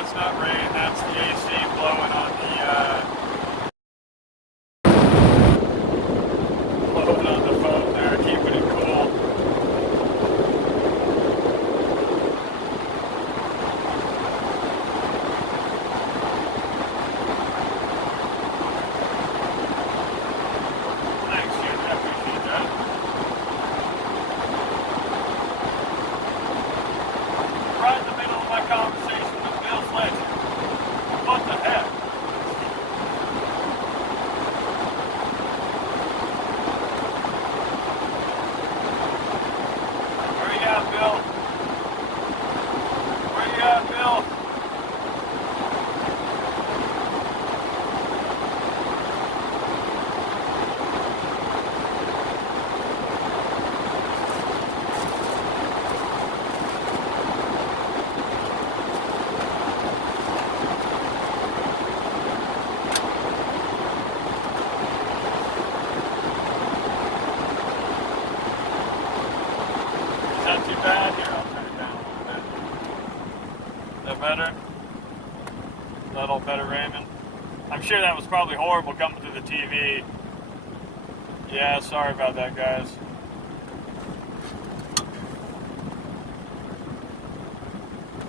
that's not rain, that's the AC blowing on the phone there, keeping it cool. Thanks, Jim. I appreciate that. Right in the middle of my conversation with Bill Fletcher. What the heck? Where you at, Bill? Where you at, Bill? Is that too bad? Here, I'll turn it down a little bit. Is that better? Is that all better, Raymond? I'm sure that was probably horrible coming through the TV. Yeah, sorry about that, guys.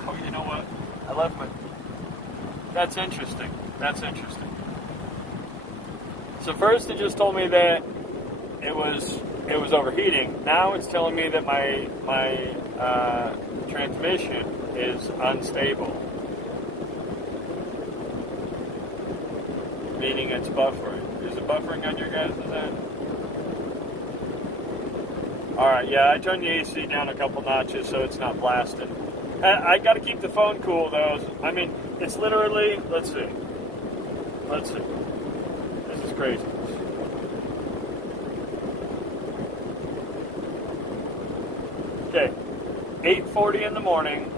Oh, you know what? I left my... That's interesting. That's interesting. So first it just told me that it was overheating. Now it's telling me that my transmission is unstable, meaning it's buffering. Is it buffering on your guys' end? All right, yeah, I turned the AC down a couple notches so it's not blasting. I got to keep the phone cool though. I mean, it's literally. Let's see. This is crazy. Okay, 8:40 in the morning.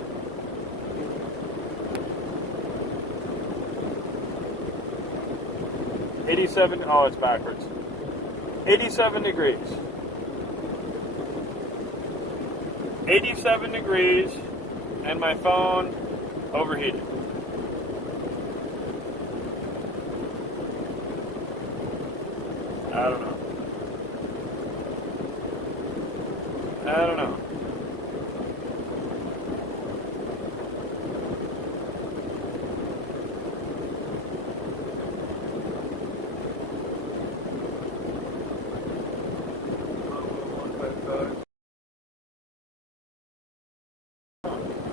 Oh, it's backwards. 87 degrees. 87 degrees, and my phone overheated. I don't know.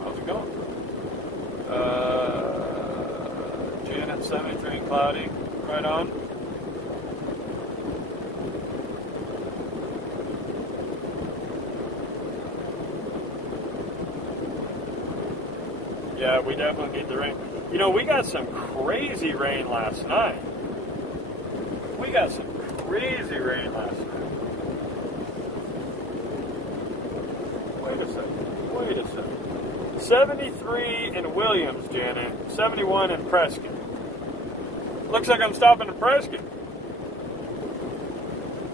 How's it going? Janet, 73 and cloudy. Right on. Yeah, we definitely need the rain. You know, we got some crazy rain last night. Wait a second. 73 in Williams, Janet. 71 in Prescott. Looks like I'm stopping in Prescott.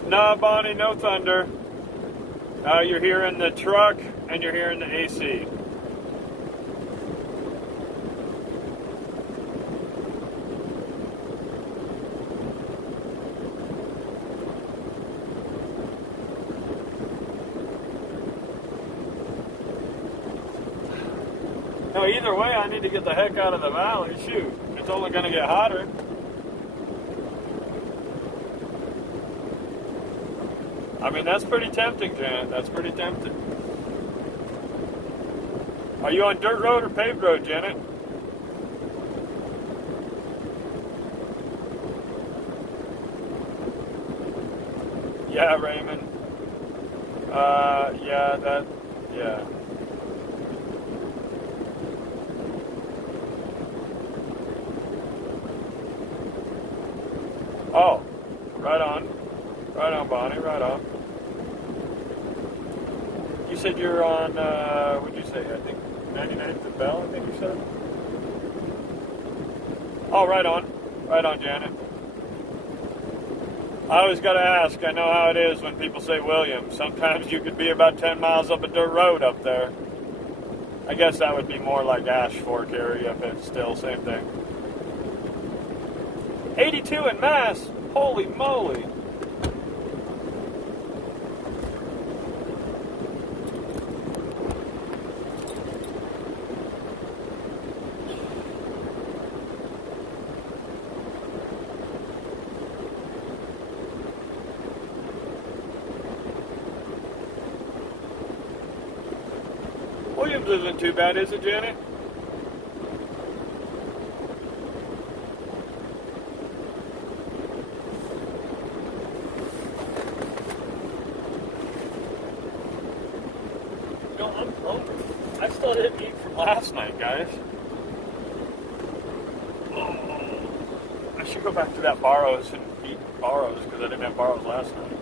Nah, Bonnie, no thunder. You're hearing the truck and you're hearing the AC. No, either way, I need to get the heck out of the valley. Shoot, it's only going to get hotter. I mean, that's pretty tempting, Janet. That's pretty tempting. Are you on dirt road or paved road, Janet? Yeah, Raymond. Yeah. Oh, right on. Right on, Bonnie, right on. You said you're on, what'd you say? I think 99th and Bell, I think you said? Oh, right on. Right on, Janet. I always got to ask, I know how it is when people say Williams. Sometimes you could be about 10 miles up a dirt road up there. I guess that would be more like Ash Fork area, but still, same thing. 82 in Mass. Holy moly. Williams isn't too bad, is it, Janet? No, I'm hungry. I still didn't eat from last night, guys. Oh, I should go back to that Barrows and eat Barrows because I didn't have Barrows last night.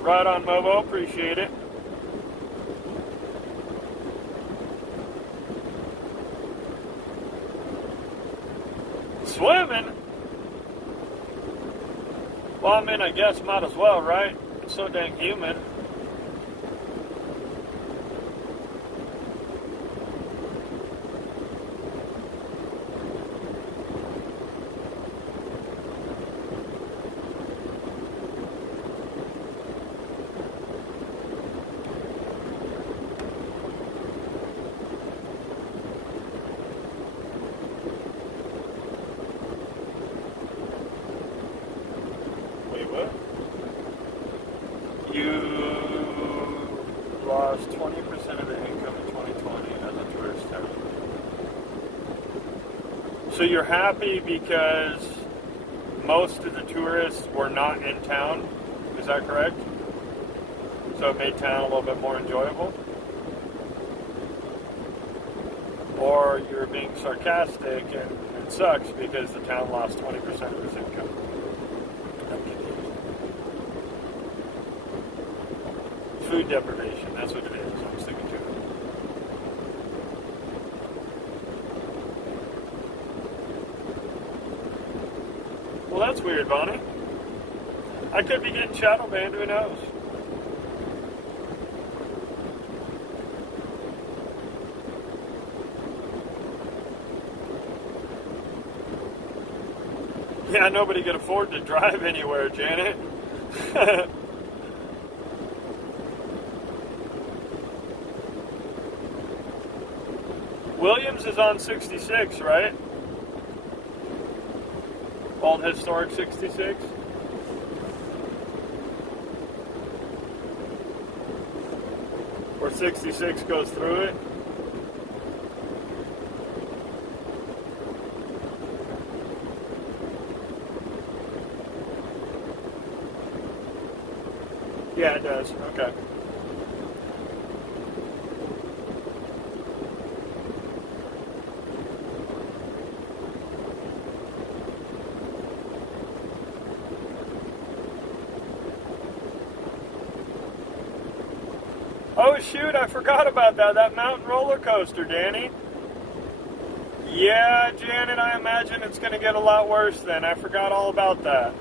Right on, Mobo. Appreciate it. Swimming? Well, I mean, I guess might as well, right? It's so dang humid. You lost 20% of the income in 2020 as a tourist town. So you're happy because most of the tourists were not in town, is that correct? So it made town a little bit more enjoyable? Or you're being sarcastic and it sucks because the town lost 20% of its income? Food deprivation, that's what it is. I'm sticking to it. Well, that's weird, Bonnie. I could be getting shadow banned, who knows? Yeah, nobody could afford to drive anywhere, Janet. Williams is on 66, right? Old historic 66. Where 66 goes through it. Yeah, it does. Okay. Oh shoot, I forgot about that. That mountain roller coaster, Danny. Yeah, Janet, I imagine it's going to get a lot worse then. I forgot all about that.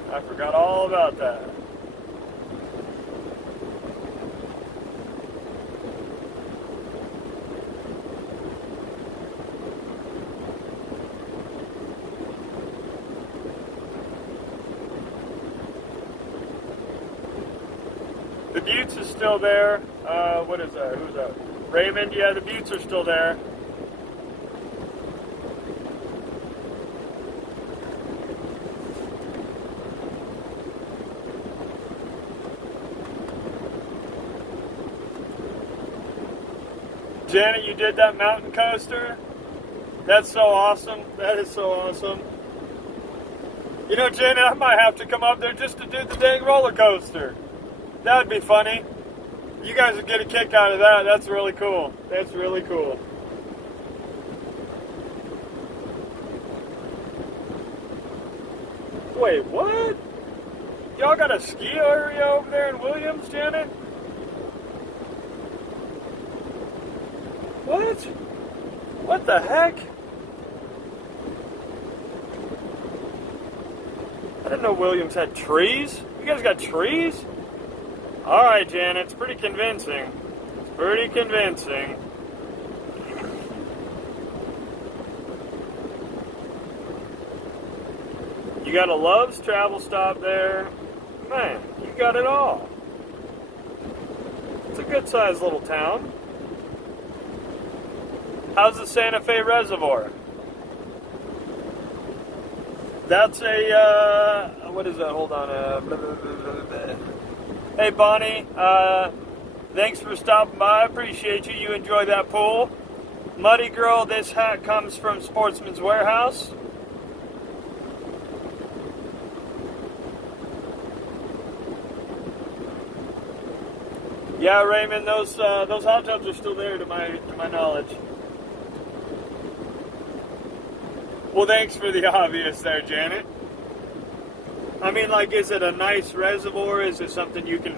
The Buttes is still there. What is that? Who's that? Raymond? Yeah, the Buttes are still there. Janet, you did that mountain coaster? That's so awesome. That is so awesome. You know, Janet, I might have to come up there just to do the dang roller coaster. That would be funny. You guys would get a kick out of that. That's really cool. That's really cool. Wait, what? Y'all got a ski area over there in Williams, Janet? What? What the heck? I didn't know Williams had trees. You guys got trees? Alright, Janet, it's pretty convincing. It's pretty convincing. You got a Love's travel stop there. Man, you got it all. It's a good-sized little town. How's the Santa Fe Reservoir? That's a, what is that? Hold on. Blah, blah, blah, blah. Hey, Bonnie. Thanks for stopping by. I appreciate you. You enjoy that pool. Muddy Girl, this hat comes from Sportsman's Warehouse. Yeah, Raymond, those hot tubs are still there to my knowledge. Well, thanks for the obvious there, Janet. I mean, like, is it a nice reservoir? Is it something you can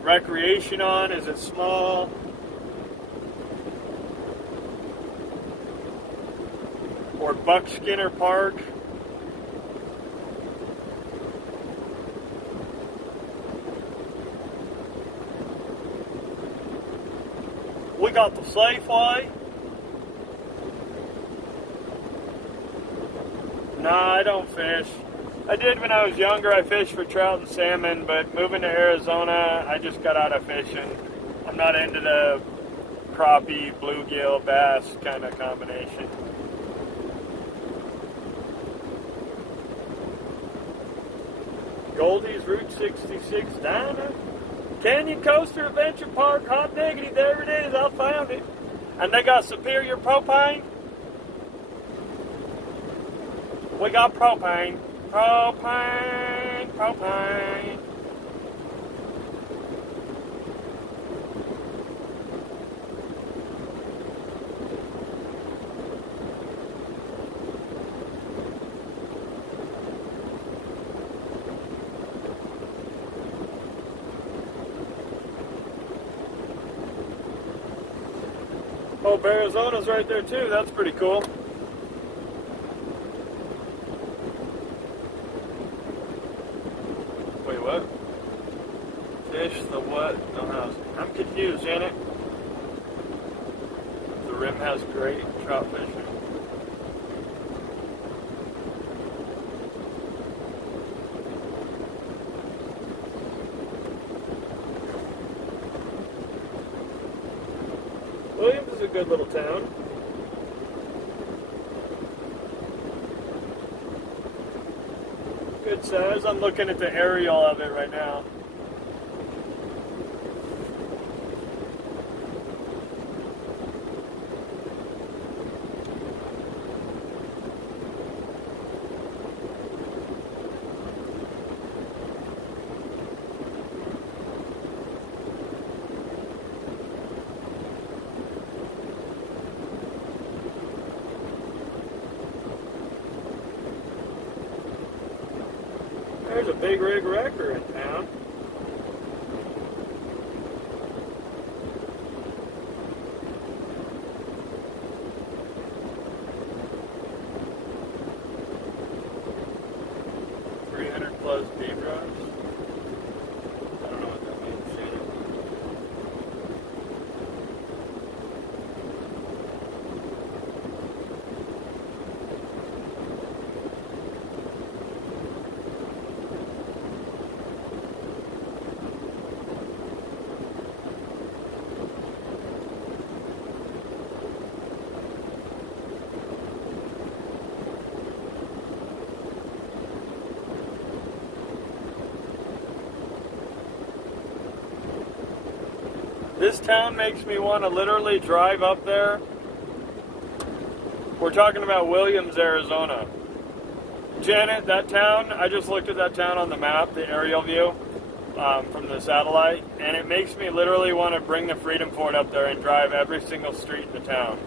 recreation on? Is it small? Or Buck Skinner Park? We got the Safeway. Nah, I don't fish. I did when I was younger. I fished for trout and salmon, but moving to Arizona, I just got out of fishing. I'm not into the crappie, bluegill, bass kind of combination. Goldie's Route 66 Diner. Canyon Coaster Adventure Park, hot diggity, there it is, I found it. And they got Superior Propane. We got propane. Propane, propane. Oh, Arizona's right there too. That's pretty cool. Wait, what? Fish the what? No house. I'm confused, Janet. The rim has great trout fishing. Williams is a good little town. Good size. I'm looking at the aerial of it right now. There's a big rig wrecker in town. +300 deep rods. I don't know what that means. This town makes me want to literally drive up there. We're talking about Williams, Arizona. Janet, that town, I just looked at that town on the map, the aerial view from the satellite, and it makes me literally want to bring the Freedom Ford up there and drive every single street in the town.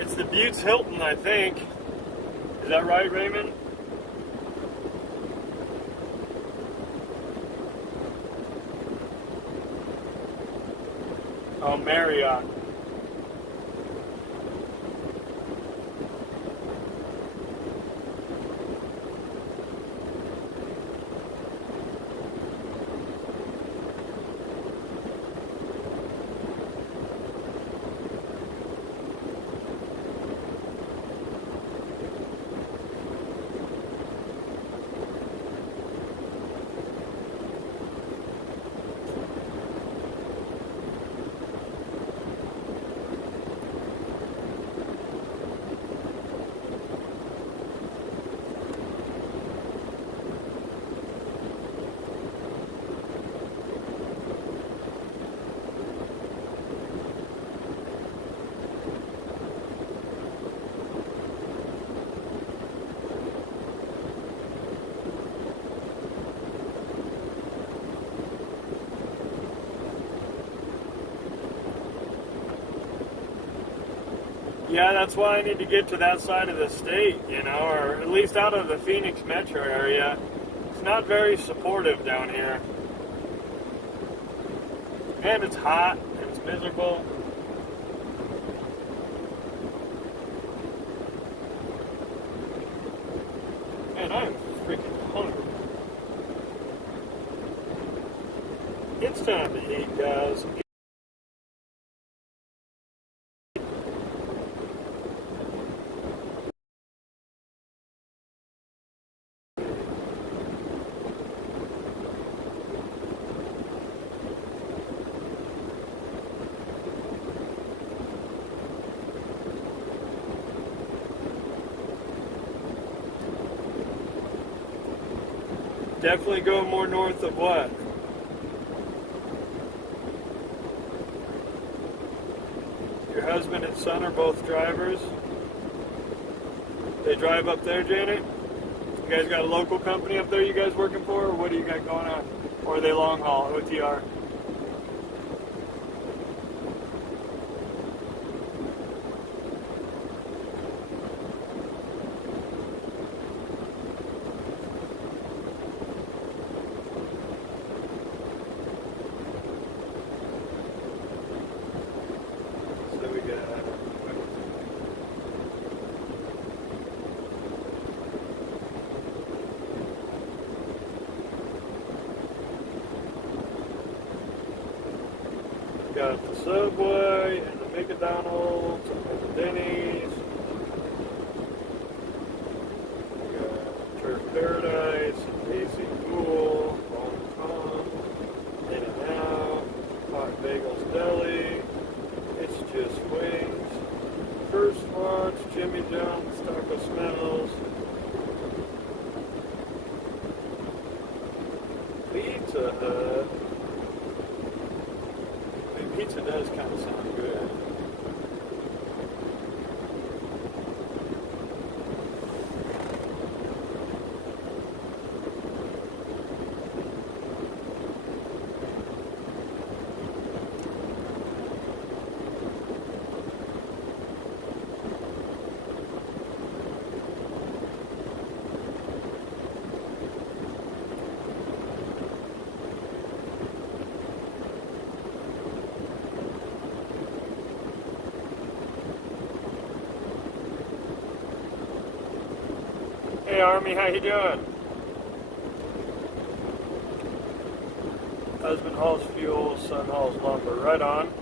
It's the Buttes Hilton, I think. Is that right, Raymond? Oh, Marriott. Yeah, that's why I need to get to that side of the state, you know, or at least out of the Phoenix metro area. It's not very supportive down here. And it's hot, and it's miserable. Man, I'm freaking hungry. It's time to eat, guys. Definitely go more north of what? Your husband and son are both drivers. They drive up there, Janet? You guys got a local company up there you guys working for, or what do you got going on? Or are they long haul, OTR? Got the Subway and the McDonald's and the Denny's. We got Turf Paradise and AC Pool, Long Tom, In-N-Out, Hot Bagels Deli, It's Just Wings, First Watch, Jimmy John's, Taco Smells, Pizza Hut. Pizza does kind of sound good. Hey Army, how you doing? Husband hauls fuel, son hauls lumber. Right on.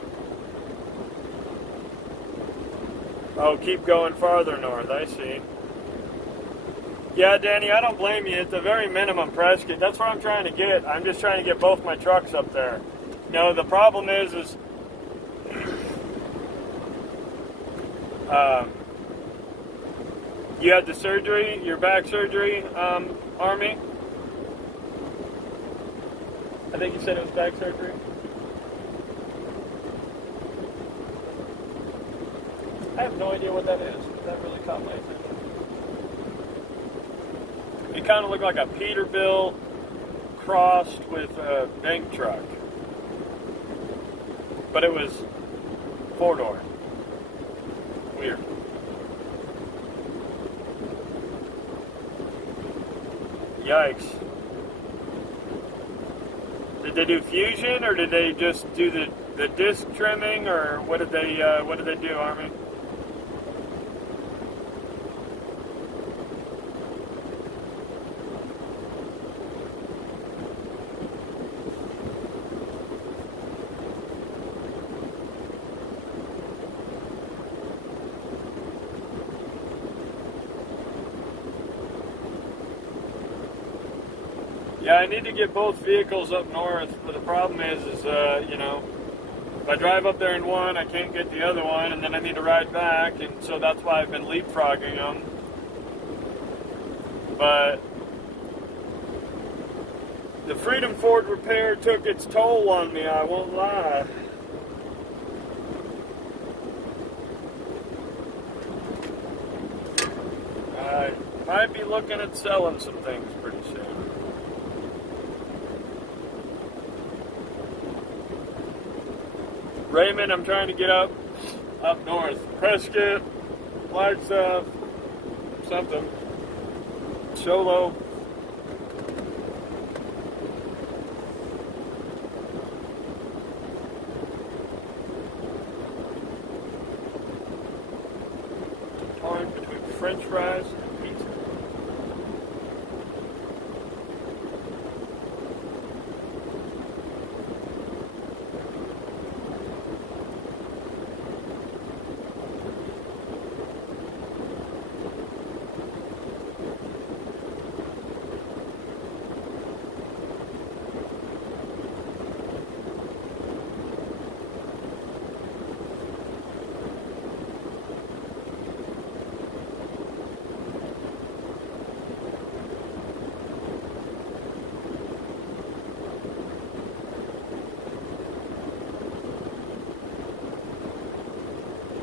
Oh, keep going farther north, I see. Yeah, Danny, I don't blame you. At the very minimum, Prescott, that's what I'm trying to get. I'm just trying to get both my trucks up there. You know, the problem is you had the surgery, your back surgery, Army? I think you said it was back surgery. I have no idea what that is. That really caught my attention. It kind of looked like a Peterbilt crossed with a bank truck. But it was four-door. Weird. Yikes. Did they do fusion or did they just do the the disc trimming, or what did they do, Army? Yeah, I need to get both vehicles up north, but the problem is you know, if I drive up there in one, I can't get the other one, and then I need to ride back, and so that's why I've been leapfrogging them. But the Freedom Ford repair took its toll on me, I won't lie. I might be looking at selling some things pretty soon. Raymond, I'm trying to get up north. Prescott, Flagstaff, something. Solo. Torn between French fries and pizza.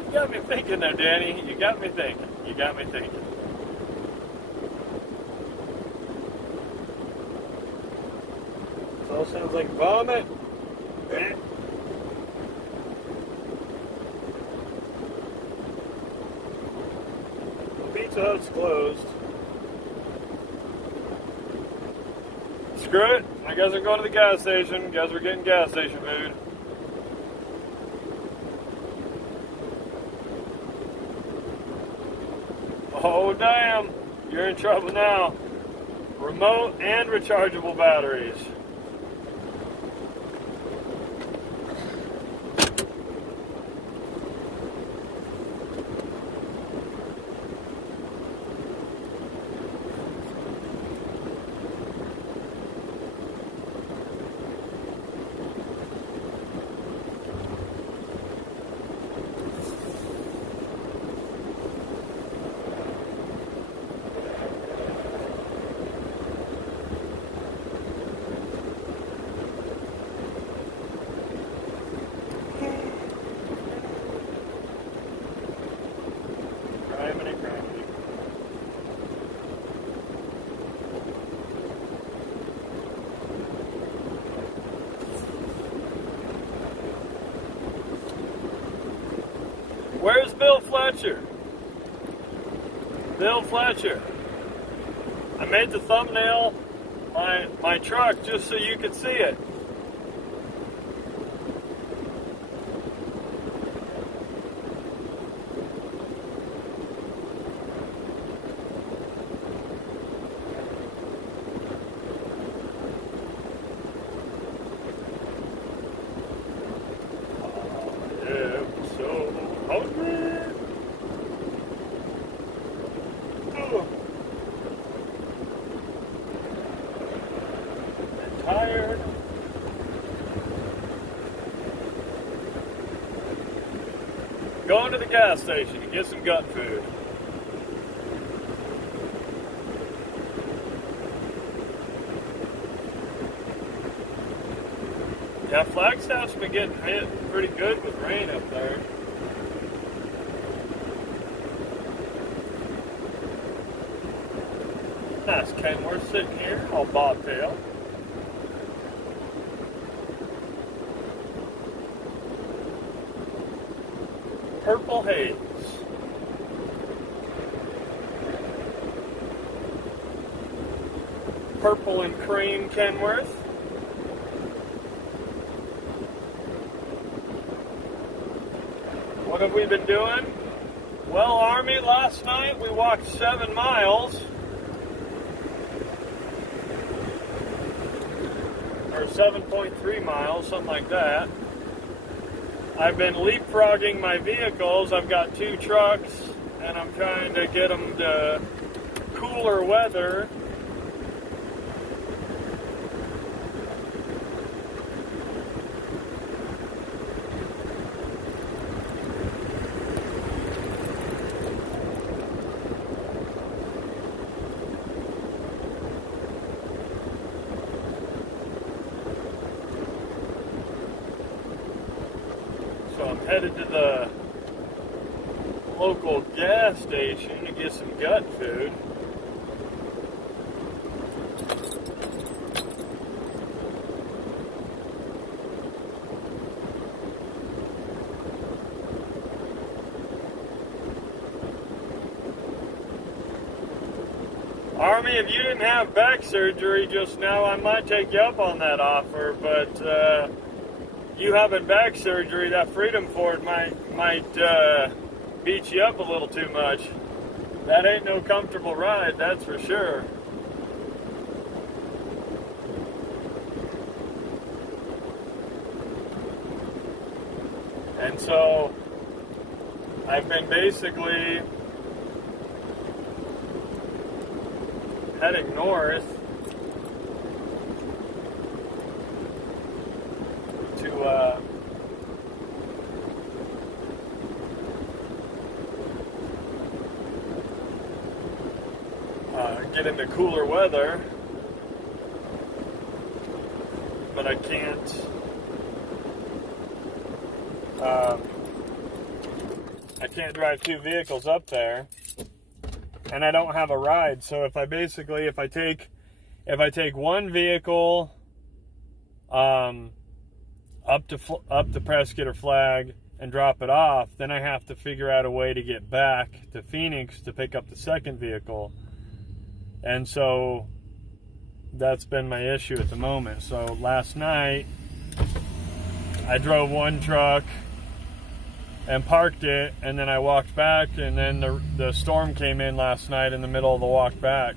You got me thinking there, Danny. You got me thinking. You got me thinking. This all sounds like vomit. The Pizza Hut's closed. Screw it. I guess I'm going to the gas station. Guess we're getting gas station food. Oh, damn. You're in trouble now. Remote and rechargeable batteries. Where's Bill Fletcher? Bill Fletcher. I made the thumbnail my truck just so you could see it. Tired. Going to the gas station to get some gut food. Yeah, Flagstaff's been getting hit pretty good with rain up there. Nice Kenworth sitting here, all bobtail. Purple haze. Purple and cream Kenworth. have we been doing? Well, Army, last night we walked 7 miles. Or 7.3 miles, something like that. I've been leapfrogging my vehicles. I've got 2 trucks, and I'm trying to get them to cooler weather. So I'm headed to the local gas station to get some gut food. Army, if you didn't have back surgery just now, I might take you up on that offer, but you having back surgery, that Freedom Ford might beat you up a little too much. That ain't no comfortable ride, that's for sure. And so I've been basically heading north to get into cooler weather, but I can't drive 2 vehicles up there, and I don't have a ride. So if I take one vehicle up to Prescott or Flag and drop it off, then I have to figure out a way to get back to Phoenix to pick up the second vehicle. And so that's been my issue at the moment. So last night I drove 1 truck and parked it, and then I walked back, and then the storm came in last night in the middle of the walk back.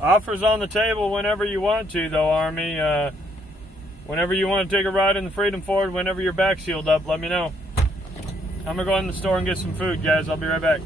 Offers on the table whenever you want to, though, Army. Whenever you want to take a ride in the Freedom Ford, whenever your back's healed up, let me know. I'm going to go in the store and get some food, guys. I'll be right back.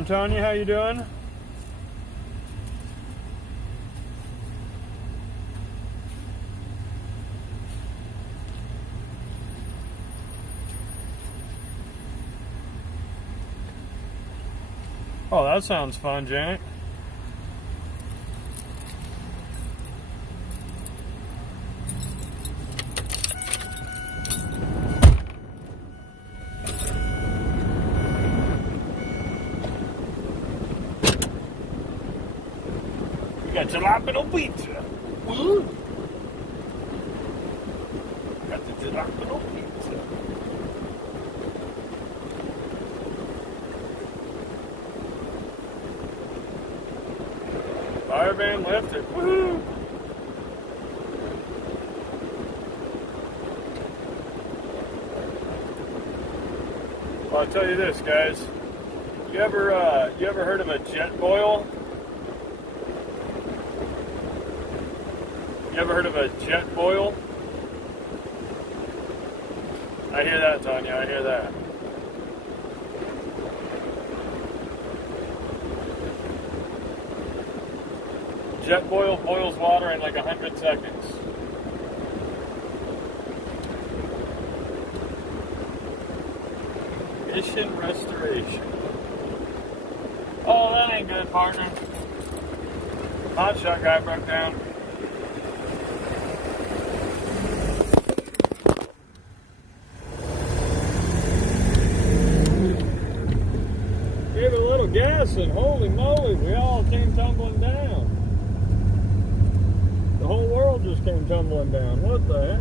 Morning, Tonya. How you doing? Oh, that sounds fun, Janet. We got jalapeno pizza. Woo! Got the jalapeno pizza. Fire van lifted. Woohoo! Well, I'll tell you this, guys. You ever heard of a jet boil? You ever heard of a jet boil? I hear that, Tonya. I hear that. Jet boil boils water in like 100 seconds. Mission restoration. Oh, that ain't good, partner. Hotshot guy broke down. Gave it a little gas and holy moly, we all came tumbling down. The whole world just came tumbling down. What the heck?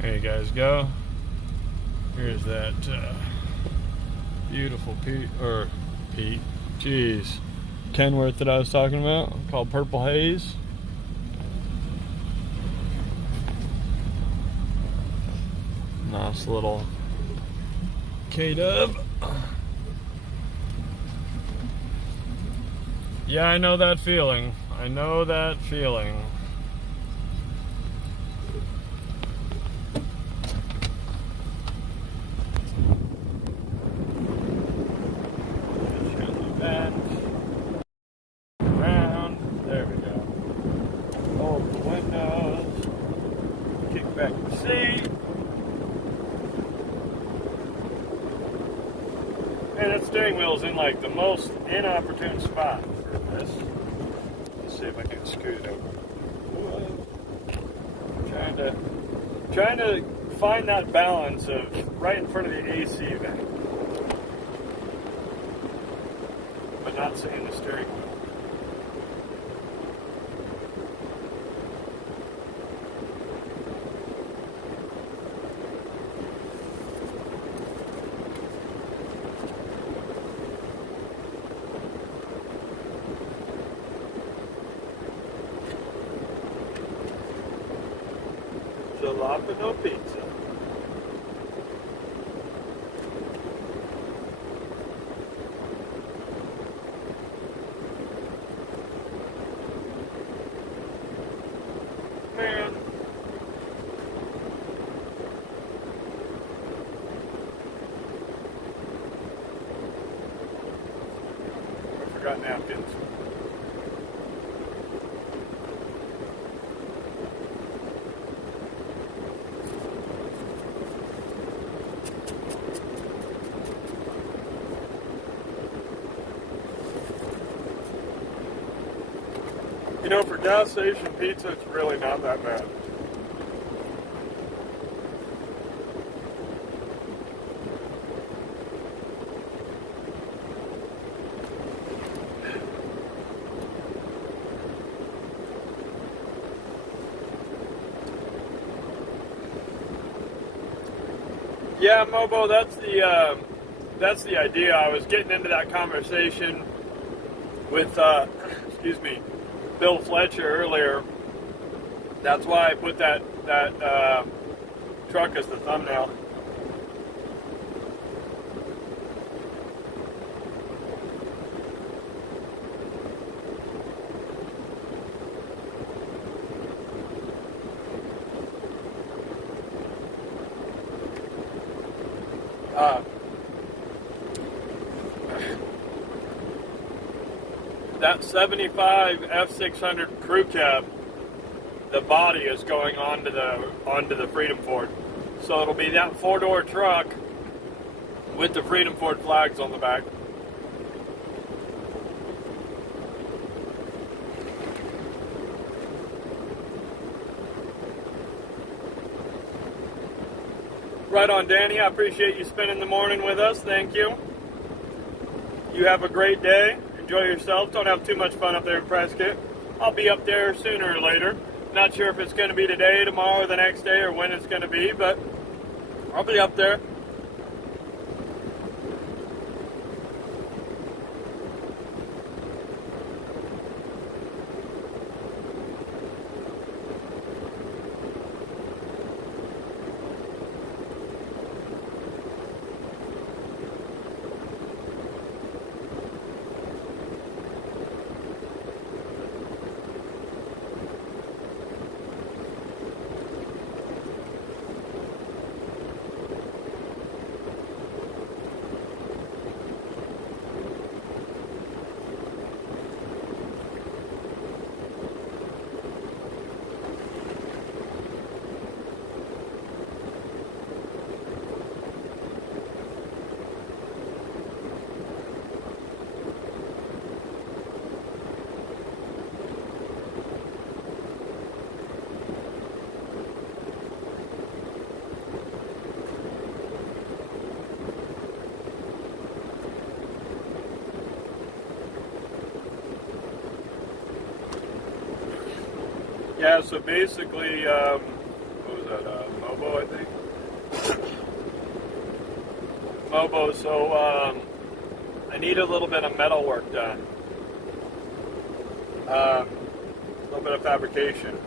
There you guys go. Here's that beautiful Kenworth that I was talking about, called Purple Haze. Nice little K-Dub. Yeah, I know that feeling. I know that feeling. Steering wheel's in like the most inopportune spot for this. Let's see if I can scoot it over. Trying to find that balance of right in front of the AC vent, but not seeing the steering wheel. Jalapeno pizza. Man. I forgot napkins. You know, for gas station pizza, it's really not that bad. Yeah, Mobo, that's the idea. I was getting into that conversation with Bill Fletcher earlier. That's why I put that truck as the thumbnail. That 75 F600 crew cab, the body is going onto the Freedom Ford. So it'll be that four-door truck with the Freedom Ford flags on the back. Right on, Danny. I appreciate you spending the morning with us. Thank you. You have a great day. Enjoy yourself. Don't have too much fun up there in Prescott. I'll be up there sooner or later. Not sure if it's going to be today, tomorrow, the next day, or when it's going to be, but I'll be up there. Yeah, so basically, what was that, Mobo, I think? Mobo, so I need a little bit of metal work done. A little bit of fabrication.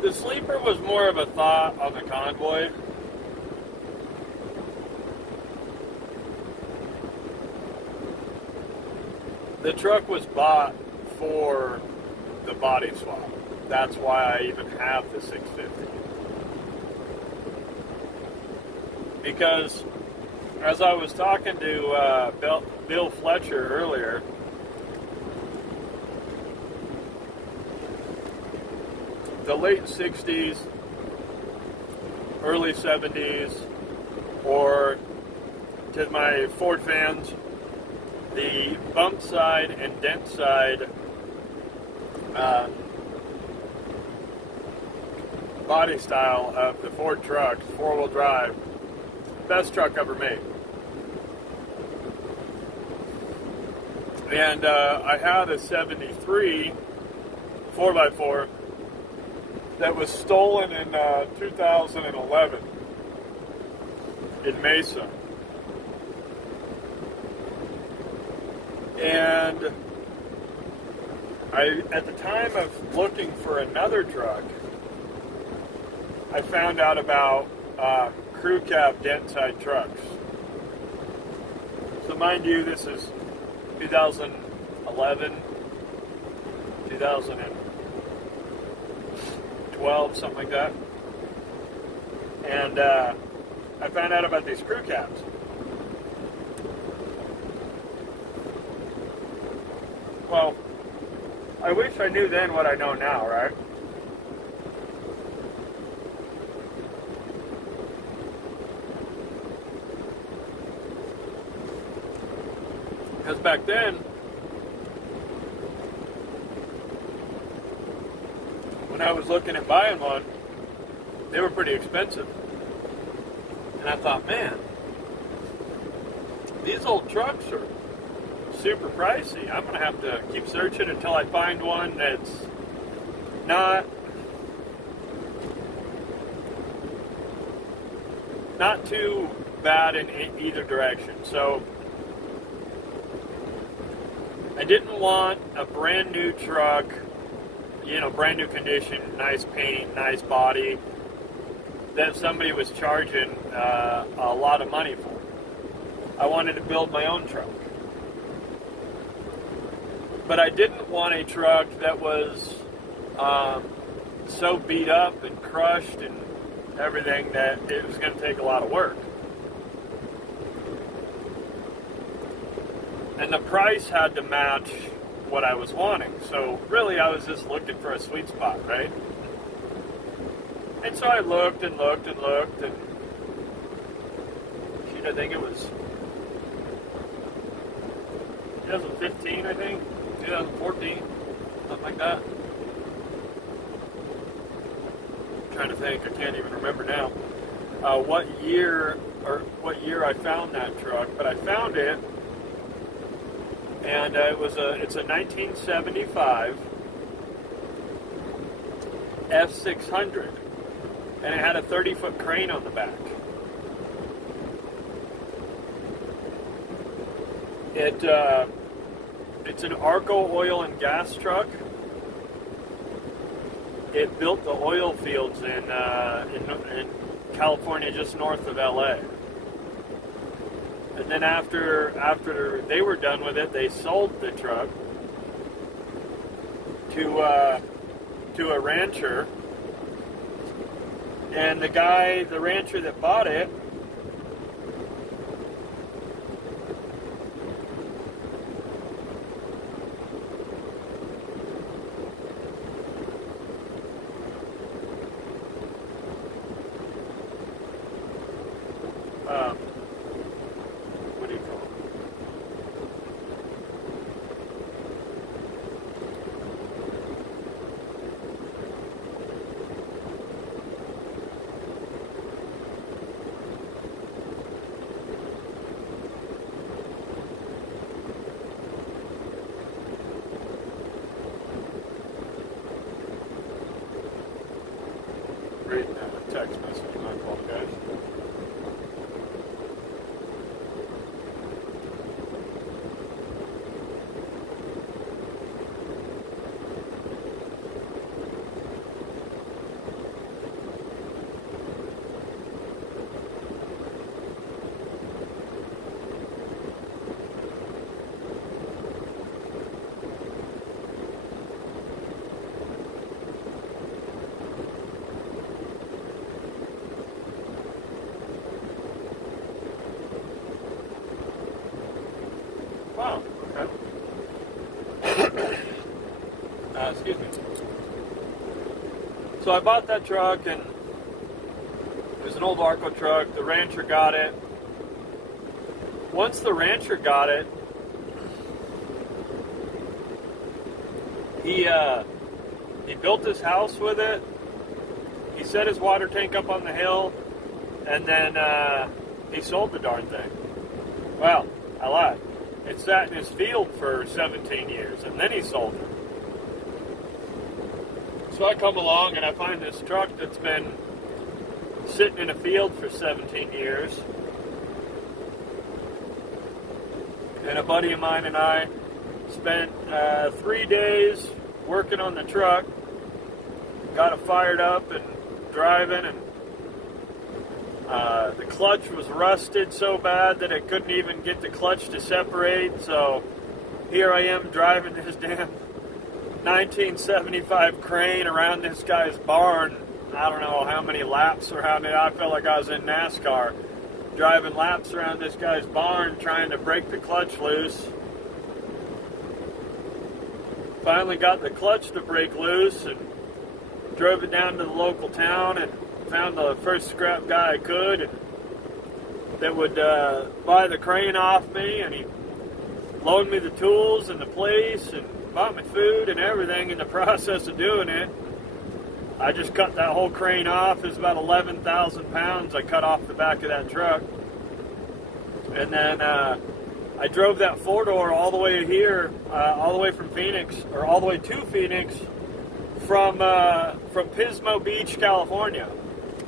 The sleeper was more of a thought on the Convoy. The truck was bought for the body swap. That's why I even have the 650. Because as I was talking to Bill Fletcher earlier, the late 60s, early 70s, or to my Ford fans, the bump side and dent side body style of the Ford truck, four-wheel drive, best truck ever made. And I had a 73 4x4 that was stolen in 2011 in Mesa. And at the time of looking for another truck, I found out about crew cab dent side trucks. So mind you, this is 2011, 2012, something like that. And I found out about these crew cabs. Well, I wish I knew then what I know now, right? Because back then, when I was looking at buying one, they were pretty expensive. And I thought, man, these old trucks are super pricey. I'm going to have to keep searching until I find one that's not too bad in either direction. So I didn't want a brand new truck, brand new condition, nice paint, nice body, that somebody was charging a lot of money for. I wanted to build my own truck. But I didn't want a truck that was so beat up and crushed and everything that it was going to take a lot of work. And the price had to match what I was wanting. So really I was just looking for a sweet spot, right? And so I looked and looked and looked, and shoot, I think it was 2015, 2014, something like that. I'm trying to think, I can't even remember now what year I found that truck, but I found it, and it's a 1975 F600. And it had a 30-foot crane on the back. It's an Arco oil and gas truck. It built the oil fields in California, just north of LA. And then after they were done with it, they sold the truck to a rancher. And the rancher that bought it, what do you call it? Reading a text message, my fault, guys. Wow, okay. Excuse me. So I bought that truck, and it was an old Arco truck. The rancher got it. Once the rancher got it, he built his house with it. He set his water tank up on the hill, and then he sold the darn thing. Well, I lied. It sat in his field for 17 years, and then he sold it. So I come along and I find this truck that's been sitting in a field for 17 years. And a buddy of mine and I spent 3 days working on the truck, got it fired up and driving, and the clutch was rusted so bad that it couldn't even get the clutch to separate. So here I am driving this damn 1975 crane around this guy's barn. I don't know how many laps or how many. I felt like I was in NASCAR, driving laps around this guy's barn trying to break the clutch loose. Finally got the clutch to break loose and drove it down to the local town and found the first scrap guy I could that would buy the crane off me, and he loaned me the tools and the place and bought me food and everything. In the process of doing it, I just cut that whole crane off. It's about 11,000 pounds I cut off the back of that truck. And then I drove that four-door all the way here, all the way from Phoenix, or all the way to Phoenix from Pismo Beach, California,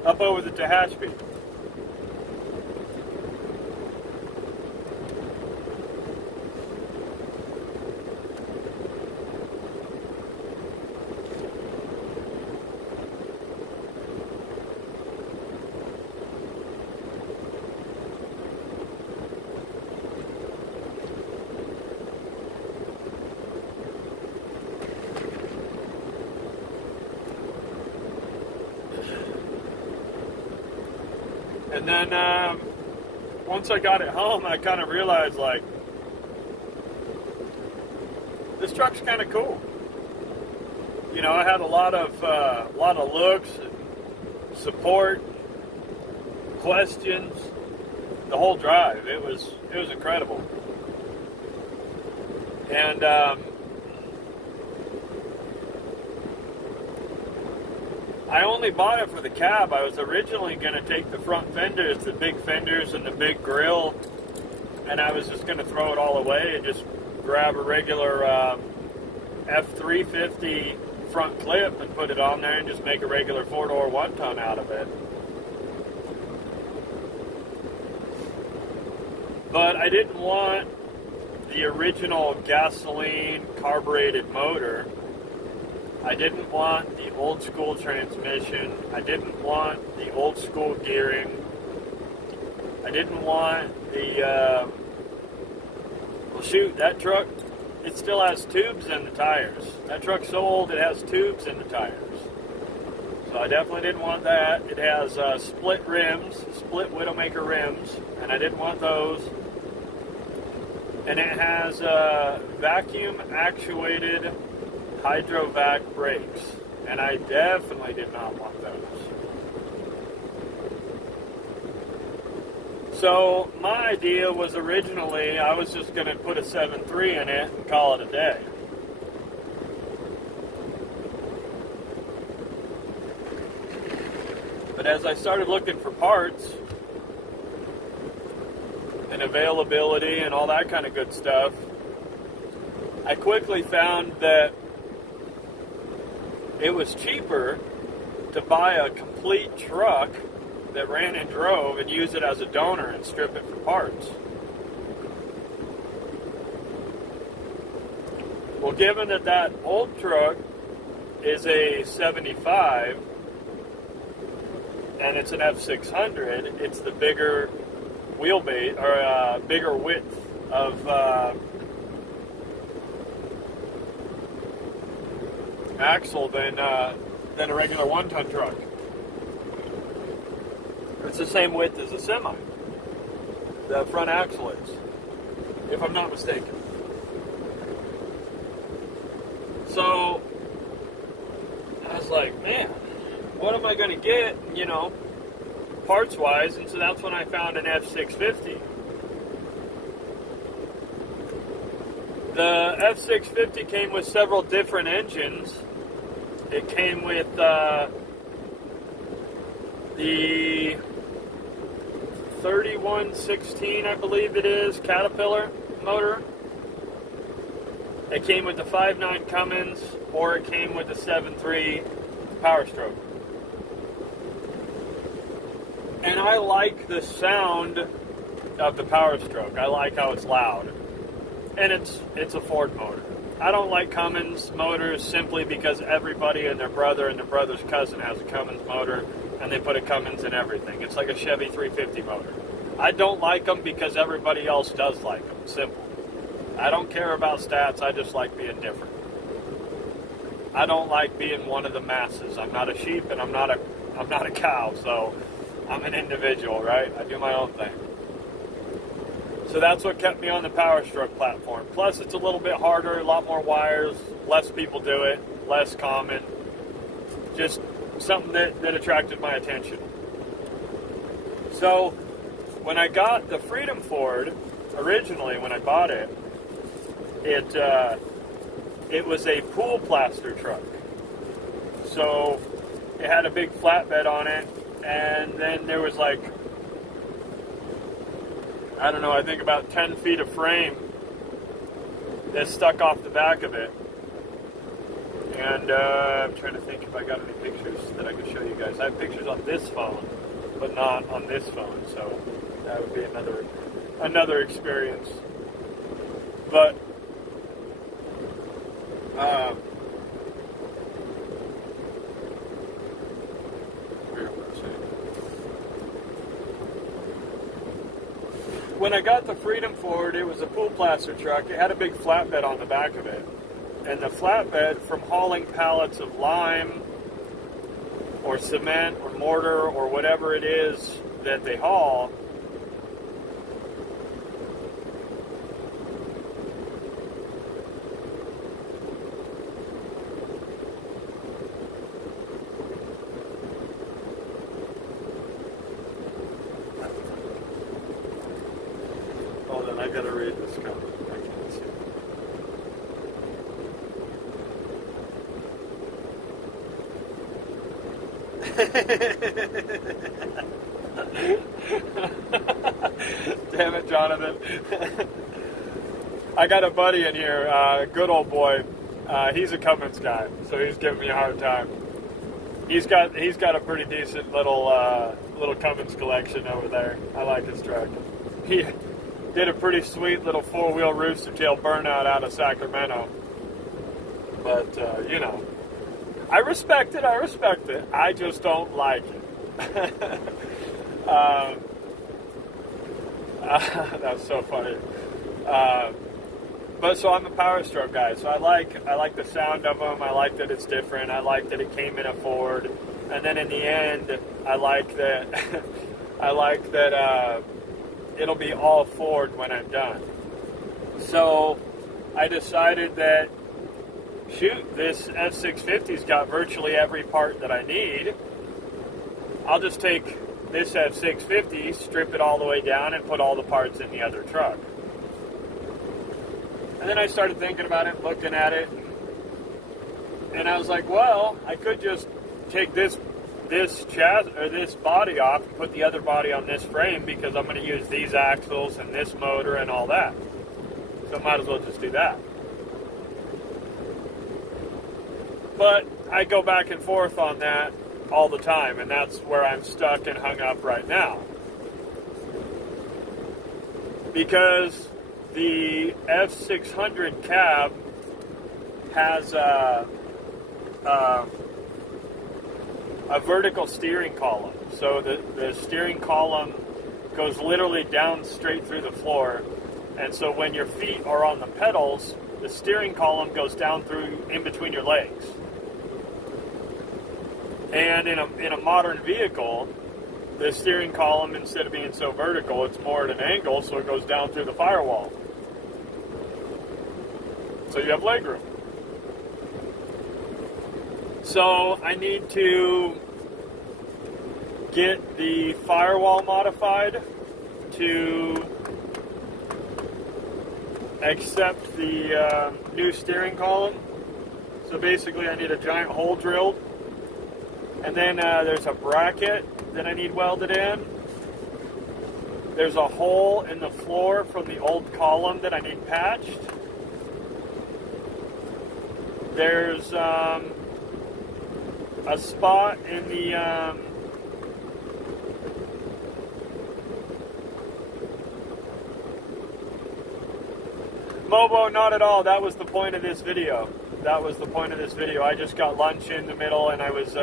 up over the Tehachapi. And then once I got it home, I kind of realized, like, this truck's kind of cool. You know, I had a lot of looks, and support, questions, the whole drive. It was incredible. And I only bought it for the cab. I was originally going to take the front fenders, the big fenders and the big grill, and I was just going to throw it all away and just grab a regular F350 front clip and put it on there and just make a regular four-door one-ton out of it. But I didn't want the original gasoline carbureted motor. I didn't want the old school transmission. I didn't want the old school gearing. I didn't want the, well shoot, that truck, it still has tubes in the tires. That truck's so old it has tubes in the tires. So I definitely didn't want that. It has split rims, split Widowmaker rims, and I didn't want those. And it has vacuum actuated hydrovac brakes, and I definitely did not want those. So my idea was originally I was just going to put a 7.3 in it and call it a day. But as I started looking for parts and availability and all that kind of good stuff, I quickly found that it was cheaper to buy a complete truck that ran and drove and use it as a donor and strip it for parts. Well, given that that old truck is a 75 and it's an F600, it's the bigger wheelbase, or bigger width of axle than a regular one-ton truck. It's the same width as a semi. The front axle is, if I'm not mistaken. So I was like, man, what am I going to get, you know, parts-wise? And so that's when I found an F650. The F650 came with several different engines. It came with the 3116, I believe it is, Caterpillar motor. It came with the 5.9 Cummins, or it came with the 7.3 Power Stroke. And I like the sound of the Power Stroke. I like how it's loud. And it's a Ford motor. I don't like Cummins motors simply because everybody and their brother's cousin has a Cummins motor, and they put a Cummins in everything. It's like a Chevy 350 motor. I don't like them because everybody else does like them. Simple. I don't care about stats. I just like being different. I don't like being one of the masses. I'm not a sheep and I'm not a cow, so I'm an individual, right? I do my own thing. So that's what kept me on the Power Stroke platform. Plus, it's a little bit harder, a lot more wires, less people do it, less common. Just something that attracted my attention. So when I got the Freedom Ford, originally when I bought it, it was a pool plaster truck. So it had a big flatbed on it, and then there was like, I don't know, I think about 10 feet of frame that stuck off the back of it. And I'm trying to think if I got any pictures that I could show you guys. I have pictures on this phone, but not on this phone, so that would be another experience. But when I got the Freedom Ford, it was a pool plaster truck. It had a big flatbed on the back of it. And the flatbed, from hauling pallets of lime or cement or mortar or whatever it is that they haul, hold on, I gotta read this comment. I can't see. Damn it, Jonathan. I got a buddy in here, good old boy. He's a Cummins guy, so he's giving me a hard time. He's got a pretty decent little Cummins collection over there. I like his truck. He did a pretty sweet little 4-wheel rooster tail burnout out of Sacramento. But I respect it. I just don't like it. That's so funny. But so I'm a Power Stroke guy. So I like the sound of them. I like that it's different. I like that it came in a Ford. And then in the end, I like that. It'll be all Ford when I'm done. So I decided that, shoot, this F650's got virtually every part that I need. I'll just take this F650, strip it all the way down, and put all the parts in the other truck. And then I started thinking about it, looking at it, and I was like, well, I could just take this chassis or this body off and put the other body on this frame, because I'm going to use these axles and this motor and all that. So I might as well just do that. But I go back and forth on that all the time, and that's where I'm stuck and hung up right now. Because the F600 cab has a vertical steering column. So the steering column goes literally down straight through the floor. And so when your feet are on the pedals, the steering column goes down through in between your legs. And in a modern vehicle, the steering column, instead of being so vertical, it's more at an angle, so it goes down through the firewall. So you have leg room. So I need to get the firewall modified to accept the new steering column. So basically I need a giant hole drilled. And then there's a bracket that I need welded in. There's a hole in the floor from the old column that I need patched. There's a spot in the Mobo, not at all. That was the point of this video. I just got lunch in the middle, and I was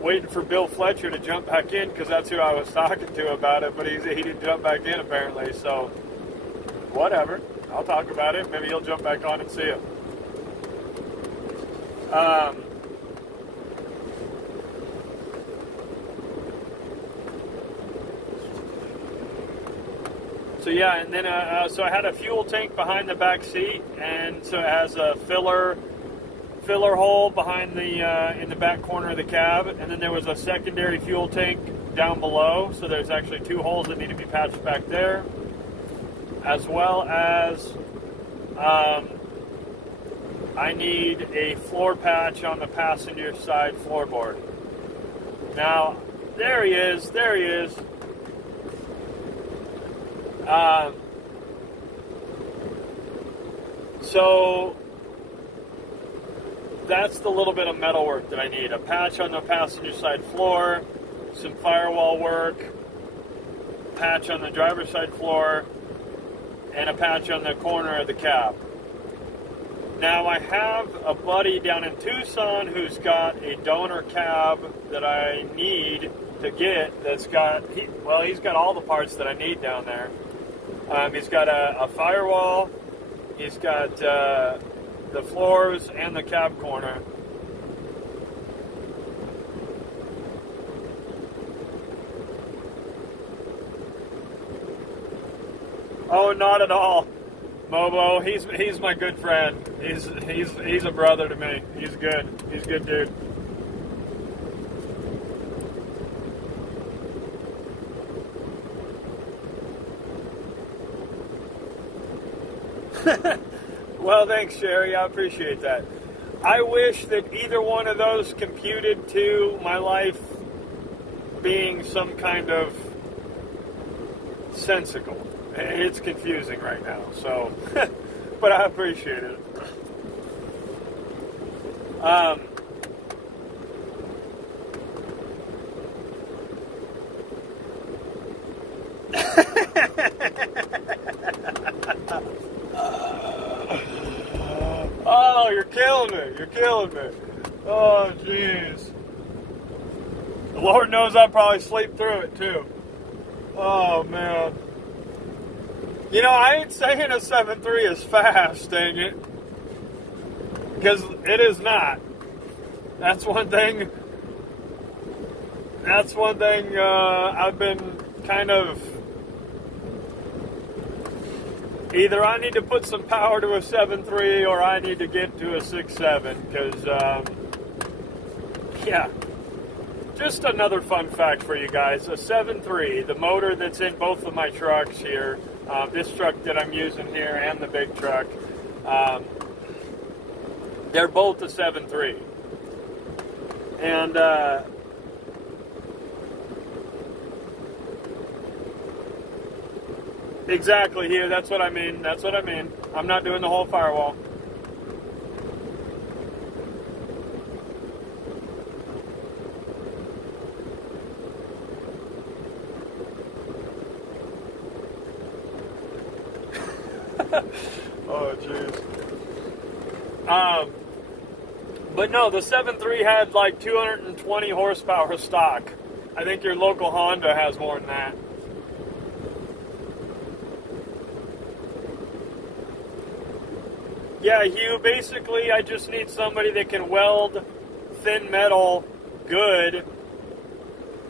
waiting for Bill Fletcher to jump back in, because that's who I was talking to about it, but he didn't jump back in apparently, so whatever. I'll talk about it. Maybe he'll jump back on and see it. So yeah, and then so I had a fuel tank behind the back seat, and so it has a filler hole behind the in the back corner of the cab, and then there was a secondary fuel tank down below. So there's actually two holes that need to be patched back there, as well as I need a floor patch on the passenger side floorboard. Now, there he is. So that's the little bit of metal work that I need. A patch on the passenger side floor, some firewall work, patch on the driver's side floor, and a patch on the corner of the cab. Now I have a buddy down in Tucson who's got a donor cab that I need to get that's got, he's got all the parts that I need down there. He's got a firewall, he's got the floors and the cab corner. Oh, not at all, Mobo. He's my good friend. He's a brother to me. He's good. He's a good dude. Well, thanks, Sherry. I appreciate that. I wish that either one of those computed to my life being some kind of sensical. It's confusing right now, so, but I appreciate it. Oh, you're killing me. You're killing me. Oh, jeez. The Lord knows I probably sleep through it, too. Oh, man. You know, I ain't saying a 7.3 is fast, dang it. Because it is not. That's one thing I've been kind of... Either I need to put some power to a 7.3 or I need to get to a 6.7. Because, yeah. Just another fun fact for you guys. A 7.3, the motor that's in both of my trucks here, this truck that I'm using here and the big truck, they're both a 7.3. And exactly here, that's what I mean. I'm not doing the whole firewall. Oh, jeez. But no, the 7.3 had like 220 horsepower stock. I think your local Honda has more than that. Yeah, Hugh, basically I just need somebody that can weld thin metal good,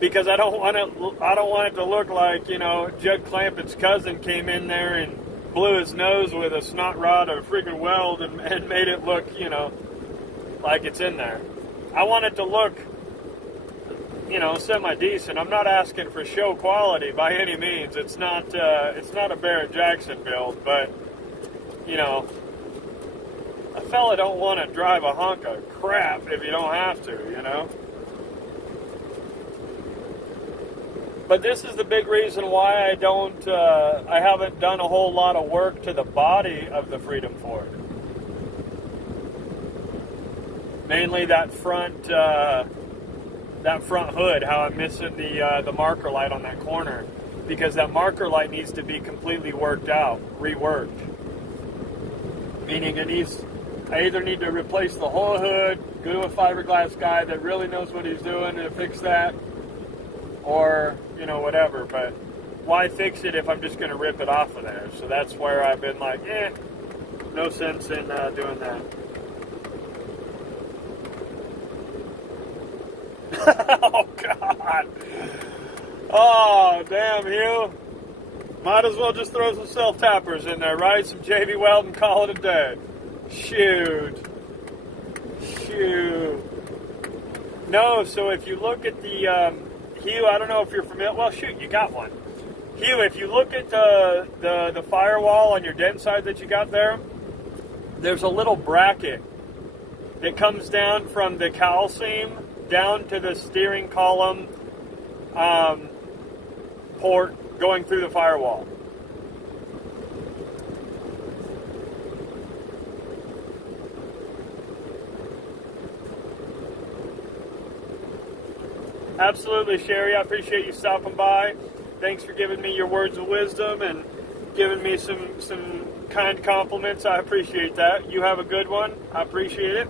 because I don't want it to look like, you know, Judd Clampett's cousin came in there and blew his nose with a snot rod or a freaking weld and made it look, you know, like it's in there. I want it to look, you know, semi-decent. I'm not asking for show quality by any means. It's not a Barrett Jackson build, but, you know, a fella don't want to drive a hunk of crap if you don't have to, you know. But this is the big reason why I haven't done a whole lot of work to the body of the Freedom Ford. Mainly that front hood, how I'm missing the marker light on that corner, because that marker light needs to be completely worked out, reworked. Meaning I either need to replace the whole hood, go to a fiberglass guy that really knows what he's doing to fix that, or, you know, whatever. But why fix it if I'm just going to rip it off of there? So that's where I've been like, no sense in doing that. Oh, God. Oh, damn, Hugh. Might as well just throw some self-tappers in there, right? Some JV Weld and call it a day. Shoot. No, so if you look at the, Hugh, I don't know if you're familiar. Well, shoot, you got one. Hugh, if you look at the firewall on your den side that you got there, there's a little bracket that comes down from the cowl seam down to the steering column port going through the firewall. Absolutely, Sherry. I appreciate you stopping by. Thanks for giving me your words of wisdom and giving me some kind compliments. I appreciate that. You have a good one. I appreciate it.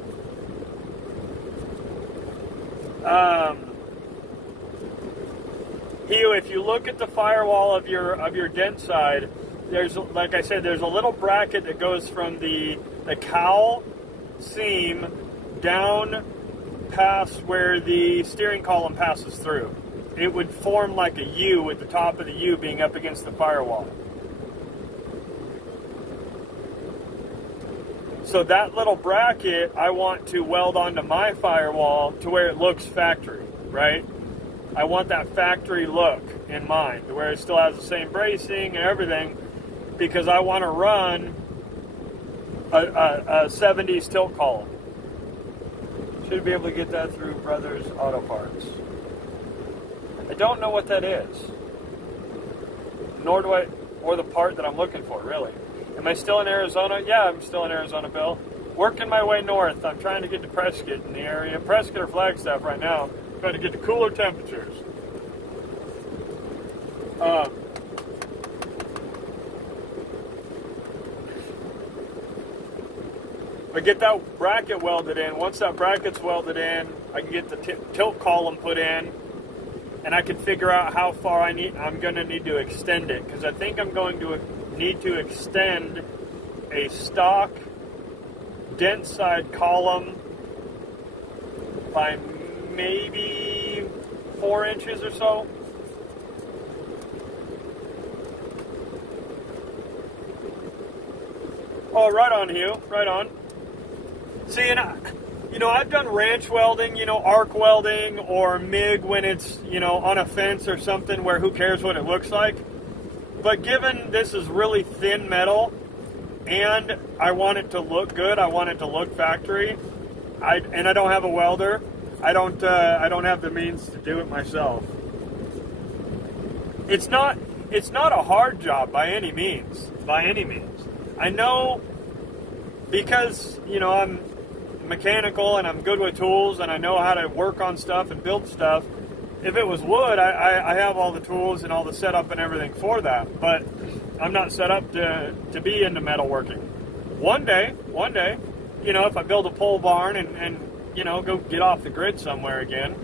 Hugh, if you look at the firewall of your dent side, there's, like I said, there's a little bracket that goes from the cowl seam down past where the steering column passes through. It would form like a U with the top of the U being up against the firewall. So that little bracket I want to weld onto my firewall to where it looks factory, right? I want that factory look in mind, to where it still has the same bracing and everything, because I want to run a 70s tilt column. Should be able to get that through Brothers Auto Parts. I don't know what that is. Nor do I, or the part that I'm looking for, really. Am I still in Arizona? Yeah, I'm still in Arizona, Bill. Working my way north. I'm trying to get to Prescott in the area. Prescott or Flagstaff right now. Trying to get to cooler temperatures. I get that bracket welded in. Once that bracket's welded in, I can get the tilt column put in, and I can figure out how far I'm going to need to extend it, because I think I'm going to need to extend a stock dent side column by maybe 4 inches or so. Oh, right on, Hugh. Right on. See, and I've done ranch welding, arc welding, or MIG when it's, on a fence or something where who cares what it looks like. But given this is really thin metal, and I want it to look good, I want it to look factory, I don't have a welder, I don't have the means to do it myself. It's not a hard job by any means. I know, because, I'm mechanical and I'm good with tools and I know how to work on stuff and build stuff. If it was wood, I have all the tools and all the setup and everything for that, but I'm not set up to be into metalworking. One day, if I build a pole barn and go get off the grid somewhere again.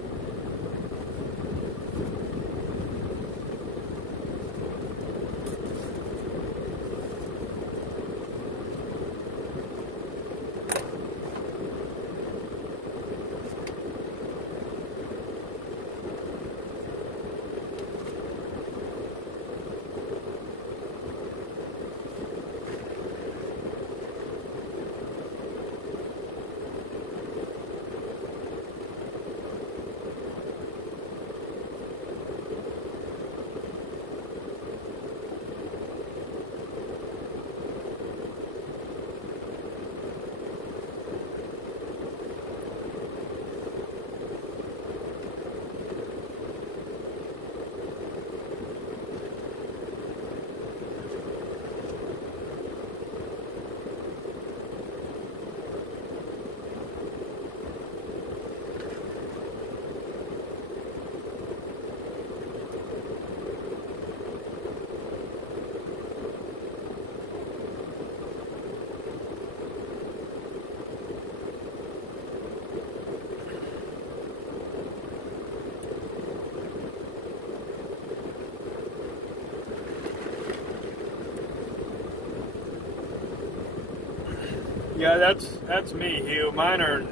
Yeah, that's me, Hugh. Mine are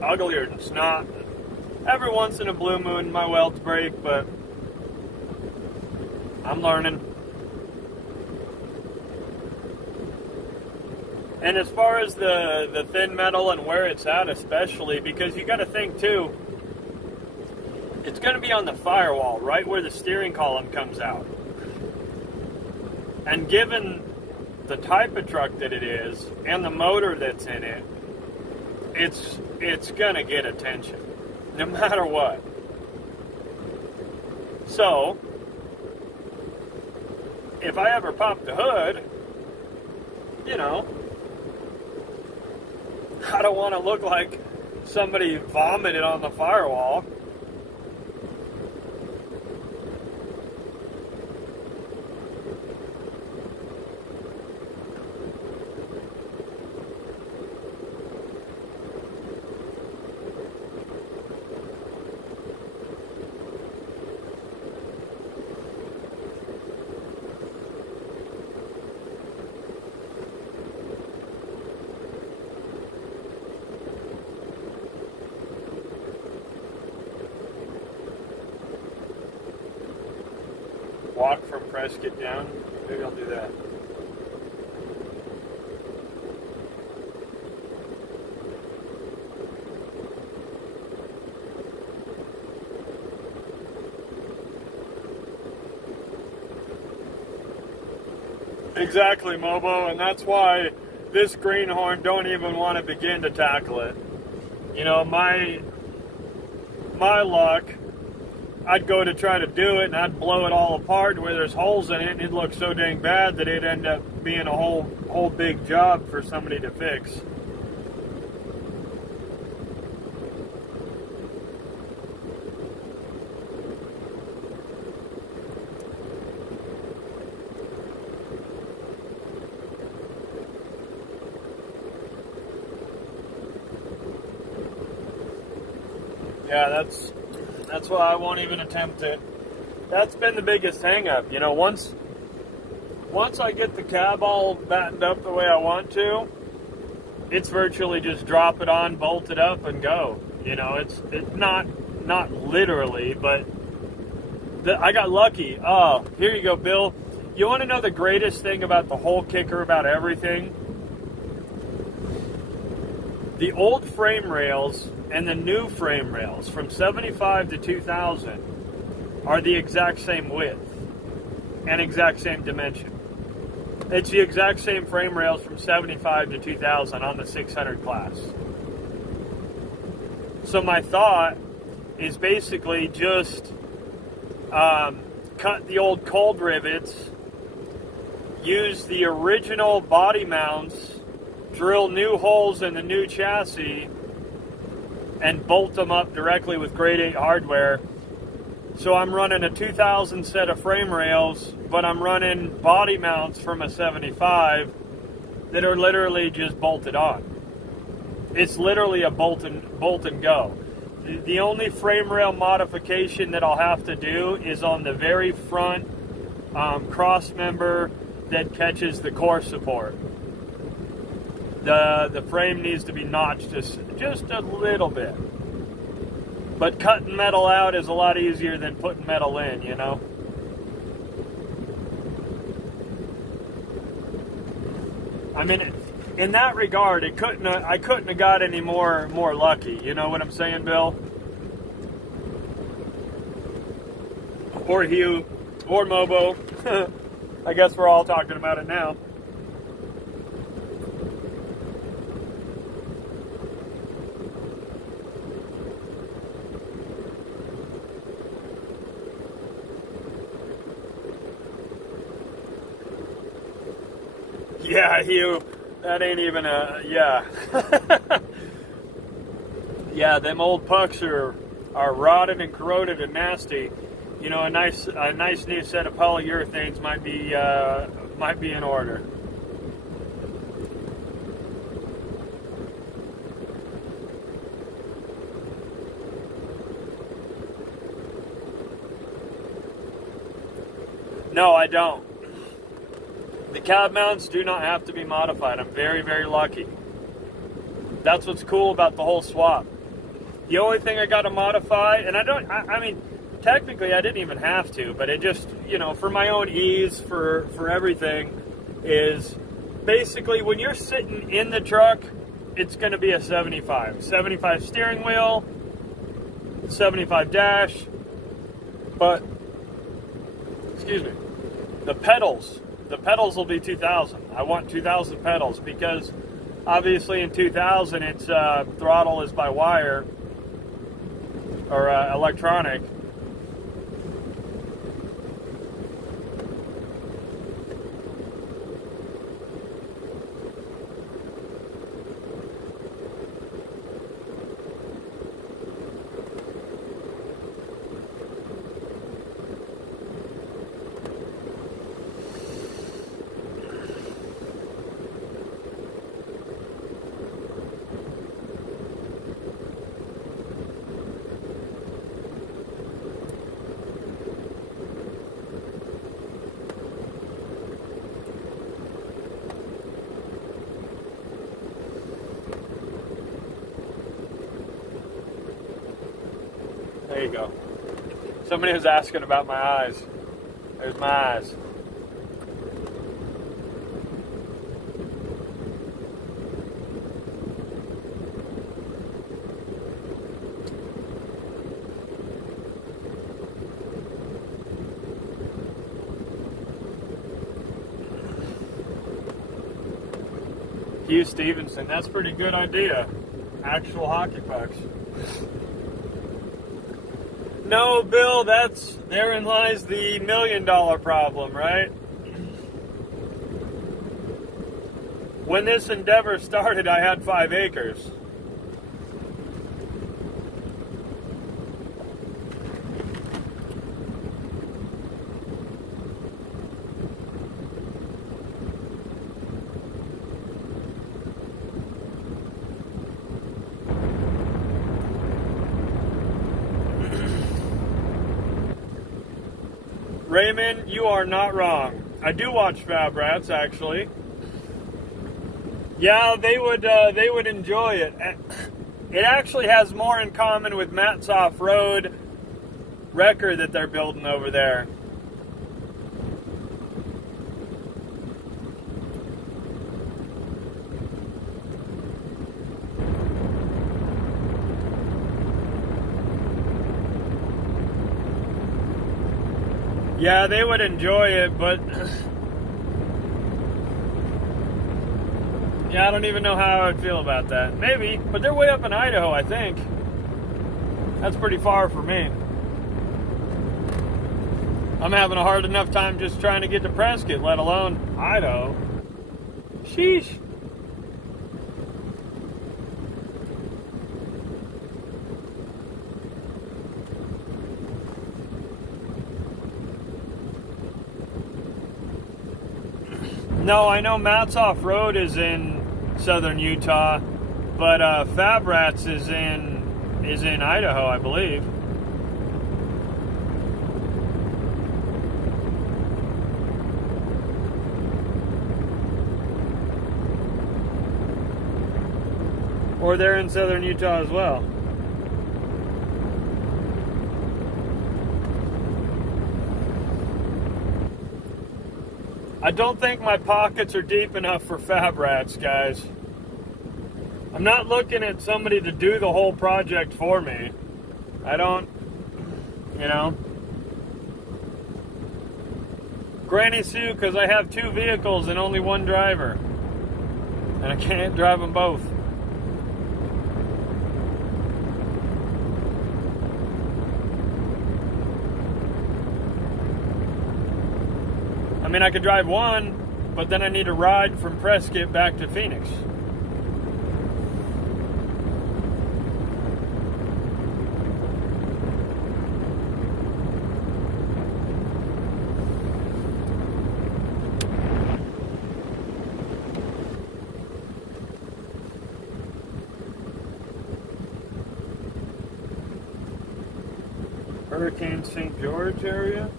uglier than snot. Every once in a blue moon, my welds break, but I'm learning. And as far as the thin metal and where it's at, especially, because you got to think too, it's going to be on the firewall, right where the steering column comes out. And given the type of truck that it is and the motor that's in it, it's gonna get attention, no matter what. So, if I ever pop the hood, you know, I don't want to look like somebody vomited on the firewall. Walk from Prescott down. Maybe I'll do that. Exactly, Mobo, and that's why this greenhorn don't even want to begin to tackle it. You know, my luck, I'd go to try to do it, and I'd blow it all apart where there's holes in it, and it'd look so dang bad that it'd end up being a whole big job for somebody to fix. Yeah, that's why I won't even attempt it. That's been the biggest hang-up. You know, once I get the cab all battened up the way I want to, it's virtually just drop it on, bolt it up, and go. You know, it's not literally, but I got lucky. Oh, here you go, Bill. You want to know the greatest thing about the whole kicker about everything? The old frame rails and the new frame rails from 75 to 2000 are the exact same width and exact same dimension. It's the exact same frame rails from 75 to 2000 on the 600 class. So my thought is basically just cut the old cold rivets, use the original body mounts, drill new holes in the new chassis, and bolt them up directly with grade 8 hardware. So I'm running a 2000 set of frame rails, but I'm running body mounts from a 75 that are literally just bolted on. It's literally a bolt and go. The only frame rail modification that I'll have to do is on the very front cross member that catches the core support. The frame needs to be notched just a little bit. But cutting metal out is a lot easier than putting metal in, you know? I mean, in that regard, I couldn't have got any more lucky. You know what I'm saying, Bill? Or Hugh, or Mobo. I guess we're all talking about it now. Yeah, Hugh, that ain't even yeah. Yeah, them old pucks are rotted and corroded and nasty. You know, a nice new set of polyurethanes might be in order. No, I don't. The cab mounts do not have to be modified. I'm very, very lucky. That's what's cool about the whole swap. The only thing I got to modify, and I mean, technically I didn't even have to, but it just, you know, for my own ease, for everything, is basically when you're sitting in the truck, it's going to be a 75. 75 steering wheel, 75 dash, but, excuse me, the pedals the pedals will be 2,000. I want 2,000 pedals because obviously in 2,000 its throttle is by wire or electronic. There you go. Somebody was asking about my eyes. There's my eyes. Hugh Stevenson, that's a pretty good idea. Actual hockey pucks. No, Bill, therein lies the $1 million problem, right? When this endeavor started, I had 5 acres. Raymond, you are not wrong. I do watch Fab Rats, actually. Yeah, they would enjoy it. It actually has more in common with Matt's off-road wrecker that they're building over there. Yeah, they would enjoy it, but yeah, I don't even know how I would feel about that. Maybe, but they're way up in Idaho, I think. That's pretty far for me. I'm having a hard enough time just trying to get to Prescott, let alone Idaho. Sheesh. No, I know Matt's Off-Road is in southern Utah, but Fab Rats is in Idaho, I believe. Or they're in southern Utah as well. I don't think my pockets are deep enough for Fab Rats, guys. I'm not looking at somebody to do the whole project for me. I don't, you know. Granny Sue, because I have 2 vehicles and only 1 driver. And I can't drive them both. I mean, I could drive 1, but then I need a ride from Prescott back to Phoenix. Hurricane St. George area?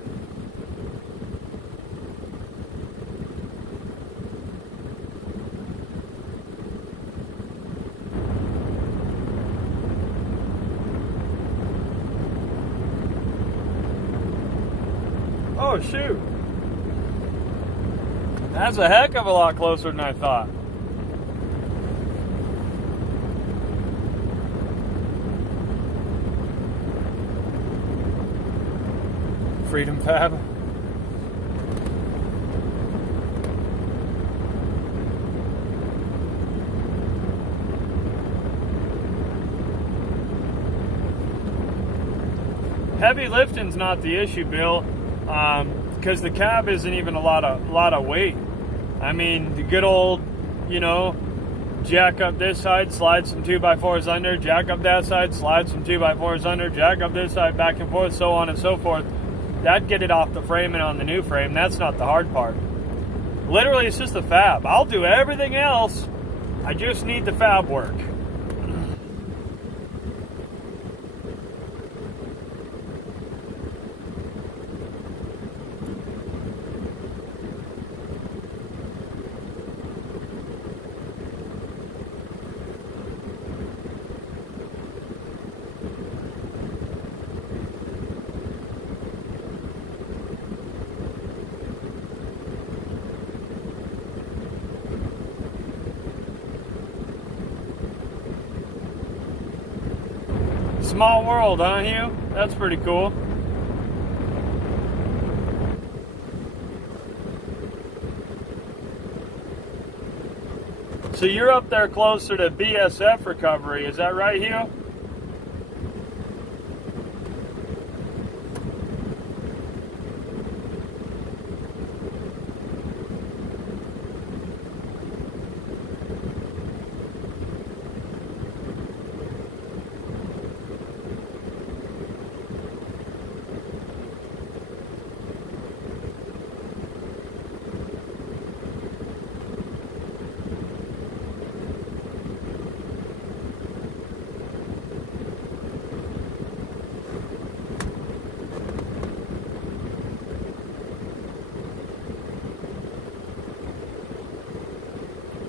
Oh, shoot. That's a heck of a lot closer than I thought. Freedom Fab. Heavy lifting's not the issue, Bill, because the cab isn't even a lot of weight. I mean, the good old, jack up this side, slide some 2x4s under, jack up that side, slide some 2x4s under, jack up this side, back and forth, so on and so forth. That'd get it off the frame and on the new frame. That's not the hard part. Literally, it's just the fab. I'll do everything else. I just need the fab work. Small world, huh, Hugh? That's pretty cool. So you're up there closer to BSF recovery, is that right, Hugh?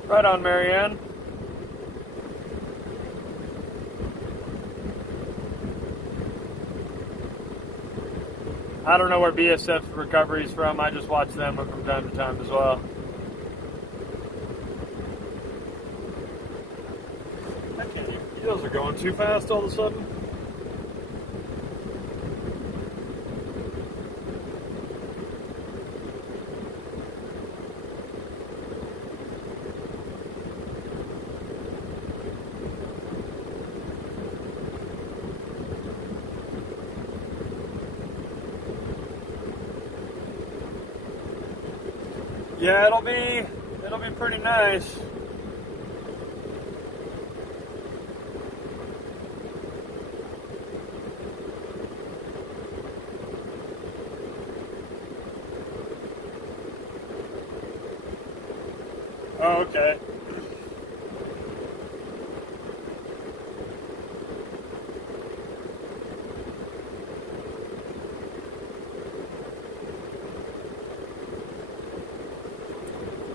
Right on, Marianne. I don't know where BSF recovery is from. I just watch them from time to time as well. I can't even. Those are going too fast all of a sudden. Yeah, it'll be pretty nice. Oh, okay.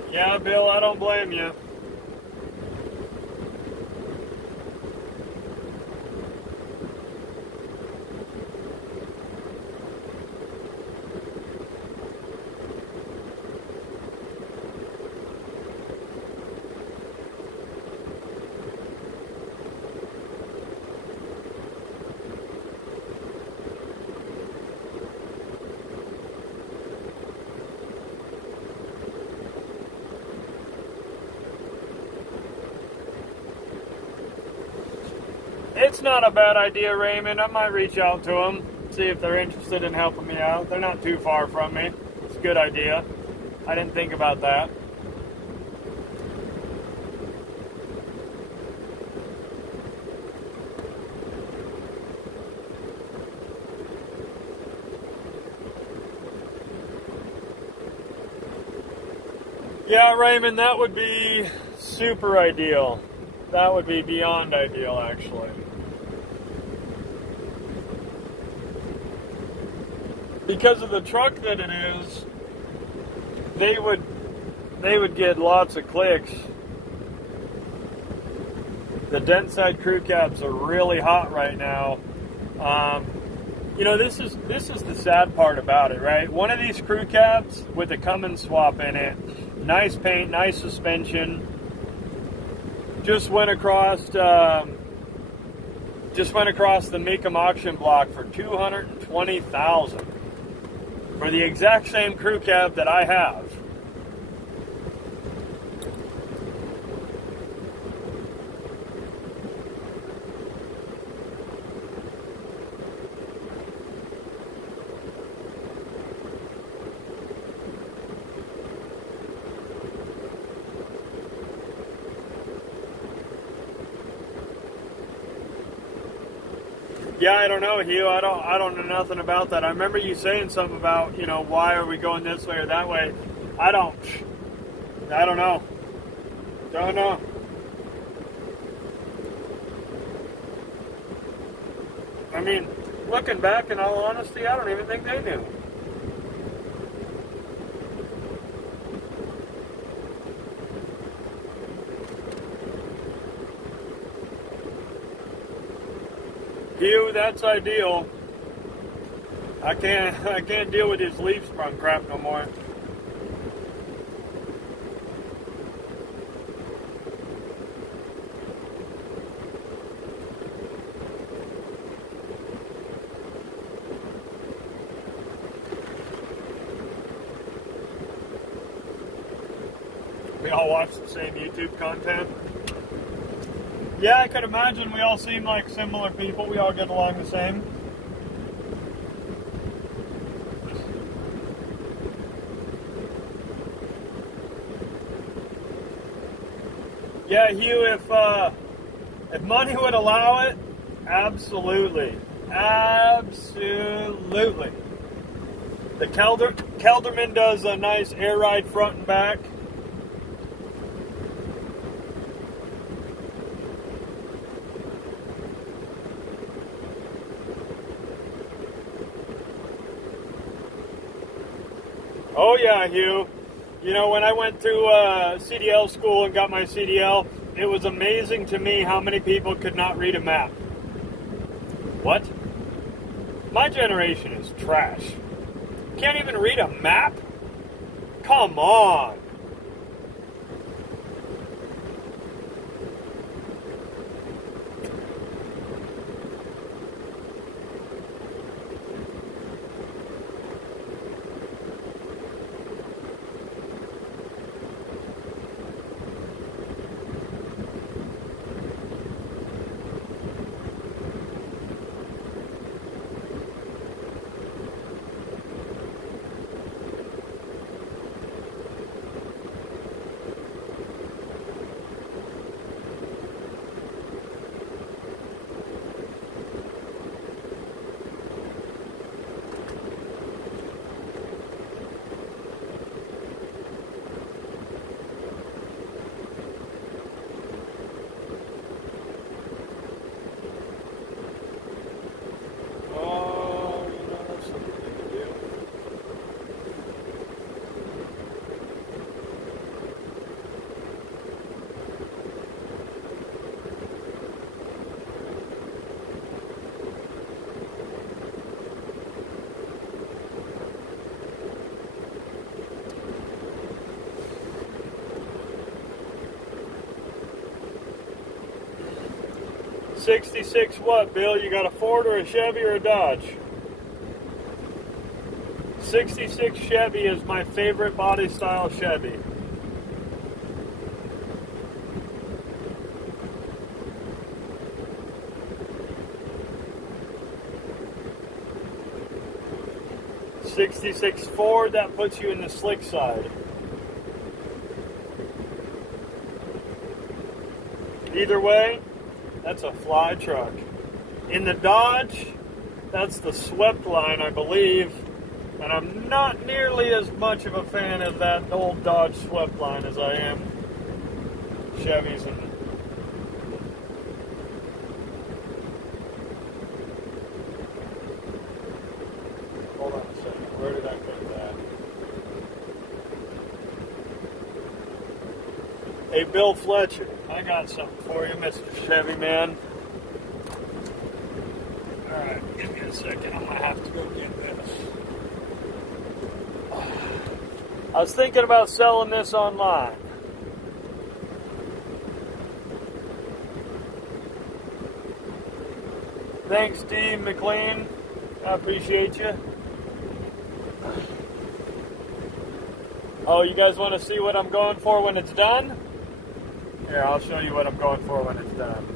Yeah, Bill, I don't blame you. It's not a bad idea, Raymond. I might reach out to them, see if they're interested in helping me out. They're not too far from me. It's a good idea. I didn't think about that. Yeah, Raymond, that would be super ideal. That would be beyond ideal, actually. Because of the truck that it is, they would get lots of clicks. The dent side crew cabs are really hot right now. This is the sad part about it, right? One of these crew cabs with a Cummins swap in it, nice paint, nice suspension. Just went across the Mecum auction block for $220,000 for the exact same crew cab that I have. Yeah, I don't know, Hugh. I don't know nothing about that. I remember you saying something about, why are we going this way or that way. I don't know. Don't know. I mean, looking back, in all honesty, I don't even think they knew. Hugh, that's ideal. I can't deal with this leaf sprung crap no more. We all watch the same YouTube content. Yeah, I could imagine we all seem like similar people. We all get along the same. Yeah, Hugh, if money would allow it, absolutely. Absolutely. The Kelderman does a nice air ride front and back. Oh yeah, Hugh. When I went to CDL school and got my CDL, it was amazing to me how many people could not read a map. What? My generation is trash. Can't even read a map? Come on. '66 what, Bill? You got a Ford or a Chevy or a Dodge? '66 Chevy is my favorite body style Chevy. '66 Ford, that puts you in the slick side. Either way, that's a fly truck. In the Dodge, that's the swept line, I believe. And I'm not nearly as much of a fan of that old Dodge swept line as I am Chevys and hold on a second. Where did I put that? Hey, Bill Fletcher, I got something for you, Mr. Chevy man. Alright, give me a second. I'm going to have to go get this. I was thinking about selling this online. Thanks, Steve McLean. I appreciate you. Oh, you guys want to see what I'm going for when it's done? Here, I'll show you what I'm going for when it's done.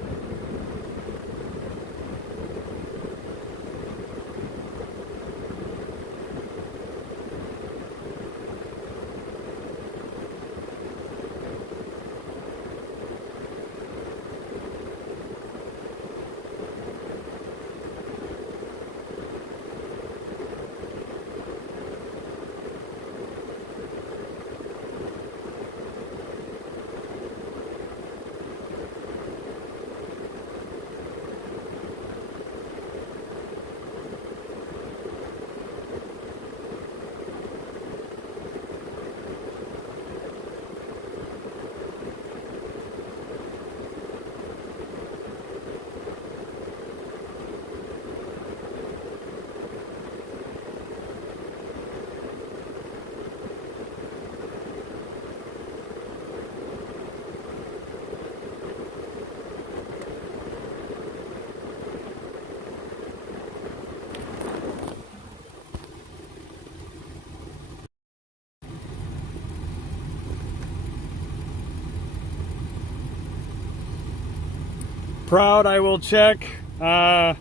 proud. I will check. I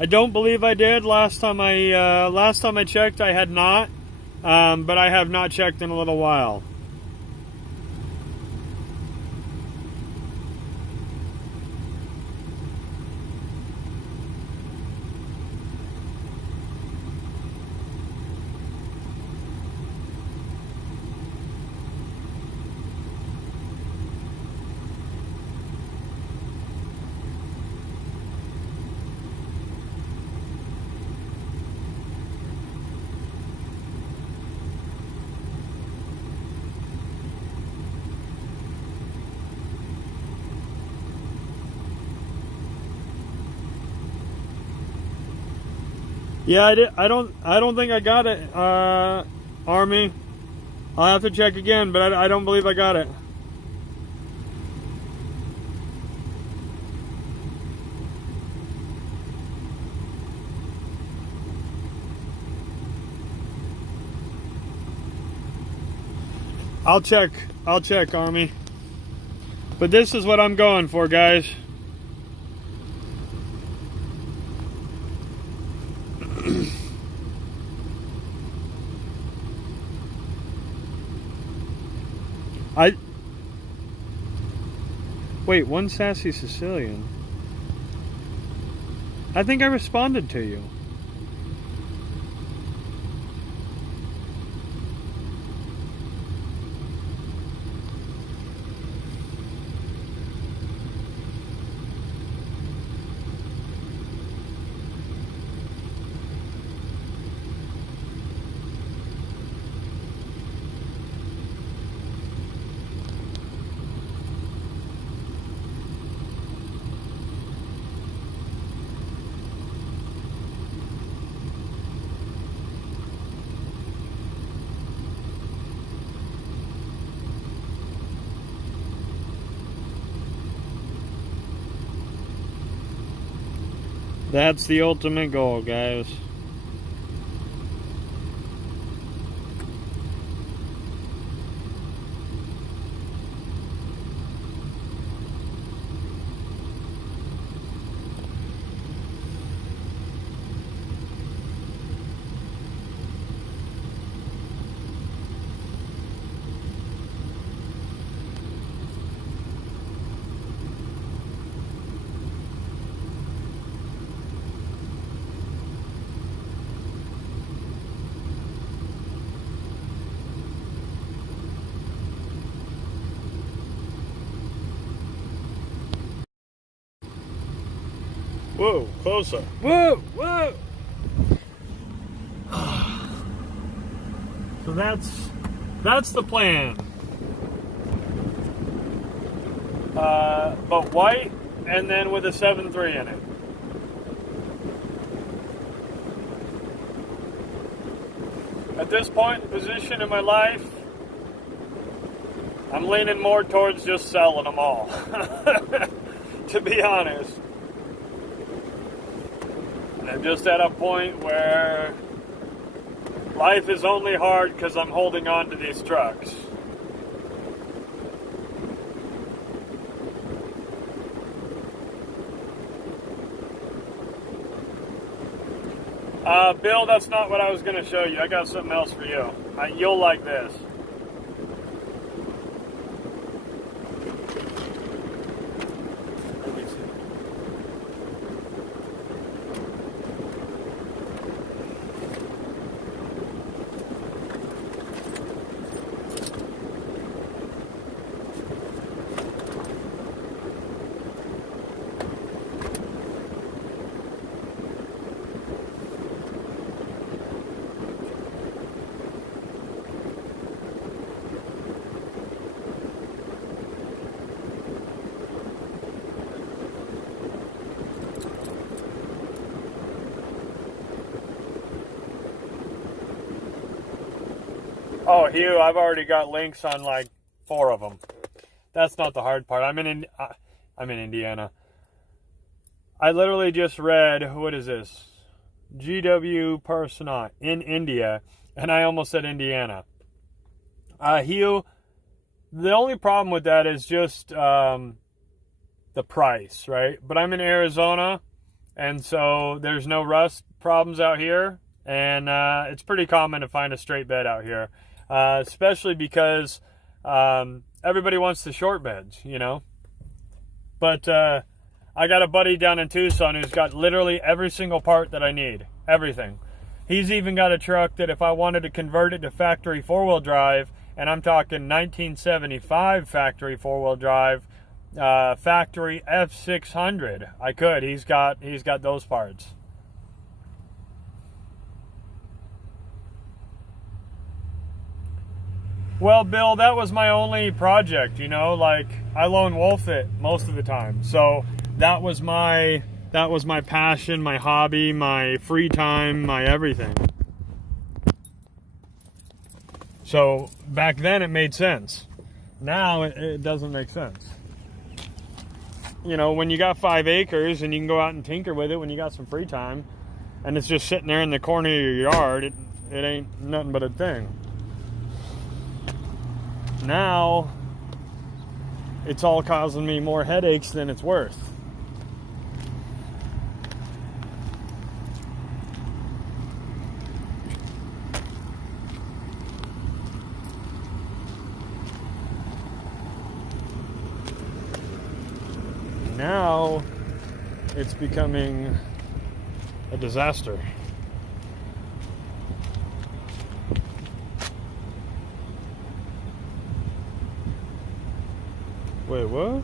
don't believe I did. Last time I checked, I had not. But I have not checked in a little while. Yeah, I don't think I got it, Army. I'll have to check again, but I don't believe I got it. I'll check, Army. But this is what I'm going for, guys. Wait, one sassy Sicilian. I think I responded to you. That's the ultimate goal, guys. Whoa, closer. Whoa, whoa. So that's the plan. But white, and then with a 7.3 in it. At this point in position in my life, I'm leaning more towards just selling them all. To be honest. I'm just at a point where life is only hard because I'm holding on to these trucks. Bill, that's not what I was going to show you. I got something else for you. You'll like this. Oh, Hugh, I've already got links on like 4 of them. That's not the hard part. I'm in Indiana. I literally just read, what is this? GW Personat in India, and I almost said Indiana. Hugh, the only problem with that is just that the price, right? But I'm in Arizona, and so there's no rust problems out here, and it's pretty common to find a straight bed out here, especially because everybody wants the short beds, you know. But I got a buddy down in Tucson who's got literally every single part that I need, everything. He's even got a truck that if I wanted to convert it to factory four-wheel drive, and I'm talking 1975 factory four-wheel drive, factory F600, I could. He's got those parts. Well, Bill, that was my only project, you know, like I lone wolf it most of the time. So that was my passion, my hobby, my free time, my everything. So back then it made sense. Now it doesn't make sense. You know, when you got 5 acres and you can go out and tinker with it when you got some free time, and it's just sitting there in the corner of your yard, it ain't nothing but a thing. Now, it's all causing me more headaches than it's worth. Now, it's becoming a disaster. Wait, what?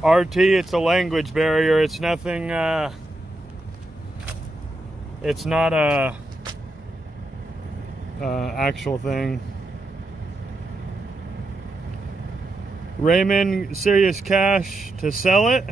RT, it's a language barrier. It's nothing, it's not a actual thing. Raymond, serious cash to sell it?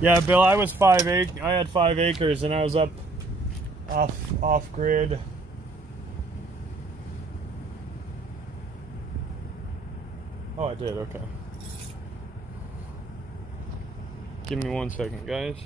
Yeah, Bill, I was I had 5 acres and I was up off grid. Oh, I did, okay. Give me 1 second, guys.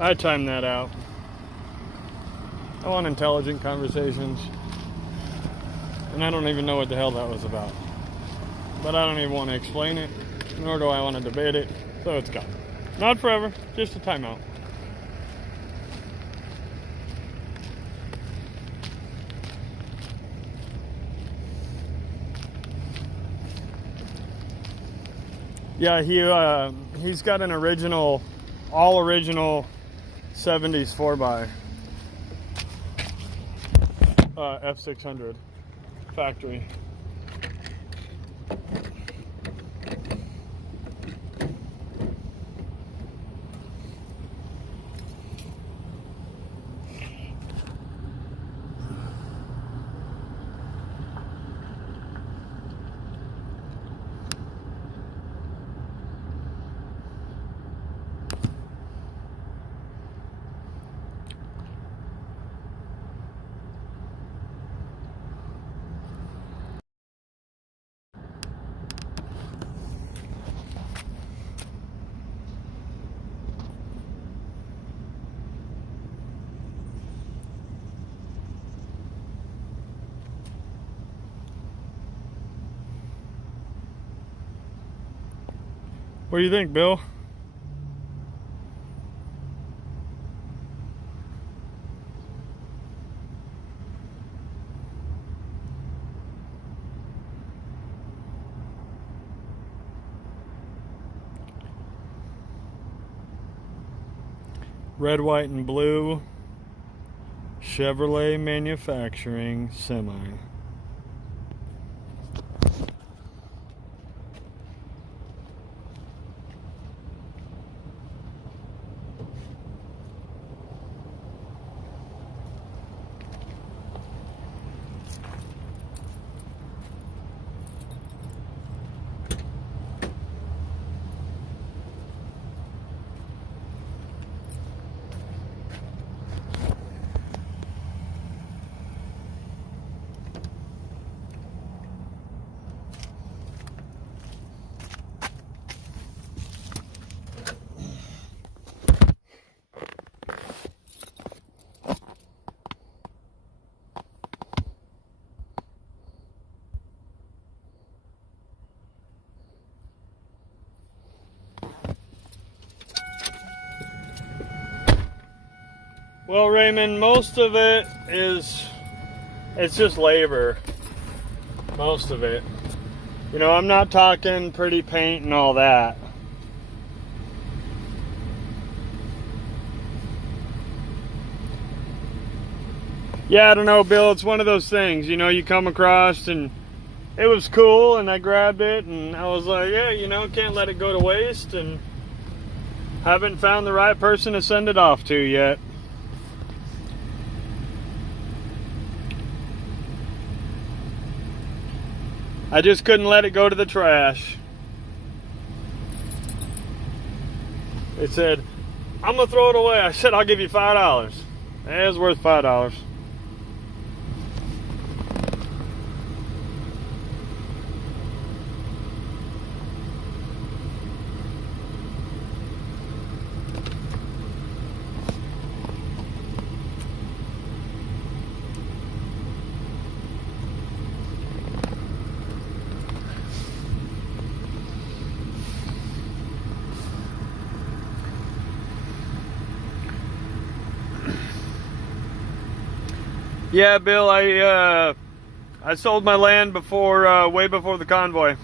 I timed that out. I want intelligent conversations. And I don't even know what the hell that was about. But I don't even want to explain it, nor do I want to debate it, so it's gone. Not forever, just a timeout. Yeah, he's got an original, all original 70s 4x F600 factory. What do you think, Bill? Red, white, and blue Chevrolet manufacturing semi. Well, Raymond, most of it it's just labor. Most of it. You know, I'm not talking pretty paint and all that. Yeah, I don't know, Bill, it's one of those things, you know, you come across and it was cool and I grabbed it and I was like, yeah, you know, can't let it go to waste, and haven't found the right person to send it off to yet. I just couldn't let it go to the trash. They said, I'm gonna throw it away. I said, I'll give you $5. It was worth $5. Yeah, Bill, I sold my land before, way before the convoy.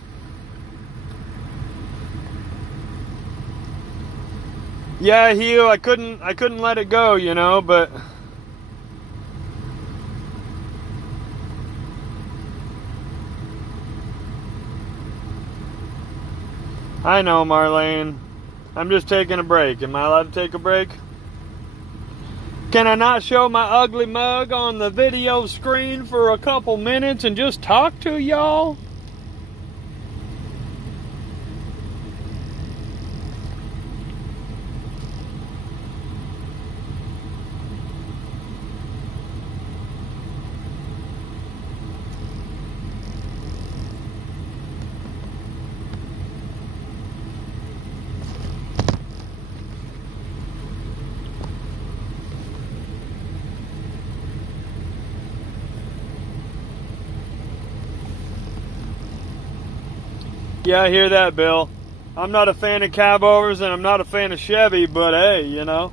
Yeah, I couldn't let it go, you know, but I know, Marlene. I'm just taking a break. Am I allowed to take a break? Can I not show my ugly mug on the video screen for a couple minutes and just talk to y'all? Yeah, I hear that, Bill. I'm not a fan of cab overs and I'm not a fan of Chevy, but hey, you know,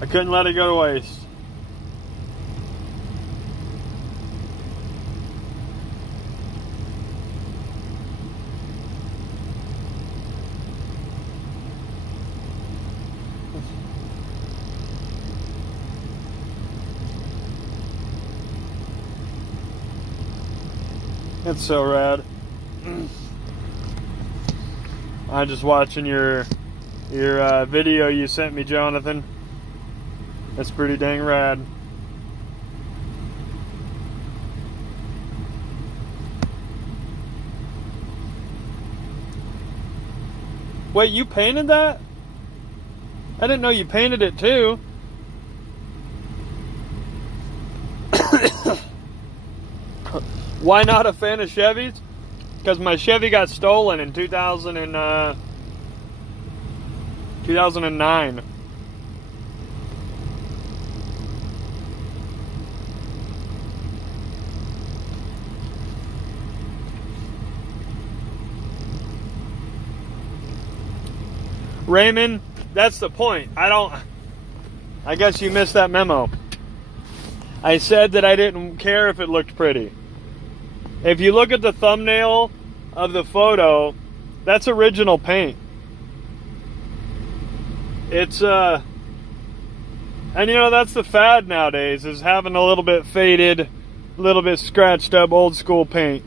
I couldn't let it go to waste. It's so rad. I'm just watching your video you sent me, Jonathan. That's pretty dang rad. Wait, you painted that? I didn't know you painted it too. Why not a fan of Chevys? Because my Chevy got stolen in 2009. Raymond, that's the point. I guess you missed that memo. I said that I didn't care if it looked pretty. If you look at the thumbnail of the photo, that's original paint. It's and you know, that's the fad nowadays, is having a little bit faded, a little bit scratched up old school paint.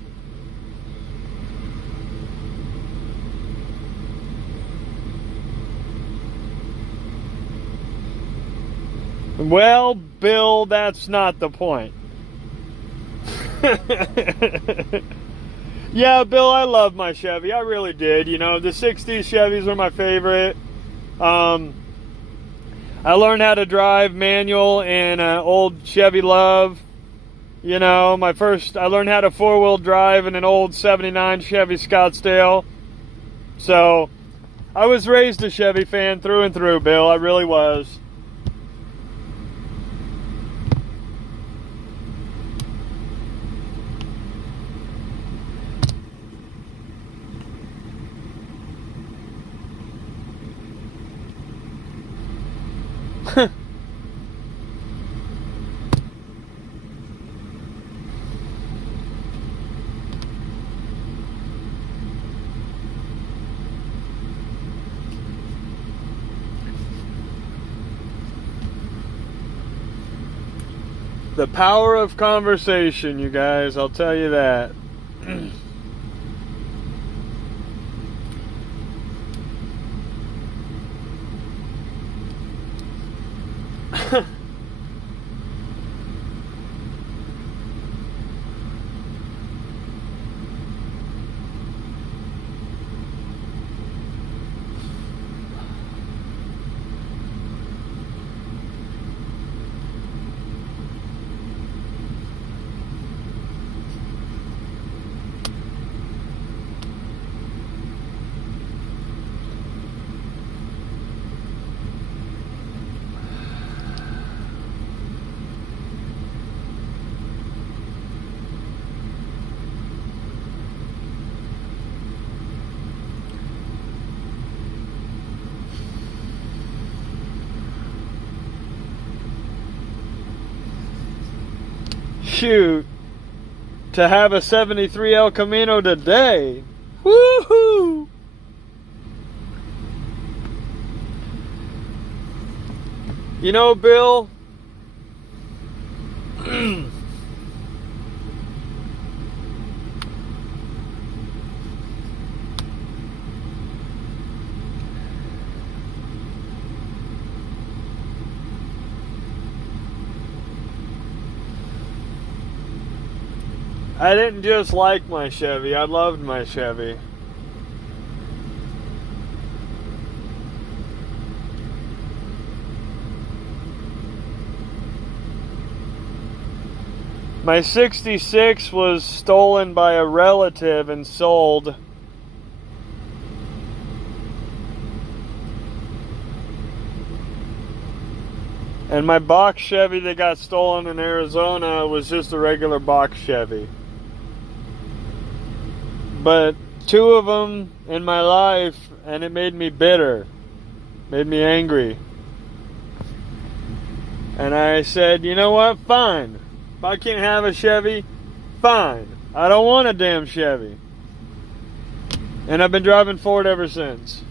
Well, Bill, that's not the point. Yeah, Bill, I love my Chevy. I really did. You know, the 60s Chevys were my favorite. I learned how to drive manual in an old Chevy Love. You know, I learned how to four-wheel drive in an old 79 Chevy Scottsdale. So, I was raised a Chevy fan through and through, Bill. I really was. The power of conversation, you guys, I'll tell you that. Shoot, to have a 73 El Camino today. Woohoo! You know, Bill, I didn't just like my Chevy, I loved my Chevy. My 66 was stolen by a relative and sold. And my box Chevy that got stolen in Arizona was just a regular box Chevy. But two of them in my life, and it made me bitter, made me angry. And I said, you know what, fine. If I can't have a Chevy, fine. I don't want a damn Chevy. And I've been driving Ford ever since.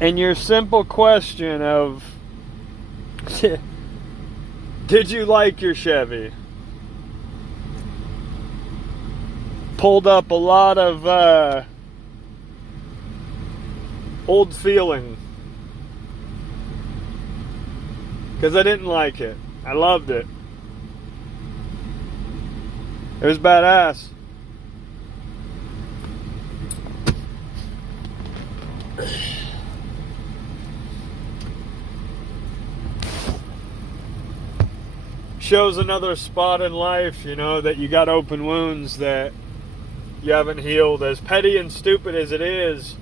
And your simple question of, did you like your Chevy? Pulled up a lot of old feeling. Because I didn't like it. I loved it. It was badass. Shows another spot in life, you know, that you got open wounds that you haven't healed. As petty and stupid as it is,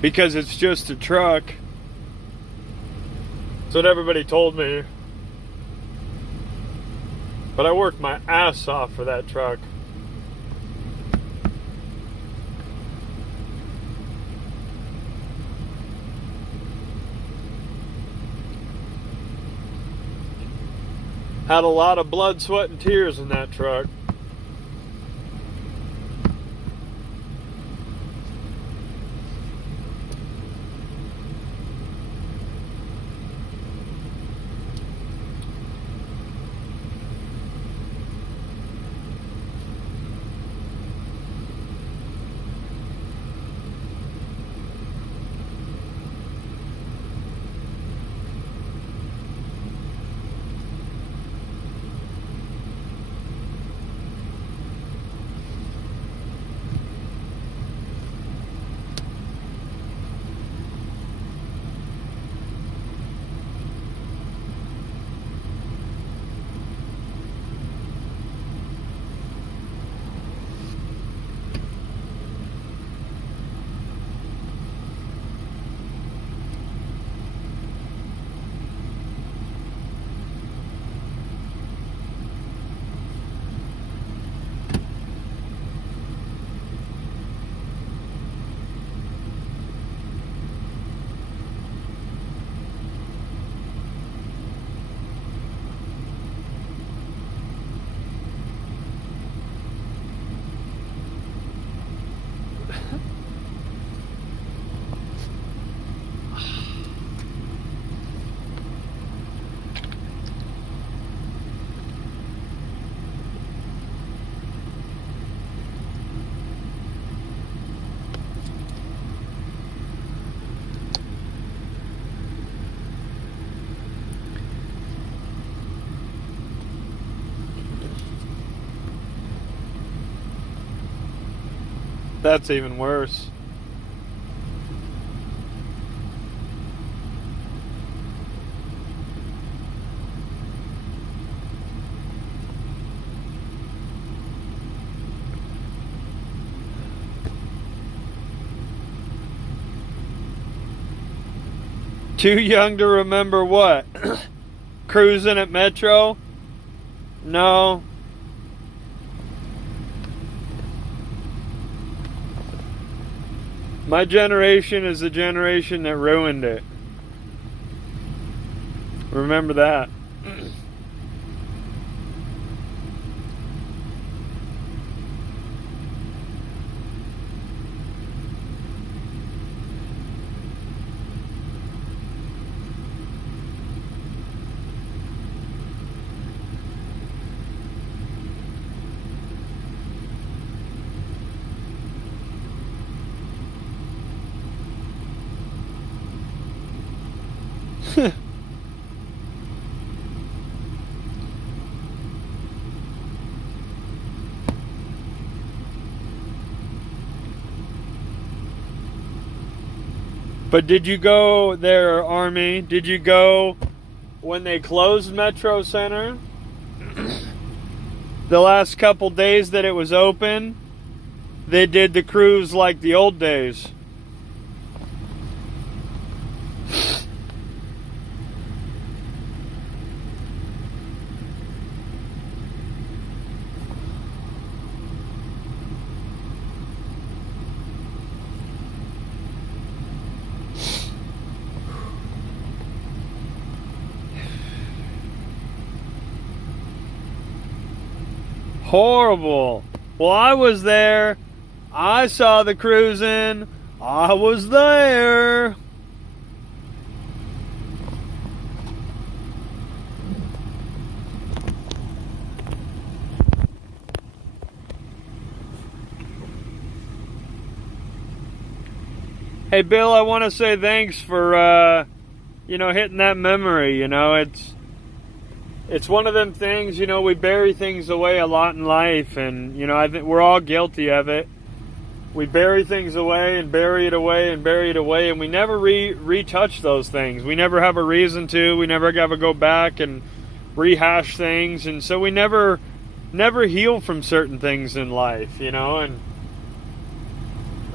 because it's just a truck. That's what everybody told me. But I worked my ass off for that truck. Had a lot of blood, sweat, and tears in that truck. That's even worse. Too young to remember what? Cruising at Metro? No. My generation is the generation that ruined it. Remember that. But did you go there, Army? Did you go when they closed Metro Center? The last couple days that it was open, they did the cruise like the old days. Horrible. Well, I was there. I saw the cruising. I was there. Hey, Bill, I want to say thanks for, hitting that memory. It's one of them things, we bury things away a lot in life, and, I think we're all guilty of it. We bury things away and bury it away and bury it away, and we never retouch those things. We never have a reason to. We never have to go back and rehash things, and so we never heal from certain things in life, and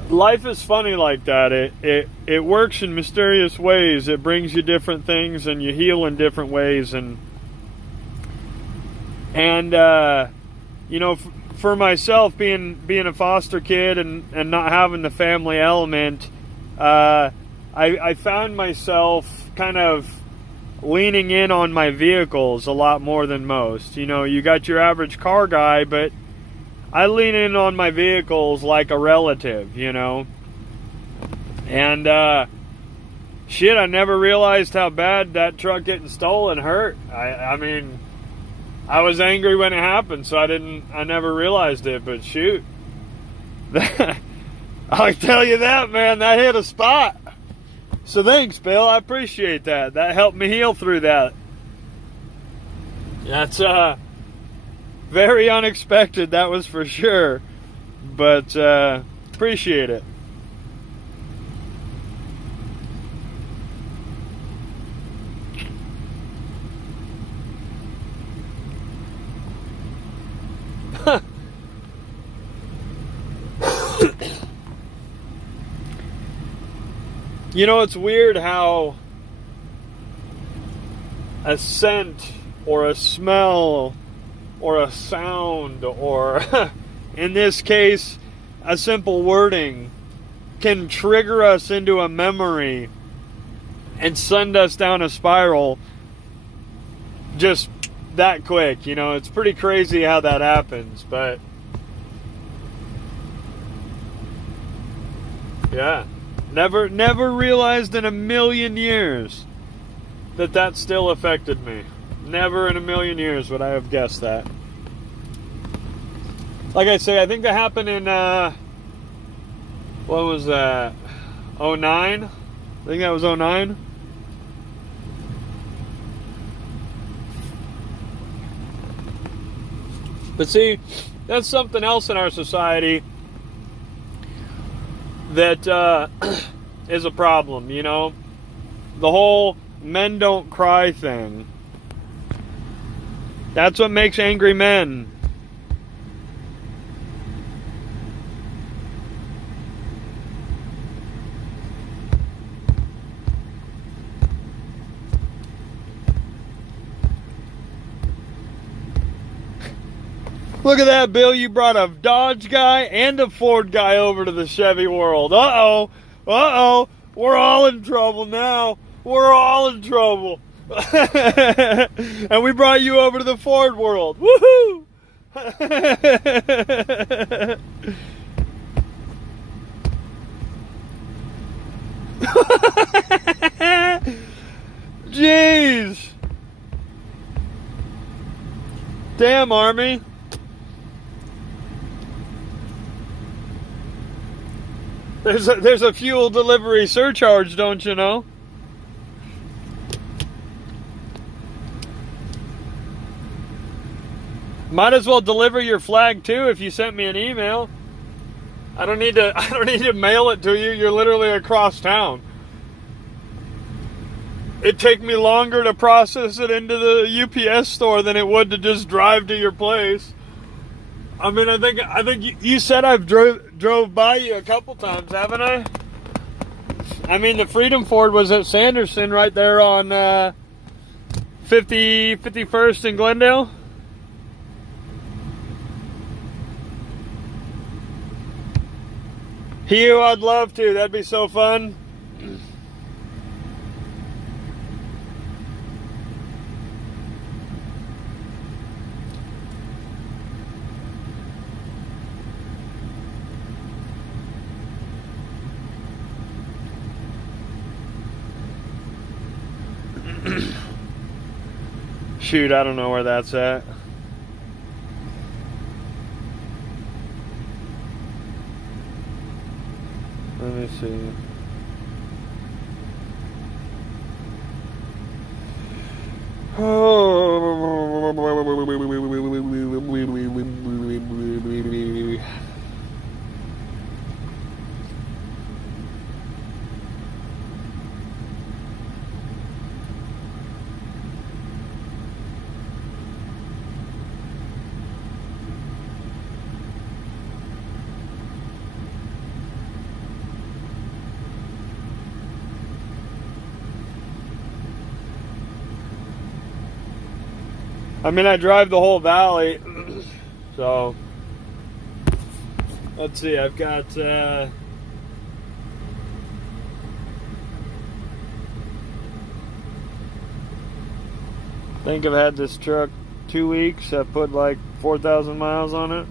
life is funny like that. It works in mysterious ways. It brings you different things, and you heal in different ways, and for myself, being a foster kid and not having the family element, I found myself kind of leaning in on my vehicles a lot more than most. You got your average car guy, but I lean in on my vehicles like a relative, and I never realized how bad that truck getting stolen hurt. I mean, I was angry when it happened, so I never realized it, but shoot. I'll tell you that, man, that hit a spot. So thanks, Bill, I appreciate that. That helped me heal through that. That's, very unexpected, that was for sure. But, appreciate it. It's weird how a scent or a smell or a sound or, in this case, a simple wording can trigger us into a memory and send us down a spiral just that quick. It's pretty crazy how that happens, but yeah. Never realized in a million years that still affected me. Never in a million years would I have guessed that. Like I say, I think that happened in, what was that? 09? I think that was 09. But see, that's something else in our society that is a problem, the whole men don't cry thing. That's what makes angry men. Look at that, Bill. You brought a Dodge guy and a Ford guy over to the Chevy world. Uh-oh. We're all in trouble now. We're all in trouble. And we brought you over to the Ford world. Woohoo! Jeez. Damn, Army. There's a fuel delivery surcharge, don't you know? Might as well deliver your flag too if you sent me an email. I don't need to mail it to you. You're literally across town. It'd take me longer to process it into the UPS store than it would to just drive to your place. I mean, I think you said I've drove by you a couple times, haven't I? I mean, the Freedom Ford was at Sanderson right there on 51st in Glendale. Hugh, I'd love to. That'd be so fun. Shoot, I don't know where that's at. Let me see. I mean, I drive the whole valley, so let's see, I've got, I think I've had this truck 2 weeks. I put like 4,000 miles on it.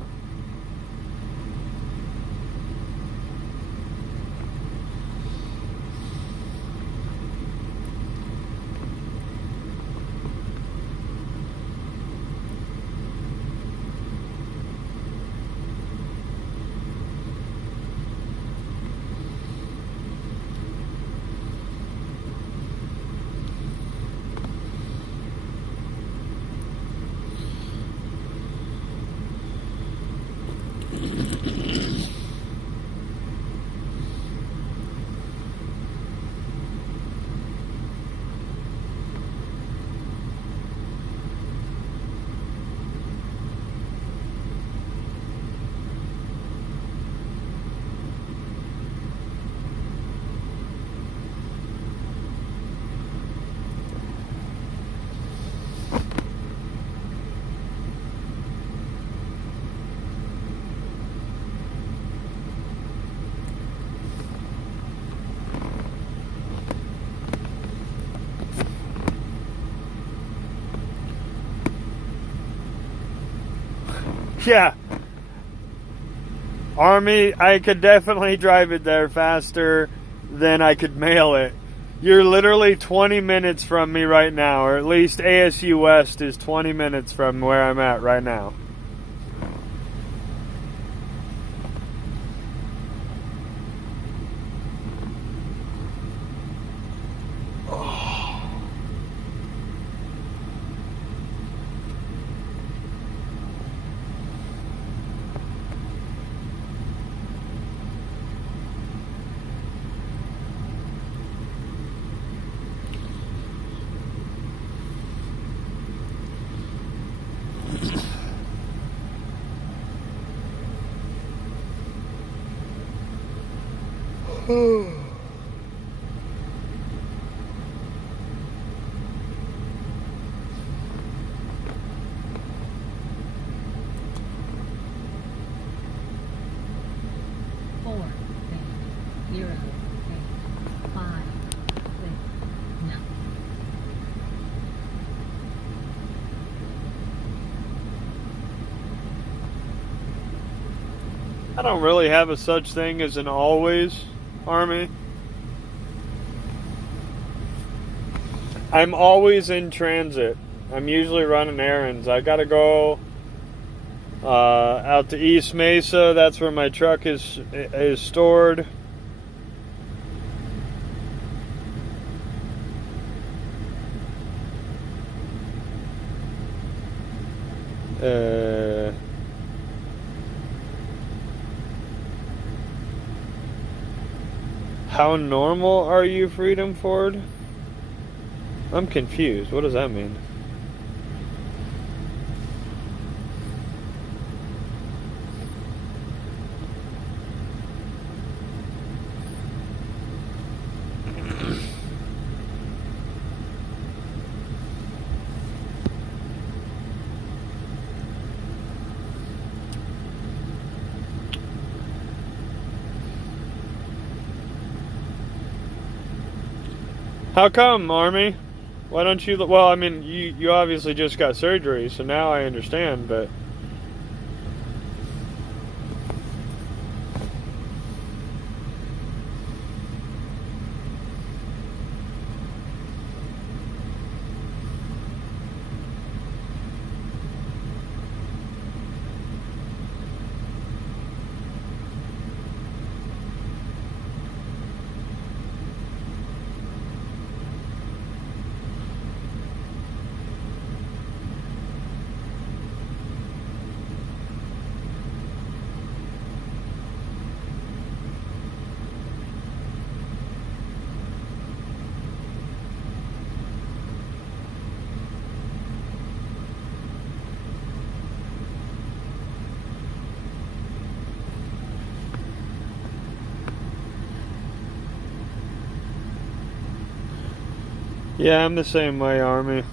Yeah. Army, I could definitely drive it there faster than I could mail it. You're literally 20 minutes from me right now, or at least ASU West is 20 minutes from where I'm at right now. I don't really have a such thing as an always, Army. I'm always in transit. I'm usually running errands. I gotta go out to East Mesa. That's where my truck is stored. How normal are you, Freedom Ford? I'm confused. What does that mean? How come, Army? Why don't you... Well, I mean, you obviously just got surgery, so now I understand, but... Yeah, I'm the same way, Army.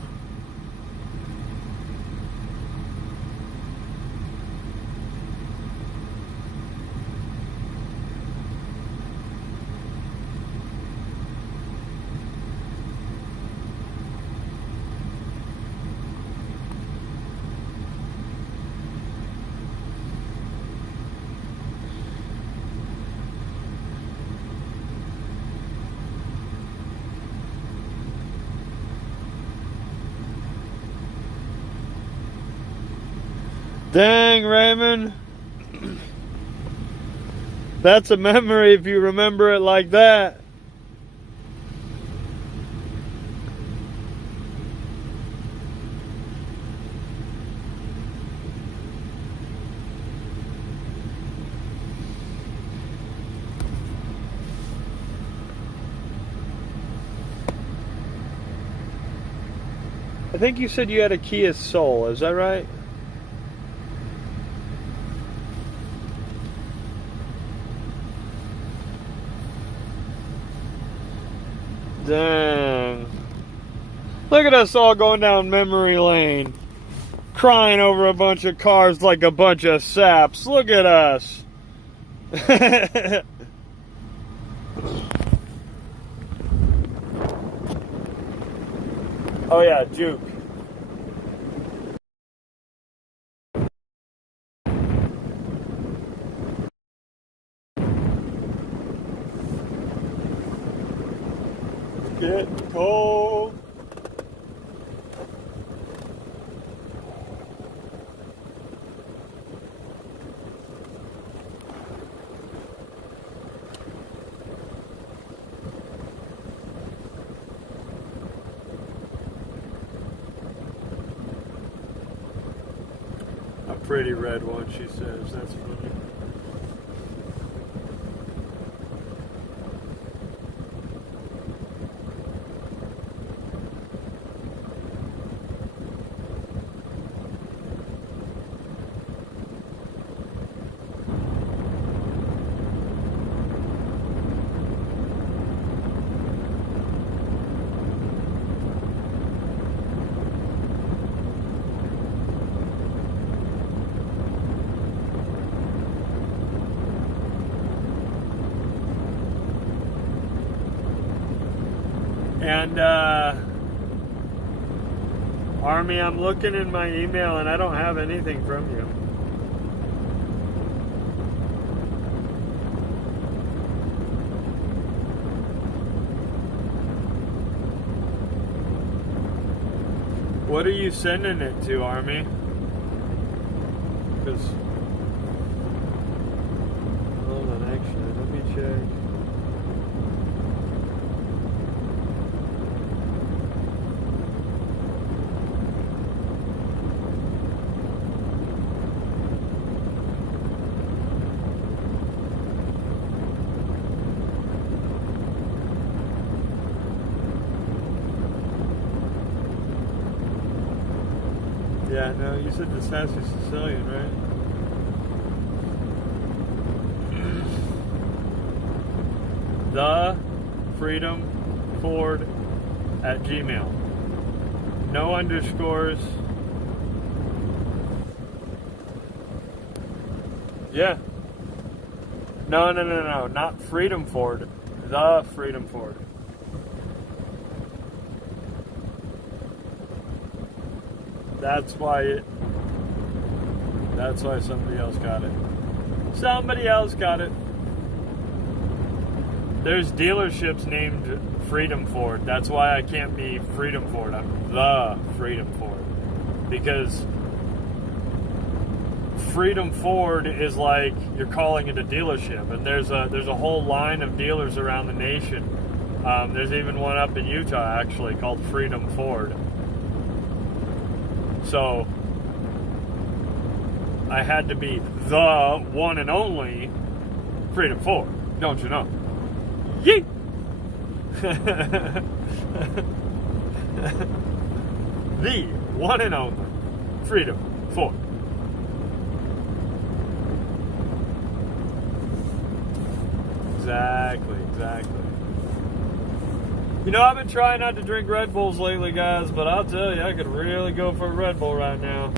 Dang, Raymond. That's a memory if you remember it like that. I think you said you had a Kia Soul, is that right? Dang. Look at us all going down memory lane, crying over a bunch of cars like a bunch of saps. Look at us. Oh yeah, Juke. Get cold. A pretty red one, she says. That's funny. And, Army, I'm looking in my email and I don't have anything from you. What are you sending it to, Army? Because, hold on, actually, let me check. Yeah, no, you said the Sassy Sicilian, right? The Freedom Ford at Gmail. No underscores. Yeah. No, not Freedom Ford. The Freedom Ford. That's why somebody else got it. Somebody else got it. There's dealerships named Freedom Ford. That's why I can't be Freedom Ford. I'm the Freedom Ford. Because Freedom Ford is like you're calling it a dealership. And there's a whole line of dealers around the nation. There's even one up in Utah, actually, called Freedom Ford. So I had to be the one and only Freedom Ford, don't you know? Yeet! The one and only Freedom Ford. Exactly. You know, I've been trying not to drink Red Bulls lately, guys, but I'll tell you, I could really go for a Red Bull right now.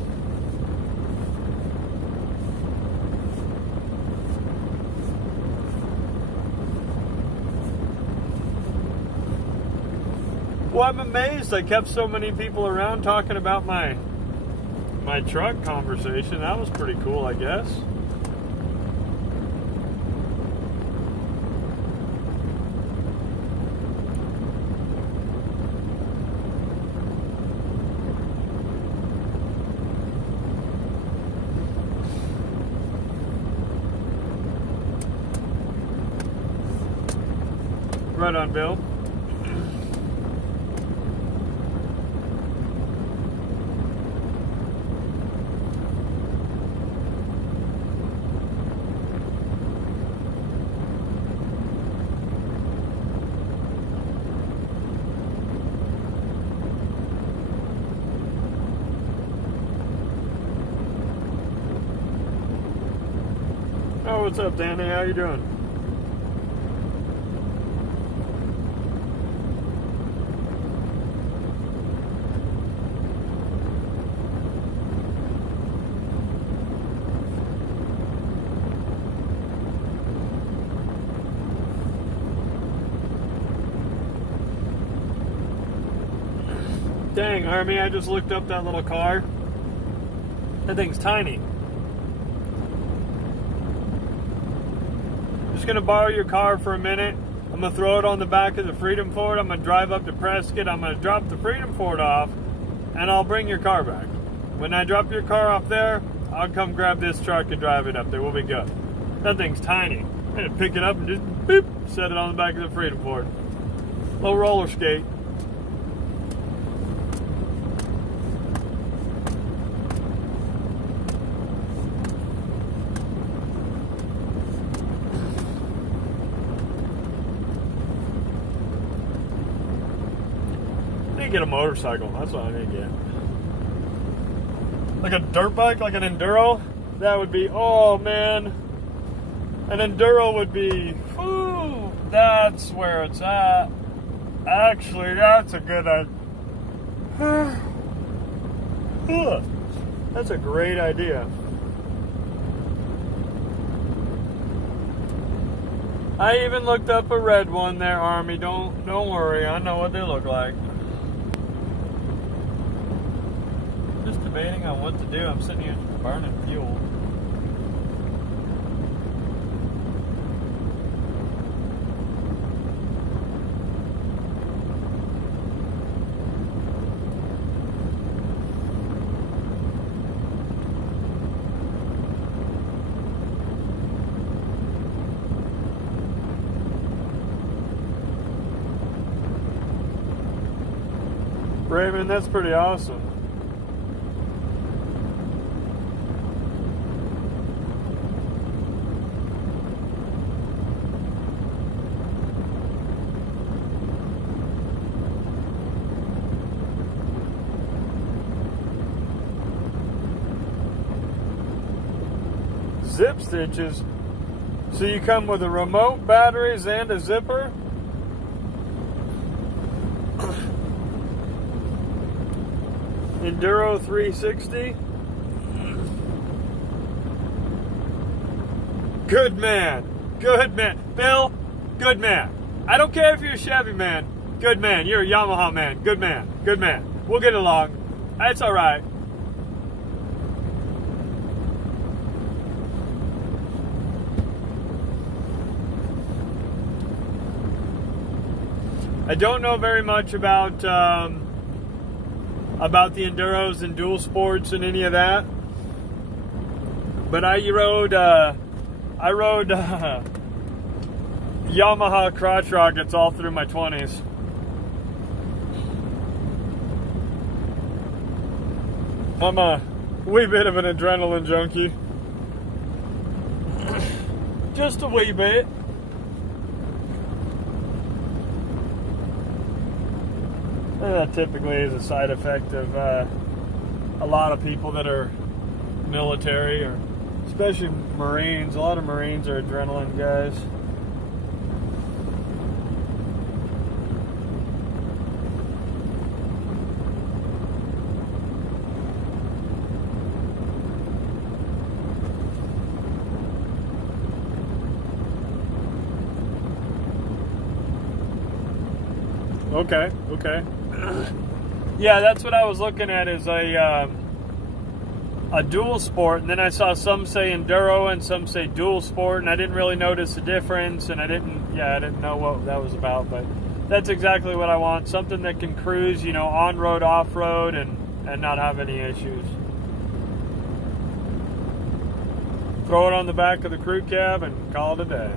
Well, I'm amazed I kept so many people around talking about my truck conversation. That was pretty cool, I guess. Right on, Bill. Oh, what's up, Danny? How you doing? Dang, Army, I just looked up that little car. That thing's tiny. Just gonna borrow your car for a minute. I'm gonna throw it on the back of the Freedom Ford. I'm gonna drive up to Prescott. I'm gonna drop the Freedom Ford off, and I'll bring your car back. When I drop your car off there, I'll come grab this truck and drive it up there. We'll be good. That thing's tiny. I'm gonna pick it up and just boop, set it on the back of the Freedom Ford. Little roller skate. Get a motorcycle. That's what I need to get. Like a dirt bike, like an Enduro. That would be, oh man. An Enduro would be, whew, that's where it's at. Actually, that's a good idea. That's a great idea. I even looked up a red one there, Army. Don't worry. I know what they look like. Debating on what to do. I'm sitting here burning fuel. Raymond, that's pretty awesome. Zip stitches. So you come with a remote, batteries, and a zipper? Enduro 360. Good man. Good man. Bill, good man. I don't care if you're a Chevy man. Good man. You're a Yamaha man. Good man. Good man. We'll get along. It's all right. I don't know very much about the Enduros and dual sports and any of that, but I rode Yamaha crotch rockets all through my 20s. I'm a wee bit of an adrenaline junkie. Just a wee bit. And that typically is a side effect of a lot of people that are military, or especially Marines. A lot of Marines are adrenaline guys. Okay. Yeah, that's what I was looking at, is a dual sport, and then I saw some say enduro and some say dual sport, and I didn't really notice the difference, and I didn't know what that was about, but that's exactly what I want. Something that can cruise, on-road, off-road, and not have any issues. Throw it on the back of the crew cab and call it a day.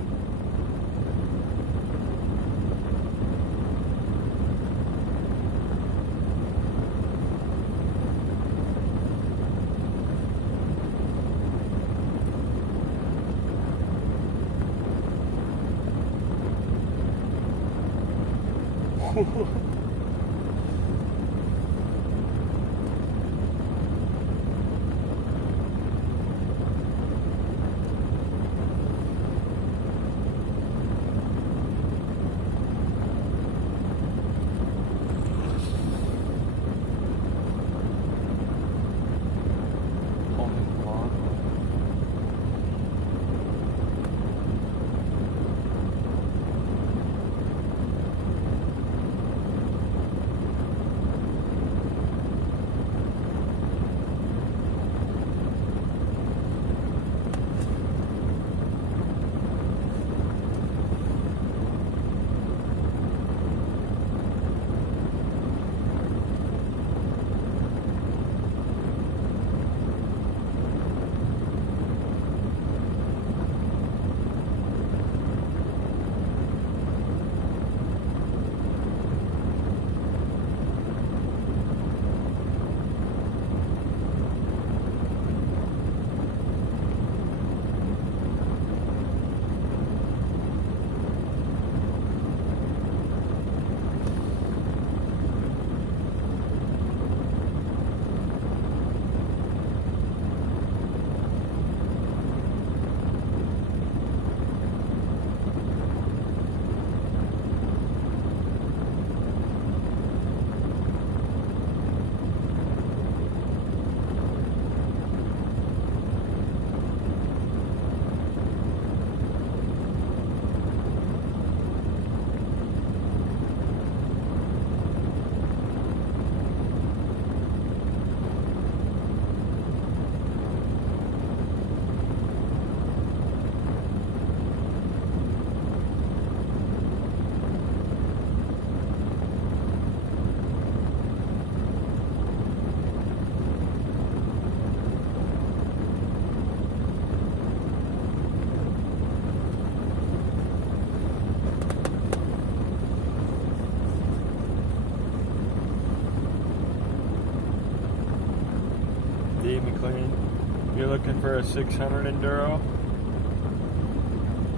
You're looking for a 600 Enduro.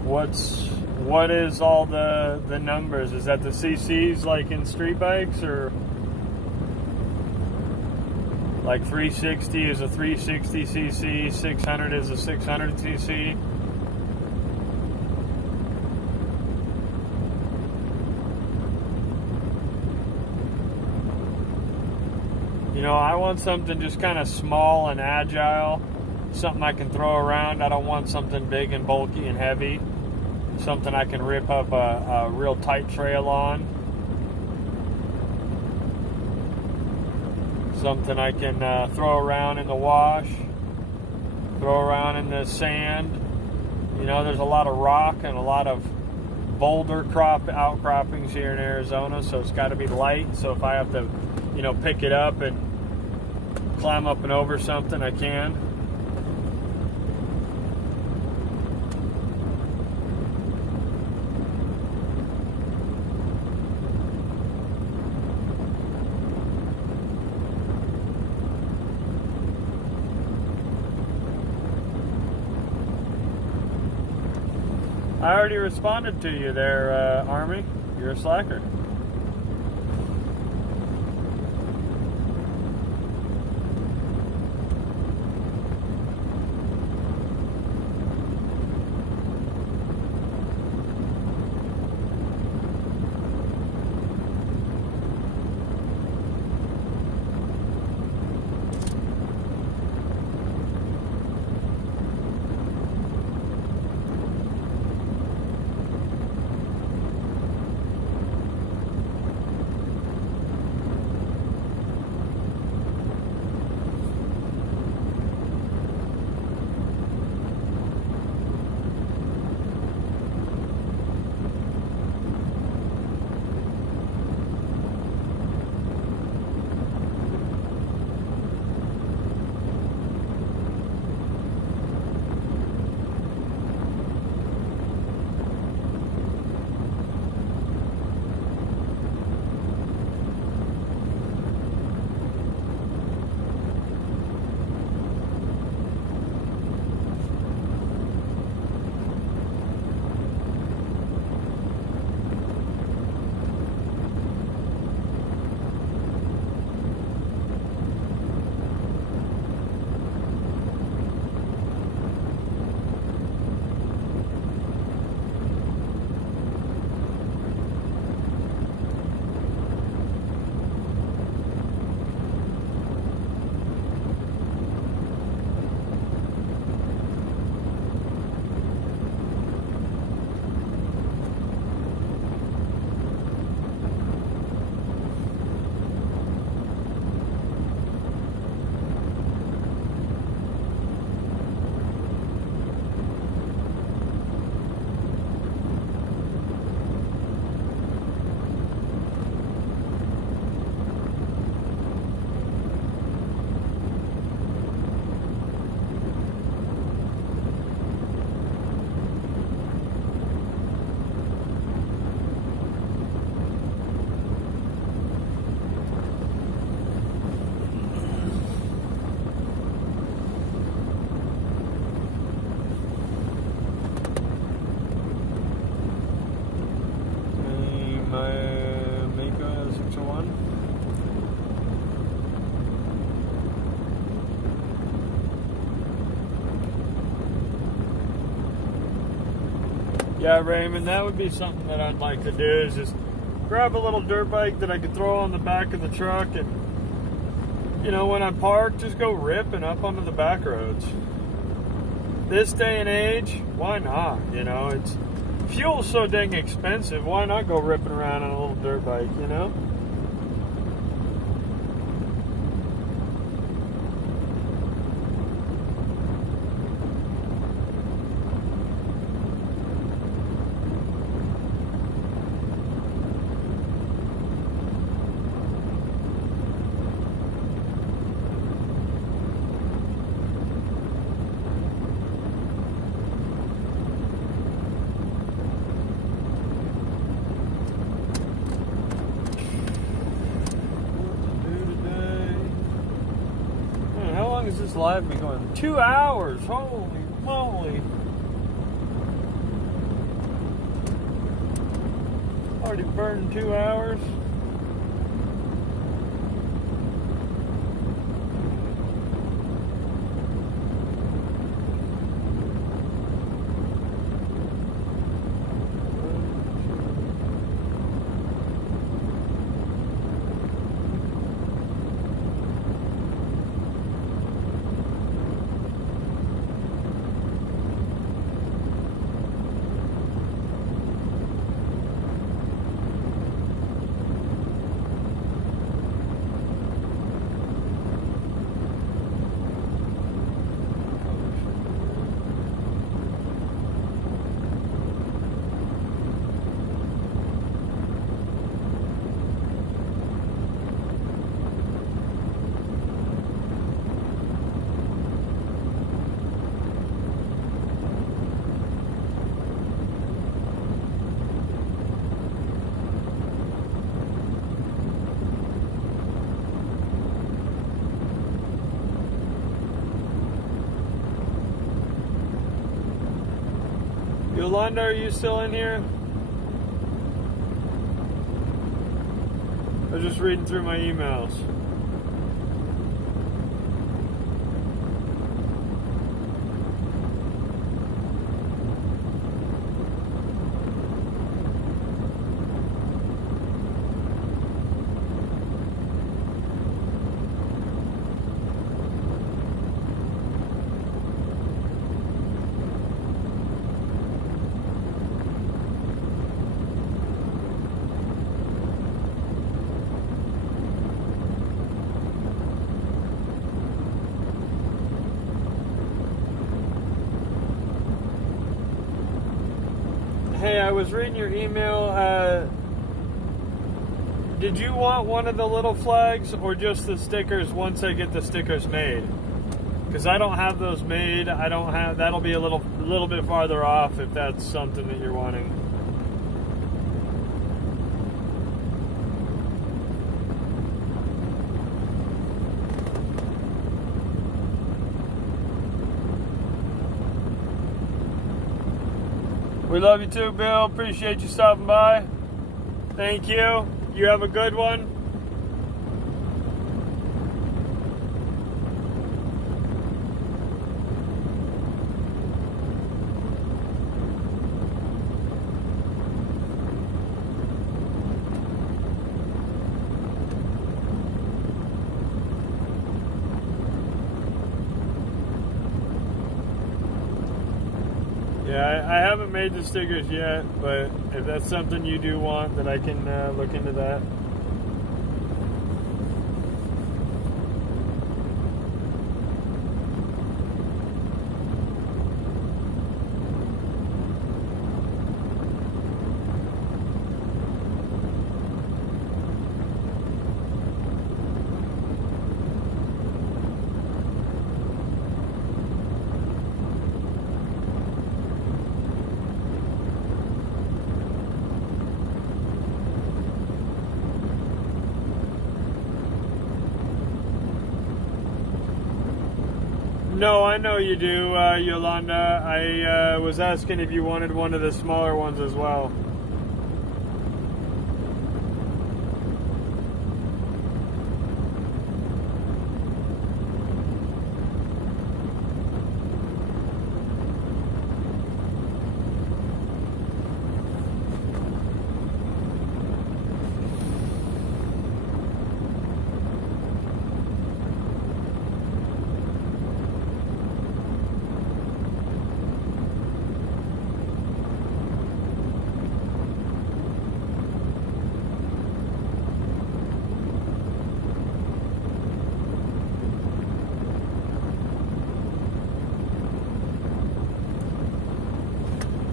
What is all the numbers? Is that the CCs like in street bikes, or like 360 is a 360 cc, 600 is a 600 cc? I want something just kind of small and agile, something I can throw around. I don't want something big and bulky and heavy, something I can rip up a real tight trail on, something I can throw around in the wash, throw around in the sand. There's a lot of rock and a lot of boulder outcroppings here in Arizona, so it's got to be light. So if I have to pick it up and climb up and over something, I can. I already responded to you there, Army. You're a slacker. one. Yeah, Raymond, that would be something that I'd like to do, is just grab a little dirt bike that I could throw on the back of the truck and, you know, when I park, just go ripping up onto the back roads. This day and age, why not? You know, it's fuel's so dang expensive. Why not go ripping around on a little dirt bike, you know? This live been going 2 hours. Holy moly. Already burned 2 hours. Yolanda, are you still in here? I was just reading through my emails. Hey, I was reading your email. Did you want one of the little flags or just the stickers once I get the stickers made? Because I don't have those made. I don't have. That'll be a little bit farther off if that's something that you're wanting. We love you too, Bill. Appreciate you stopping by. Thank you. You have a good one. Yeah, I haven't made the stickers yet, but if that's something you do want, then I can look into that. No, I know you do, Yolanda. I was asking if you wanted one of the smaller ones as well.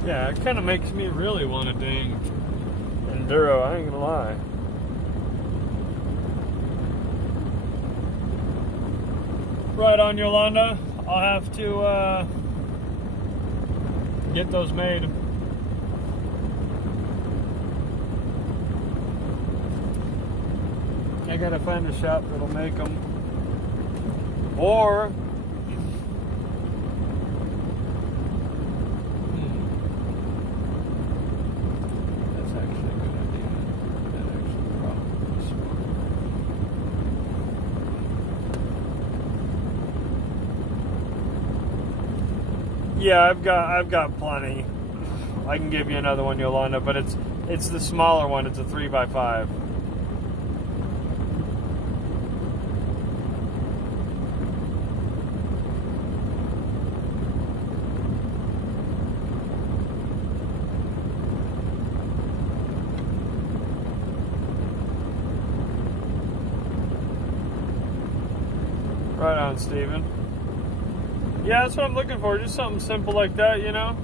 Yeah, it kind of makes me really want a dang Enduro, I ain't gonna lie. Right on, Yolanda. I'll have to get those made. I gotta find a shop that'll make them. Or that's actually a good idea. That actually probably is smart. Yeah, I've got plenty. I can give you another one, Yolanda, but it's the smaller one. It's a 3x5. Right on, Steven. Yeah, that's what I'm looking for. Just something simple like that, you know?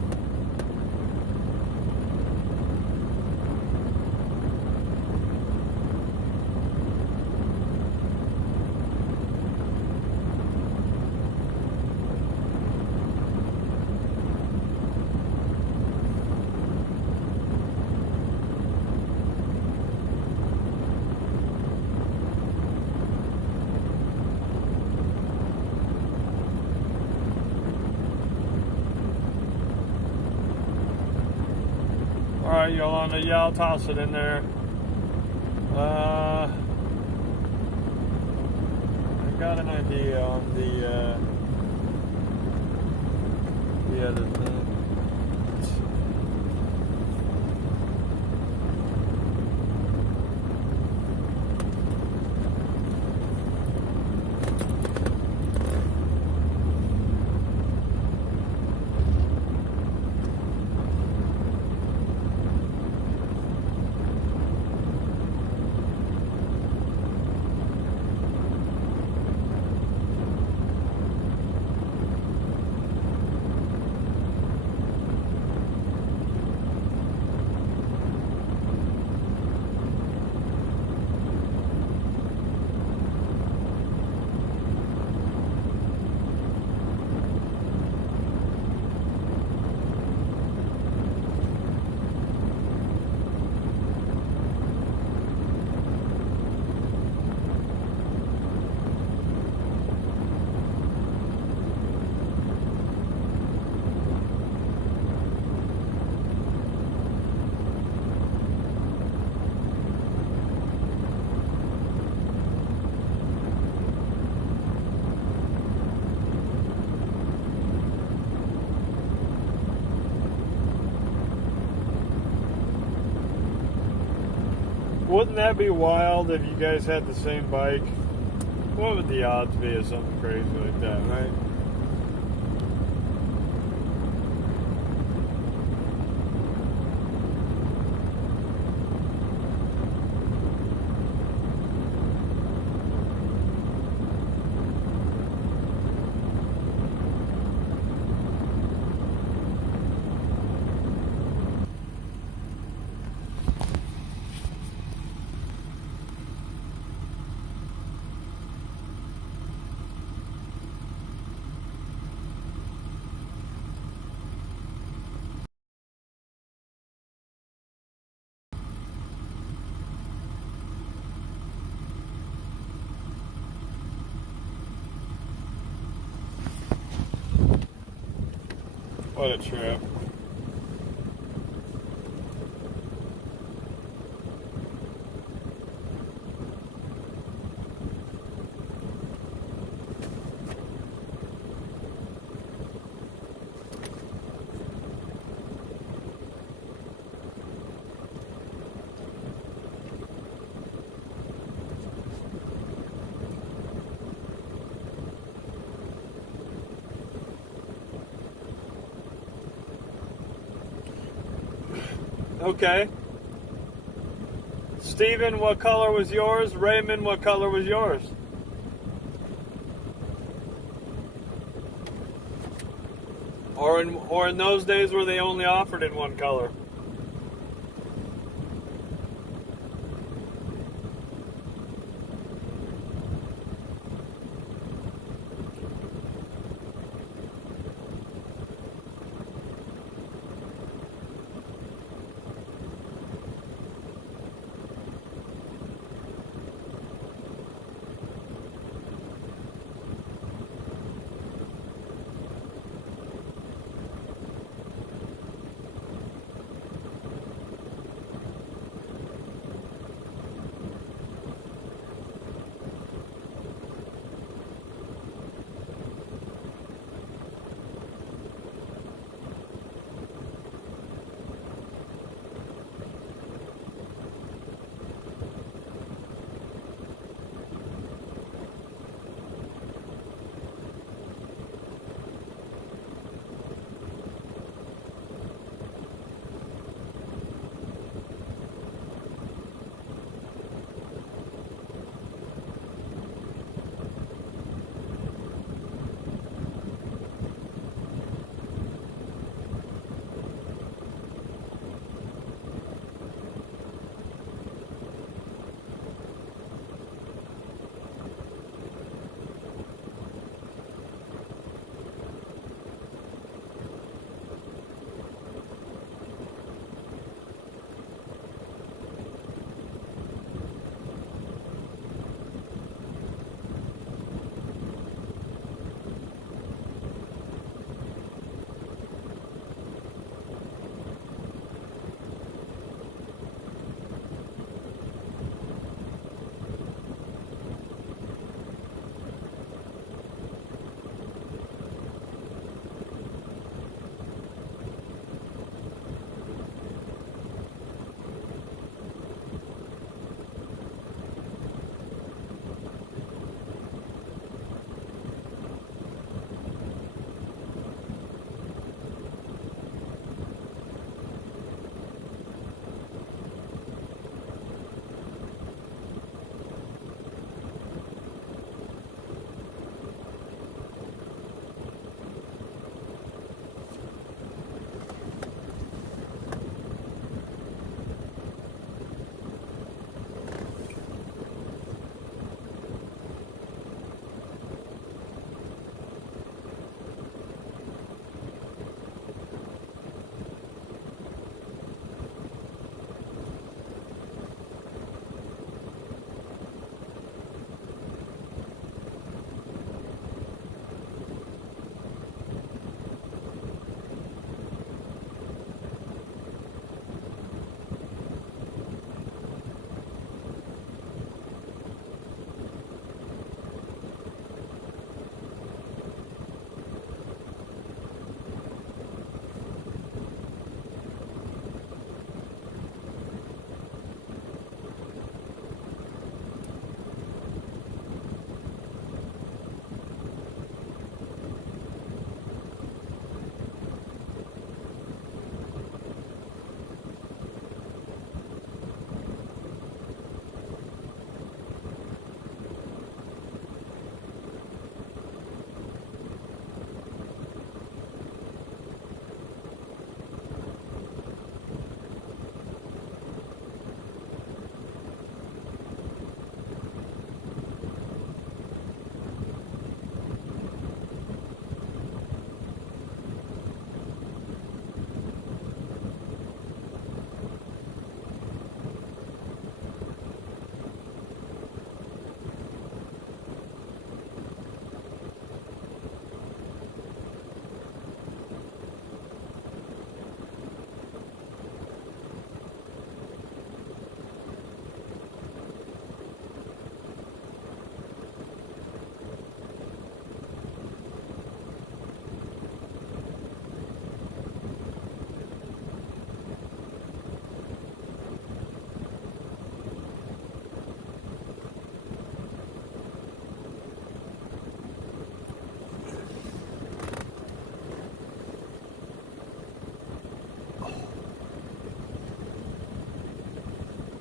Alright, Yolanda, yeah, I'll toss it in there. I got an idea on the other thing. Wouldn't that be wild if you guys had the same bike? What would the odds be of something crazy like that, right? What a trip. Okay. Steven, what color was yours? Raymond, what color was yours? Or in those days where they only offered in one color.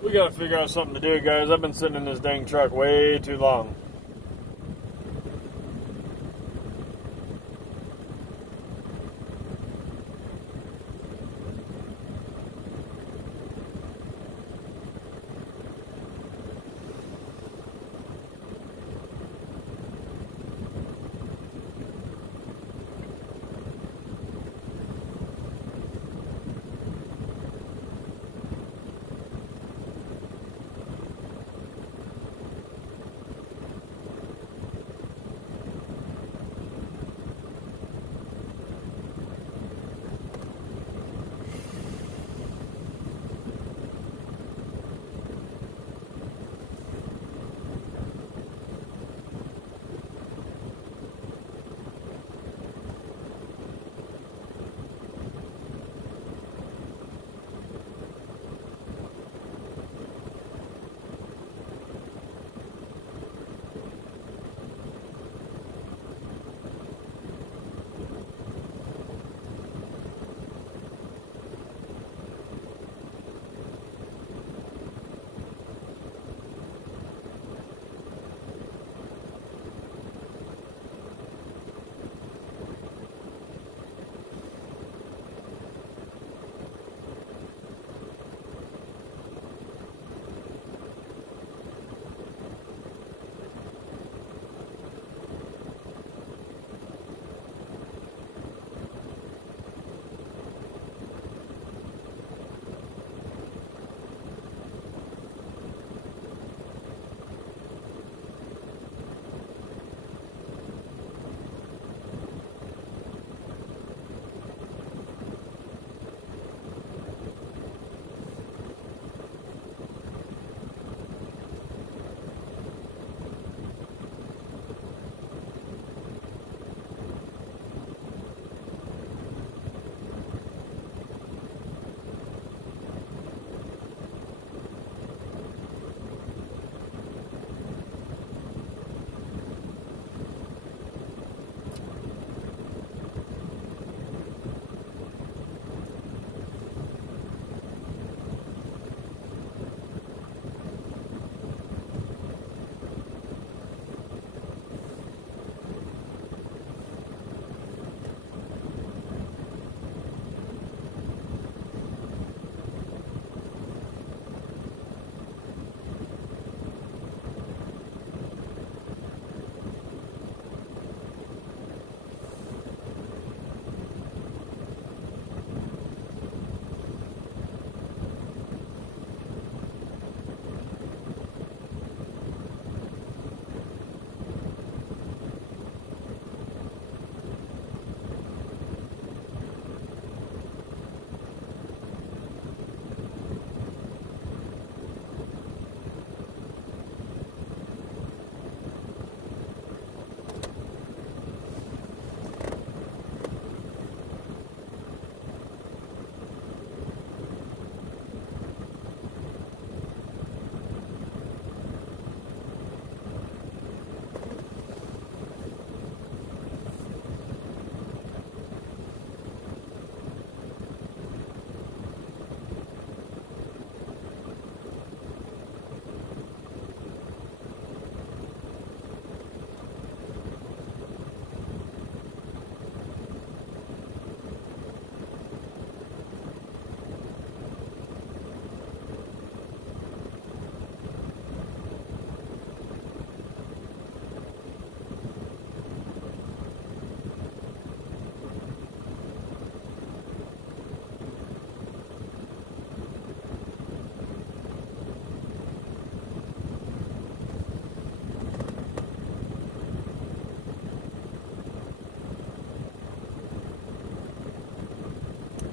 We gotta figure out something to do, guys. I've been sitting in this dang truck way too long.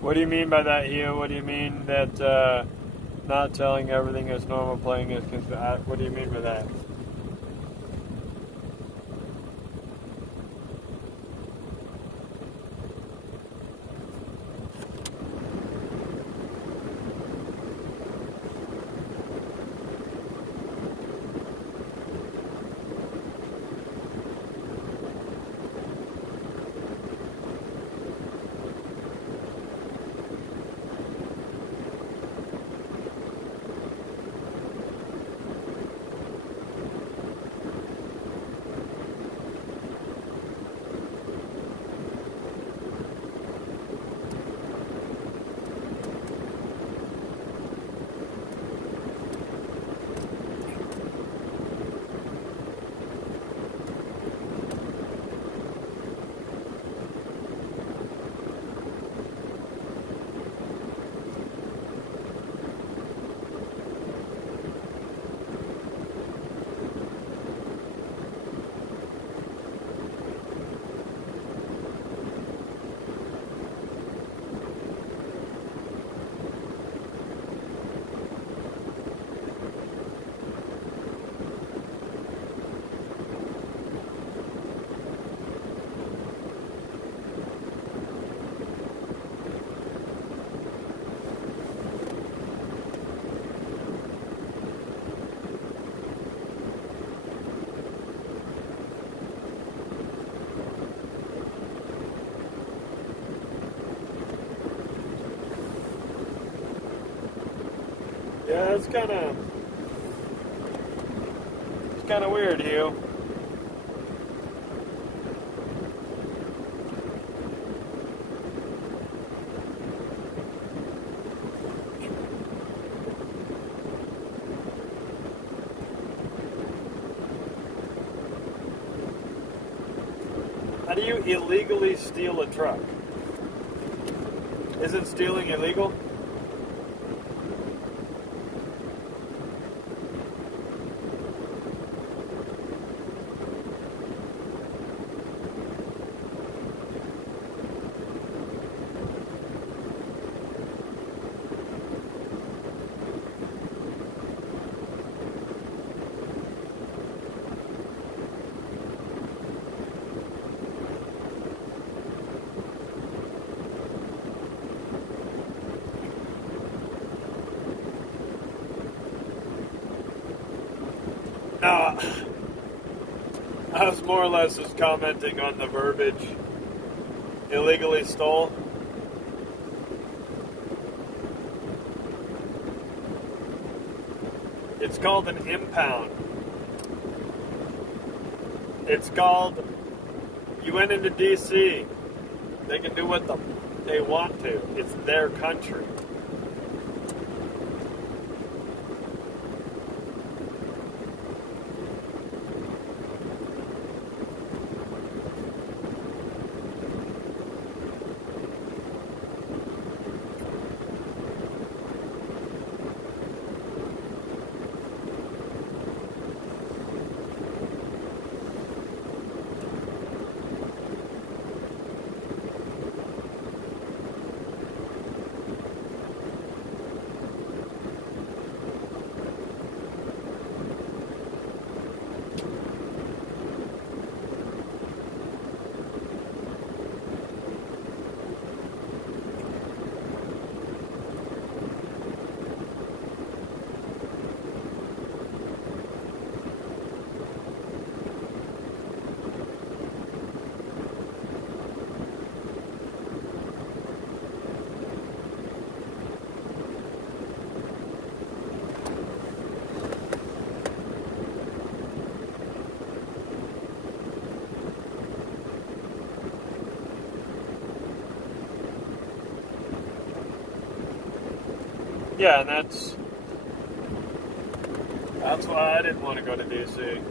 What do you mean by that, Hugh? What do you mean that not telling everything is normal, playing is what do you mean by that? Yeah, it's kind of weird, Hugh. How do you illegally steal a truck? Isn't stealing illegal? No, I was more or less just commenting on the verbiage. Illegally stole. It's called an impound. It's called, you went into DC. They can do what they want to. It's their country. Yeah, and that's why I didn't want to go to DC.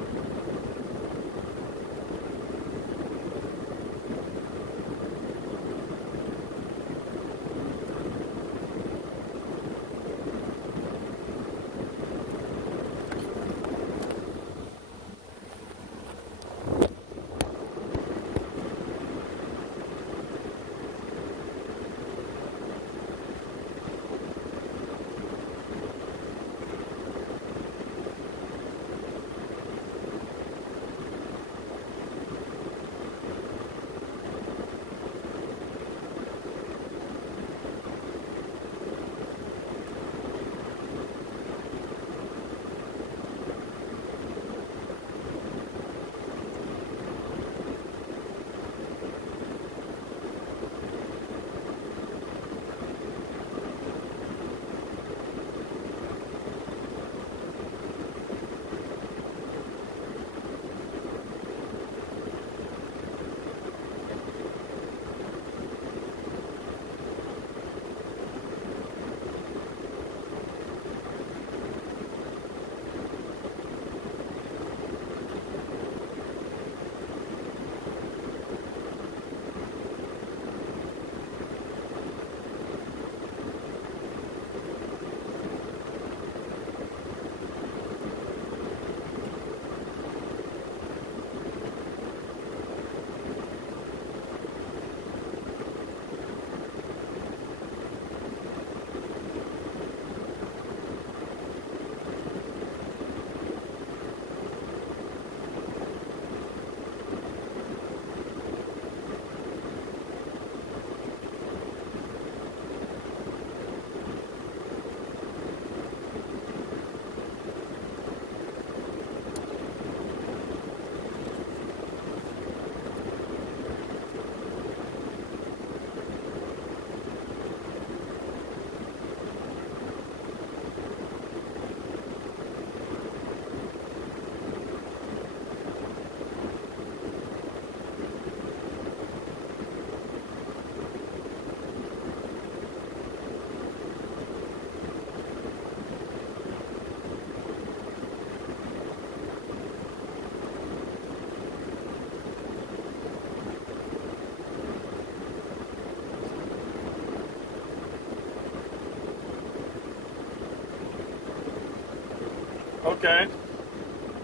Okay.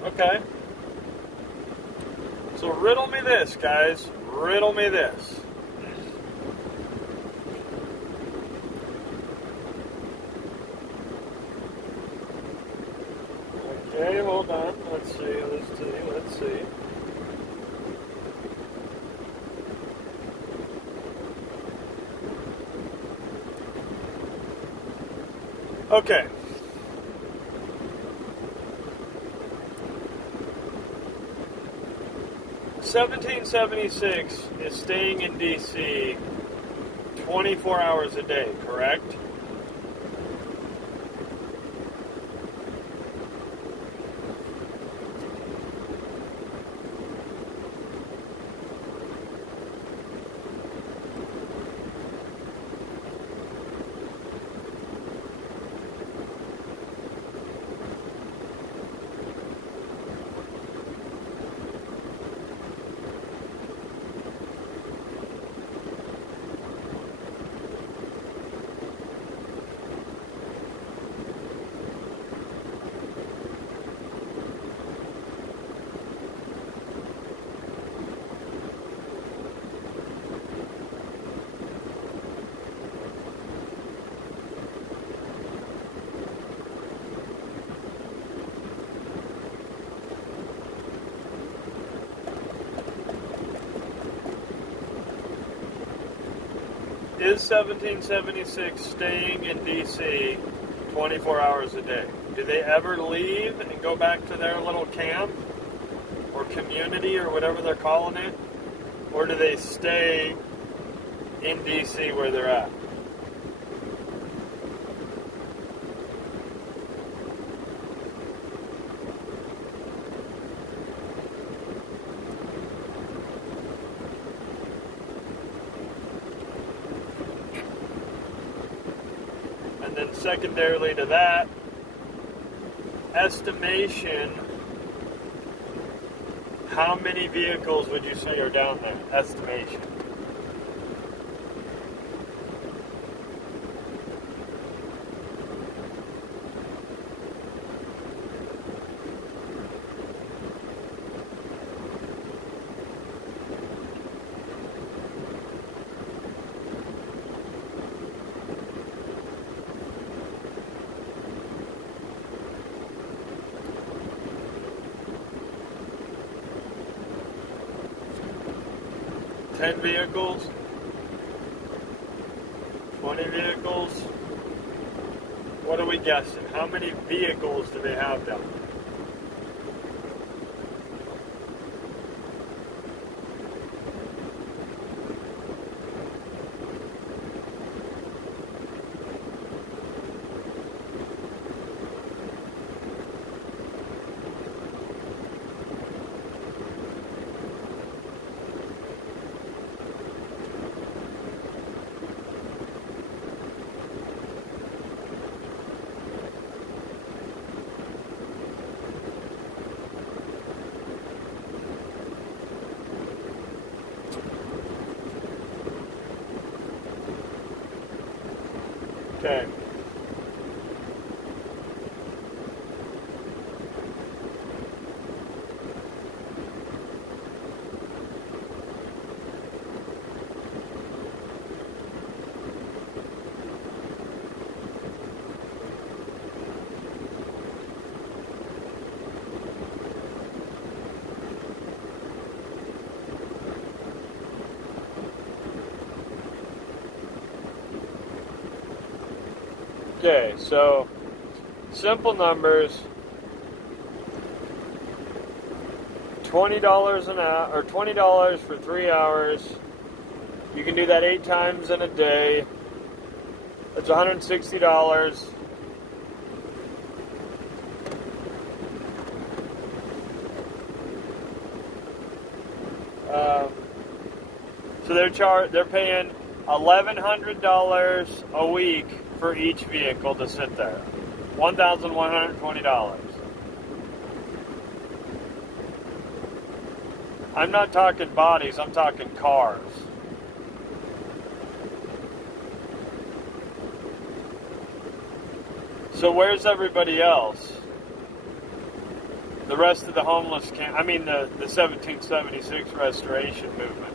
Okay. So riddle me this, guys. Riddle me this. Okay, hold on. Let's see. Okay. $17.76 is staying in DC 24 hours a day, correct? Is 1776 staying in DC 24 hours a day? Do they ever leave and go back to their little camp or community or whatever they're calling it? Or do they stay in DC where they're at? And then secondarily to that, estimation, how many vehicles would you say are down there? Estimation. Ten vehicles? 20 vehicles? What are we guessing? How many vehicles do they have down there? Okay. Okay, so simple numbers. $20 an hour, or $20 for 3 hours. You can do that 8 times in a day. That's $160. So they're paying $1,100 a week for each vehicle to sit there. $1,120. I'm not talking bodies, I'm talking cars. So where's everybody else? the rest of the homeless camp, I mean the 1776 restoration movement.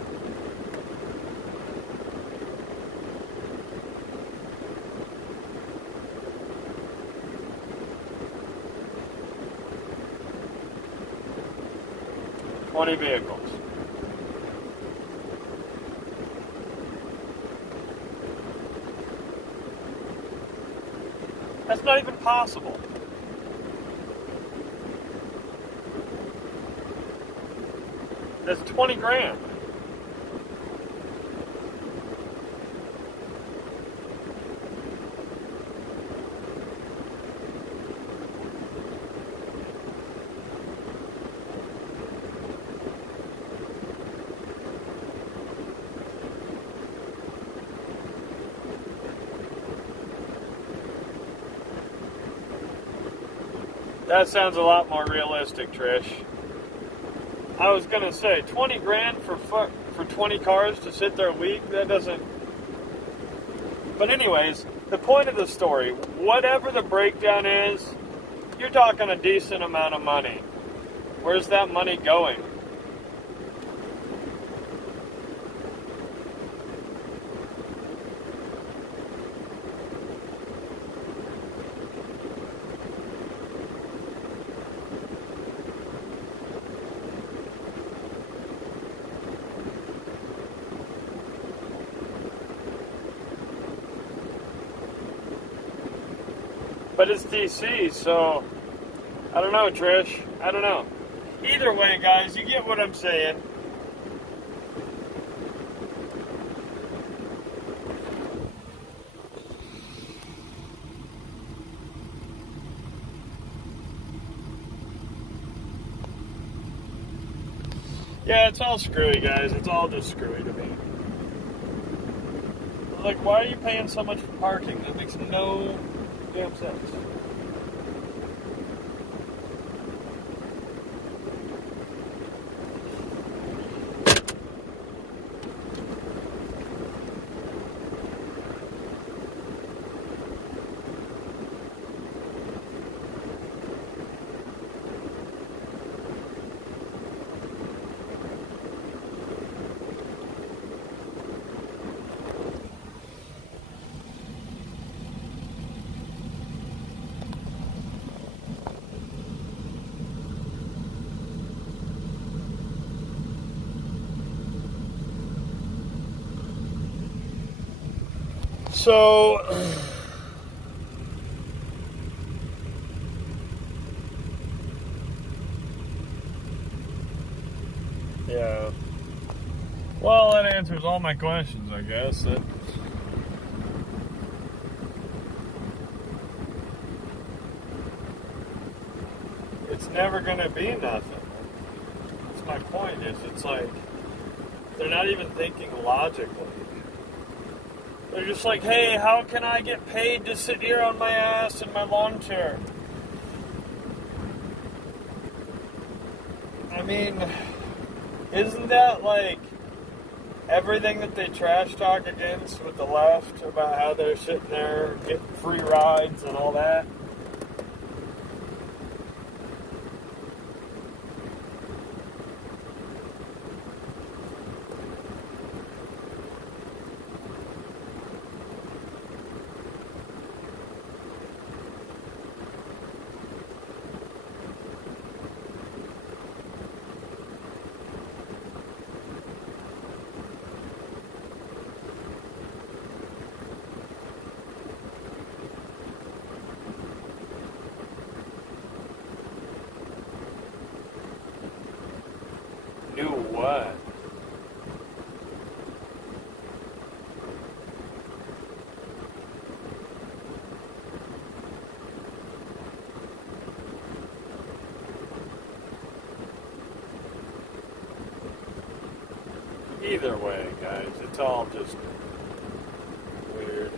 Vehicles. That's not even possible. That's 20 grand. That sounds a lot more realistic, Trish. I was gonna say 20 grand for 20 cars to sit there a week. That doesn't. But anyways, the point of the story, whatever the breakdown is, you're talking a decent amount of money. Where's that money going? But it's DC, so I don't know, Trish. I don't know. Either way, guys, you get what I'm saying. Yeah, it's all screwy, guys. It's all just screwy to me. Like, why are you paying so much for parking? That makes no damn sense. So, yeah. Well, that answers all my questions, I guess. It's never going to be nothing. That's my point. It's like, they're not even thinking logically. They're just like, hey, how can I get paid to sit here on my ass in my lawn chair? I mean, isn't that like everything that they trash talk against with the left about how they're sitting there getting free rides and all that? Do what? Either way, guys, it's all just weird.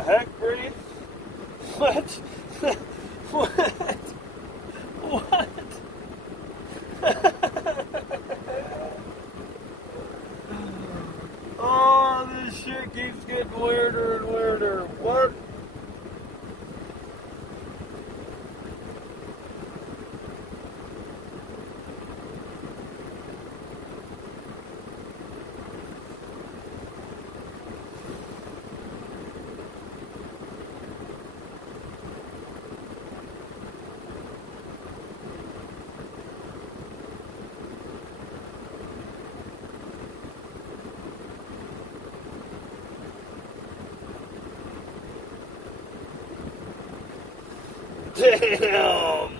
the heck, Bree? What? What? What? Oh, this shit keeps getting weirder and weirder. What? Damn!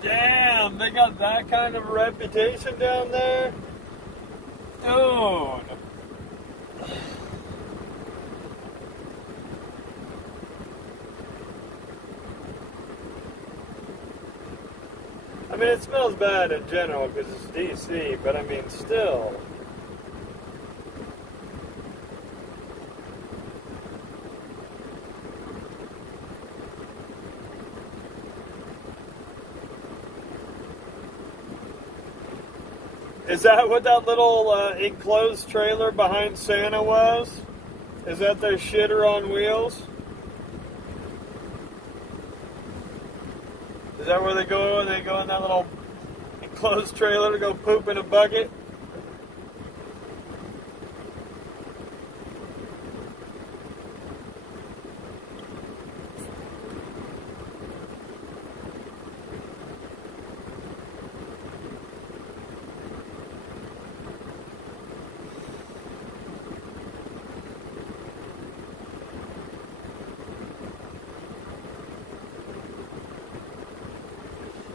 Damn, they got that kind of reputation down there? Dude! I mean, it smells bad in general because it's DC, but I mean, still. Is that what that little enclosed trailer behind Santa was? Is that their shitter on wheels? Is that where they go? They go in that little enclosed trailer to go poop in a bucket?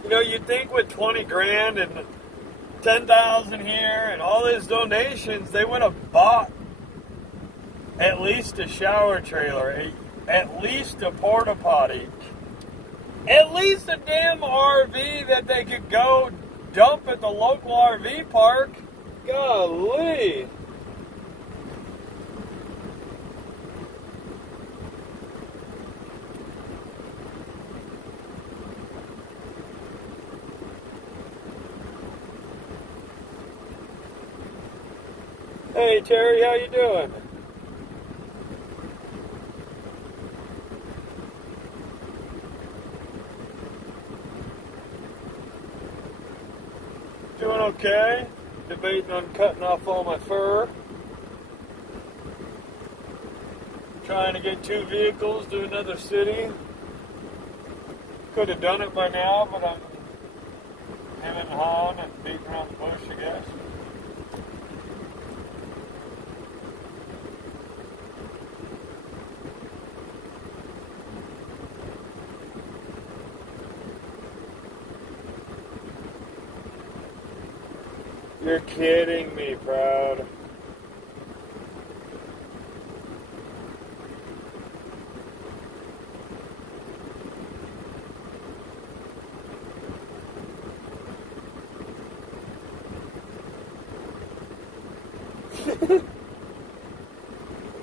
You know, you'd think with 20 grand and 10,000 here and all these donations, they would have bought at least a shower trailer, at least a porta potty, at least a damn RV that they could go dump at the local RV park. Golly. Hey Terry, how you doing? Doing okay. Debating on cutting off all my fur. Trying to get 2 vehicles to another city. Could have done it by now, but I'm hemming and hawing and beating around the bush, I guess. You're kidding me, Proud.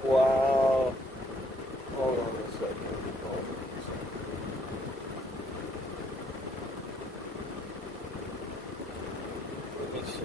Wow. Hold on a second. Let me see.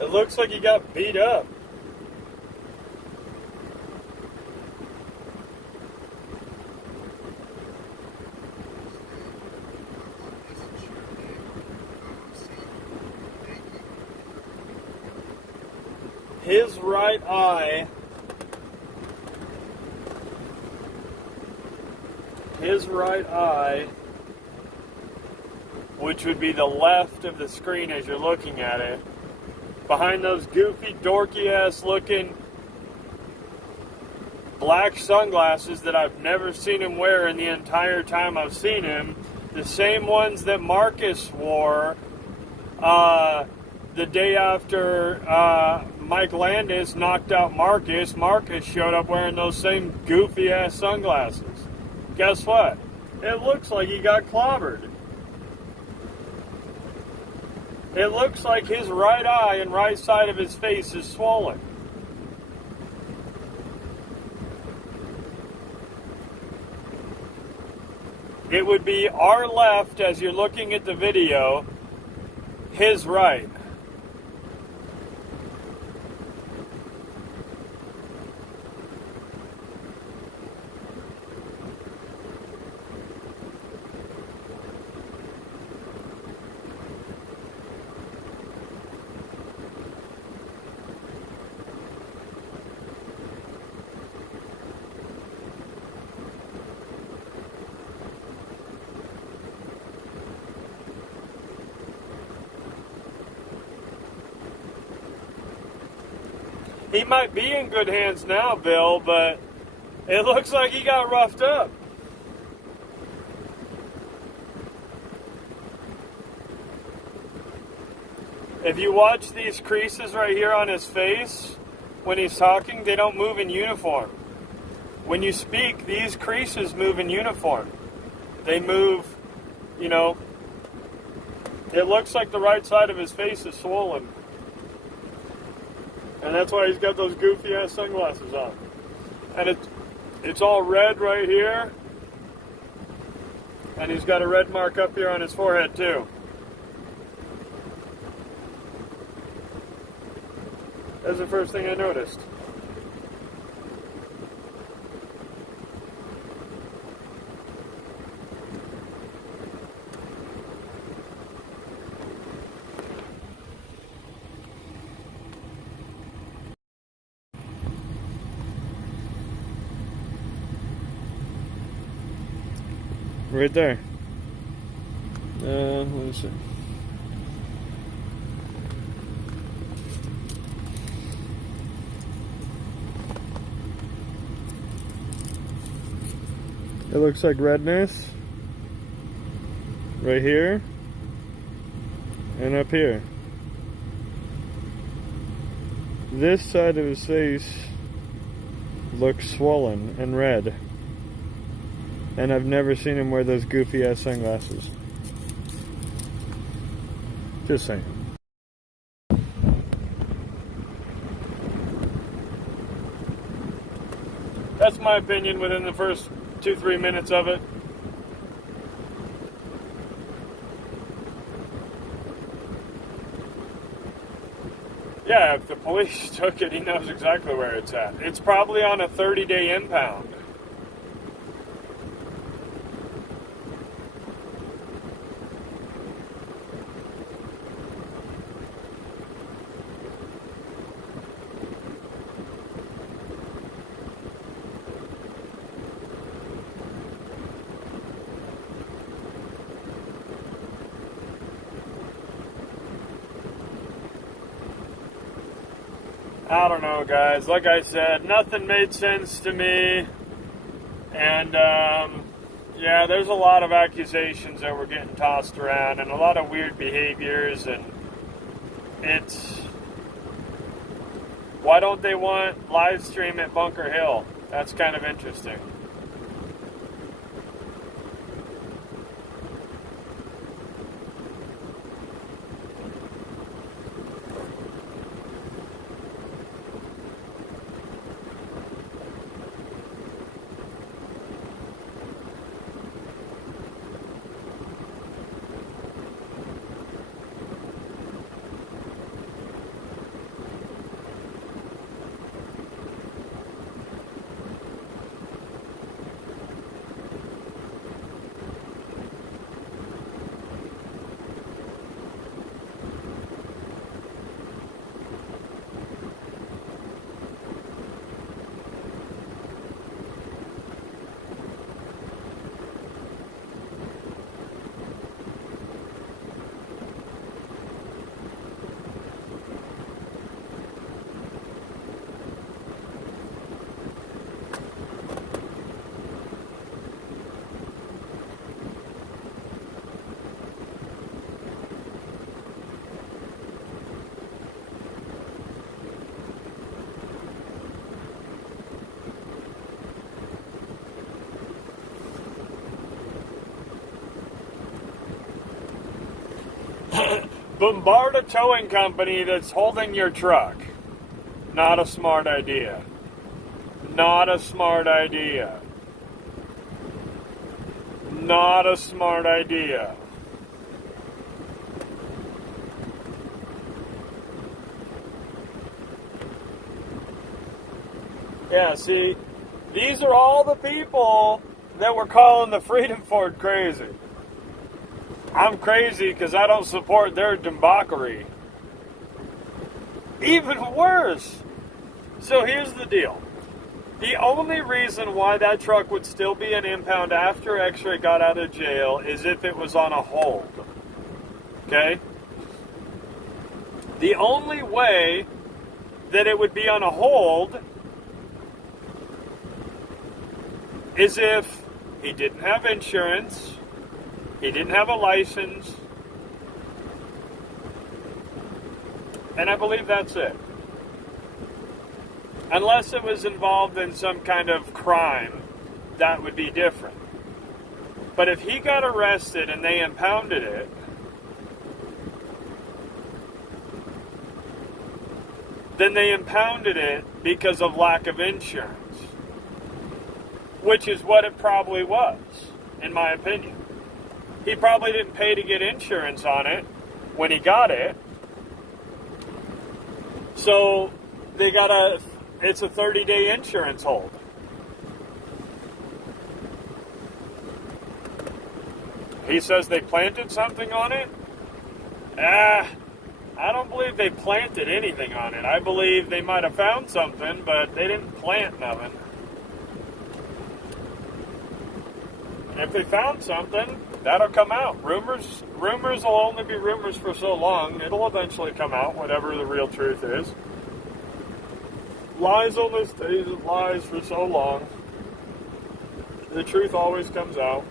It looks like he got beat up. His right eye. His right eye which would be the left of the screen as you're looking at it, behind those goofy, dorky-ass looking black sunglasses that I've never seen him wear in the entire time I've seen him, the same ones that Marcus wore the day after Mike Landis knocked out Marcus. Marcus showed up wearing those same goofy-ass sunglasses. Guess what? It looks like he got clobbered. It looks like his right eye and right side of his face is swollen. It would be our left as you're looking at the video, his right. He might be in good hands now, Bill, but it looks like he got roughed up. If you watch these creases right here on his face, when he's talking, they don't move in uniform. When you speak, these creases move in uniform. They move, you know, it looks like the right side of his face is swollen. And that's why he's got those goofy-ass sunglasses on. And it's all red right here. And he's got a red mark up here on his forehead, too. That's the first thing I noticed. Right there. Let me see. It looks like redness right here and up here. This side of his face looks swollen and red. And I've never seen him wear those goofy ass sunglasses. Just saying. That's my opinion within the first 2-3 minutes of it. Yeah, if the police took it, he knows exactly where it's at. It's probably on a 30-day impound. I don't know, guys. Like I said, nothing made sense to me. And, yeah, there's a lot of accusations that were getting tossed around and a lot of weird behaviors. And it's... Why don't they want live stream at Bunker Hill? That's kind of interesting. Bombard a towing company that's holding your truck. Not a smart idea. Not a smart idea. Not a smart idea. Yeah, see, these are all the people that were calling the Freedom Ford crazy. I'm crazy because I don't support their debauchery. Even worse. So here's the deal. The only reason why that truck would still be an impound after X-Ray got out of jail is if it was on a hold. Okay? The only way that it would be on a hold is if he didn't have insurance, he didn't have a license, and I believe that's it. Unless it was involved in some kind of crime, that would be different. But if he got arrested and they impounded it, then they impounded it because of lack of insurance. Which is what it probably was, in my opinion. He probably didn't pay to get insurance on it when he got it. So it's a 30-day insurance hold. He says they planted something on it. I don't believe they planted anything on it. I believe they might have found something, but they didn't plant nothing. If they found something, that'll come out. Rumors will only be rumors for so long. It'll eventually come out, whatever the real truth is. Lies only stays as lies for so long. The truth always comes out.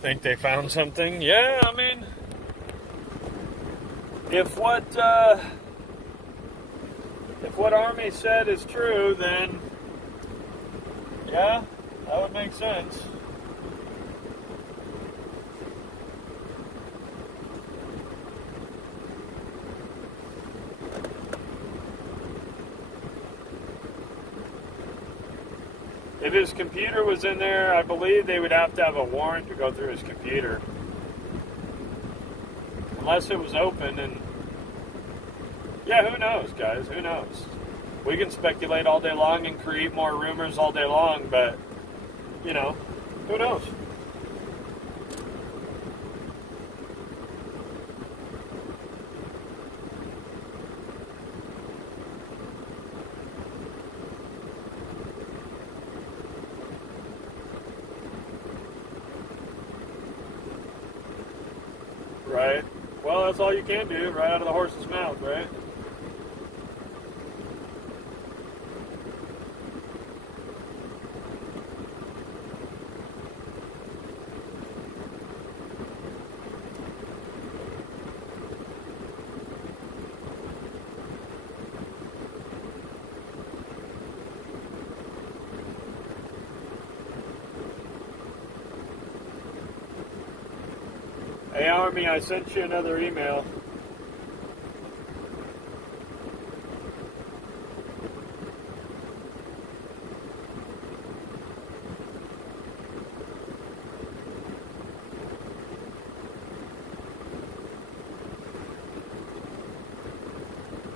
Think they found something? Yeah, I mean, if what Army said is true, then yeah, that would make sense. If his computer was in there, I believe they would have to have a warrant to go through his computer. Unless it was open and... Yeah, who knows, guys? Who knows? We can speculate all day long and create more rumors all day long, but, you know, who knows? Right. Well, that's all you can do, right out of the horse's mouth, right? Hey, Army, I sent you another email.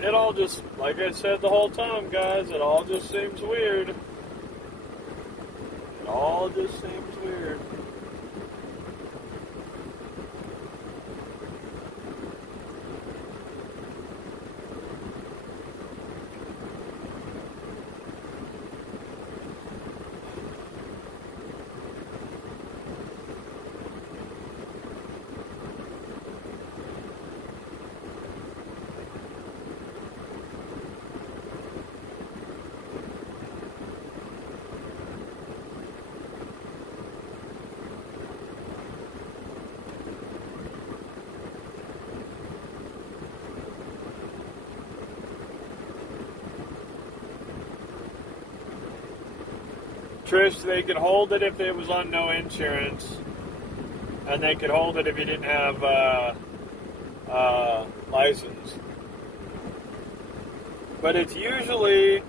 It all just, like I said the whole time, guys, it all just seems weird. It all just seems weird. Trish, they could hold it if it was on no insurance, and they could hold it if you didn't have license. But it's usually,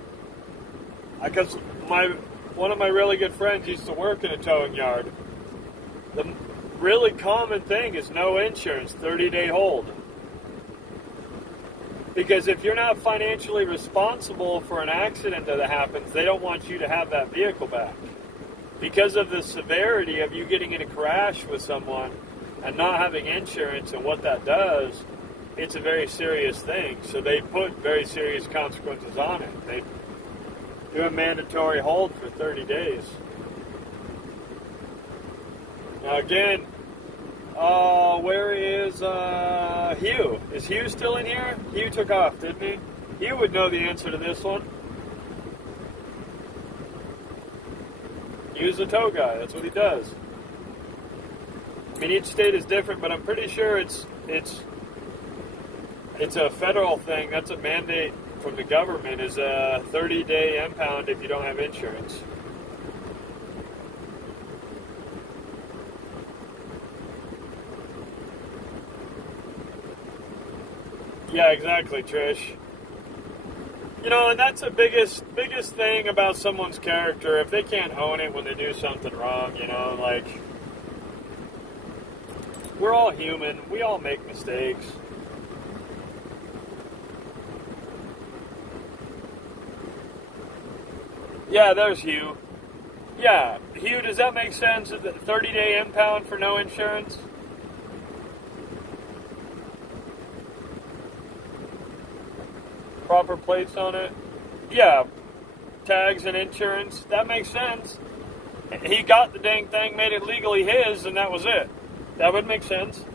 because one of my really good friends used to work in a towing yard. The really common thing is no insurance, 30-day hold. Because if you're not financially responsible for an accident that happens, they don't want you to have that vehicle back. Because of the severity of you getting in a crash with someone and not having insurance and what that does, it's a very serious thing. So they put very serious consequences on it. They do a mandatory hold for 30 days. Now again, where is Hugh? Is Hugh still in here? Hugh took off, didn't he? Hugh would know the answer to this one. Hugh's a tow guy. That's what he does. I mean, each state is different, but I'm pretty sure it's a federal thing. That's a mandate from the government, is a 30-day impound if you don't have insurance. Yeah, exactly, Trish. You know, and that's the biggest thing about someone's character. If they can't own it when they do something wrong, you know, like, we're all human. We all make mistakes. Yeah, there's Hugh. Yeah, Hugh, does that make sense? The 30-day impound for no insurance? Proper plates on it? Yeah, tags and insurance. That makes sense. He got the dang thing, made it legally his, and that was it. That would make sense.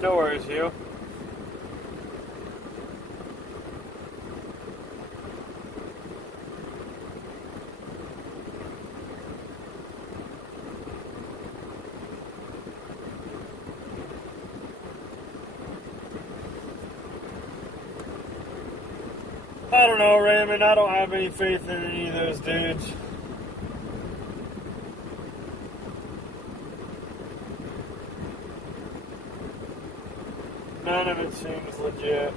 No worries, Hugh. I don't know, Raymond. I don't have any faith in any of those dudes. None of it seems legit.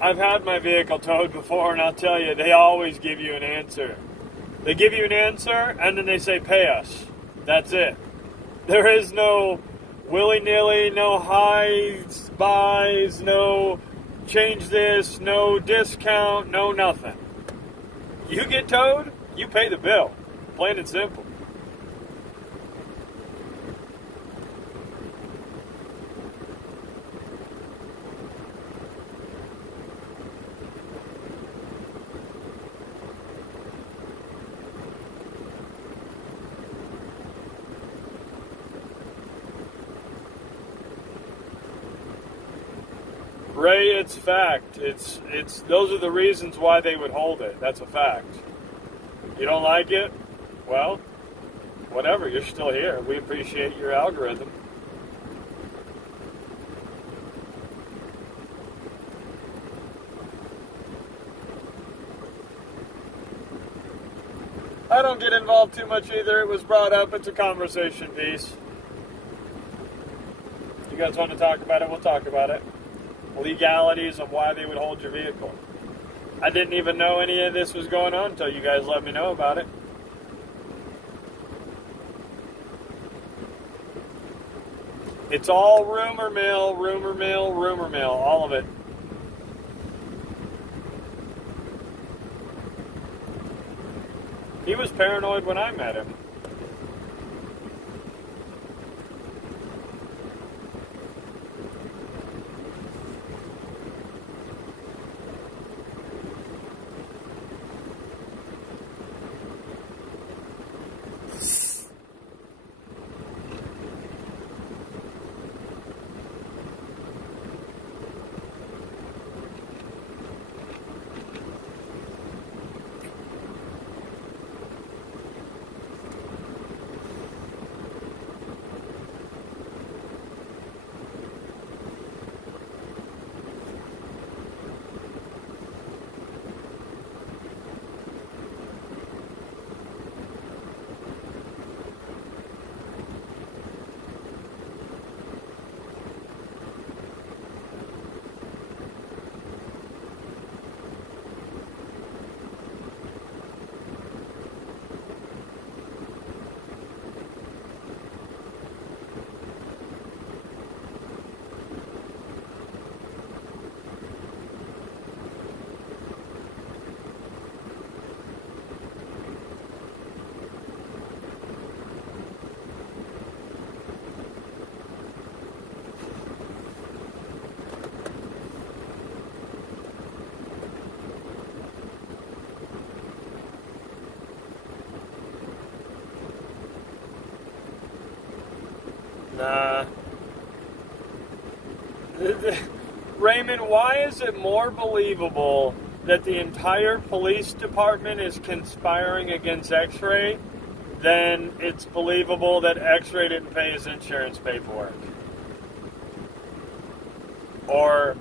I've had my vehicle towed before, and I'll tell you, they always give you an answer. They give you an answer, and then they say, pay us. That's it. There is no willy-nilly, no highs, buys, no change this, no discount, no nothing. You get towed, you pay the bill. Plain and simple. Ray, it's fact. It's those are the reasons why they would hold it. That's a fact. You don't like it? Well, whatever. You're still here. We appreciate your algorithm. I don't get involved too much either. It was brought up. It's a conversation piece. You guys want to talk about it? We'll talk about it. Legalities of why they would hold your vehicle. I didn't even know any of this was going on until you guys let me know about it. It's all rumor mill, all of it. He was paranoid when I met him. Raymond, why is it more believable that the entire police department is conspiring against X-Ray than it's believable that X-Ray didn't pay his insurance paperwork? Or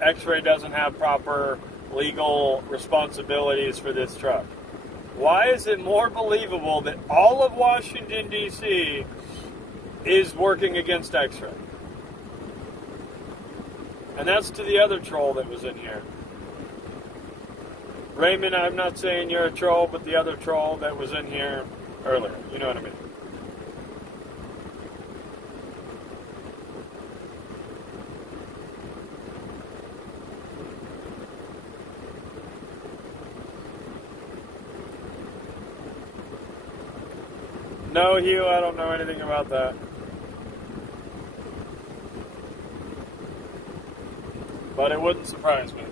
X-Ray doesn't have proper legal responsibilities for this truck? Why is it more believable that all of Washington, D.C. is working against X-Ray? And that's to the other troll that was in here. Raymond, I'm not saying you're a troll, but the other troll that was in here earlier. You know what I mean? No, Hugh, I don't know anything about that. But it wouldn't surprise me.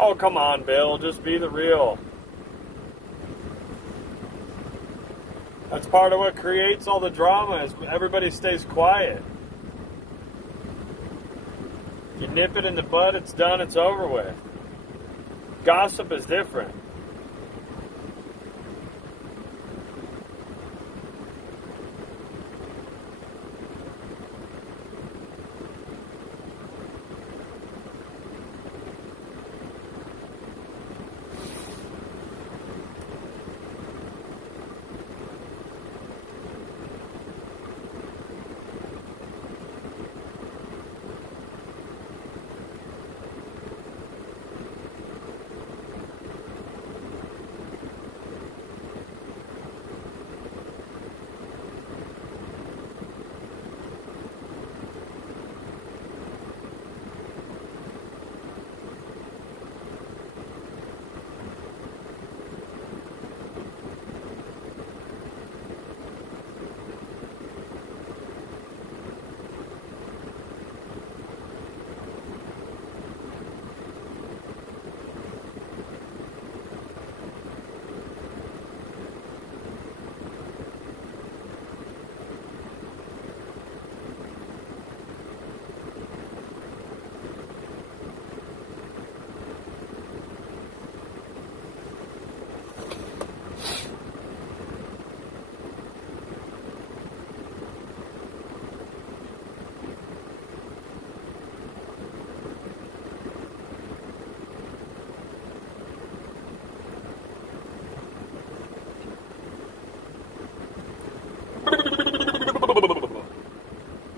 Oh, come on, Bill. Just be the real. That's part of what creates all the drama, is everybody stays quiet. If you nip it in the bud, it's done, it's over with. Gossip is different.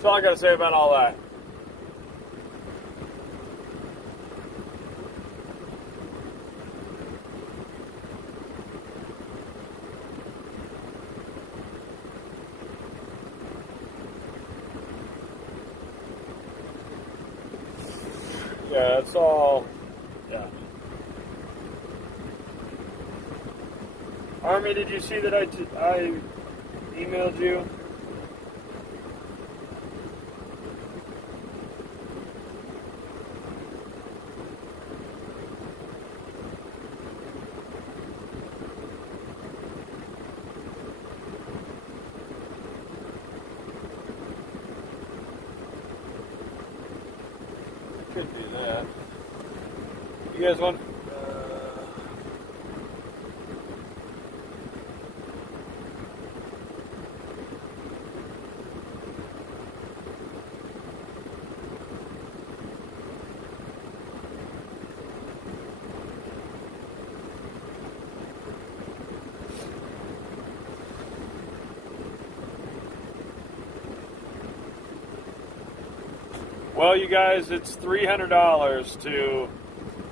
all I got to say about all that. Yeah, that's all. Yeah. Army, did you see that I emailed you? Could do that. You guys want? Well, you guys, it's $300 to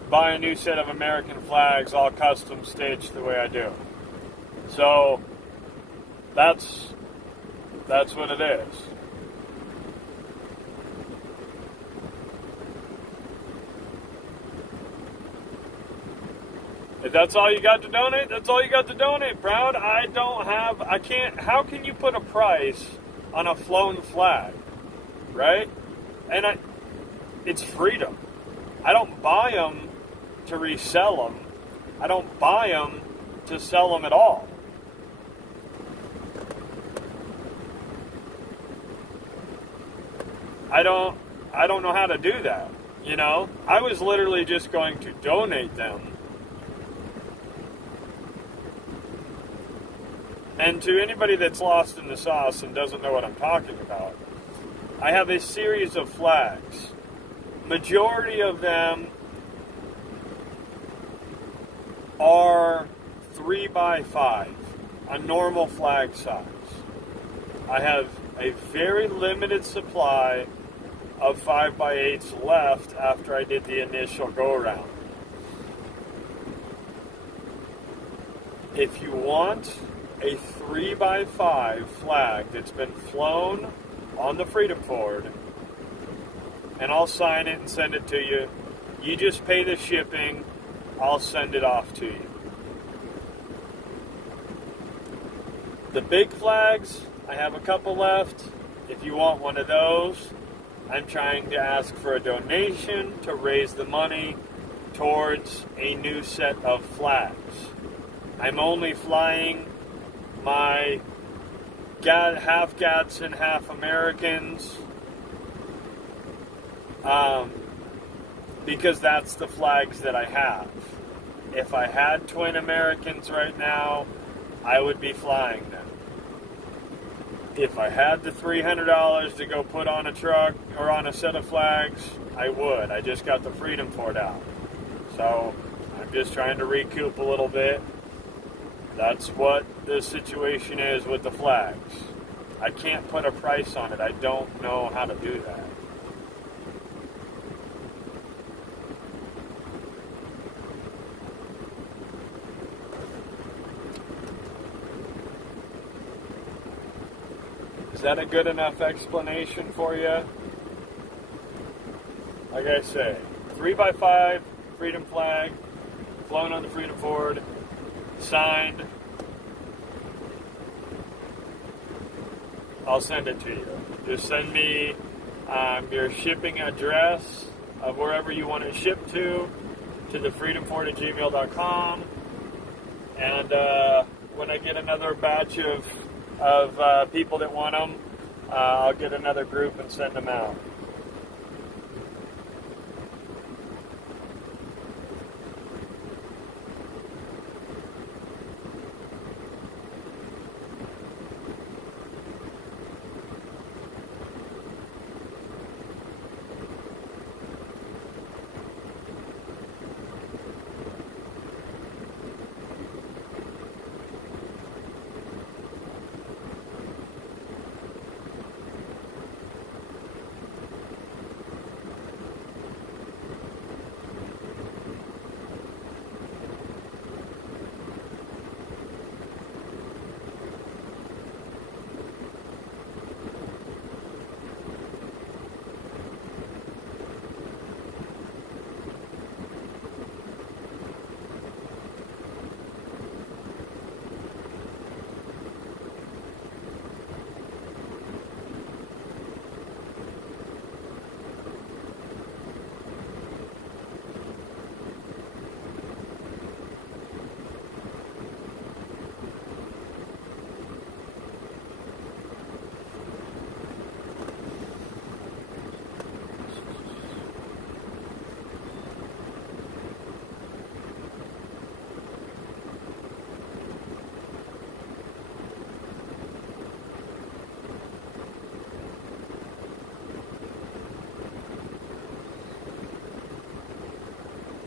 buy a new set of American flags, all custom stitched the way I do. So that's what it is. If that's all you got to donate, that's all you got to donate. Proud, I can't, how can you put a price on a flown flag, right? And it's freedom. I don't buy them to resell them. I don't buy them to sell them at all. I don't know how to do that, you know? I was literally just going to donate them. And to anybody that's lost in the sauce and doesn't know what I'm talking about, I have a series of flags. Majority of them are 3x5, a normal flag size. I have a very limited supply of 5x8s left after I did the initial go-around. If you want a 3x5 flag that's been flown on the Freedom Ford, and I'll sign it and send it to you. You just pay the shipping, I'll send it off to you. The big flags, I have a couple left. If you want one of those, I'm trying to ask for a donation to raise the money towards a new set of flags. I'm only flying my half Gadsden, half Americans, because that's the flags that I have. If I had twin Americans right now, I would be flying them. If I had the $300 to go put on a truck or on a set of flags, I would. I just got the Freedom Ford out. So I'm just trying to recoup a little bit. That's what the situation is with the flags. I can't put a price on it. I don't know how to do that. Is that a good enough explanation for you? Like I say, 3x5 Freedom flag, flown on the Freedom Ford, signed. I'll send it to you. Just send me your shipping address of wherever you want it shipped to the freedomford@gmail.com. And when I get another batch of people that want them, I'll get another group and send them out.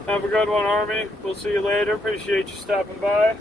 Have a good one, Army. We'll see you later. Appreciate you stopping by.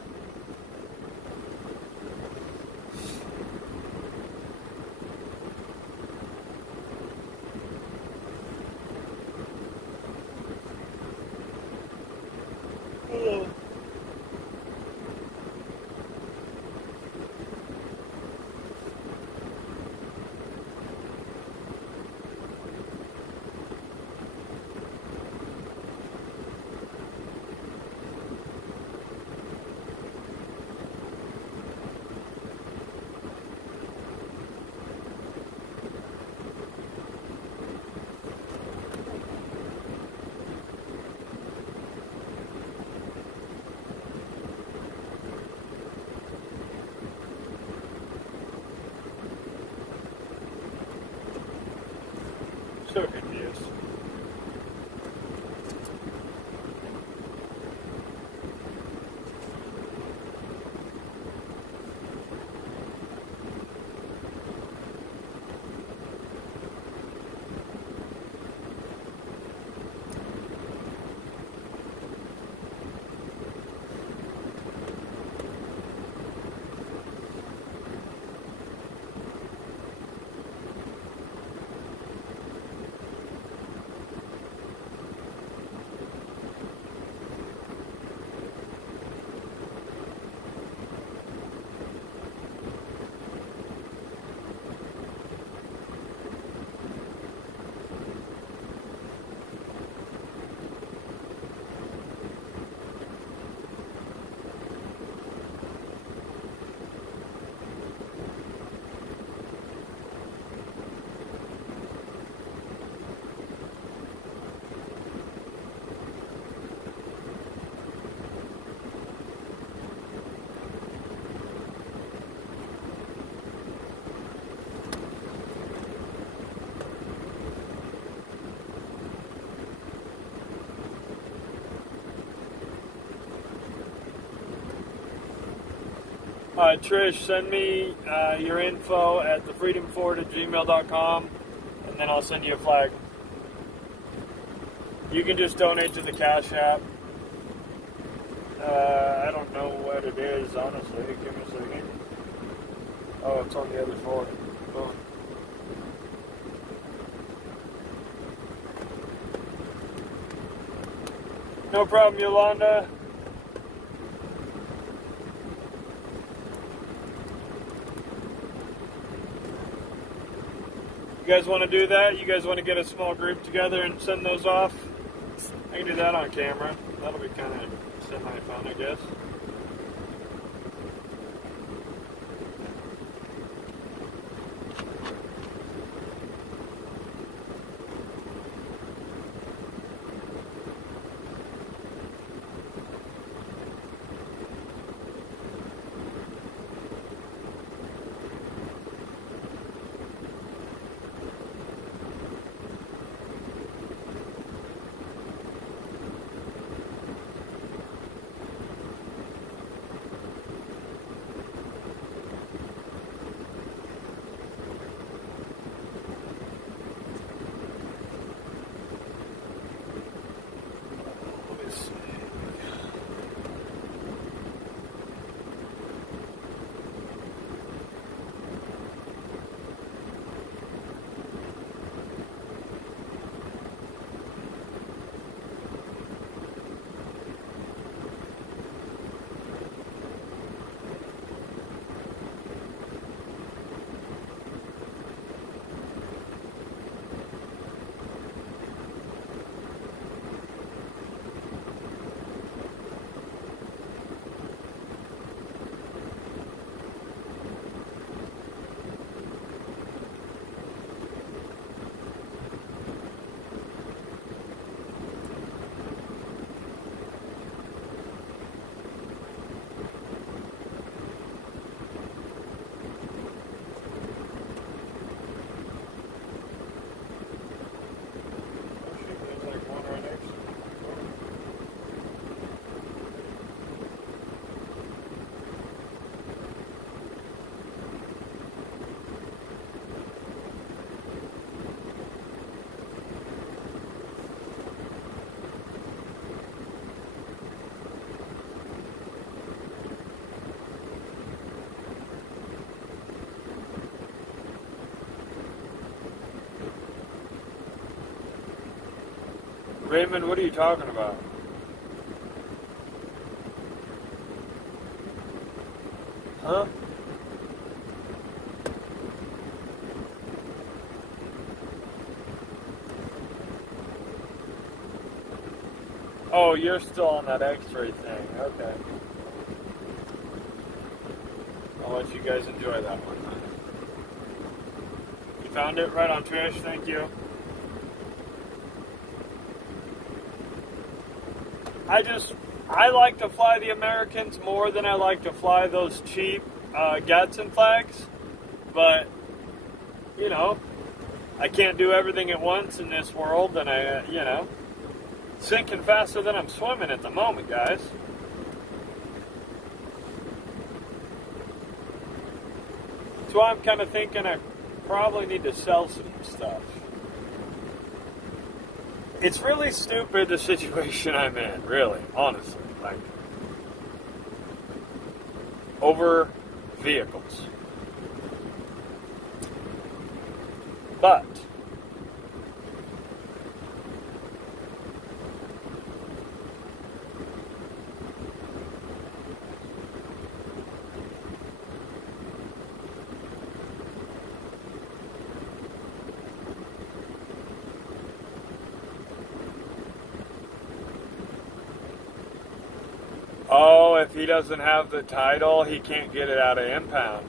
So confused. Trish, send me your info at thefreedomfort@gmail.com, and then I'll send you a flag. You can just donate to the Cash App. I don't know what it is, honestly. Give me a second. Oh, it's on the other fort. Oh. No problem, Yolanda. You guys want to do that? You guys want to get a small group together and send those off? I can do that on camera. That'll be kind of semi-fun, I guess. Raymond, what are you talking about? Huh? Oh, you're still on that X-ray thing. Okay. I'll let you guys enjoy that one. You found it right on Trish. Thank you. I like to fly the Americans more than I like to fly those cheap Gadsden flags. But, you know, I can't do everything at once in this world, and sinking faster than I'm swimming at the moment, guys. That's why I'm kind of thinking I probably need to sell some stuff. It's really stupid, the situation I'm in, really, honestly. Like, over vehicles. But oh, if he doesn't have the title, he can't get it out of impound.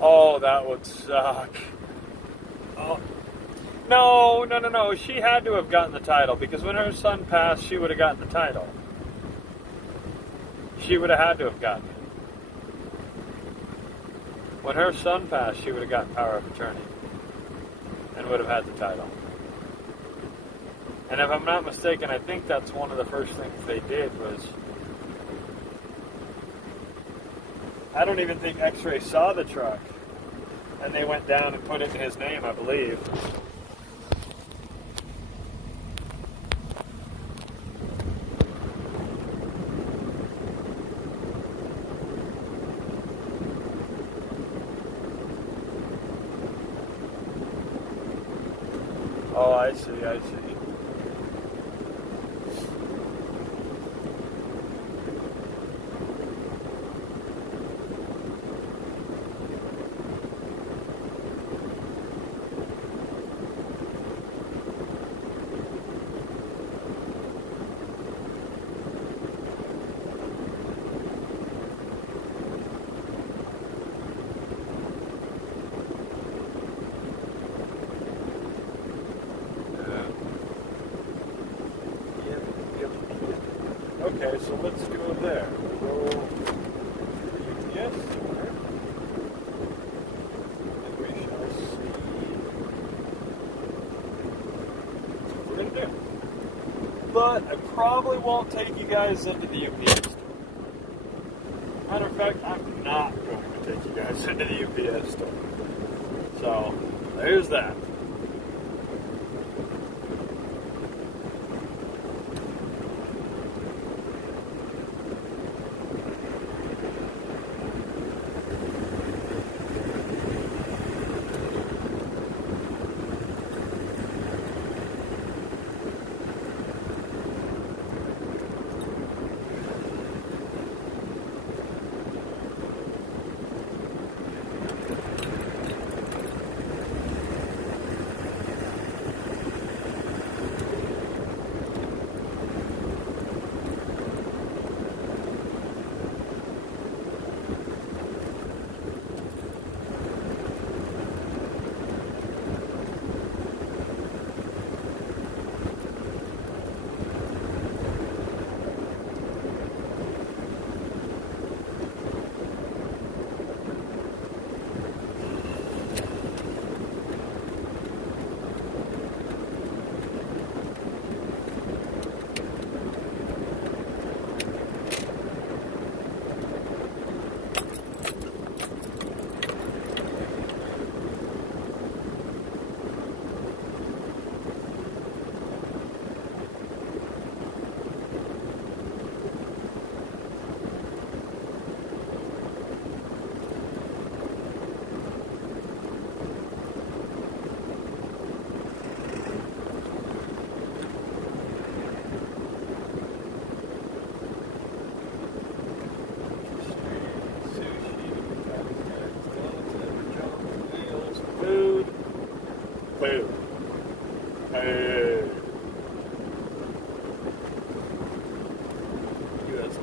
Oh, that would suck. Oh. No. She had to have gotten the title, because when her son passed, she would have gotten the title. She would have had to have gotten it. When her son passed, she would have gotten power of attorney and would have had the title. And if I'm not mistaken, I think that's one of the first things they did was... I don't even think X-Ray saw the truck. And they went down and put it in his name, I believe. Oh, I see. Okay, so let's go there. We'll go UPS store, and we shall see what we're going to do. But I probably won't take you guys into the UPS store. Matter of fact, I'm not going to take you guys into the UPS store. So, there's that.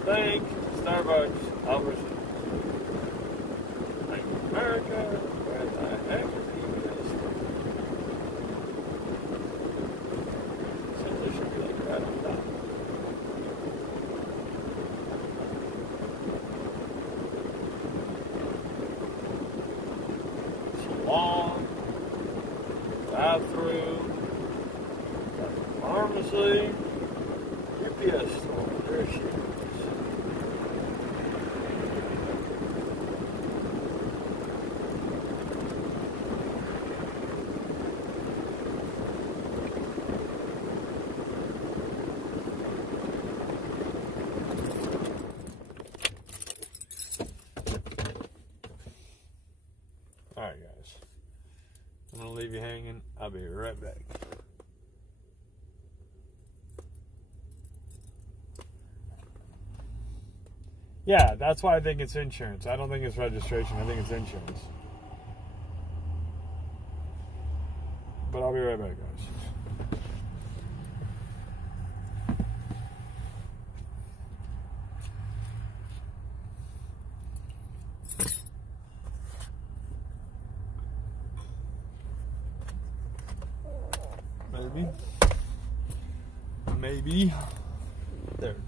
Thank Starbucks, Albertsons, Bank of America, where the heck is the US? Simply should be like right on top. Salon, bathroom, pharmacy, UPS store, there she is. Alright guys, I'm going to leave you hanging. I'll be right back. Yeah, that's why I think it's insurance. I don't think it's registration. I think it's insurance. But I'll be right back, guys. Maybe. There it is.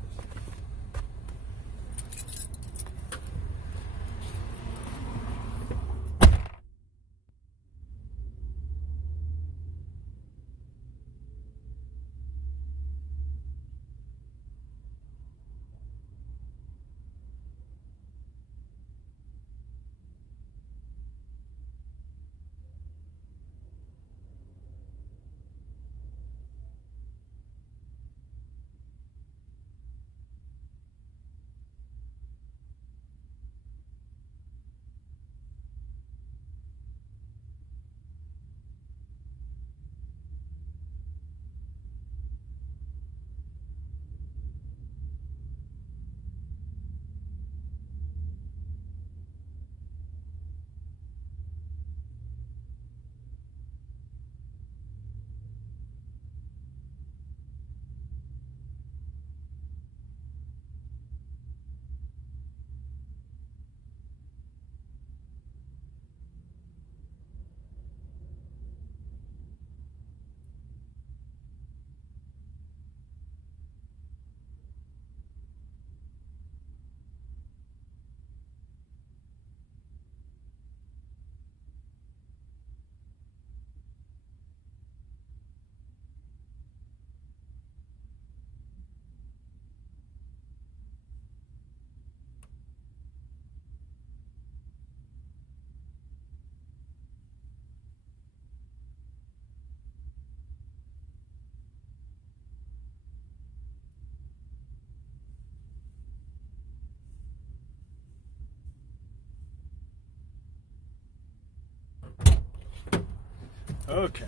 Okay.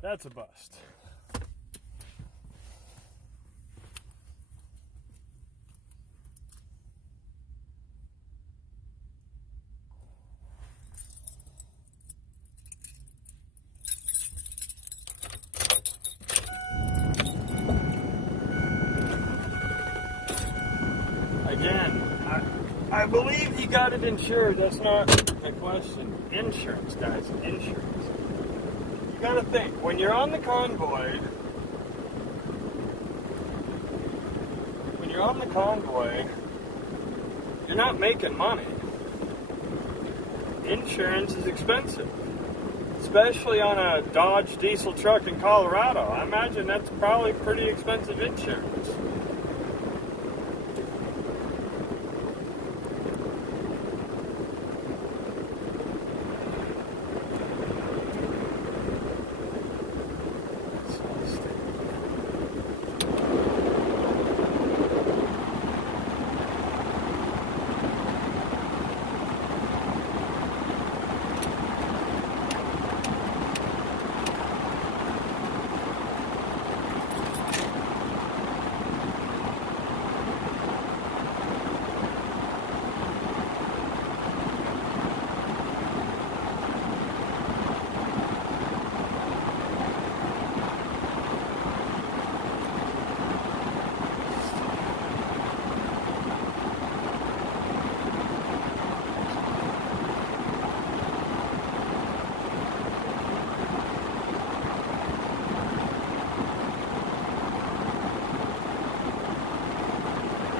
That's a bust. Again, I believe you got it insured. That's not a question. Insurance, guys. Insurance. You gotta think, when you're on the convoy, you're not making money. Insurance is expensive. Especially on a Dodge diesel truck in Colorado. I imagine that's probably pretty expensive insurance.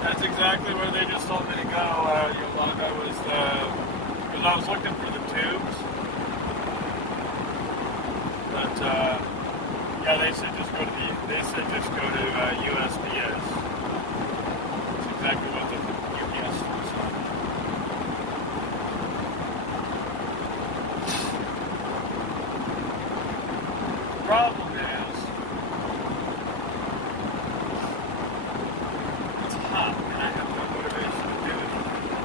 That's exactly where they just told me to go. Yolanda was because I was looking for the tubes, but yeah, they said just go to USPS. That's exactly what the UPS was. The problem is, it's hot and I have no motivation to do it.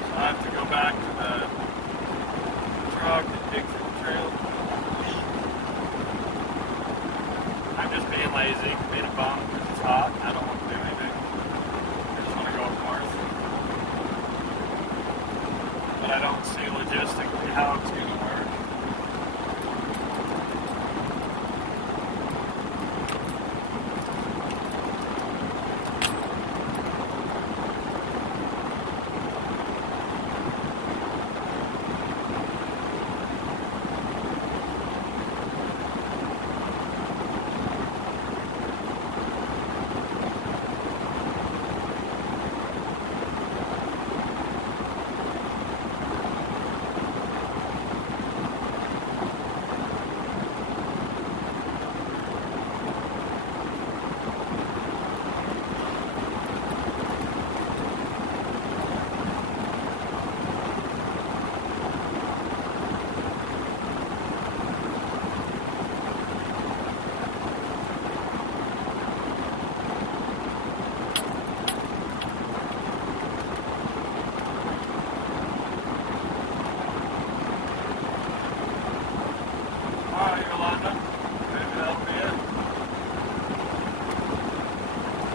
So I have to go back to the truck and dig through the trail. I'm just being lazy, being a bum because it's hot. I don't want to do anything. I just want to go up north. But I don't see logistically how it's going to work.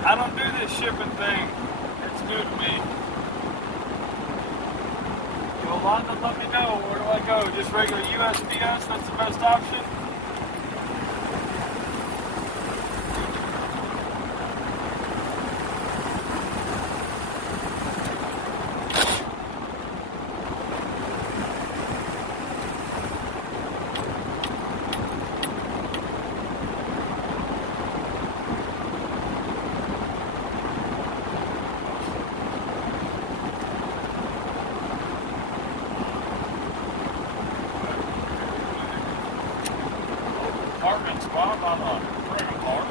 I don't do this shipping thing. It's new to me. Yolanda, let me know. Where do I go? Just regular USPS? That's the best option? Apartment spot on a friggin' park.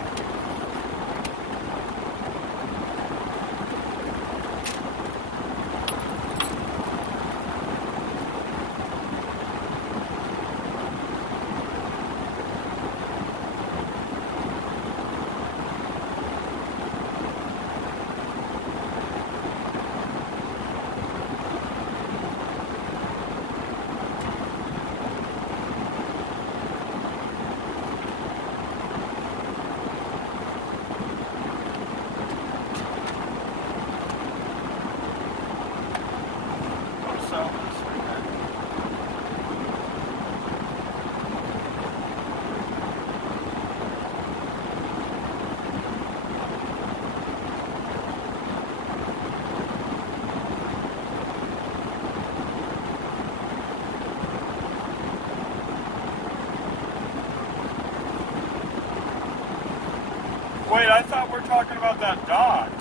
Wait, I thought we were talking about that Dodge.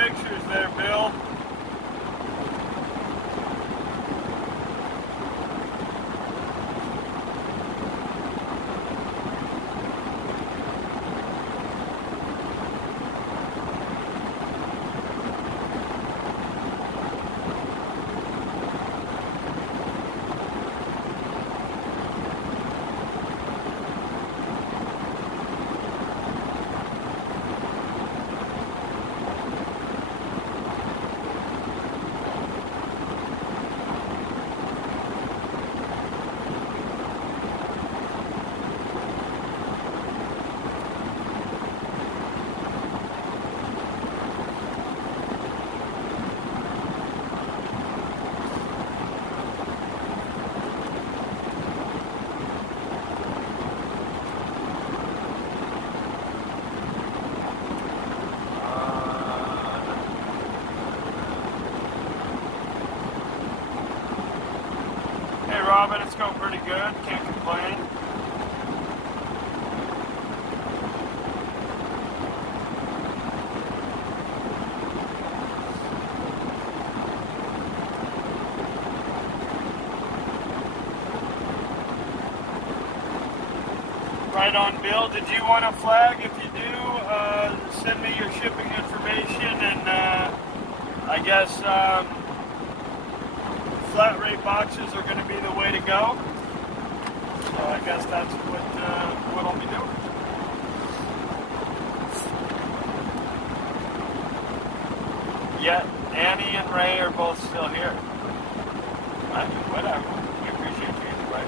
pictures there, Bill. Robin, it's going pretty good. Can't complain. Right on, Bill. Did you want a flag? If you do, send me your shipping information, and I guess flat rate boxes are going to be the way to go. So I guess that's what I'll be doing. Yet Annie and Ray are both still here. I mean, whatever. We appreciate you either way.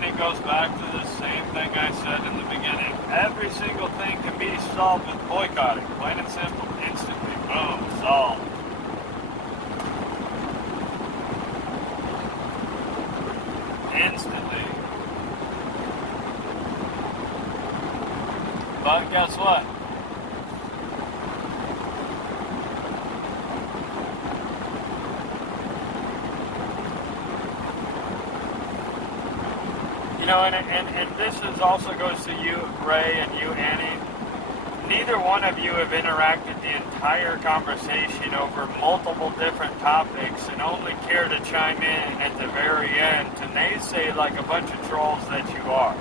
It goes back to the same thing I said in the beginning. Every single thing can be solved with boycotting. Plain and simple. Instantly. Boom. Solved. Instantly. But guess what? You know, and this is also goes to you, Ray, and you, Annie. Neither one of you have interacted the entire conversation over multiple different topics and only care to chime in at the very end to naysay like a bunch of trolls that you are.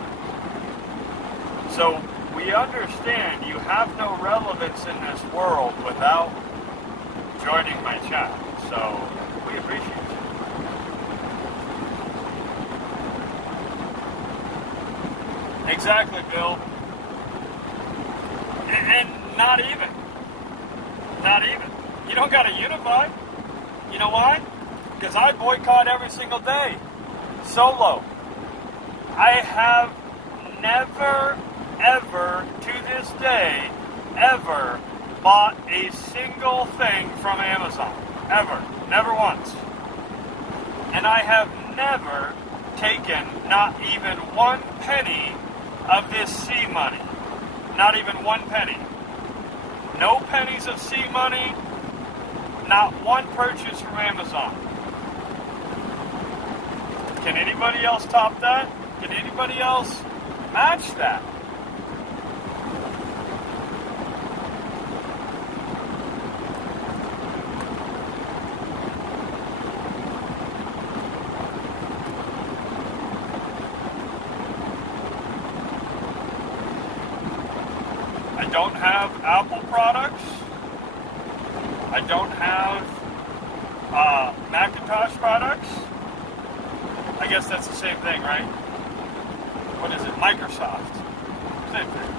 So we understand you have no relevance in this world without joining my chat. So we appreciate it. Exactly, Bill. And not even. Not even. You don't got to unify. You know why? Because I boycott every single day. Solo. I have never, ever, to this day, ever bought a single thing from Amazon. Ever. Never once. And I have never taken not even 1 penny of this C money. Not even 1 penny. No pennies of C money. Not one purchase from Amazon. Can anybody else top that? Can anybody else match that? I don't have Apple products. I don't have Macintosh products. I guess that's the same thing, right? What is it? Microsoft. Same thing.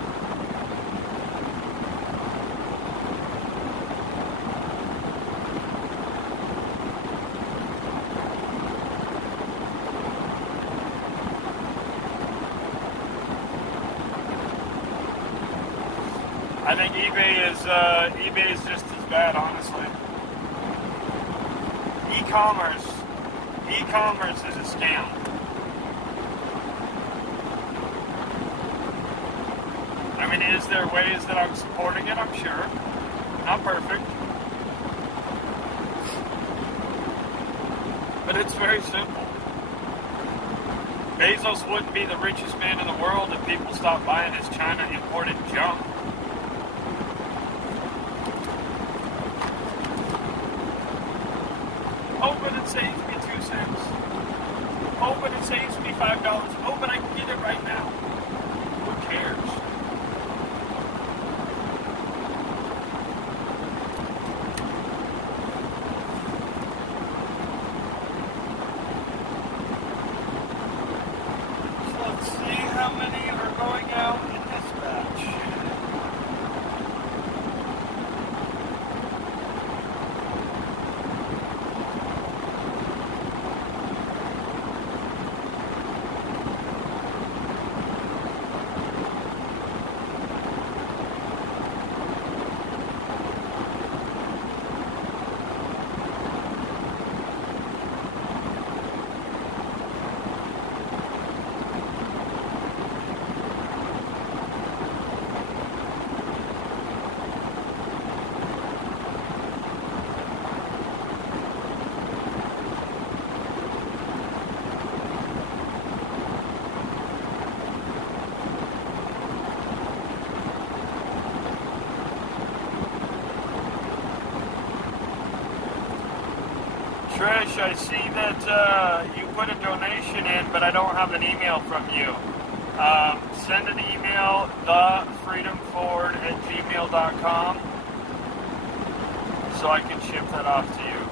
I think eBay is just as bad, honestly. E-commerce is a scam. I mean, is there ways that I'm supporting it? I'm sure. Not perfect. But it's very simple. Bezos wouldn't be the richest man in the world if people stopped buying his China imported junk. Oh, but it saves me 2 cents. Oh, but it saves me $5. Oh, but I can get it right now. Who cares? Trish, I see that you put a donation in, but I don't have an email from you. Send an email, thefreedomford@gmail.com, so I can ship that off to you.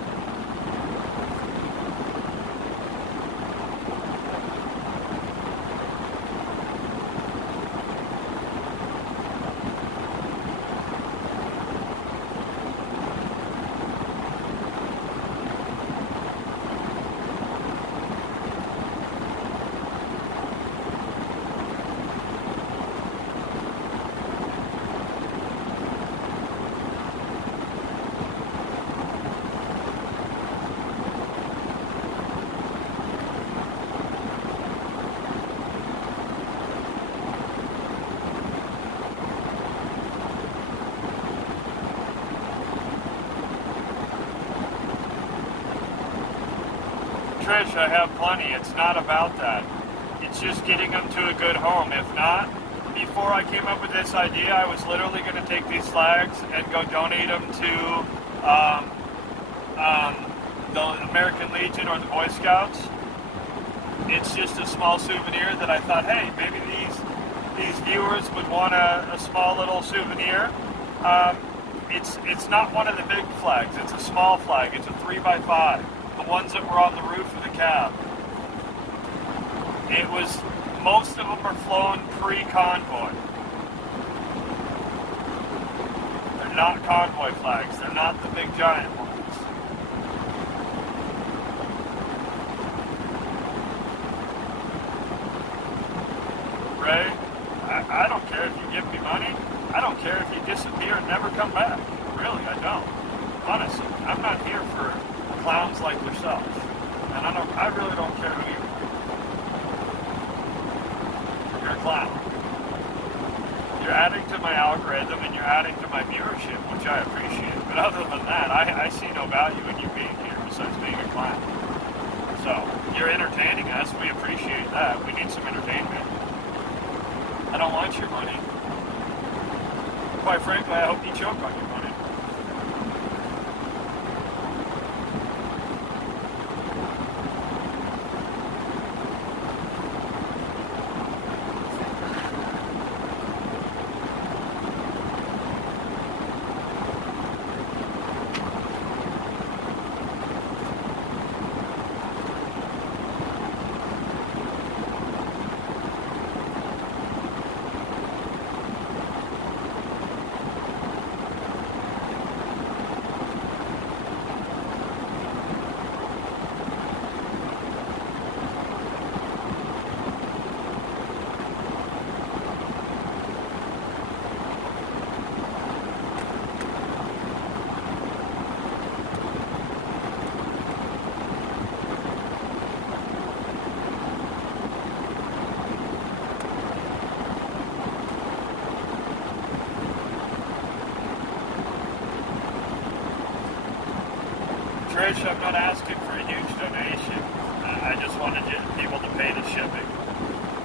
Trish, I have plenty. It's not about that. It's just getting them to a good home. If not, before I came up with this idea, I was literally going to take these flags and go donate them to the American Legion or the Boy Scouts. It's just a small souvenir that I thought, hey, maybe these viewers would want a small little souvenir. It's not one of the big flags. It's a small flag. It's a 3x5. The ones that were on the roof of the cab. Most of them are flown pre-convoy. They're not convoy flags. They're not the big giant ones. Ray, I don't care if you give me money. I don't care if you disappear and never come back. Really, I don't. Honestly, I'm not here for clowns like yourself. And I really don't care who you are. You're a clown. You're adding to my algorithm and you're adding to my viewership, which I appreciate. But other than that, I see no value in you being here besides being a clown. So, you're entertaining us. We appreciate that. We need some entertainment. I don't want your money. Quite frankly, I hope you choke on your money. Trish, I'm not asking for a huge donation. I just wanted people to pay the shipping.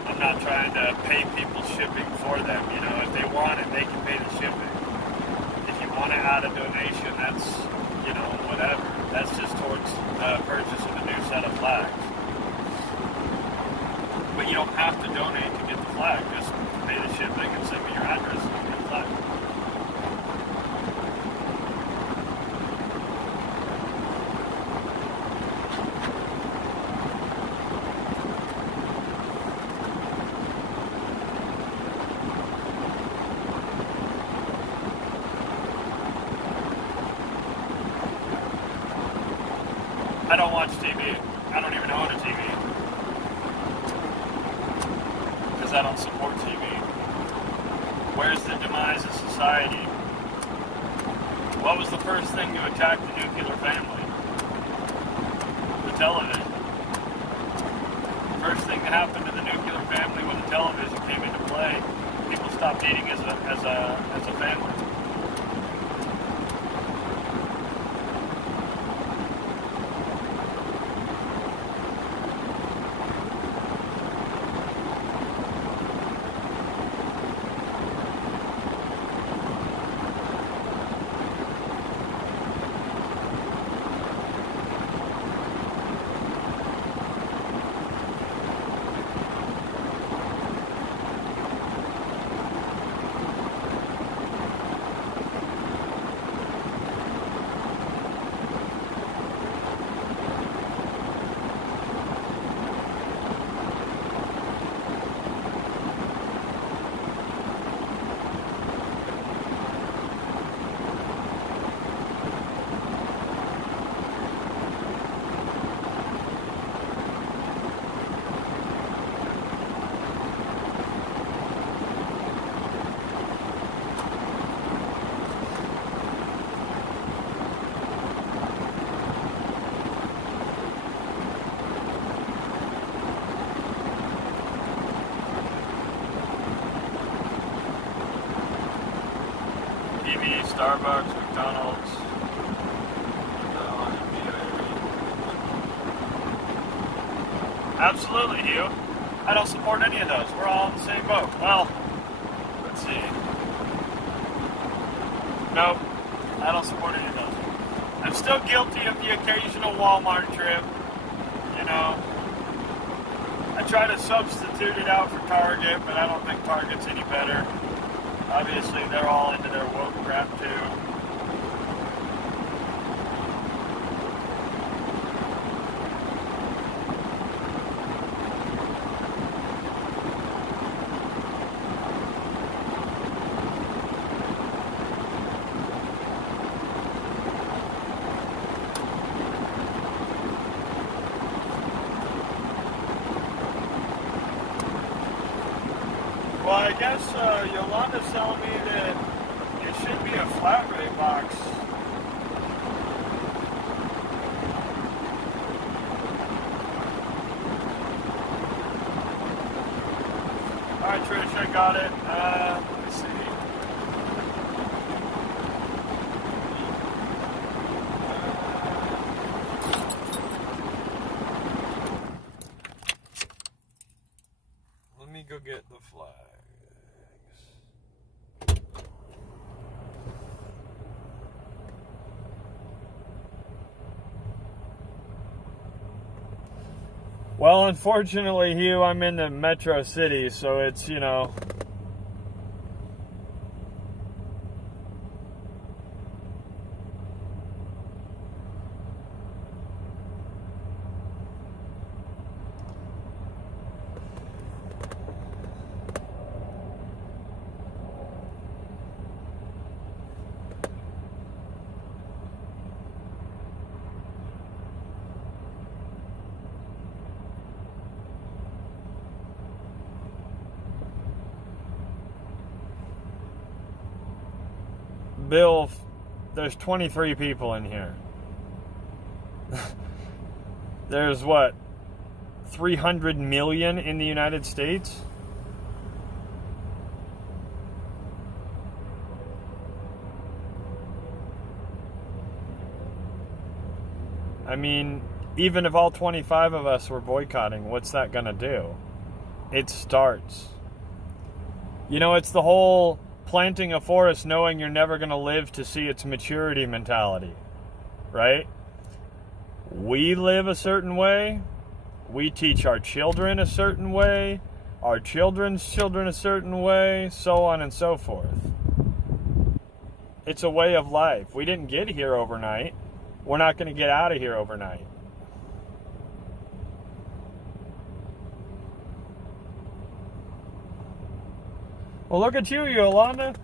I'm not trying to pay people shipping for them. You know, if they want it, they can pay the shipping. If you want to add a donation, that's, you know, whatever. That's just towards the purchase of a new set of flags. But you don't have to donate to get the flag. Just pay the shipping and send me your address and you get the flag. I don't watch TV. I don't even own a TV. Because I don't support TV. Where's the demise of society? What was the first thing to attack the nuclear family? The television. The first thing that happened to the nuclear family when the television came into play, people stopped eating as a family. Starbucks, McDonald's. Absolutely, Hugh. I don't support any of those. We're all in the same boat. Well, let's see. Nope, I don't support any of those. I'm still guilty of the occasional Walmart trip. You know, I try to substitute it out for Target, but I don't think Target's any better. Obviously, they're all into their woke crap, too. Well, I guess Yolanda's telling me that it should be a flat rate box. Alright, Trish, I got it. Let's see. Let me go get the flags. Well, unfortunately, Hugh, I'm in the metro city, so it's, you know, Bill, there's 23 people in here. There's what, 300 million in the United States? I mean, even if all 25 of us were boycotting, what's that going to do? It starts. You know, it's the whole planting a forest knowing you're never going to live to see its maturity mentality, right? We live a certain way. We teach our children a certain way. Our children's children a certain way, so on and so forth. It's a way of life. We didn't get here overnight. We're not going to get out of here overnight. Well, look at you, Yolanda.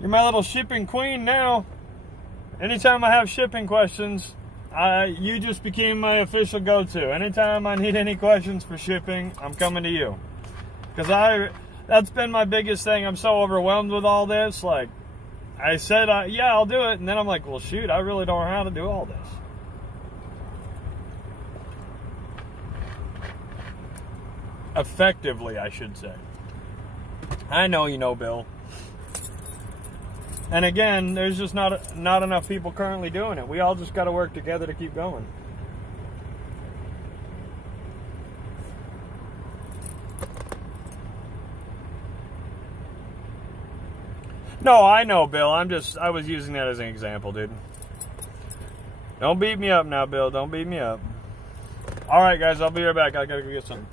You're my little shipping queen now. Anytime I have shipping questions, you just became my official go-to. Anytime I need any questions for shipping, I'm coming to you. Because that's been my biggest thing. I'm so overwhelmed with all this. Like, I said, yeah, I'll do it. And then I'm like, well, shoot, I really don't know how to do all this. Effectively, I should say. I know you know, Bill. And again, there's just not enough people currently doing it. We all just got to work together to keep going. No, I know, Bill. I was using that as an example, dude. Don't beat me up now, Bill. Don't beat me up. All right, guys, I'll be right back. I got to go get something.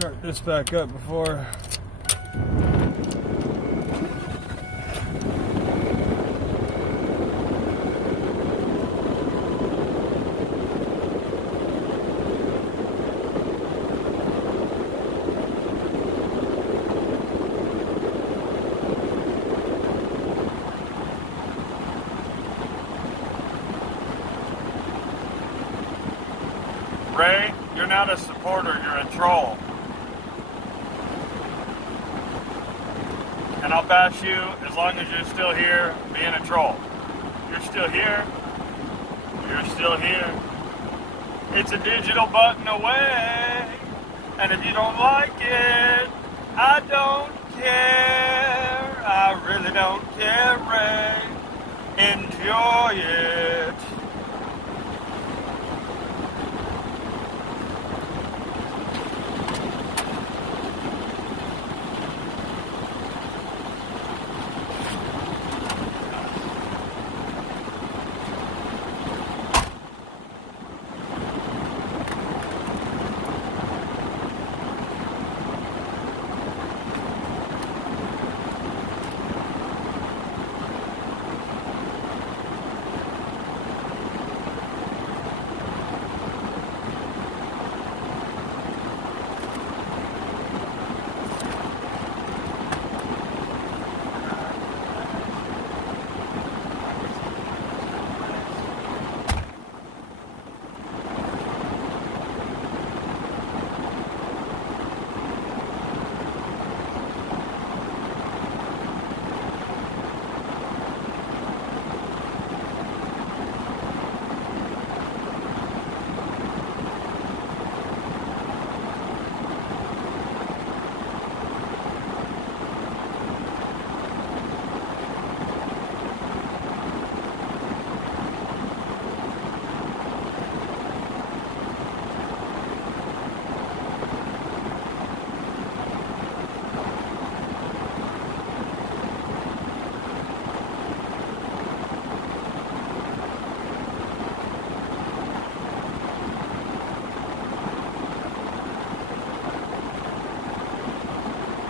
start this back up before. Ray, you're not a supporter, you're a troll. And I'll bash you as long as you're still here being a troll. You're still here. You're still here. It's a digital button away. And if you don't like it, I don't care. I really don't care, Ray. Enjoy it.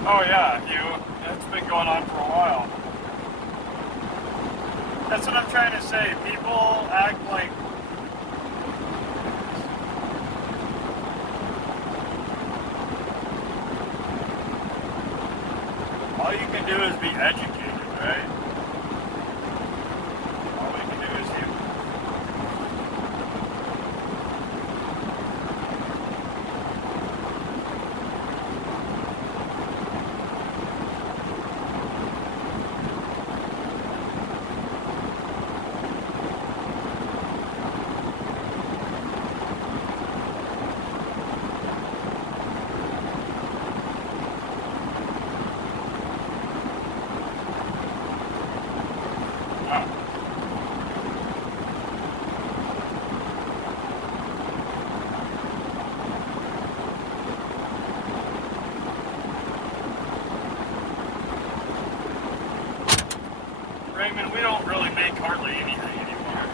Oh yeah, Hugh. It's been going on for a while. That's what I'm trying to say. People act like... all you can do is be educated, right? All we can do is you. Raymond, we don't really make hardly anything anymore.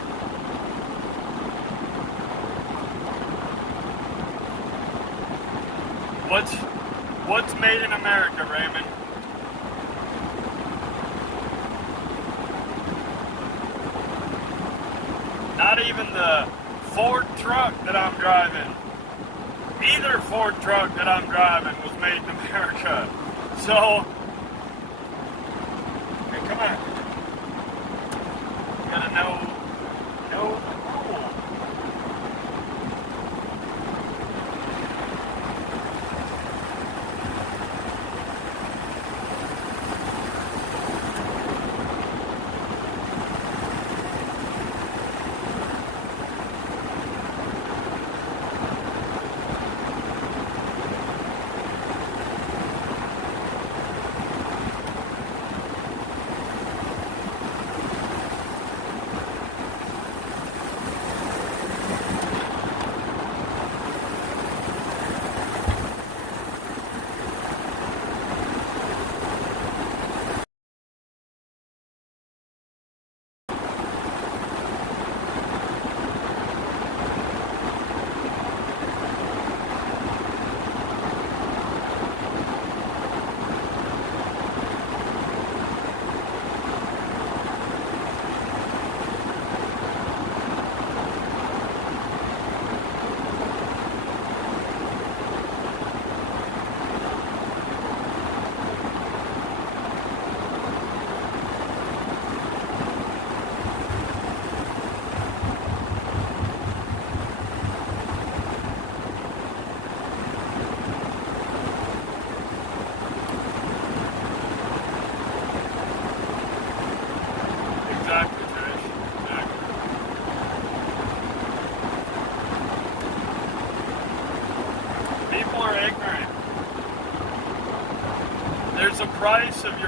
What's made in America, Raymond? Not even the Ford truck that I'm driving. Either Ford truck that I'm driving was made in America. So, hey, come on. You gotta know the rule.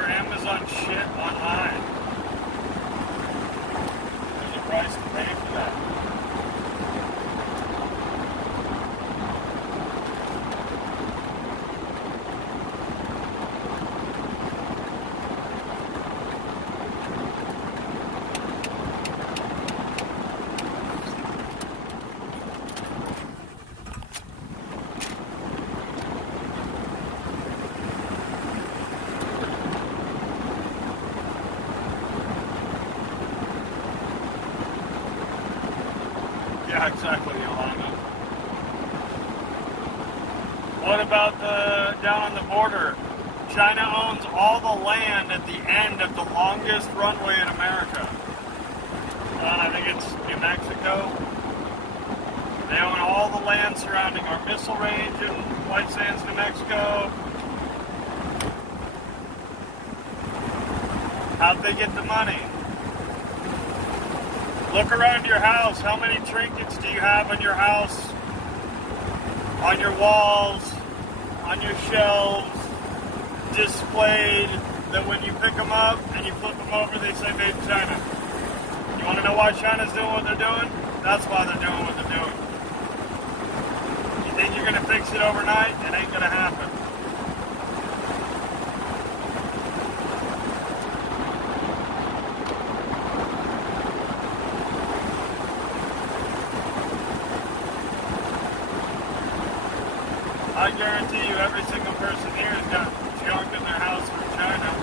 Amazon shit online. There's a price to pay for that. Yeah, exactly, Yolanda. What about down on the border? China owns all the land at the end of the longest runway in America. I think it's New Mexico. They own all the land surrounding our missile range in White Sands, New Mexico. How'd they get the money? Look around your house. How many trinkets do you have in your house? On your walls, on your shelves, displayed, that when you pick them up and you flip them over, they say made in China. You want to know why China's doing what they're doing? That's why they're doing what they're doing. You think you're going to fix it overnight? It ain't going to happen. I guarantee you every single person here has got junk in their house from China.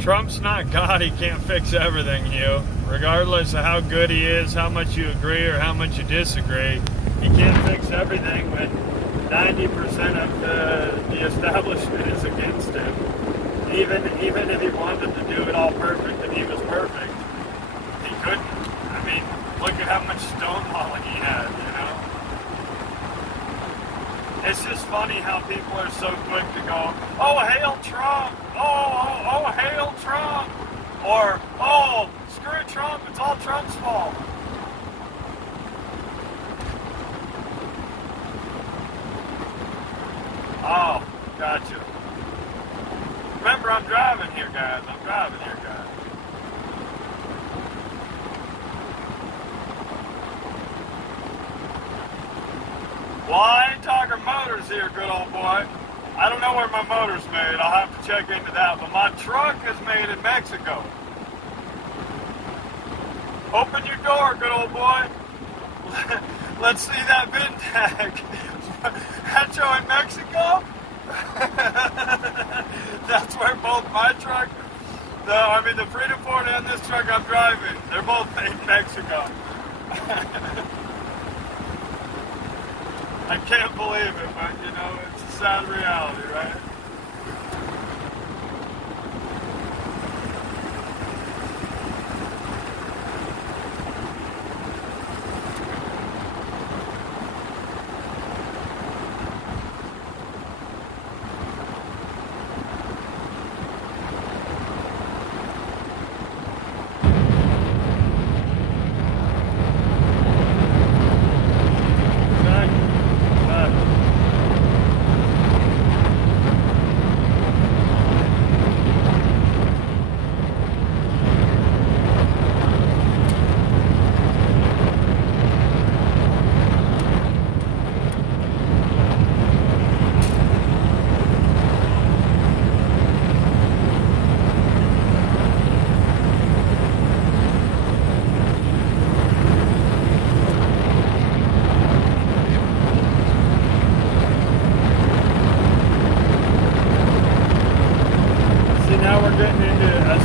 Trump's not God. He can't fix everything, Hugh. Regardless of how good he is, how much you agree or how much you disagree, he can't fix everything when 90% of the establishment is against him. Even if he wanted to do it all perfect and he was perfect, he couldn't. I mean, look at how much stonewalling he had, you know? It's just funny how people are so quick to go, oh, hail Trump! Oh, hail Trump! Or, oh, screw Trump, it's all Trump's fault. Oh, gotcha. Remember, I'm driving here, guys. Well, I ain't talking motors here, good old boy. I don't know where my motor's made. I'll have to check into that. But my truck is made in Mexico. Open your door, good old boy. Let's see that VIN tag. Hecho in Mexico? That's where both my truck, the Freedom Ford and this truck I'm driving, they're both made in Mexico. I can't believe it, but you know, it's a sad reality, right?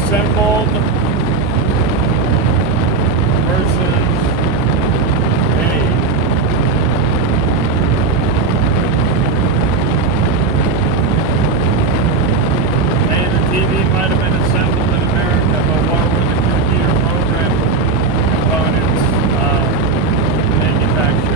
assembled versus made. Hey, the TV might have been assembled in America, but what were the computer program components manufactured?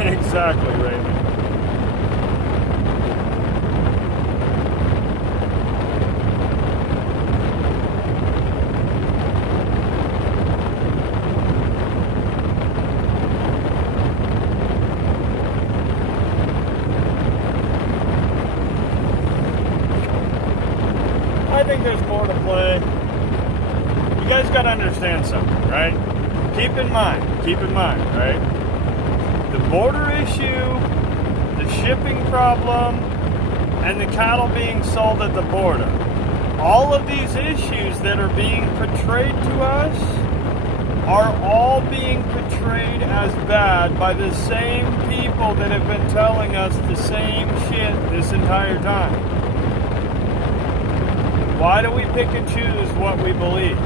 Exactly, Raymond. I think there's more to play. You guys got to understand something, right? Keep in mind, right? The border issue, the shipping problem, and the cattle being sold at the border. All of these issues that are being portrayed to us are all being portrayed as bad by the same people that have been telling us the same shit this entire time. Why do we pick and choose what we believe?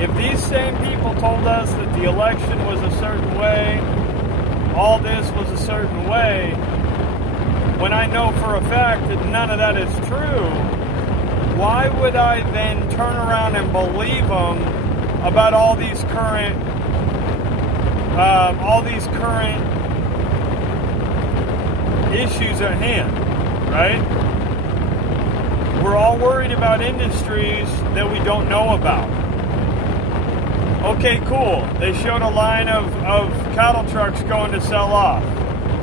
If these same people told us that the election was a certain way, all this was a certain way, when I know for a fact that none of that is true, why would I then turn around and believe them about all these current issues at hand, right? We're all worried about industries that we don't know about. Okay, cool. They showed a line of cattle trucks going to sell off.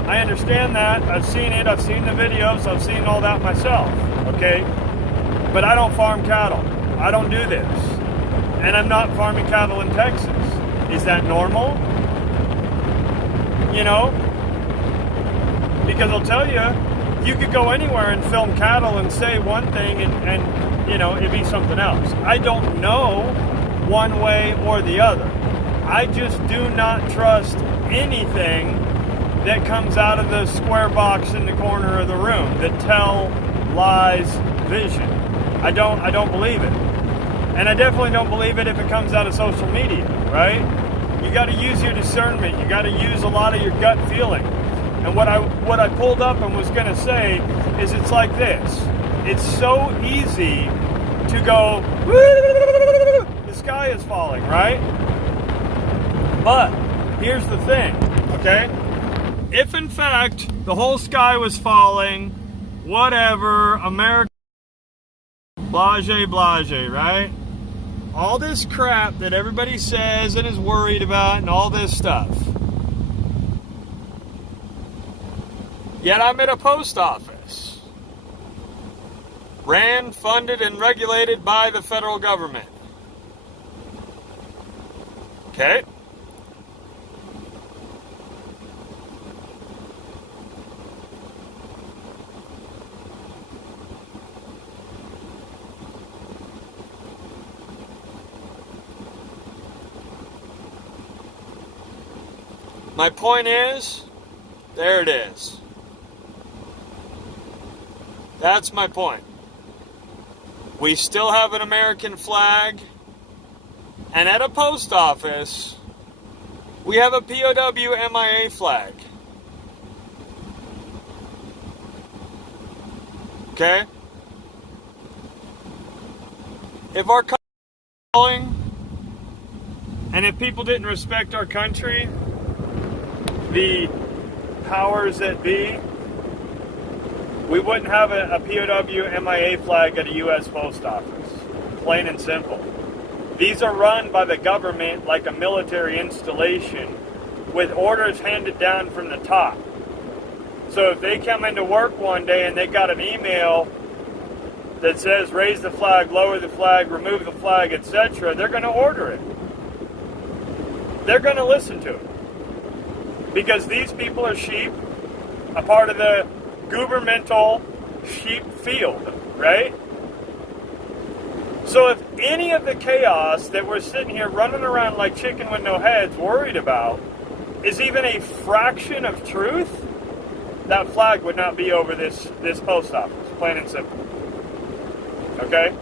I understand that. I've seen it. I've seen the videos. I've seen all that myself. Okay? But I don't farm cattle. I don't do this. And I'm not farming cattle in Texas. Is that normal? You know? Because I'll tell you, you could go anywhere and film cattle and say one thing and you know, it'd be something else. I don't know one way or the other. I just do not trust anything that comes out of the square box in the corner of the room that tell lies vision. I don't believe it. And I definitely don't believe it if it comes out of social media, right? You got to use your discernment. You got to use a lot of your gut feeling. And what I pulled up and was going to say is it's like this. It's so easy to go, the sky is falling, right? But here's the thing, okay? If in fact the whole sky was falling, whatever, America, blase, right? All this crap that everybody says and is worried about and all this stuff. Yet I'm at a post office. Ran, funded, and regulated by the federal government. Okay? My point is, there it is. That's my point. We still have an American flag, and at a post office, we have a POW MIA flag. Okay? If our country was falling, and if people didn't respect our country, the powers that be, we wouldn't have a POW MIA flag at a U.S. post office. Plain and simple. These are run by the government like a military installation with orders handed down from the top. So if they come into work one day and they got an email that says raise the flag, lower the flag, remove the flag, etc., they're going to order it. They're going to listen to it. Because these people are sheep, a part of the governmental sheep field, right? So if any of the chaos that we're sitting here running around like chicken with no heads worried about is even a fraction of truth, that flag would not be over this post office, plain and simple. Okay?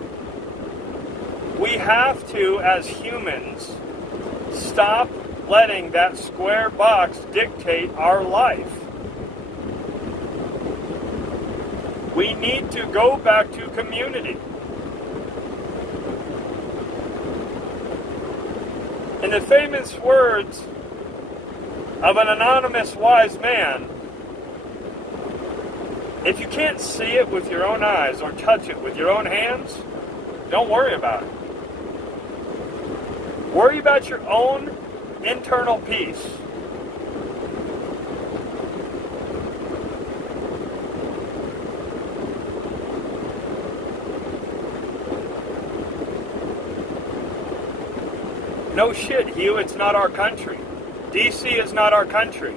We have to, as humans, stop letting that square box dictate our life. We need to go back to community. In the famous words of an anonymous wise man, if you can't see it with your own eyes or touch it with your own hands, don't worry about it. Worry about your own internal peace. No shit, Hugh, it's not our country. D.C. is not our country.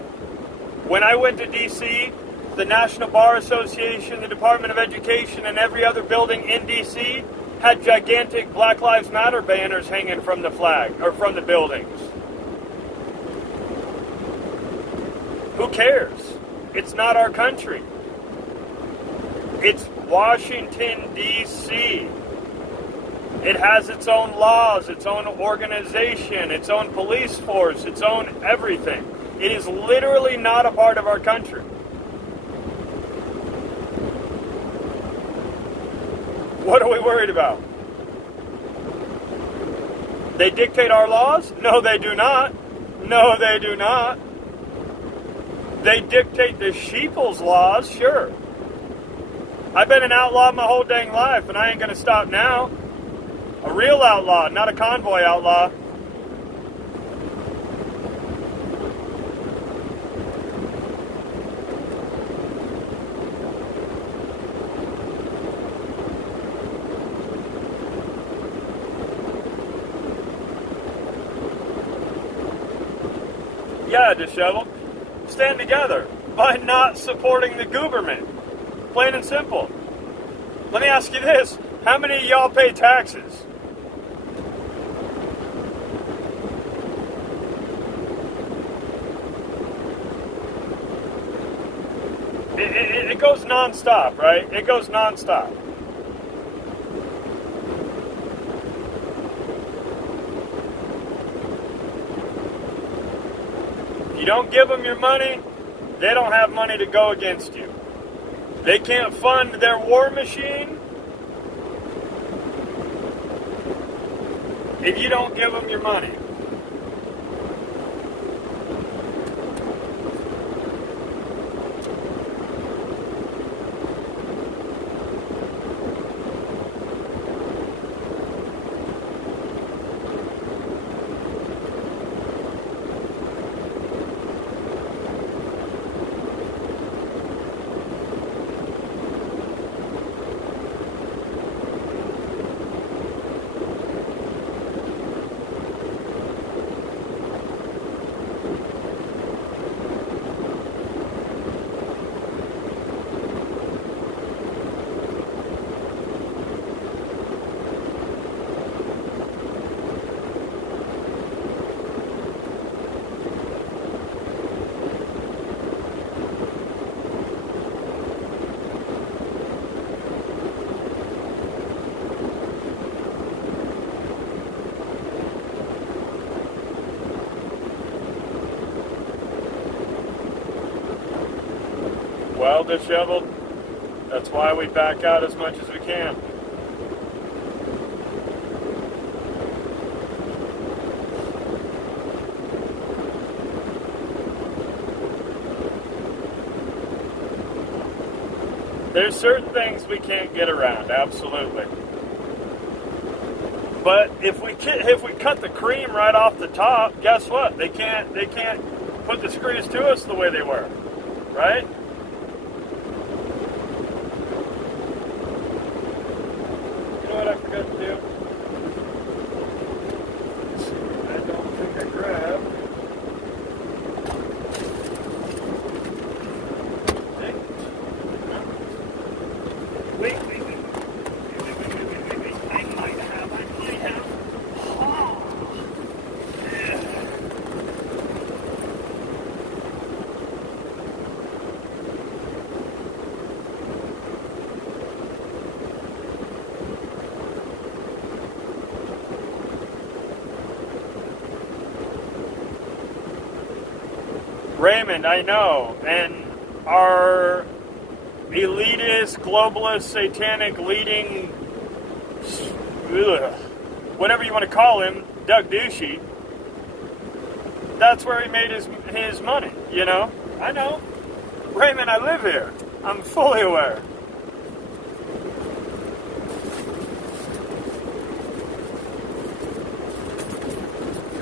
When I went to D.C., the National Bar Association, the Department of Education, and every other building in D.C. had gigantic Black Lives Matter banners hanging from the flag, or from the buildings. Who cares? It's not our country. It's Washington, D.C. It has its own laws, its own organization, its own police force, its own everything. It is literally not a part of our country. What are we worried about? They dictate our laws? No, they do not. No, they do not. They dictate the sheeple's laws, sure. I've been an outlaw my whole dang life, and I ain't going to stop now. A real outlaw, not a convoy outlaw. Yeah, disheveled. Stand together by not supporting the government. Plain and simple. Let me ask you this. How many of y'all pay taxes? It goes non-stop, right? It goes non-stop. If you don't give them your money, they don't have money to go against you. They can't fund their war machine if you don't give them your money. Well disheveled, that's why we back out as much as we can. There's certain things we can't get around, absolutely. But if we cut the cream right off the top, guess what? They can't put the screws to us the way they were, right? You know what I forgot to do? I don't think I grabbed. Wait. I might have. Oh. Yeah. Raymond, I know, and our elitist, globalist, satanic, leading, whatever you want to call him, Doug Ducey, that's where he made his money, you know? I know. Raymond, I live here. I'm fully aware.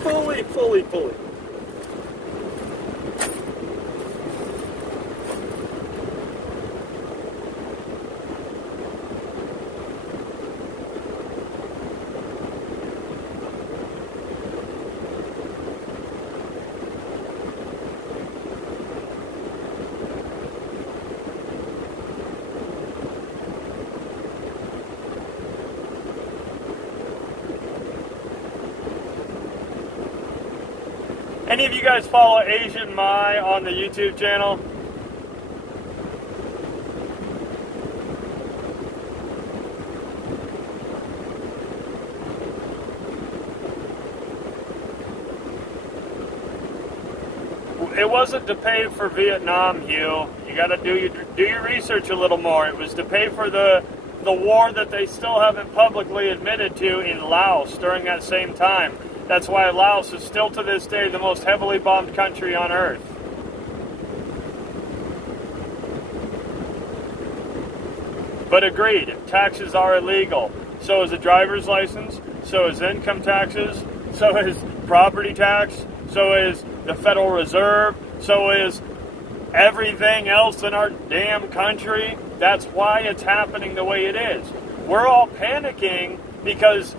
Fully. Any of you guys follow Asian Mai on the YouTube channel? It wasn't to pay for Vietnam, Hugh. You got to do your research a little more. It was to pay for the war that they still haven't publicly admitted to in Laos during that same time. That's why Laos is still to this day the most heavily bombed country on earth. But agreed, taxes are illegal. So is a driver's license, so is income taxes, so is property tax, so is the Federal Reserve, so is everything else in our damn country. That's why it's happening the way it is. We're all panicking because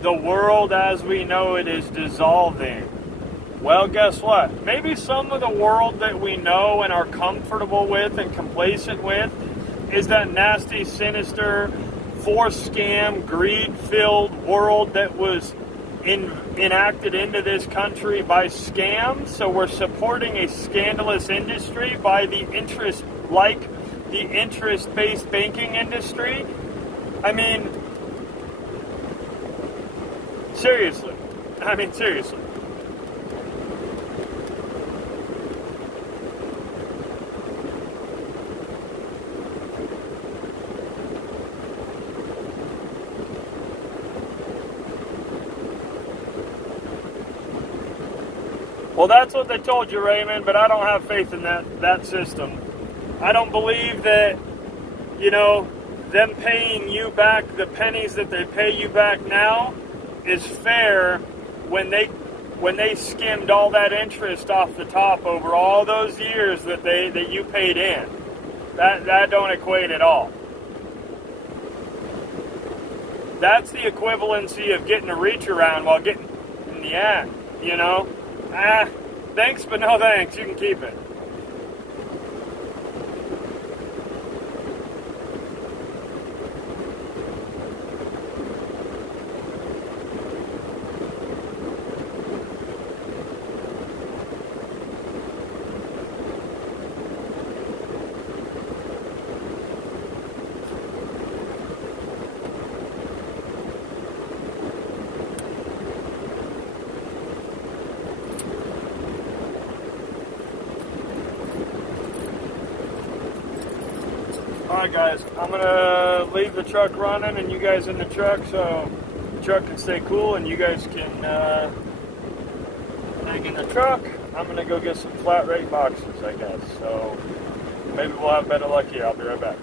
the world as we know it is dissolving. Well, guess what? Maybe some of the world that we know and are comfortable with and complacent with is that nasty, sinister, forced scam, greed-filled world that was enacted into this country by scams. So we're supporting a scandalous industry by the interest-based banking industry. I mean, seriously. Well, that's what they told you, Raymond, but I don't have faith in that system. I don't believe that, them paying you back the pennies that they pay you back now is fair when they skimmed all that interest off the top over all those years that you paid in. That don't equate at all. That's the equivalency of getting a reach around while getting in the act, Thanks, but no thanks. You can keep it. Alright guys, I'm going to leave the truck running and you guys in the truck so the truck can stay cool and you guys can hang in the truck. I'm going to go get some flat rate boxes, I guess. So maybe we'll have better luck here. I'll be right back.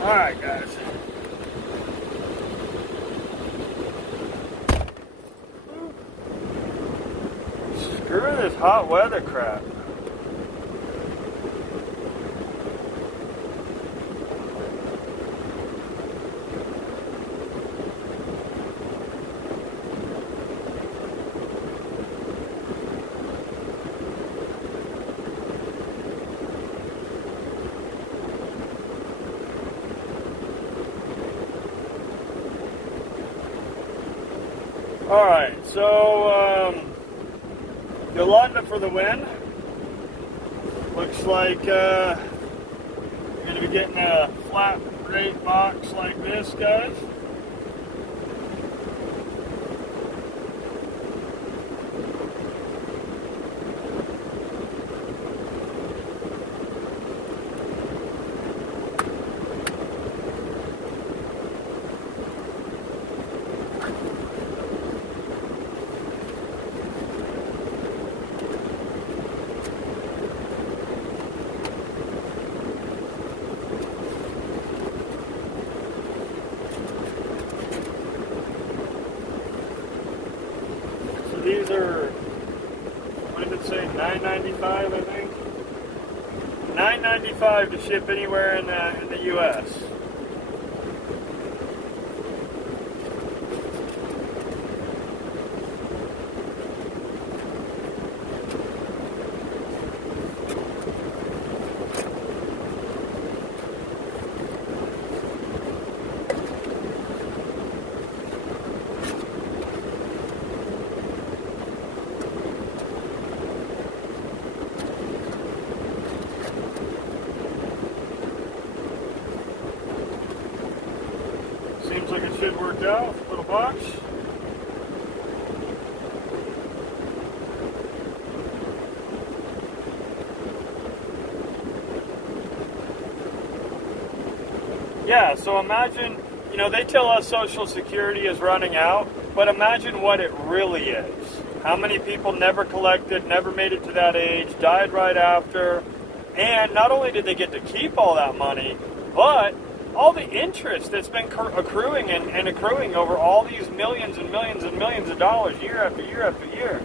Alright guys. Screw this hot weather crap. Alright, so Yolanda for the win. Looks like you're going to be getting a flat rate box like this, guys. These are, what did it say, $9.95, I think? $9.95 to ship anywhere in the U.S. Seems like it should work out. Little box. Yeah, so imagine, they tell us Social Security is running out, but imagine what it really is. How many people never collected, never made it to that age, died right after, and not only did they get to keep all that money, but all the interest that's been accruing and accruing over all these millions and millions and millions of dollars year after year after year.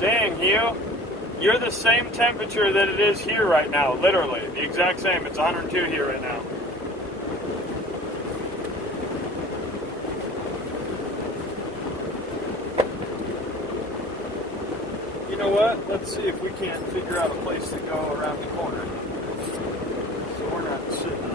Dang, Hugh. You're the same temperature that it is here right now, literally. The exact same. It's 102 here right now. You know what? Let's see if we can't figure out a place to go around the corner. So we're not sitting.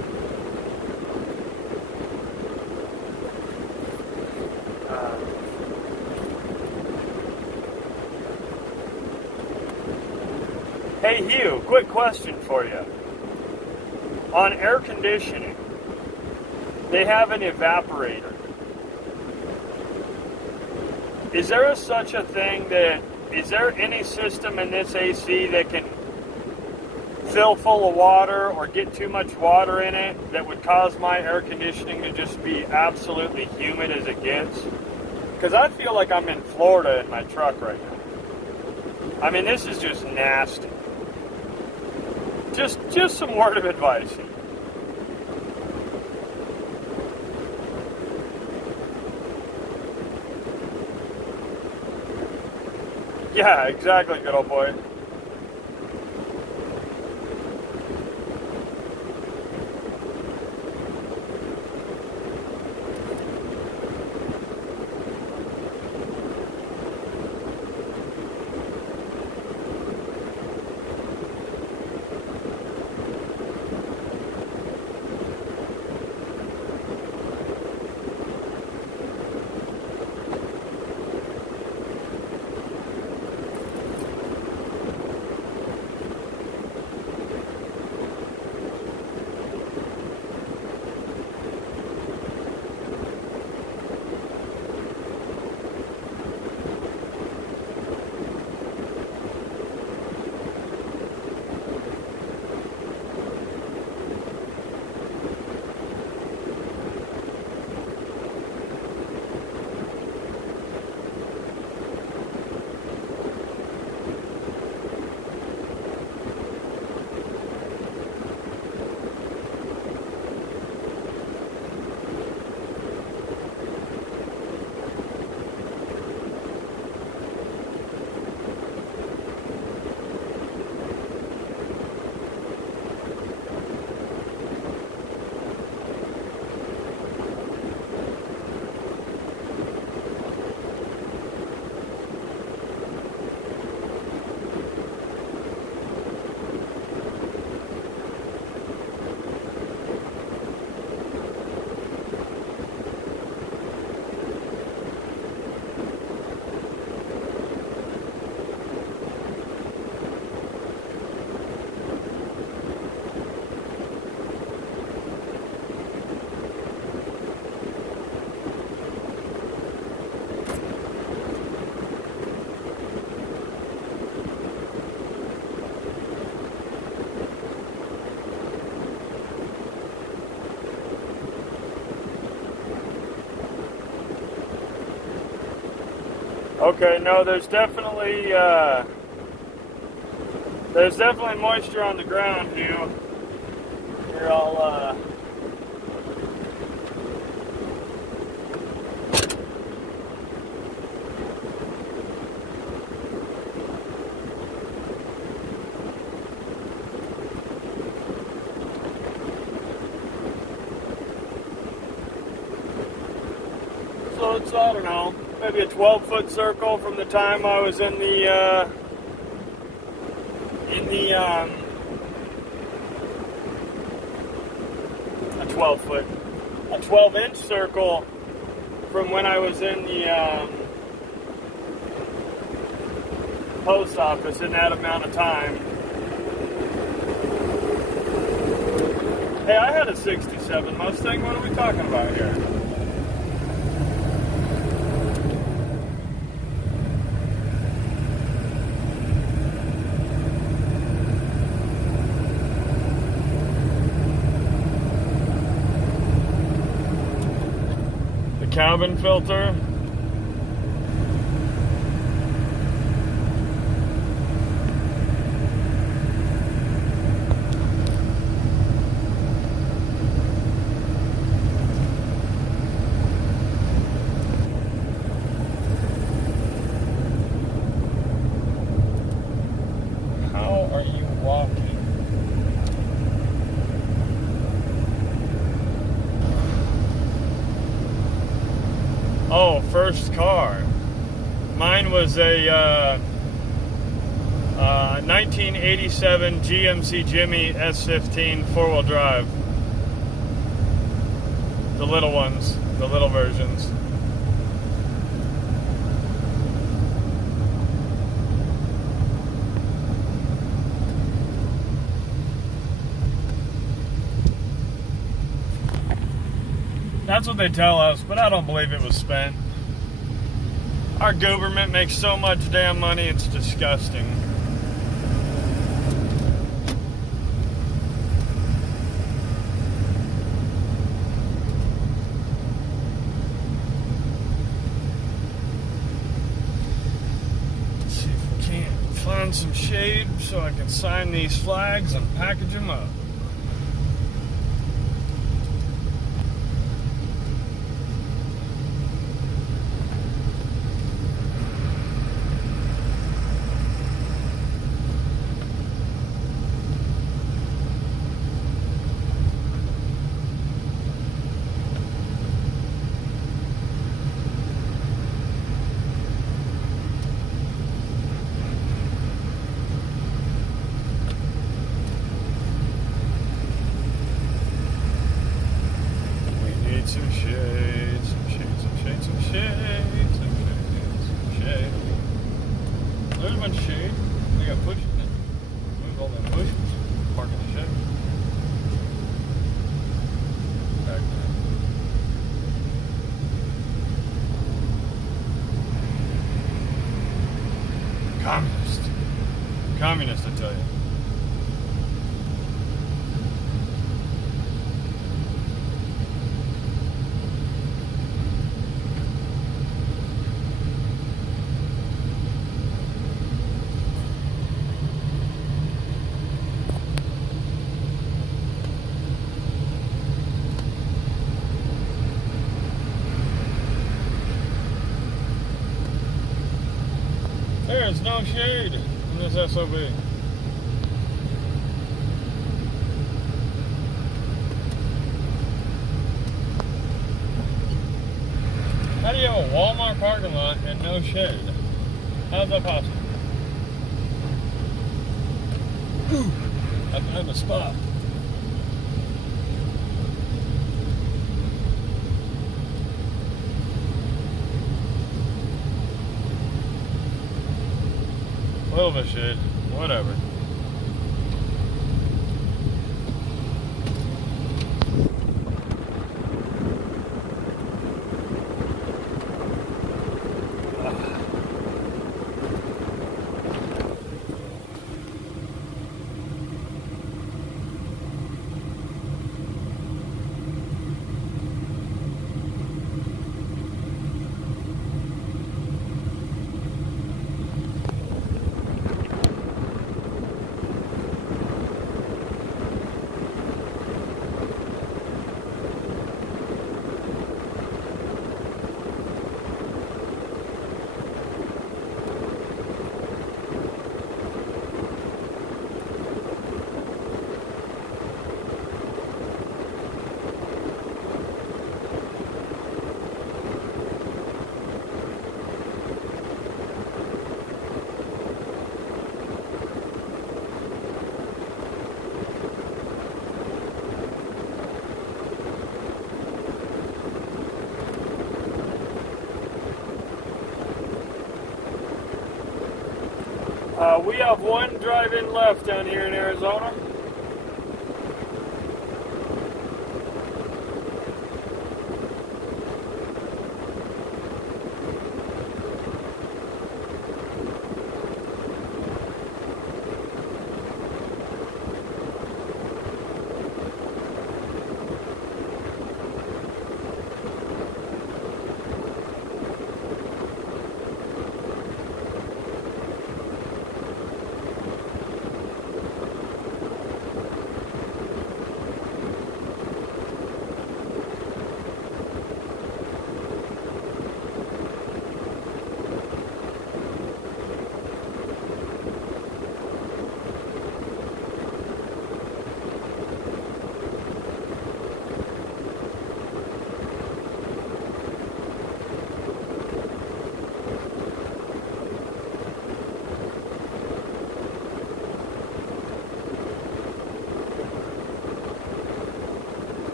Hey Hugh, quick question for you. On air conditioning, they have an evaporator. Is there such a thing is there any system in this AC that can fill full of water or get too much water in it that would cause my air conditioning to just be absolutely humid as it gets? Because I feel like I'm in Florida in my truck right now. I mean, this is just nasty. Just some word of advice. Yeah, exactly, good old boy. Okay, no, there's definitely moisture on the ground here. Here, I'll so it's, I don't know, maybe a 12-foot circle from the time I was in the a 12-inch circle from when I was in the post office in that amount of time. Hey, I had a 67 Mustang. What are we talking about here? Cabin filter. How are you walking? Oh, first car. Mine was a 1987 GMC Jimmy S15 four-wheel drive. The little ones, the little versions. That's what they tell us, but I don't believe it was spent. Our government makes so much damn money, it's disgusting. Let's see if we can't find some shade so I can sign these flags and package them up. Some shade, some shade, some shade, some shade, some shade, some shade. There's a bunch of shade. We got bushes in it. Move all them bushes. Park in the shed. Back there. Communist. Communist, I tell you. There is no shade in this SOB. How do you have a Walmart parking lot and no shade? How's that possible? Ooh, I found a spot. A little bit of shade, whatever. We have one drive-in left down here in Arizona.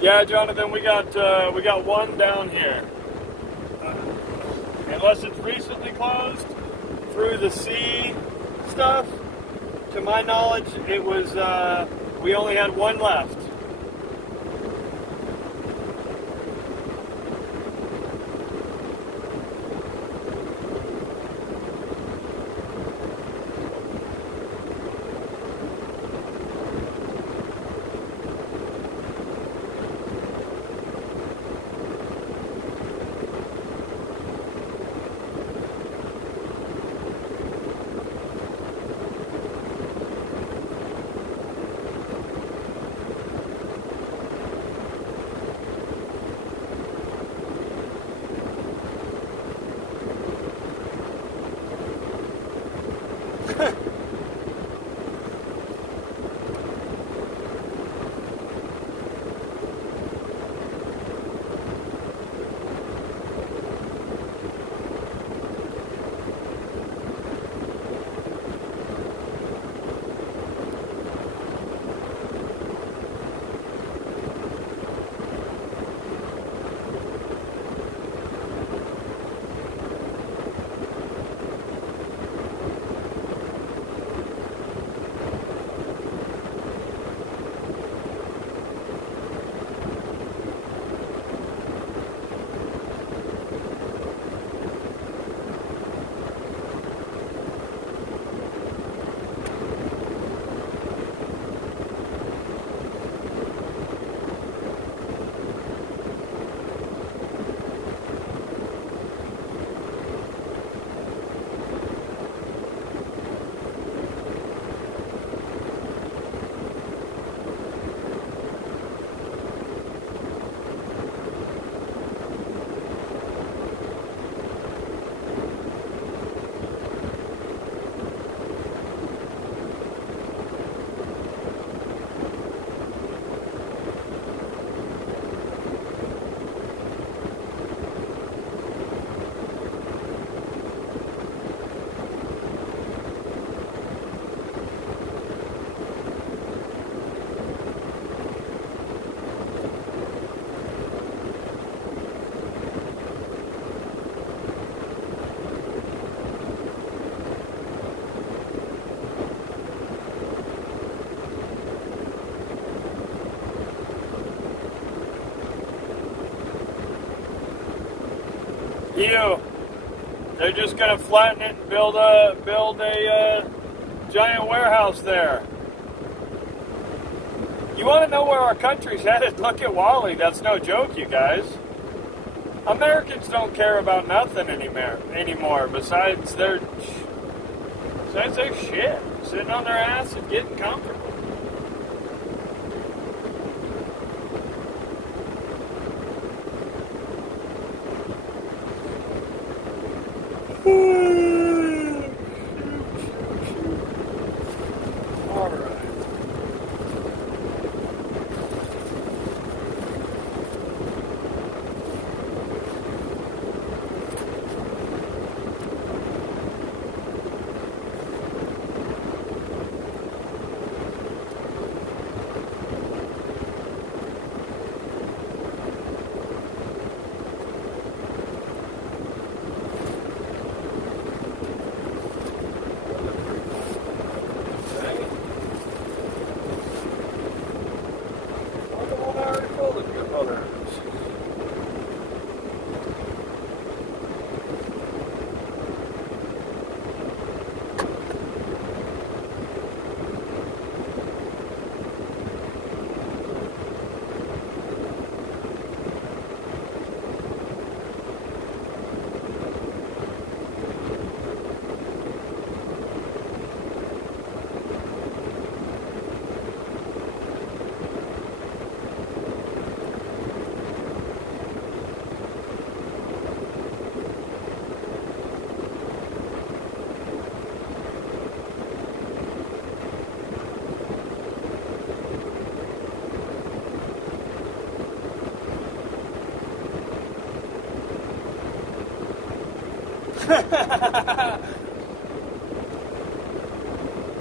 Yeah, Jonathan, we got one down here. Unless it's recently closed through the sea stuff, to my knowledge, it was we only had one left. They're just gonna flatten it and build a giant warehouse there. You want to know where our country's headed? Look at Wally. That's no joke, you guys. Americans don't care about nothing anymore besides their shit, sitting on their ass and getting comfortable.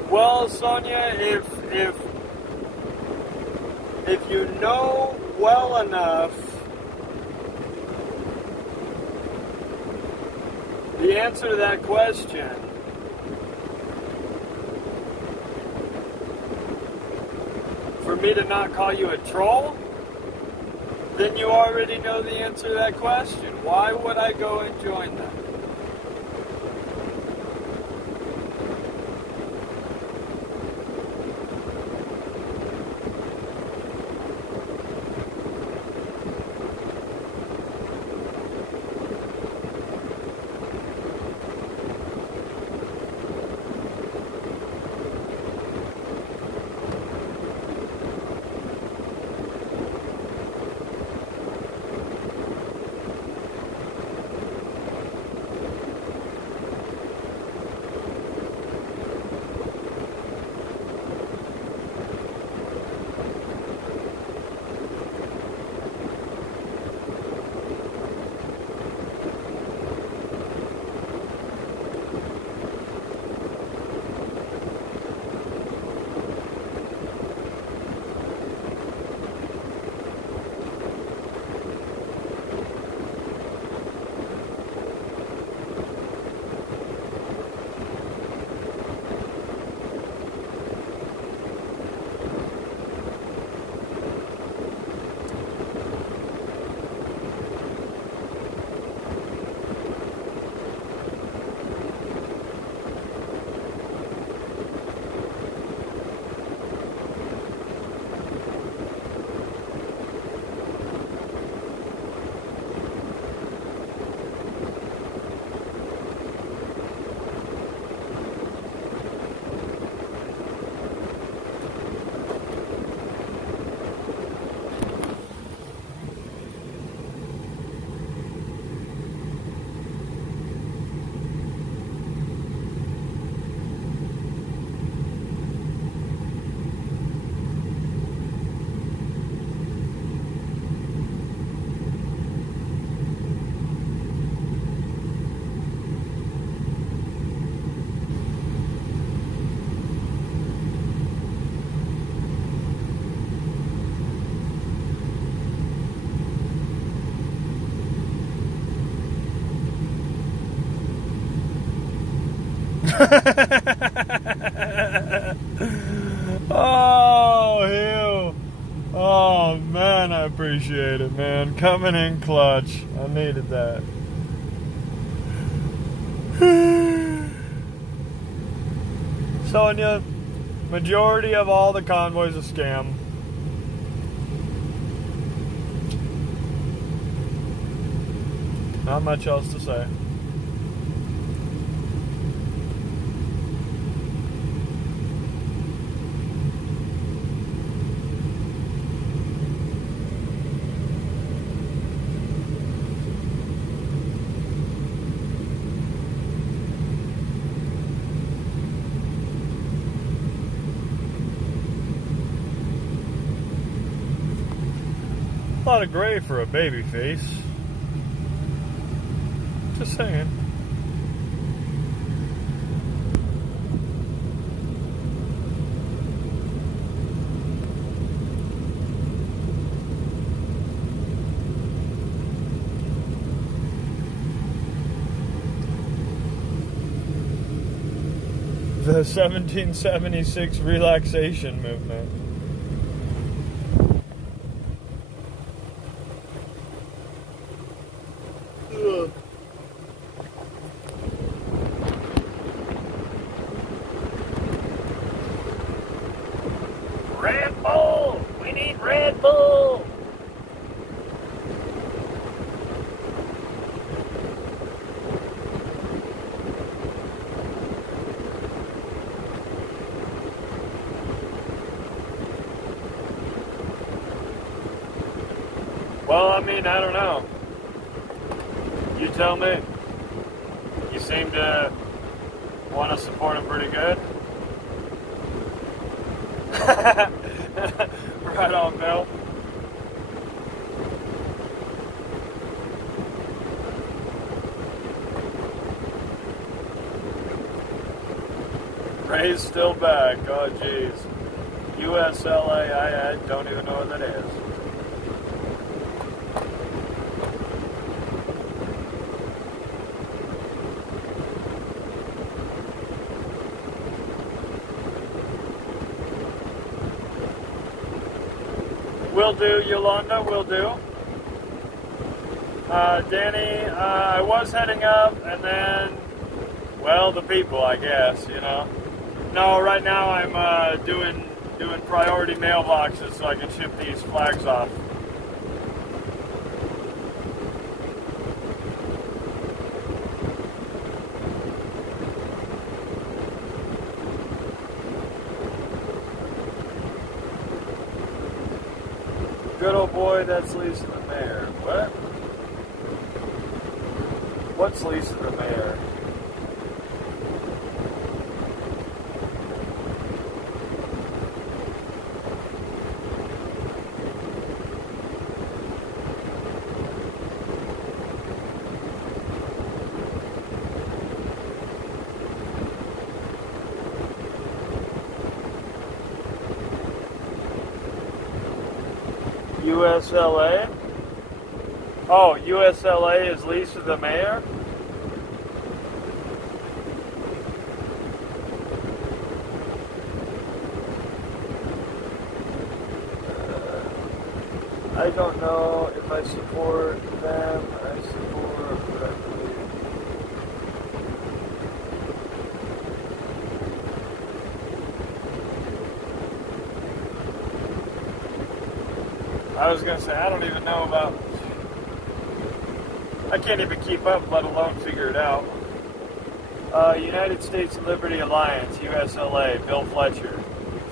Well, Sonia, if you know well enough the answer to that question, for me to not call you a troll, then you already know the answer to that question. Why would I go and join them? Oh, Hugh. Oh, man, I appreciate it, man. Coming in clutch. I needed that. Sonia, majority of all the convoys a scam. Not much else to say. A lot of gray for a baby face. Just saying. The 1776 relaxation movement. Red Bull! We need Red Bull! Well, I mean, I don't know. You tell me. You seem to want to support him pretty good. Right on, Bill. Ray's still back. Oh, jeez. USLA, I don't even know what that is. Will do, Yolanda, will do. Danny, I was heading up, and then, well, the people, I guess, you know. No, right now I'm doing priority mailboxes so I can ship these flags off. Good old boy, that's Lisa the Mayor. What? What's Lisa the Mayor? USLA? Oh, USLA is Lisa the Mayor? I don't know if I support them. I support what I believe. I was going to say, I don't even know about... I can't even keep up, let alone figure it out. United States Liberty Alliance, USLA, Bill Fletcher.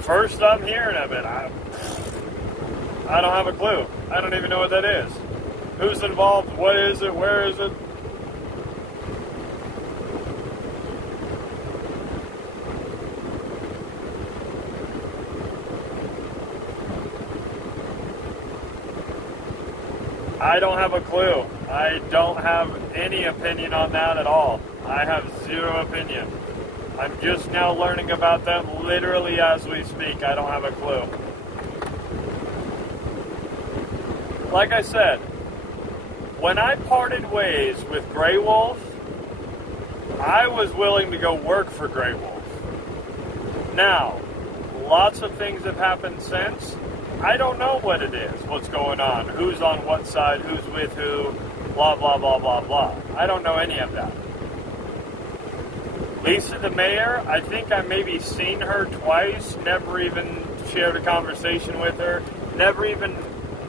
First I'm hearing of it. I don't have a clue. I don't even know what that is. Who's involved? What is it? Where is it? I don't have a clue. I don't have any opinion on that at all. I have zero opinion. I'm just now learning about them literally as we speak. I don't have a clue. Like I said, when I parted ways with Grey Wolf, I was willing to go work for Grey Wolf. Now, lots of things have happened since. I don't know what it is, what's going on, who's on what side, who's with who, blah, blah, blah, blah, blah. I don't know any of that. Lisa the Mayor, I think I maybe seen her twice, never even shared a conversation with her, never even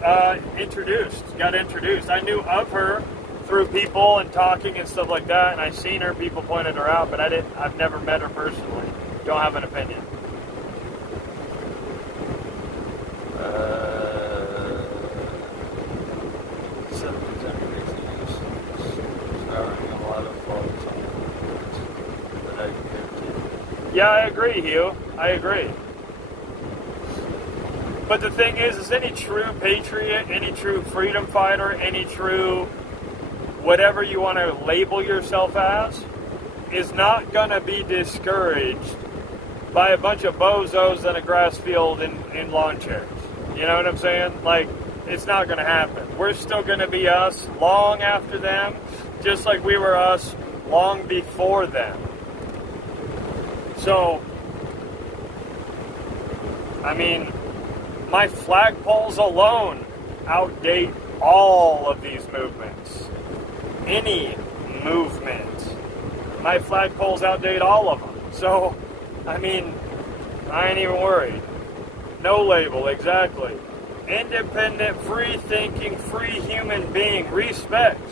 got introduced. I knew of her through people and talking and stuff like that, and I seen her, people pointed her out, but I've never met her personally. Don't have an opinion. Yeah, I agree, Hugh. I agree. But the thing is any true patriot, any true freedom fighter, any true whatever you want to label yourself as, is not going to be discouraged by a bunch of bozos in a grass field in lawn chairs. You know what I'm saying? Like, it's not going to happen. We're still going to be us long after them, just like we were us long before them. So, I mean, my flagpoles alone outdate all of these movements. Any movement. My flagpoles outdate all of them. So, I mean, I ain't even worried. No label, exactly. Independent, free-thinking, free human being. Respect.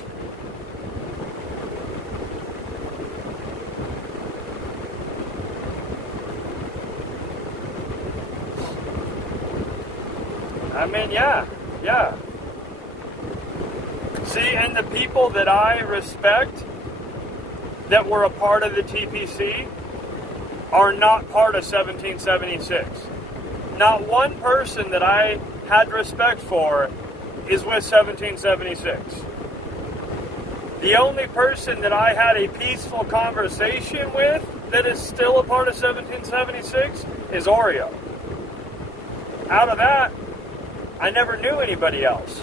I mean, yeah. See, and the people that I respect that were a part of the TPC are not part of 1776. Not one person that I had respect for is with 1776. The only person that I had a peaceful conversation with that is still a part of 1776 is Oreo. Out of that, I never knew anybody else.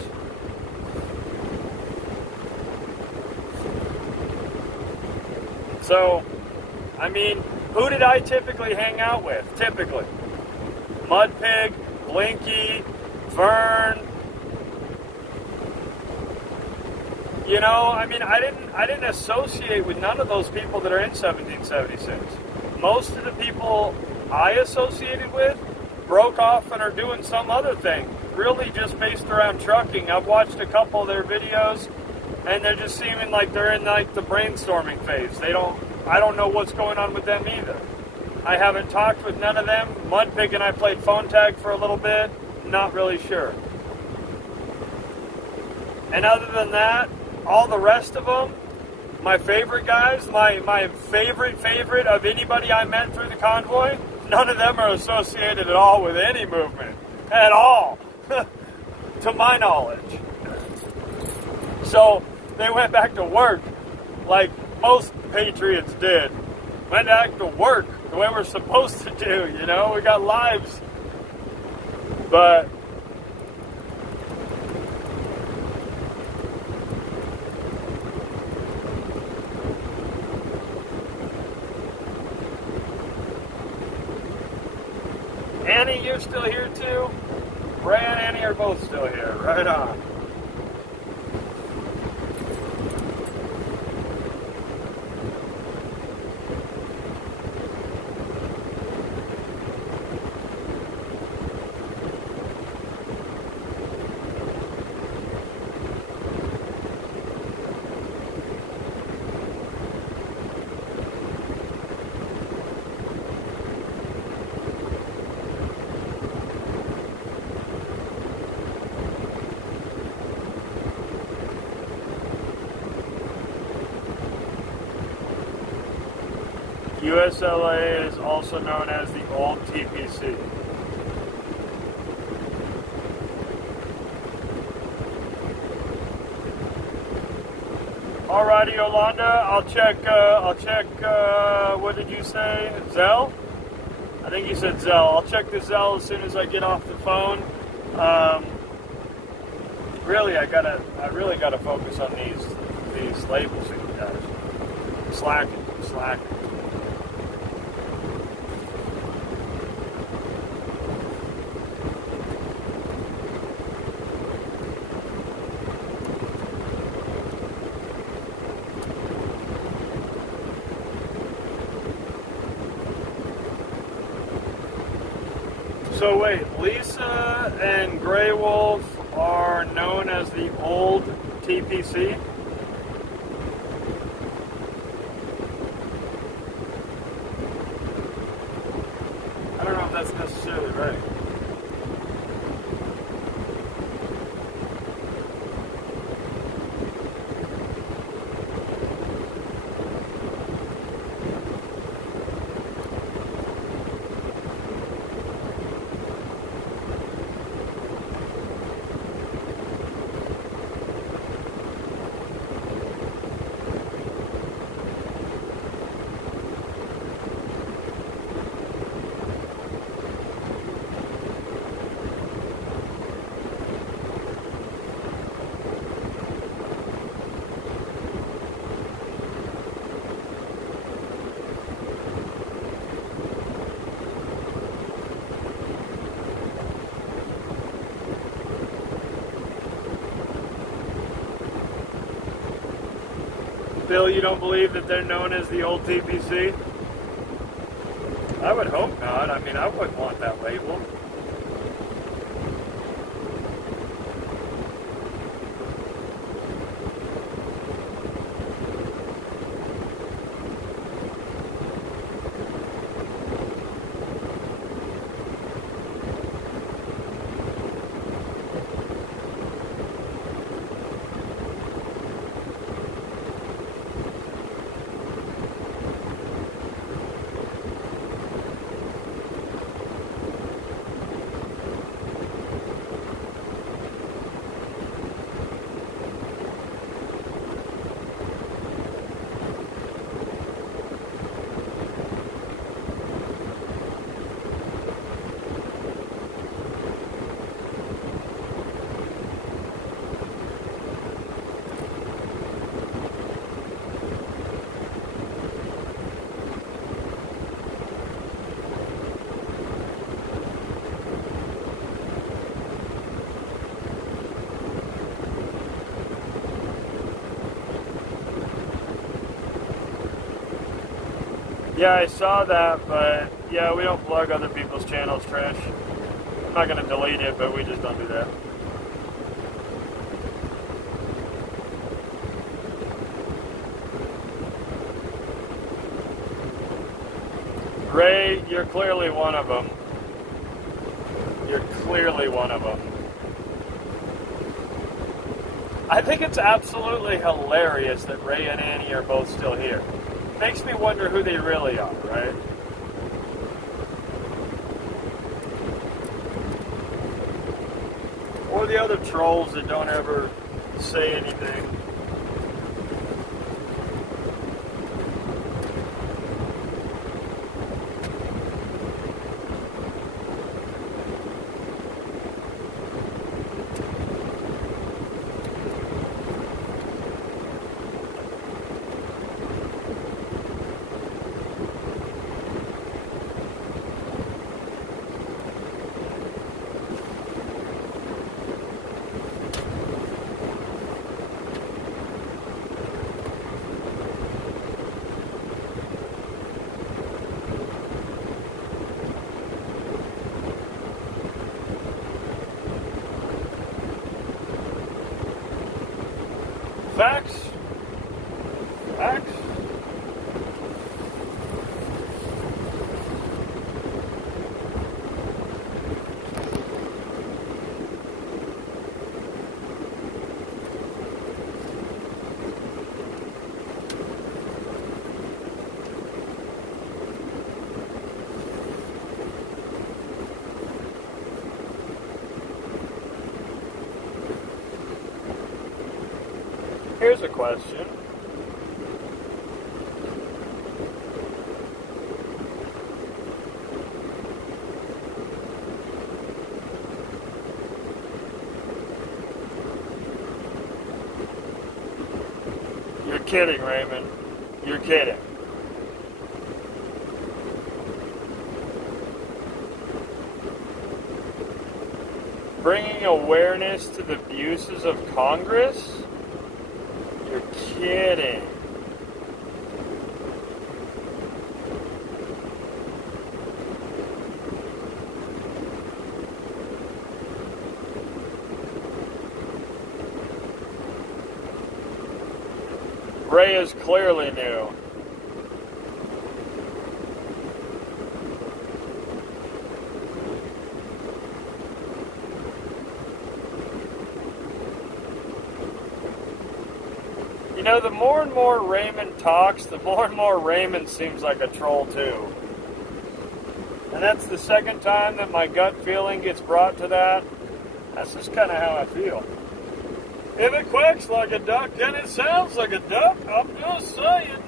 So, I mean, who did I typically hang out with? Typically. Mudpig, Blinky, Vern. You know, I mean, I didn't associate with none of those people that are in 1776. Most of the people I associated with broke off and are doing some other thing, really just based around trucking. I've watched a couple of their videos, and they're just seeming like they're in like the brainstorming phase. I don't know what's going on with them either. I haven't talked with none of them. Mudpig and I played phone tag for a little bit. Not really sure. And other than that, all the rest of them, my favorite guys, my favorite of anybody I met through the convoy, none of them are associated at all with any movement. At all. To my knowledge. So, they went back to work like most patriots did. Went back to work the way we're supposed to do, you know? We got lives. But Annie, you're still here too? Ray and Annie are both still here. Right on. USLA is also known as the old TPC. Alrighty, Yolanda, I'll check, what did you say? Zelle? I think you said Zelle. I'll check the Zelle as soon as I get off the phone. Really, I really gotta focus on these labels that you guys. Slacking. So wait, Lisa and Grey Wolf are known as the old TPC? I don't know if that's necessarily right. Bill, you don't believe that they're known as the old TPC? I would hope not. I mean, I wouldn't want that label. Yeah, I saw that, but yeah, we don't plug other people's channels, Trish. I'm not going to delete it, but we just don't do that. Ray, you're clearly one of them. You're clearly one of them. I think it's absolutely hilarious that Ray and Annie are both still here. Makes me wonder who they really are, right? Or the other trolls that don't ever say anything. Facts. Facts. Here's a question. You're kidding, Raymond. You're kidding. Bringing awareness to the abuses of Congress? You're kidding. Ray is clearly new. You know, the more and more Raymond talks, the more and more Raymond seems like a troll too. And that's the second time that my gut feeling gets brought to that. That's just kind of how I feel. If it quacks like a duck, then it sounds like a duck. I'm just saying.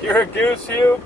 You're a goose, you?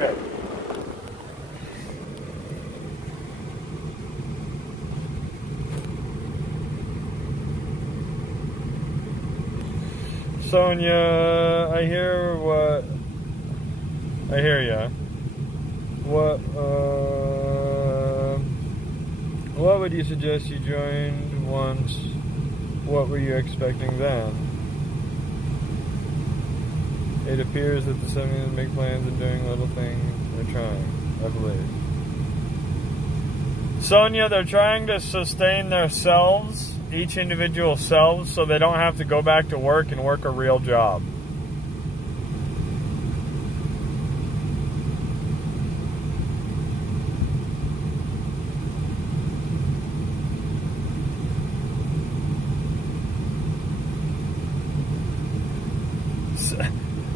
Okay. Tonya, I hear ya. What would you suggest you joined once? What were you expecting then? It appears that the semis make plans and doing little things. They're trying, I believe. Sonia, they're trying to sustain their selves, each individual selves, so they don't have to go back to work and work a real job.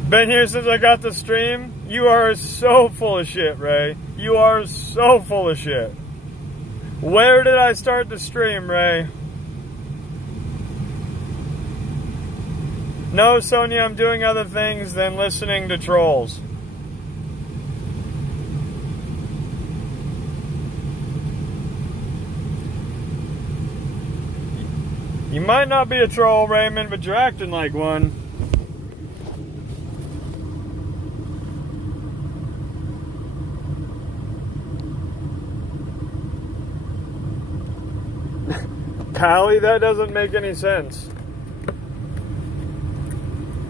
Been here since I got the stream? You are so full of shit, Ray. You are so full of shit. Where did I start the stream, Ray? No, Sonia, I'm doing other things than listening to trolls. You might not be a troll, Raymond, but you're acting like one. Cali? That doesn't make any sense.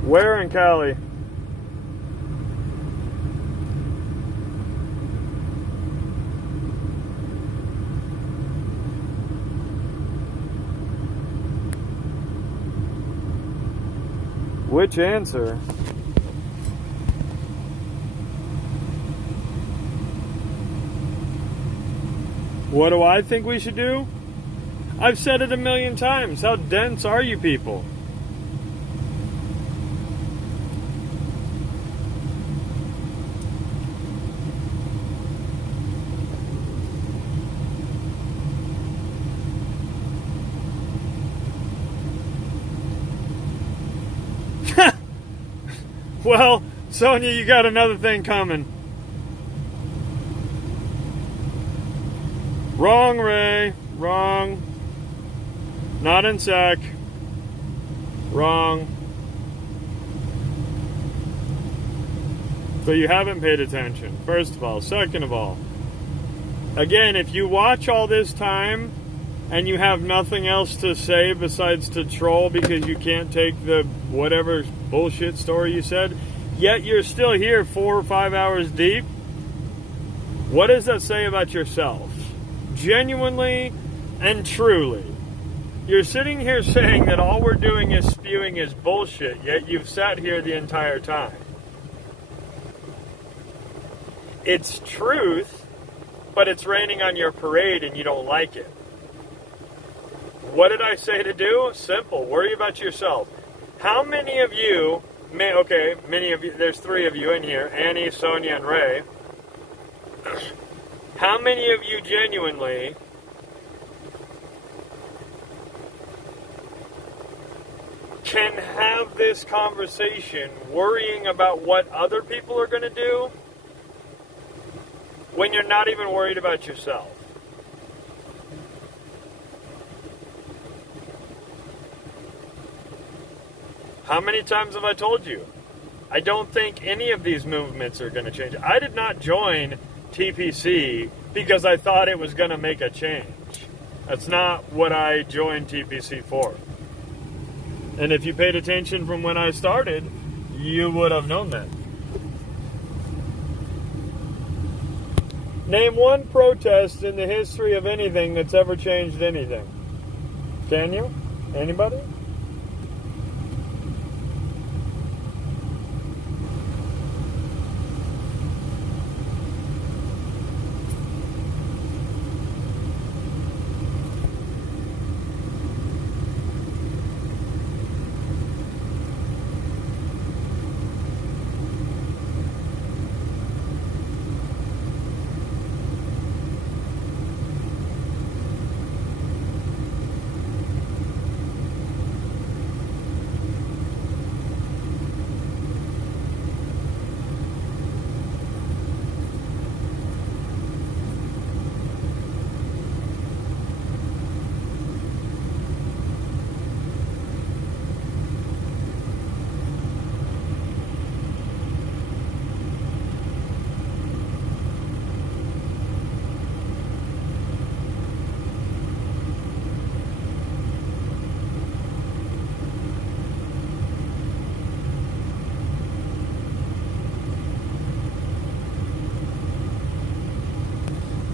Where in Cali? Which answer? What do I think we should do? I've said it a million times. How dense are you people? Well, Sonia, you got another thing coming. Wrong, Ray. Wrong. Not in sec. Wrong. So you haven't paid attention, first of all. Second of all, again, if you watch all this time and you have nothing else to say besides to troll because you can't take the whatever bullshit story you said, yet you're still here 4 or 5 hours deep, what does that say about yourself? Genuinely and truly. You're sitting here saying that all we're doing is spewing is bullshit, yet you've sat here the entire time. It's truth, but it's raining on your parade and you don't like it. What did I say to do? Simple. Worry about yourself. How many of you, many of you, there's 3 of you in here, Annie, Sonia, and Ray. How many of you genuinely can have this conversation worrying about what other people are going to do when you're not even worried about yourself? How many times have I told you? I don't think any of these movements are going to change. I did not join TPC because I thought it was going to make a change. That's not what I joined TPC for. And if you paid attention from when I started, you would have known that. Name one protest in the history of anything that's ever changed anything. Can you? Anybody?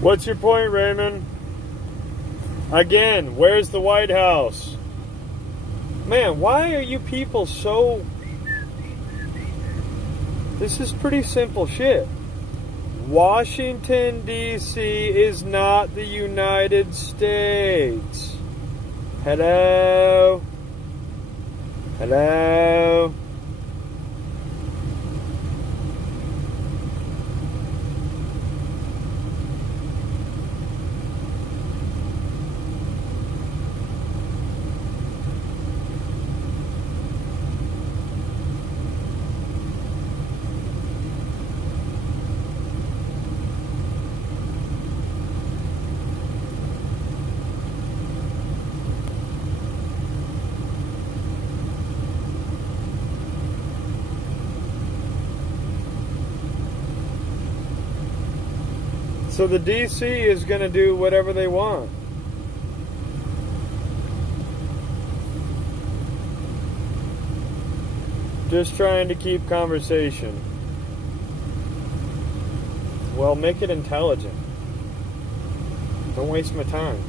What's your point, Raymond? Again, where's the White House? Man, why are you people so... This is pretty simple shit. Washington, D.C. is not the United States. Hello? Hello? So the DC is going to do whatever they want. Just trying to keep conversation. Well, make it intelligent. Don't waste my time.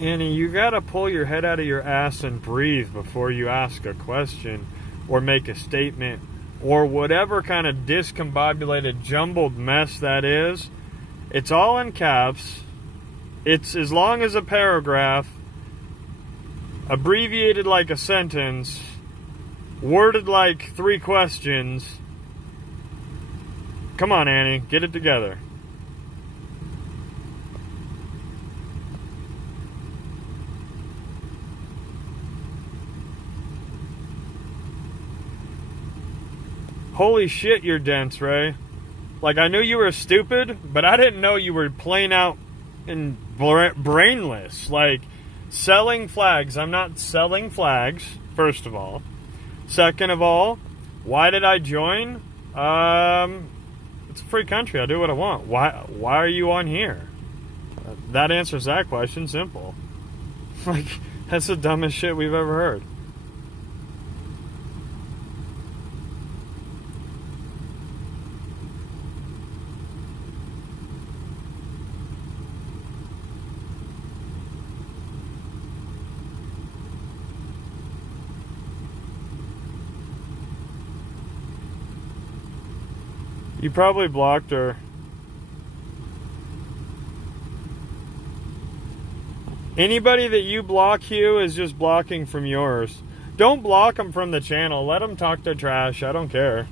Annie, you gotta pull your head out of your ass and breathe before you ask a question or make a statement or whatever kind of discombobulated, jumbled mess that is. It's all in caps. It's as long as a paragraph, abbreviated like a sentence, worded like 3 questions. Come on, Annie, get it together. Holy shit, you're dense, Ray. Like, I knew you were stupid, but I didn't know you were plain out and brainless. Like, selling flags. I'm not selling flags, first of all. Second of all, why did I join? It's a free country. I do what I want. Why are you on here? That answers that question. Simple. Like, that's the dumbest shit we've ever heard. You probably blocked her. Anybody that you block, Hugh, is just blocking from yours. Don't block them from the channel. Let them talk their trash. I don't care.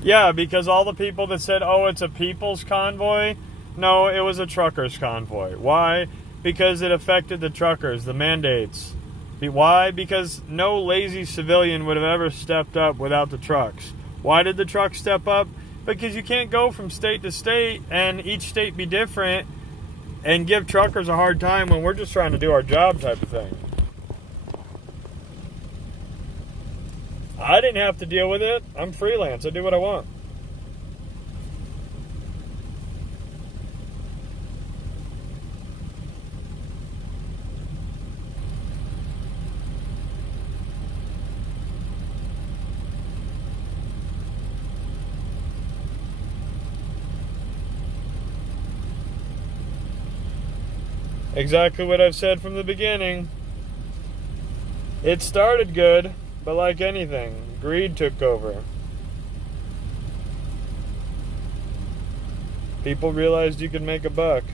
Yeah, because all the people that said, oh, it's a people's convoy. No, it was a truckers' convoy. Why? Because it affected the truckers, the mandates. Why? Because no lazy civilian would have ever stepped up without the trucks. Why did the trucks step up? Because you can't go from state to state and each state be different and give truckers a hard time when we're just trying to do our job type of thing. I didn't have to deal with it. I'm freelance. I do what I want. Exactly what I've said from the beginning. It started good, but like anything, greed took over. People realized you could make a buck.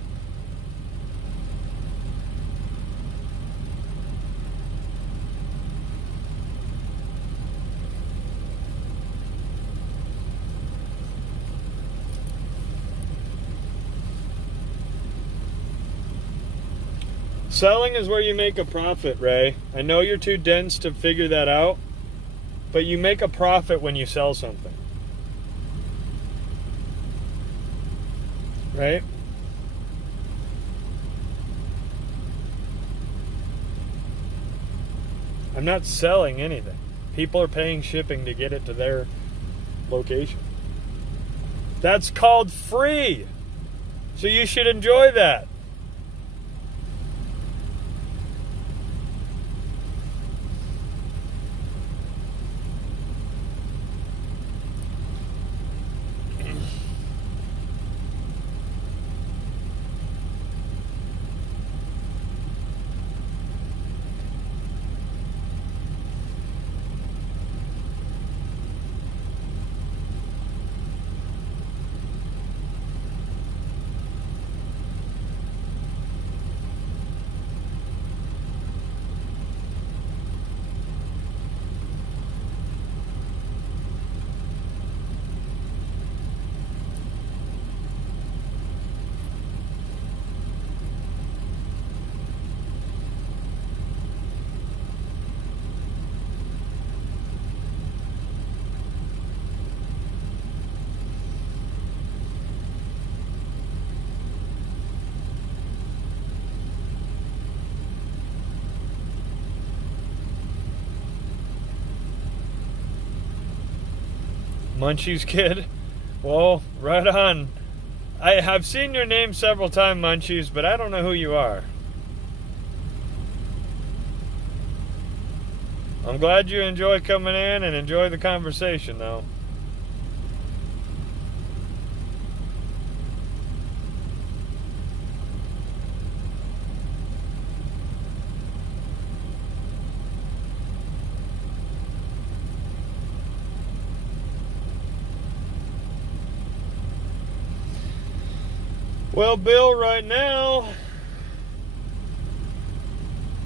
Selling is where you make a profit, Ray. I know you're too dense to figure that out, but you make a profit when you sell something. Right? I'm not selling anything. People are paying shipping to get it to their location. That's called free. So you should enjoy that. Munchies kid? Well, right on. I have seen your name several times, Munchies, but I don't know who you are. I'm glad you enjoy coming in and enjoy the conversation, though. Well, Bill, right now,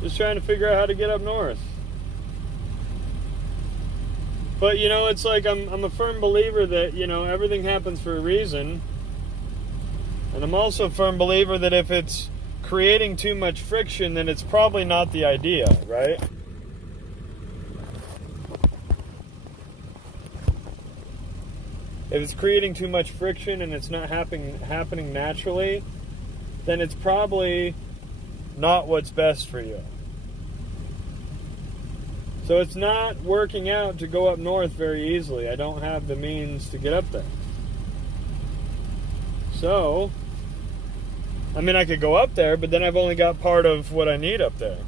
just trying to figure out how to get up north. But, you know, it's like I'm a firm believer that, you know, everything happens for a reason. And I'm also a firm believer that if it's creating too much friction, then it's probably not the idea, right? If it's creating too much friction and it's not happening naturally, then it's probably not what's best for you. So it's not working out to go up north very easily. I don't have the means to get up there. So, I mean, I could go up there, but then I've only got part of what I need up there.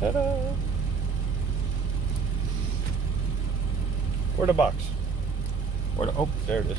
Ta-da! Where'd the box? Oh, there it is.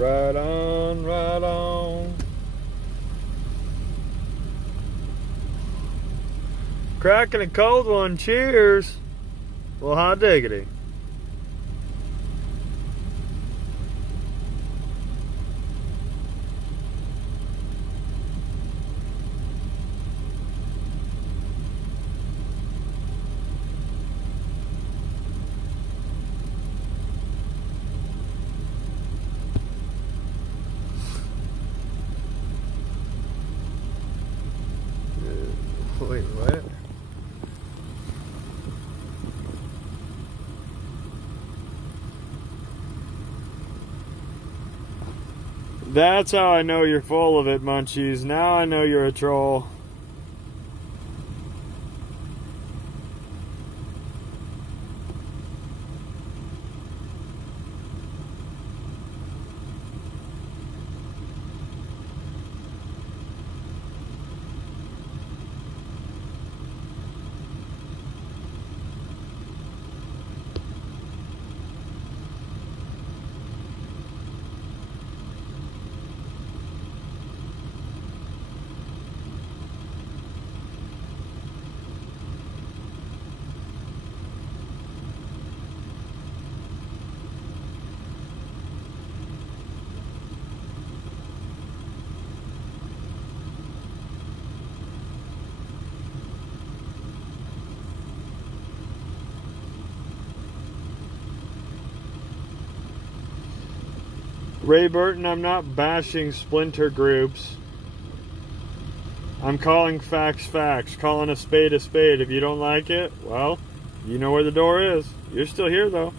Right on, right on. Cracking a cold one, cheers. Well, hot diggity. Wait, what? That's how I know you're full of it, Munchies. Now I know you're a troll. Ray Burton, I'm not bashing splinter groups. I'm calling facts facts, calling a spade a spade. If you don't like it, well, you know where the door is. You're still here, though.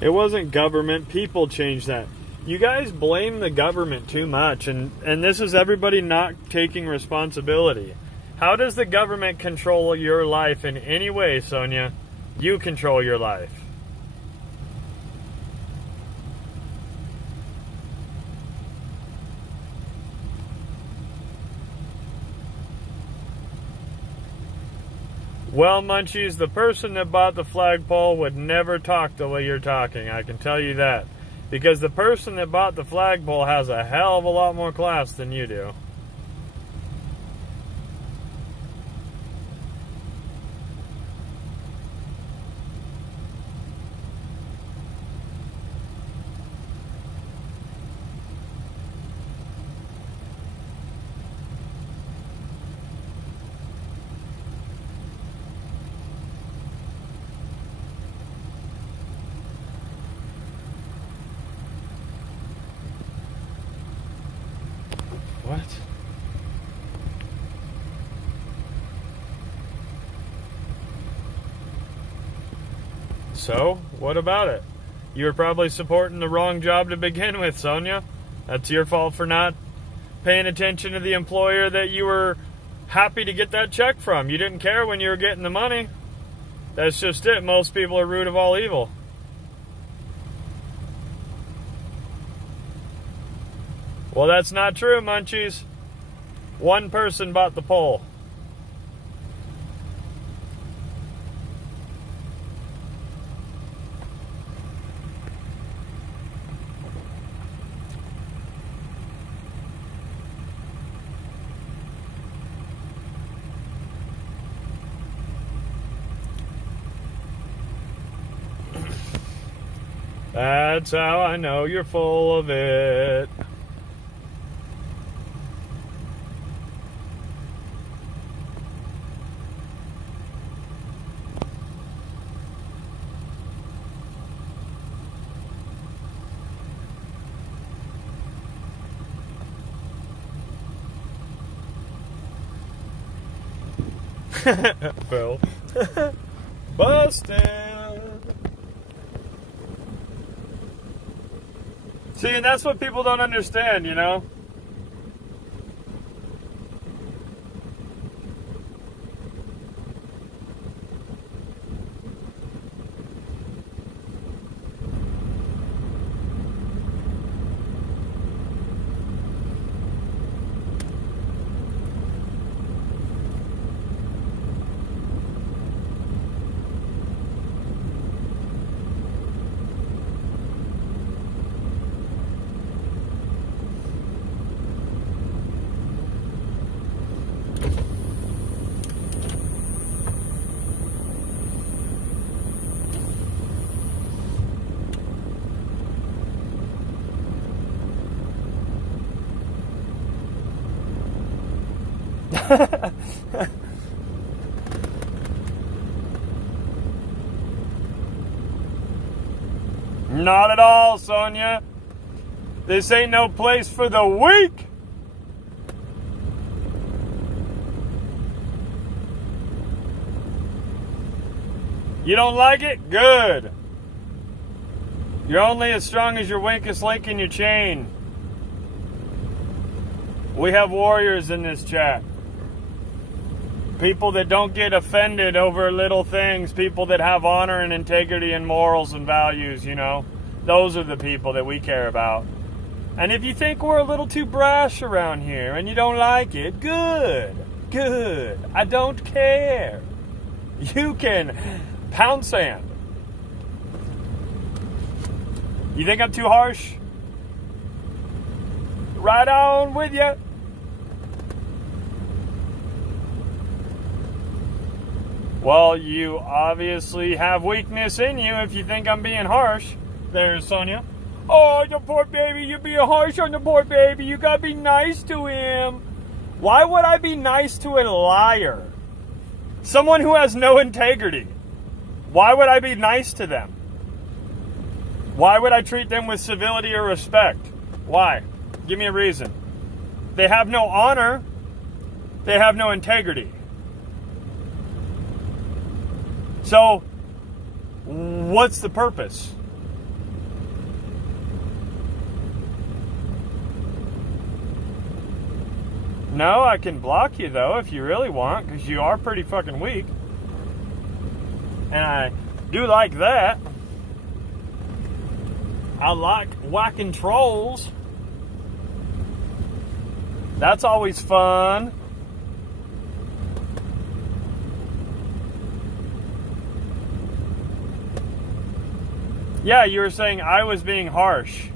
It wasn't government. People changed that. You guys blame the government too much, and this is everybody not taking responsibility. How does the government control your life in any way, Sonia? You control your life. Well, Munchies, the person that bought the flagpole would never talk the way you're talking, I can tell you that. Because the person that bought the flagpole has a hell of a lot more class than you do. What? So, what about it? You were probably supporting the wrong job to begin with, Sonia. That's your fault for not paying attention to the employer that you were happy to get that check from. You didn't care when you were getting the money. That's just it. Most people are root of all evil. Well, that's not true, Munchies. One person bought the pole. That's how I know you're full of it. Phil. Busted. See, and that's what people don't understand, you know? Not at all, Sonia. This ain't no place for the weak. You don't like it? Good. You're only as strong as your weakest link in your chain. We have warriors in this chat. People that don't get offended over little things. People that have honor and integrity and morals and values, you know. Those are the people that we care about. And if you think we're a little too brash around here and you don't like it, good. Good. I don't care. You can pound sand. You think I'm too harsh? Right on with you. Well, you obviously have weakness in you if you think I'm being harsh. There's Sonia. Oh, the poor baby, you're being harsh on the poor baby. You gotta be nice to him. Why would I be nice to a liar? Someone who has no integrity. Why would I be nice to them? Why would I treat them with civility or respect? Why? Give me a reason. They have no honor. They have no integrity. So, what's the purpose? No, I can block you, though, if you really want, because you are pretty fucking weak. And I do like that. I like whacking trolls. That's always fun. Yeah, you were saying I was being harsh.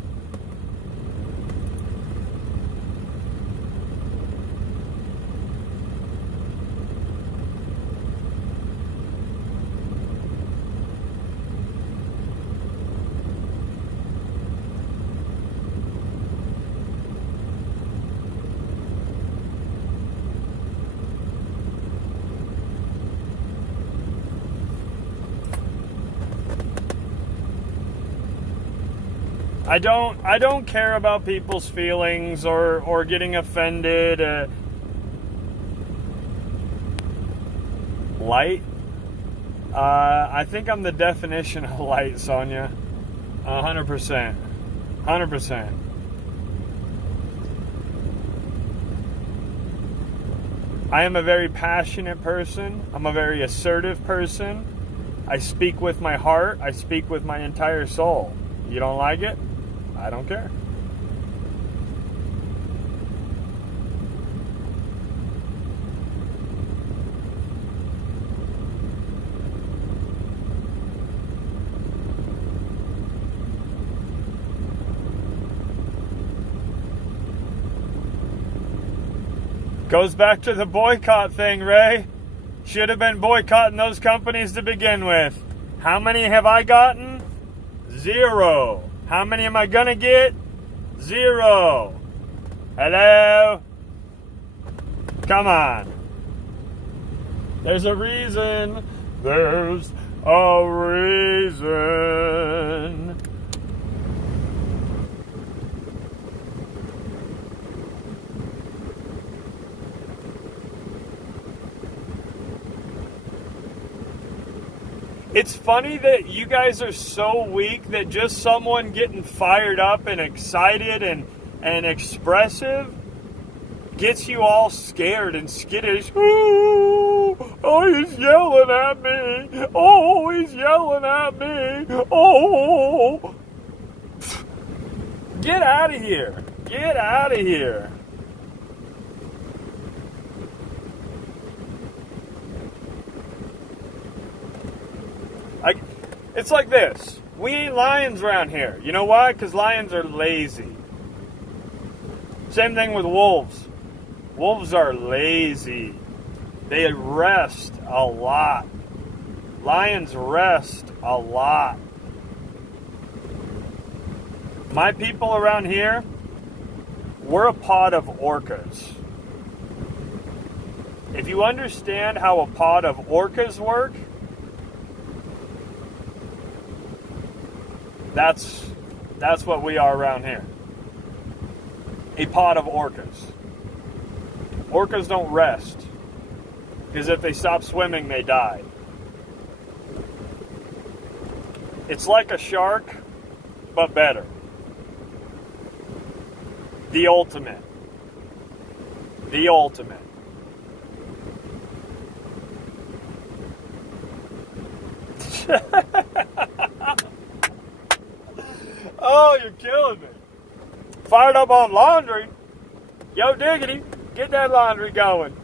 I don't care about people's feelings or getting offended. Light? I think I'm the definition of light, Sonia. 100%. 100%. I am a very passionate person. I'm a very assertive person. I speak with my heart. I speak with my entire soul. You don't like it? I don't care. Goes back to the boycott thing, Ray. Should have been boycotting those companies to begin with. How many have I gotten? 0. How many am I gonna get? 0. Hello? Come on. There's a reason. There's a reason. It's funny that you guys are so weak that just someone getting fired up and excited and expressive gets you all scared and skittish. Ooh, oh, he's yelling at me. Oh, he's yelling at me. Oh. Get out of here. Get out of here. It's like this. We ain't lions around here. You know why? Because lions are lazy. Same thing with wolves. Wolves are lazy. They rest a lot. Lions rest a lot. My people around here, we're a pod of orcas. If you understand how a pod of orcas work, that's what we are around here. A pod of orcas. Orcas don't rest, because if they stop swimming, they die. It's like a shark, but better. The ultimate. The ultimate. Oh, you're killing me. Fired up on laundry. Yo, diggity, get that laundry going.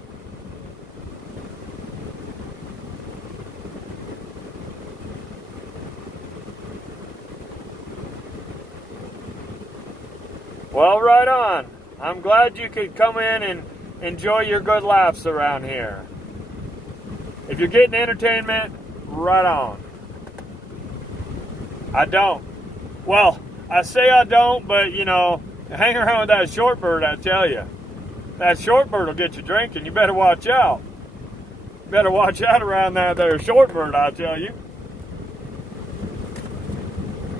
Well, right on. I'm glad you could come in and enjoy your good laughs around here. If you're getting entertainment, right on. I don't. Well, I say I don't, but, you know, hang around with that shortbird, I tell you. That shortbird will get you drinking. You better watch out. You better watch out around that there shortbird, I tell you.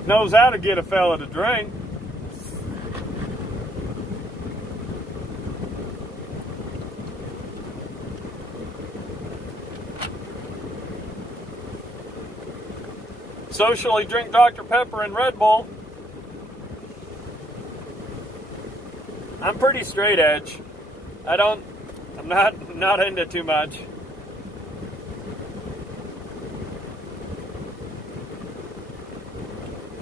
Knows how to get a fella to drink. Socially drink Dr. Pepper and Red Bull. I'm pretty straight edge. I'm not into too much.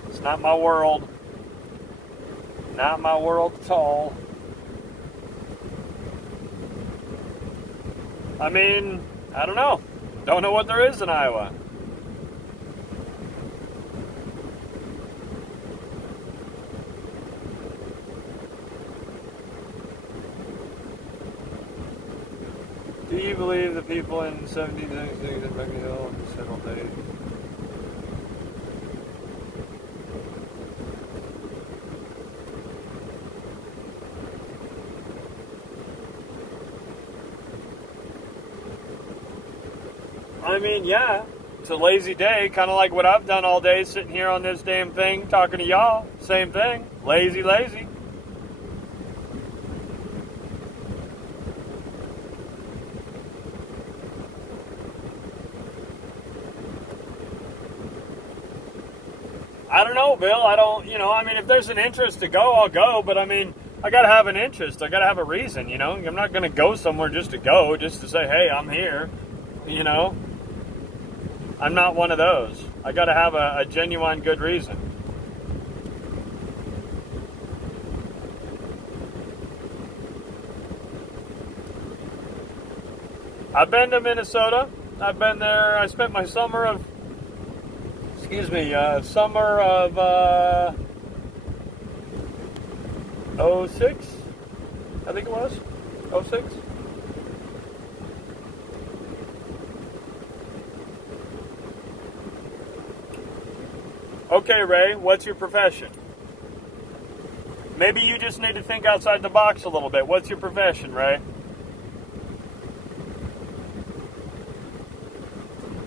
It's not my world. Not my world at all. I mean, I don't know. Don't know what there is in Iowa. Do you believe the people in 1796 at Beacon Hill several days? I mean, yeah, it's a lazy day, kind of like what I've done all day, sitting here on this damn thing, talking to y'all. Same thing. Lazy, lazy. I don't know, Bill. I mean, if there's an interest to go, I'll go. But, I mean, I got to have an interest. I got to have a reason, you know. I'm not going to go somewhere just to go, just to say, hey, I'm here, you know. I'm not one of those. I got to have a genuine good reason. I've been to Minnesota. I've been there. I spent my summer of 06, I think it was, 06. Okay, Ray, what's your profession? Maybe you just need to think outside the box a little bit. What's your profession, Ray?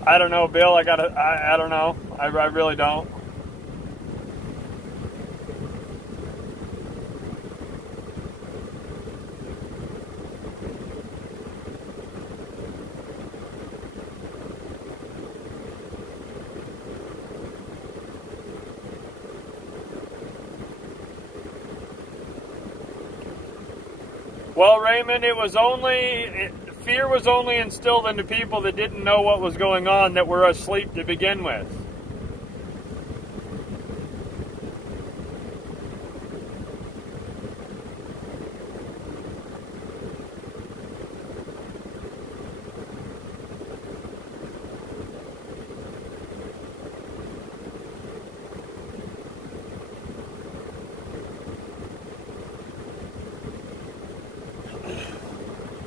I don't know, Bill. I don't know. I really don't. Well, Raymond, fear was only instilled into people that didn't know what was going on, that were asleep to begin with.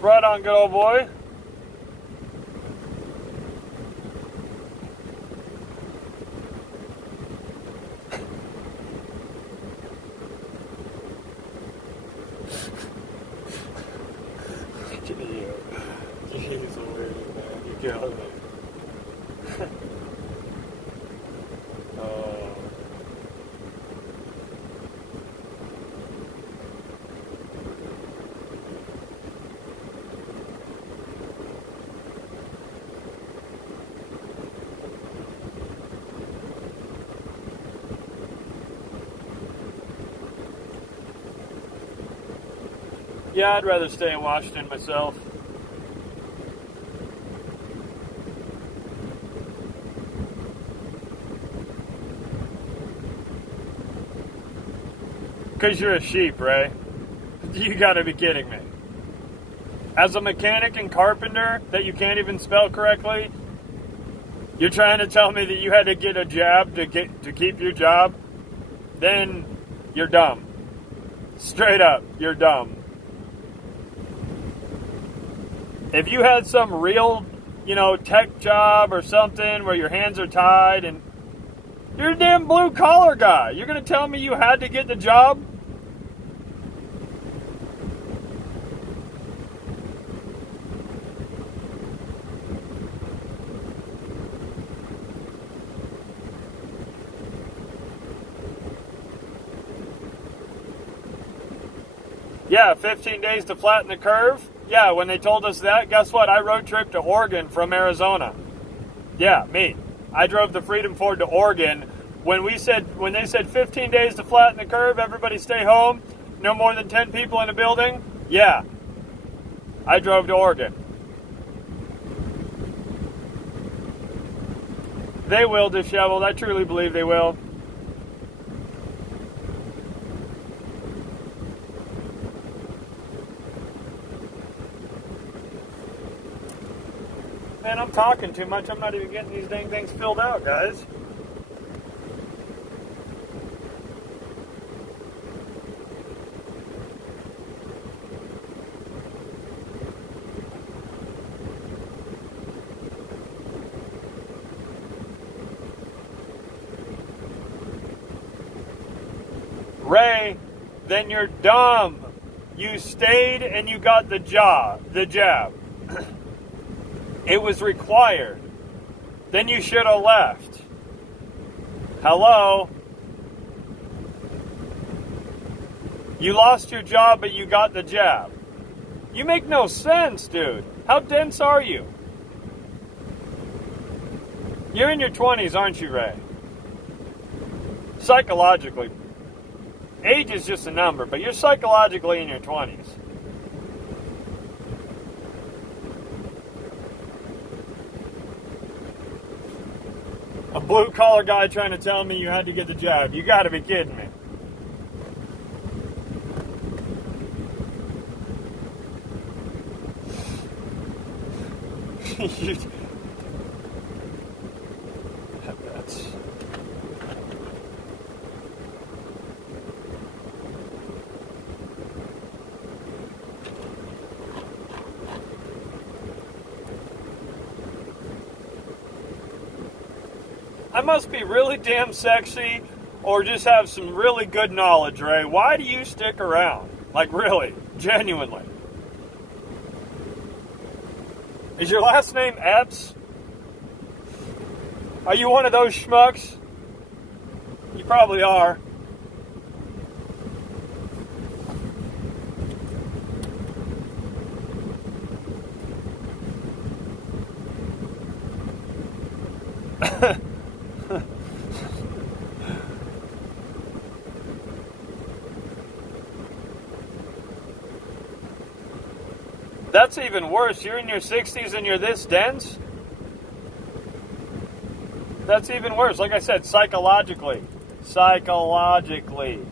Right on, good old boy. Yeah, I'd rather stay in Washington myself. Because you're a sheep, Ray. You gotta be kidding me. As a mechanic and carpenter that you can't even spell correctly, you're trying to tell me that you had to get a job to keep your job? Then you're dumb. Straight up, you're dumb. If you had some real, tech job or something where your hands are tied and you're a damn blue collar guy, you're going to tell me you had to get the job? Yeah, 15 days to flatten the curve. Yeah, when they told us that, guess what? I road tripped to Oregon from Arizona. Yeah, me. I drove the Freedom Ford to Oregon. When they said 15 days to flatten the curve, everybody stay home, no more than 10 people in a building. Yeah, I drove to Oregon. They will disheveled. I truly believe they will. Man, I'm talking too much. I'm not even getting these dang things filled out, guys. Ray, then you're dumb. You stayed and you got the jab. It was required. Then you should have left. Hello? You lost your job, but you got the jab. You make no sense, dude. How dense are you? You're in your 20s, aren't you, Ray? Psychologically. Age is just a number, but you're psychologically in your 20s. A blue-collar guy trying to tell me you had to get the job. You gotta be kidding me. I must be really damn sexy or just have some really good knowledge, Ray. Why do you stick around? Like, really, genuinely. Is your last name Epps? Are you one of those schmucks? You probably are. That's even worse. You're in your 60s and you're this dense? That's even worse. Like I said, psychologically. Psychologically.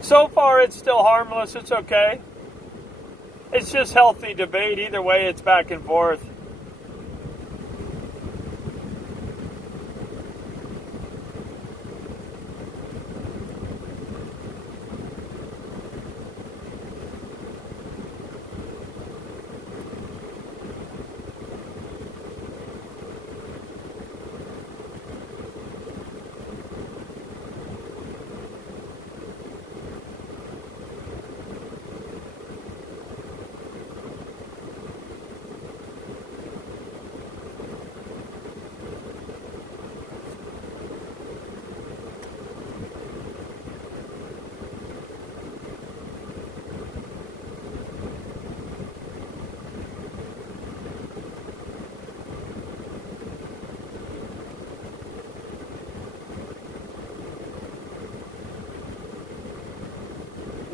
So far, it's still harmless. It's okay. It's just healthy debate. Either way, it's back and forth.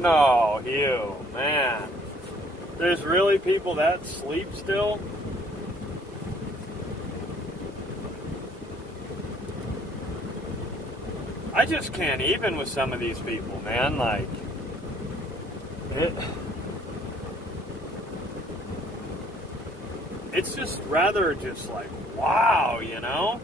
No, Hugh, man. There's really people that sleep still? I just can't even with some of these people, man. Like, it's just rather just like, wow, you know?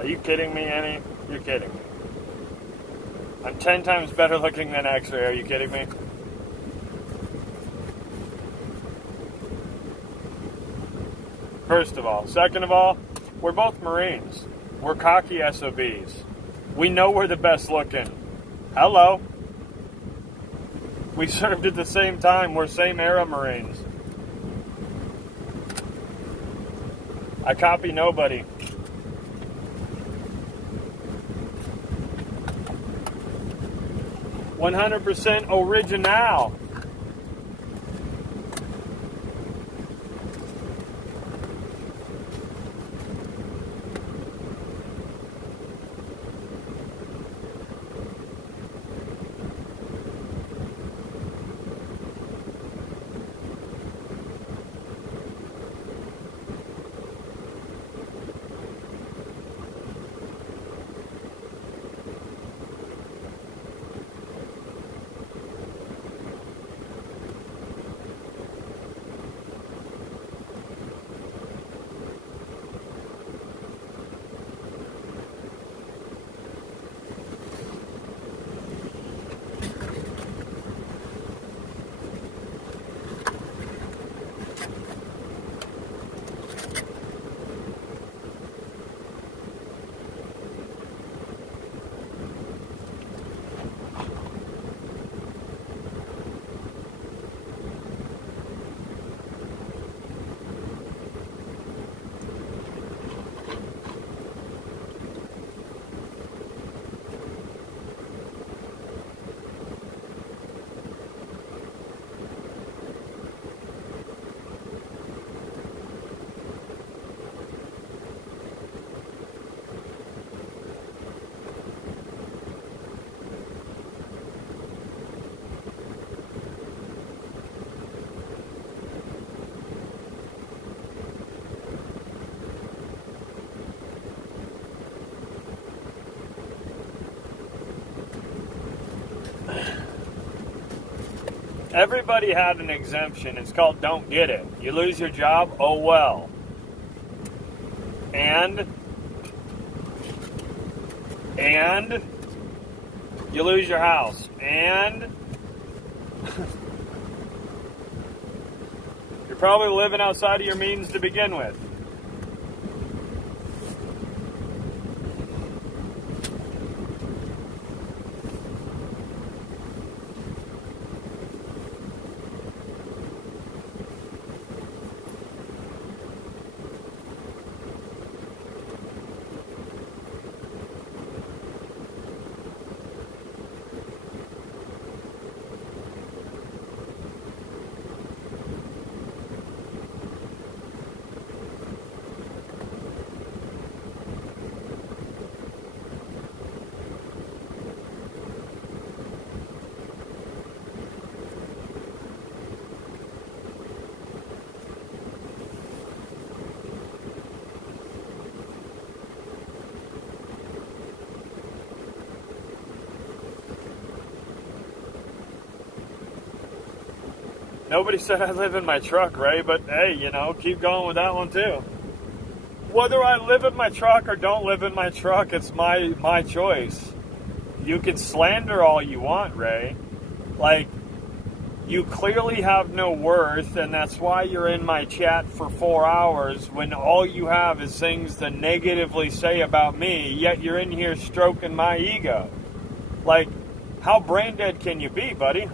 Are you kidding me, Annie? You're kidding me. I'm 10 times better looking than X-Ray. Are you kidding me? First of all. Second of all, we're both Marines. We're cocky SOBs. We know we're the best looking. Hello. We served at the same time. We're same era Marines. I copy nobody. 100% original. Everybody had an exemption. It's called don't get it. You lose your job, oh well. And you lose your house. And you're probably living outside of your means to begin with. Nobody said I live in my truck, Ray, but hey, you know, keep going with that one too. Whether I live in my truck or don't live in my truck, it's my choice. You can slander all you want, Ray. Like, you clearly have no worth, and that's why you're in my chat for 4 hours when all you have is things to negatively say about me, yet you're in here stroking my ego. Like, how brain dead can you be, buddy?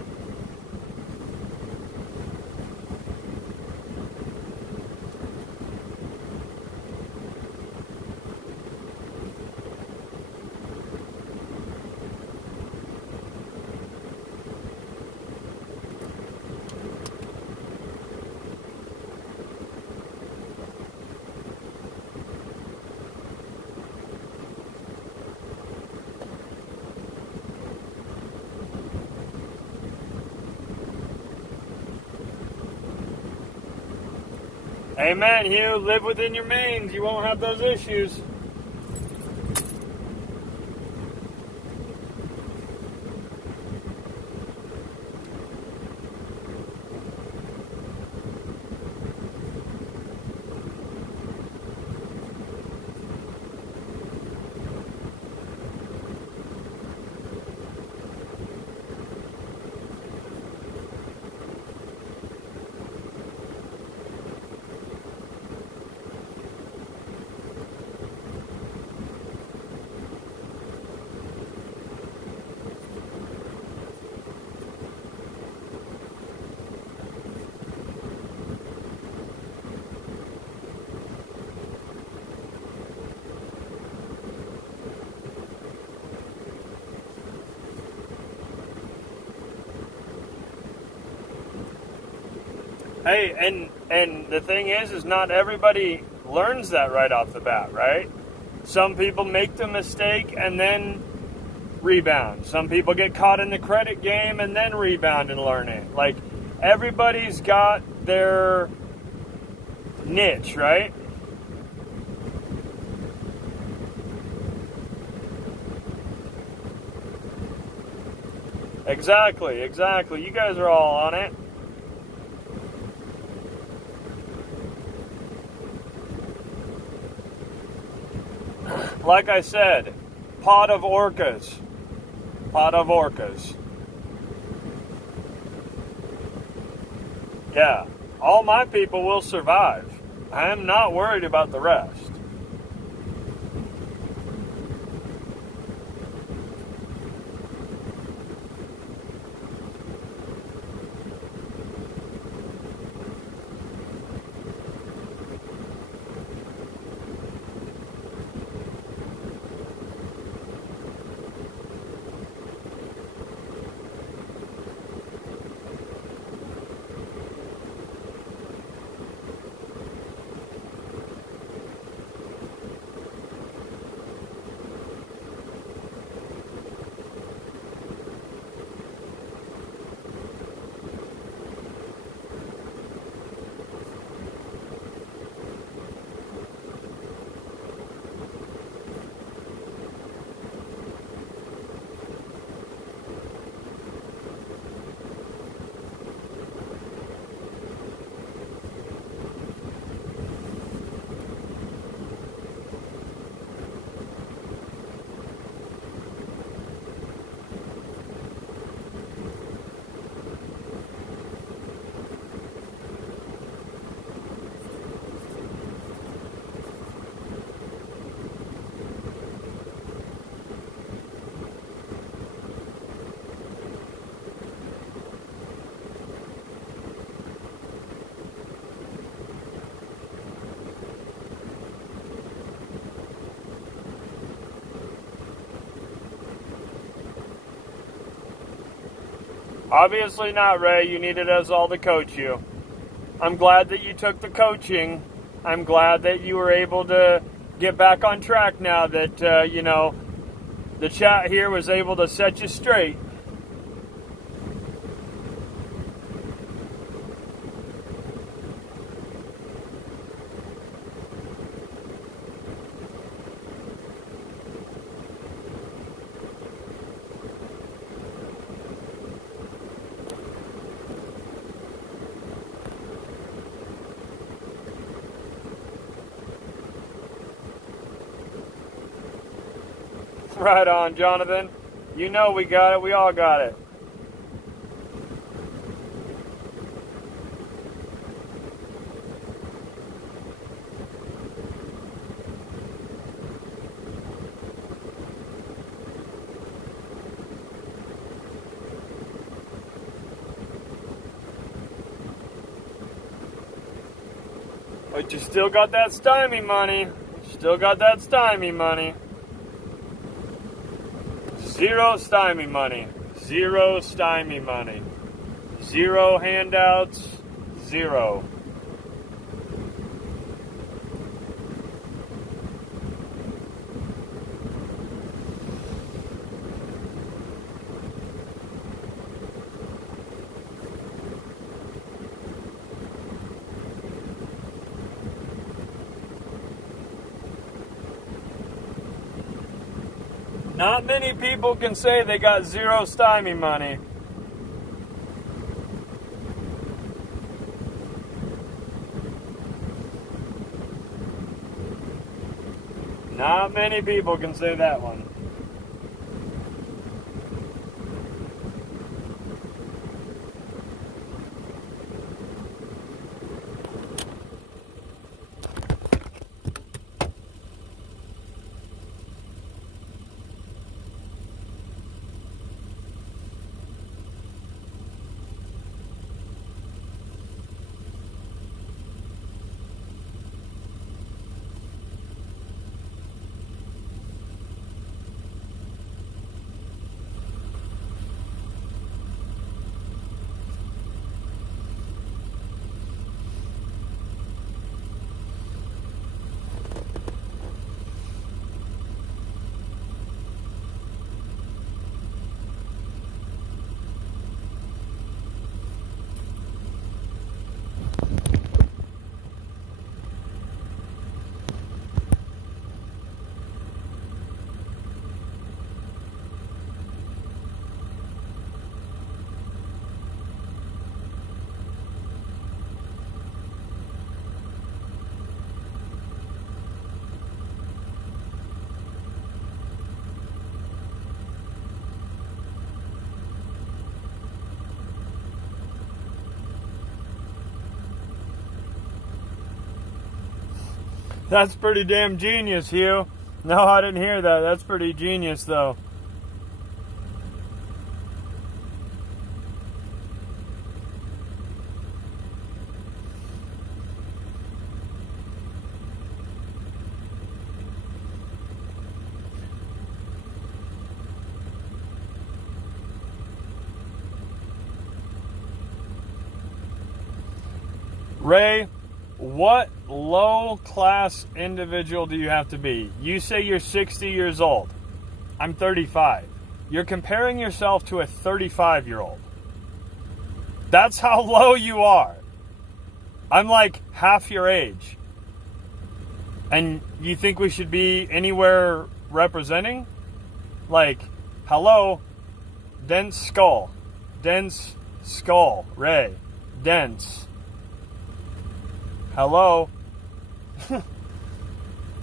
Amen, Hugh. Live within your means. You won't have those issues. Hey, and the thing is not everybody learns that right off the bat, right? Some people make the mistake and then rebound. Some people get caught in the credit game and then rebound and learn it. Like, everybody's got their niche, right? Exactly. You guys are all on it. Like I said, pot of orcas. Yeah, all my people will survive. I am not worried about the rest. Obviously not, Ray. You needed us all to coach you. I'm glad that you took the coaching. I'm glad that you were able to get back on track now that, the chat here was able to set you straight. Right on, Jonathan. You know we got it. We all got it. But you still got that stymie money. Still got that stymie money. Zero stymie money. Zero stymie money. Zero handouts. Zero. Not many people can say they got zero stymie money. Not many people can say that one. That's pretty damn genius, Hugh. No, I didn't hear that. That's pretty genius, though. Ray, what low-class individual do you have to be? You say you're 60 years old. I'm 35. You're comparing yourself to a 35-year-old. That's how low you are. I'm like half your age. And you think we should be anywhere representing? Like, hello, dense skull. Dense skull. Ray. Dense. Hello?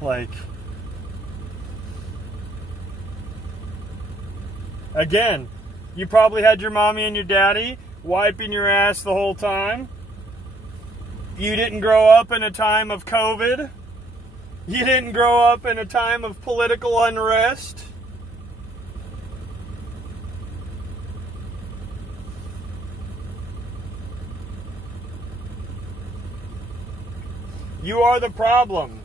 Like, again, you probably had your mommy and your daddy wiping your ass the whole time. You didn't grow up in a time of COVID. You didn't grow up in a time of political unrest. You are the problem.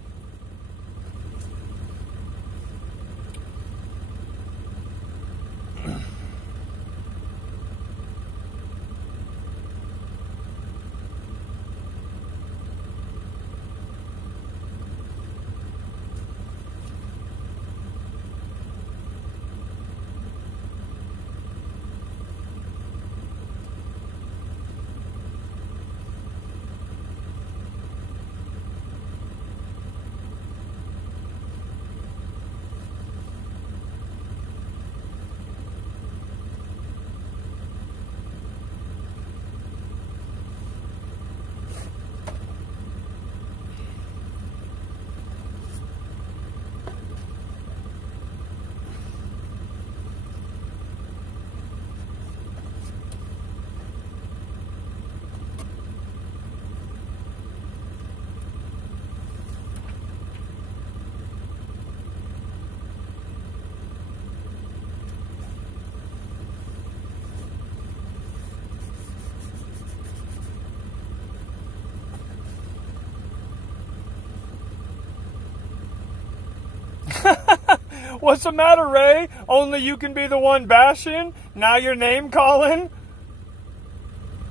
What's the matter, Ray? Only you can be the one bashing? Now you're name calling?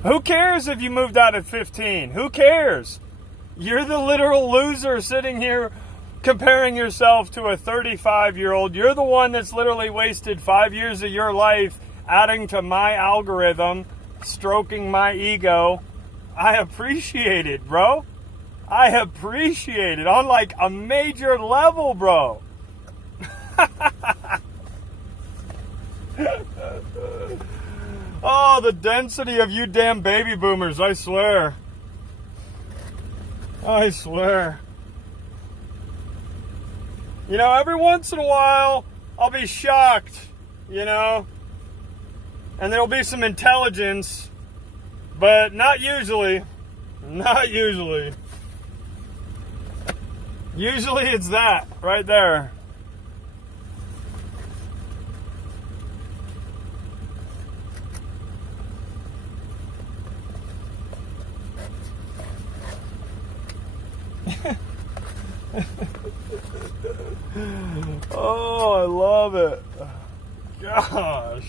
Who cares if you moved out at 15? Who cares? You're the literal loser sitting here comparing yourself to a 35-year-old. You're the one that's literally wasted 5 years of your life adding to my algorithm, stroking my ego. I appreciate it, bro. I appreciate it on like a major level, bro. Oh, the density of you damn baby boomers, I swear. I swear. You know, every once in a while, I'll be shocked, you know, and there'll be some intelligence, but not usually. Not usually. Usually it's that right there. Oh, I love it. Gosh.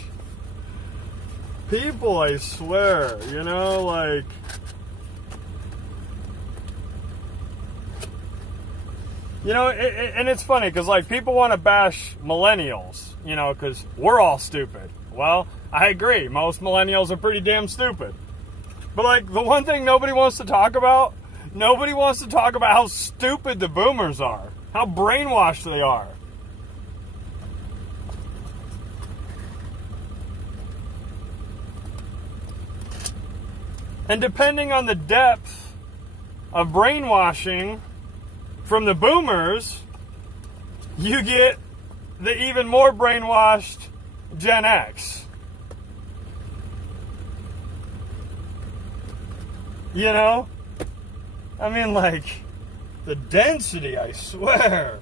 People, I swear, you know, like... You know, and it's funny, because, like, people want to bash millennials, you know, because we're all stupid. Well, I agree. Most millennials are pretty damn stupid. But, like, the one thing nobody wants to talk about how stupid the boomers are. How brainwashed they are. And depending on the depth of brainwashing from the boomers, you get the even more brainwashed Gen X. You know? I mean, like, the density, I swear.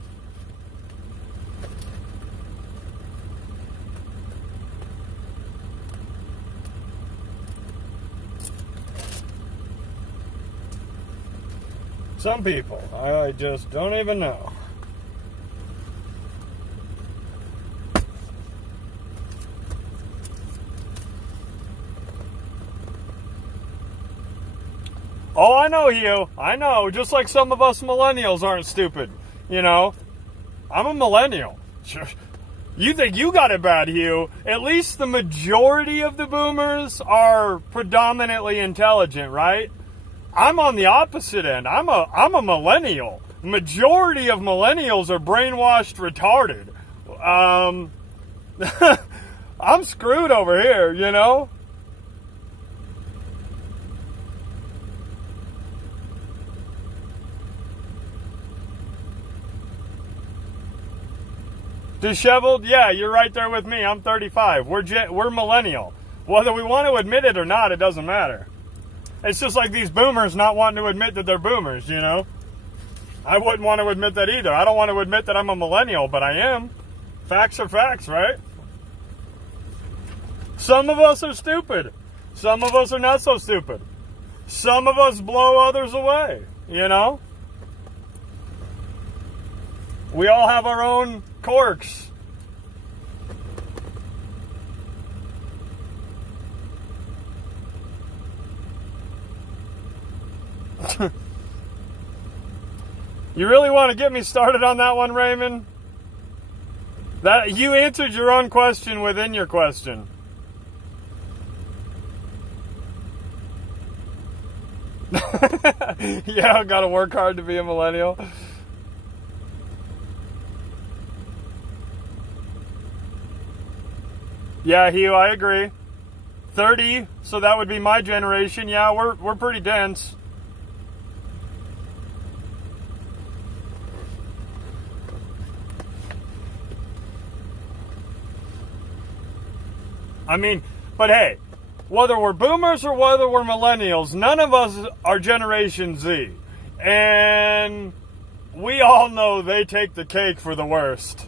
Some people, I just don't even know. Oh, I know, Hugh. I know. Just like some of us millennials aren't stupid. You know? I'm a millennial. You think you got it bad, Hugh. At least the majority of the boomers are predominantly intelligent, right? I'm on the opposite end. I'm a millennial. Majority of millennials are brainwashed retarded. I'm screwed over here, you know? Disheveled? Yeah, you're right there with me. I'm 35. We're millennial. Whether we want to admit it or not, it doesn't matter. It's just like these boomers not wanting to admit that they're boomers, you know? I wouldn't want to admit that either. I don't want to admit that I'm a millennial, but I am. Facts are facts, right? Some of us are stupid. Some of us are not so stupid. Some of us blow others away, you know? We all have our own quirks. You really want to get me started on that one, Raymond? That you answered your own question within your question. Yeah, I've got to work hard to be a millennial. Yeah, Hugh, I agree. 30, so that would be my generation. Yeah, we're pretty dense. I mean, but hey, whether we're boomers or whether we're millennials, none of us are Generation Z. And we all know they take the cake for the worst.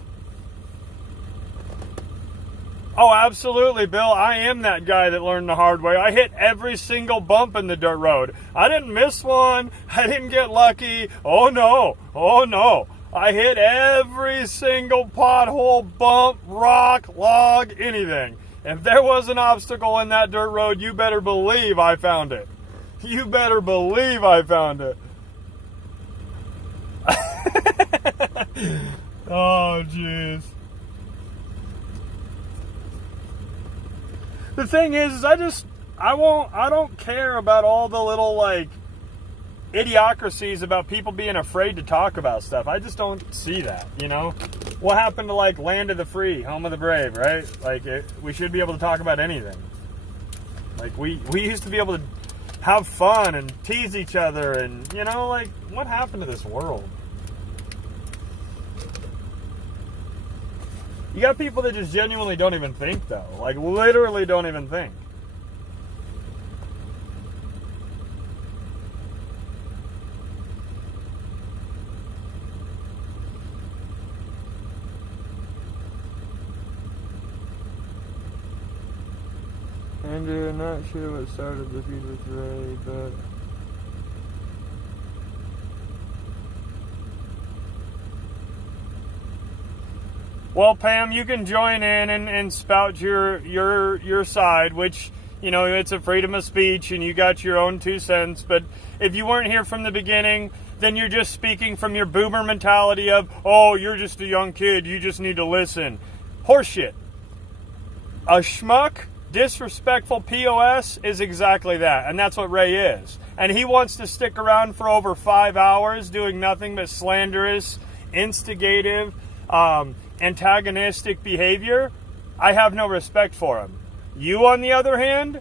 Oh, absolutely, Bill. I am that guy that learned the hard way. I hit every single bump in the dirt road. I didn't miss one. I didn't get lucky. Oh, no. Oh, no. I hit every single pothole, bump, rock, log, anything. If there was an obstacle in that dirt road, you better believe I found it. You better believe I found it. Oh, jeez. The thing is I don't care about all the little, like, idiocracies about people being afraid to talk about stuff. I just don't see that, you know? What happened to, like, land of the free, home of the brave, right? Like, we should be able to talk about anything. Like, we used to be able to have fun and tease each other and, you know, like, what happened to this world? You got people that just genuinely don't even think, though. Like, literally don't even think. Andrew, I'm not sure what started the feud with Ray, but... Well, Pam, you can join in and spout your side, which, you know, it's a freedom of speech and you got your own 2 cents. But if you weren't here from the beginning, then you're just speaking from your boomer mentality of, oh, you're just a young kid, you just need to listen. Horseshit. A schmuck, disrespectful POS is exactly that, and that's what Ray is. And he wants to stick around for over 5 hours doing nothing but slanderous, instigative, antagonistic behavior. I have no respect for him. You, on the other hand,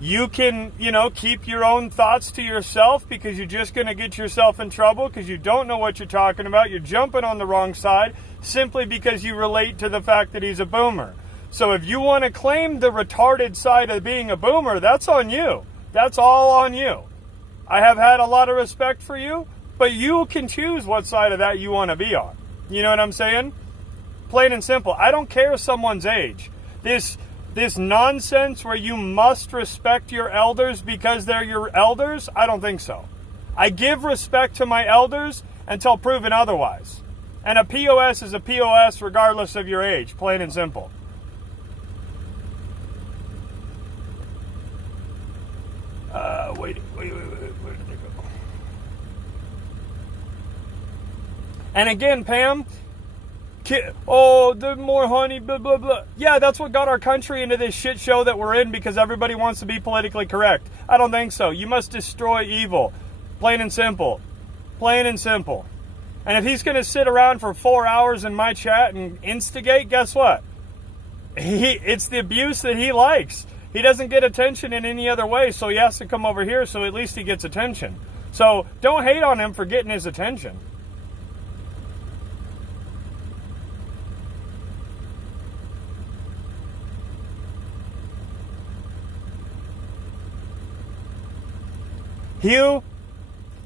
you can, you know, keep your own thoughts to yourself because you're just going to get yourself in trouble because you don't know what you're talking about. You're jumping on the wrong side simply because you relate to the fact that he's a boomer. So if you want to claim the retarded side of being a boomer, that's on you. That's all on you. I have had a lot of respect for you, but you can choose what side of that you want to be on. You know what I'm saying? Plain and simple. I don't care someone's age. This nonsense where you must respect your elders because they're your elders, I don't think so. I give respect to my elders until proven otherwise. And a POS is a POS regardless of your age, plain and simple. Wait, where did they go? And again, Pam, the more honey, blah, blah, blah. Yeah, that's what got our country into this shit show that we're in because everybody wants to be politically correct. I don't think so. You must destroy evil. Plain and simple. Plain and simple. And if he's going to sit around for 4 hours in my chat and instigate, guess what? It's the abuse that he likes. He doesn't get attention in any other way, so he has to come over here so at least he gets attention. So don't hate on him for getting his attention. Hugh,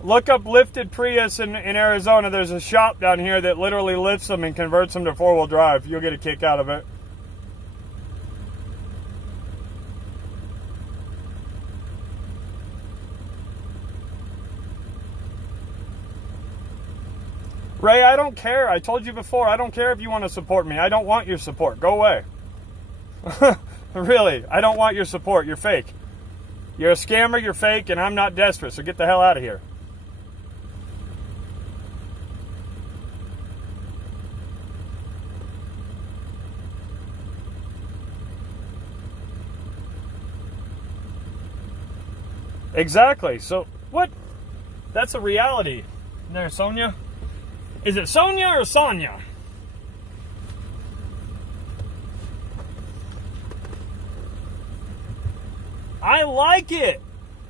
look up lifted Prius in Arizona. There's a shop down here that literally lifts them and converts them to 4-wheel drive. You'll get a kick out of it. Ray, I don't care. I told you before, I don't care if you want to support me. I don't want your support. Go away. Really, I don't want your support. You're fake. You're a scammer, you're fake, and I'm not desperate, so get the hell out of here. Exactly. So, what? That's a reality. There, Sonia. Is it Sonia or Sonia? I like it.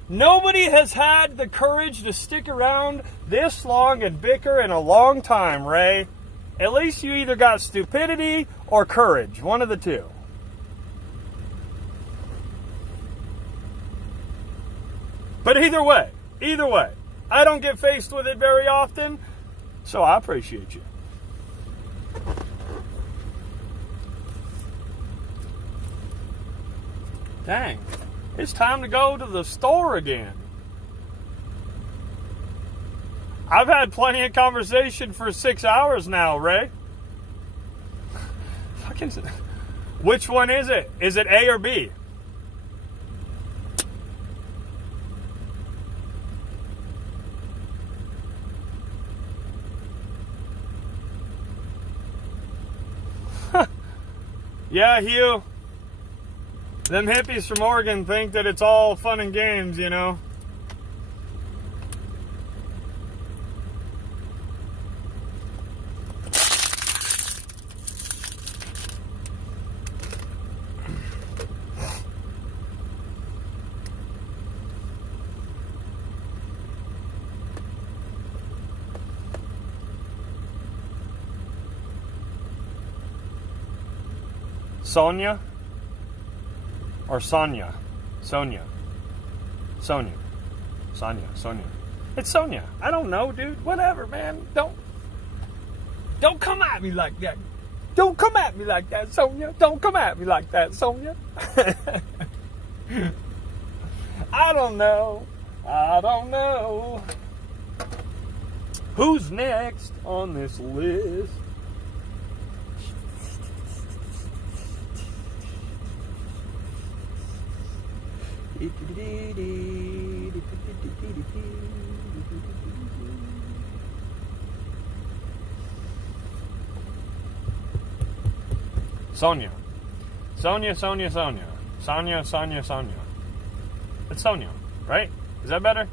Nobody has had the courage to stick around this long and bicker in a long time, Ray. At least you either got stupidity or courage. One of the two. But either way, I don't get faced with it very often. So I appreciate you. Dang, it's time to go to the store again. I've had plenty of conversation for 6 hours now, Ray. Fucking. Which one is it? Is it A or B? Yeah, Hugh. Them hippies from Oregon think that it's all fun and games, you know. Sonia or Sonia? Sonia. Sonia. It's Sonia. I don't know, dude. Whatever, man. Don't come at me like that. Don't come at me like that, Sonia. Don't come at me like that, Sonia. I don't know. Who's next on this list? Sonia. Sonia. It's Sonia, right? Is that better?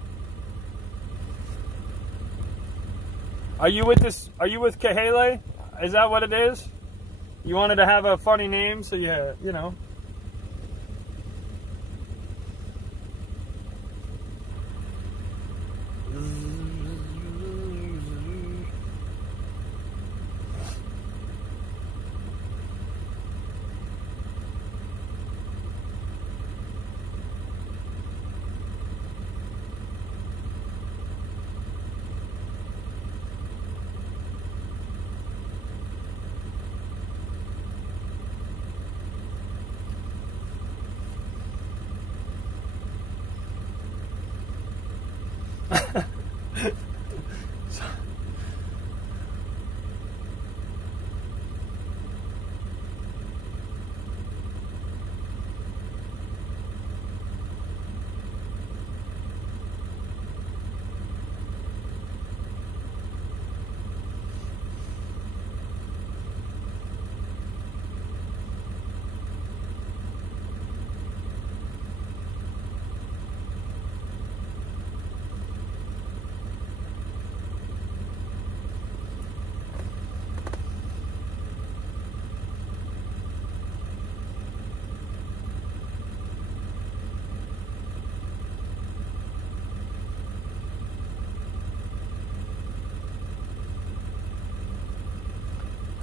Are you with Kahele? Is that what it is? You wanted to have a funny name, so you know.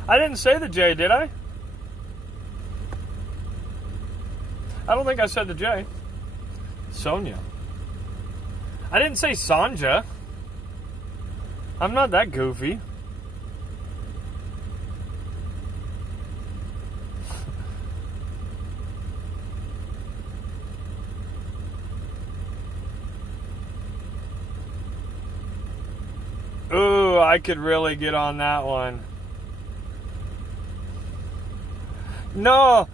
I didn't say the J, did I? I don't think I said the J. Sonia. I didn't say Sanja. I'm not that goofy. Ooh, I could really get on that one. No,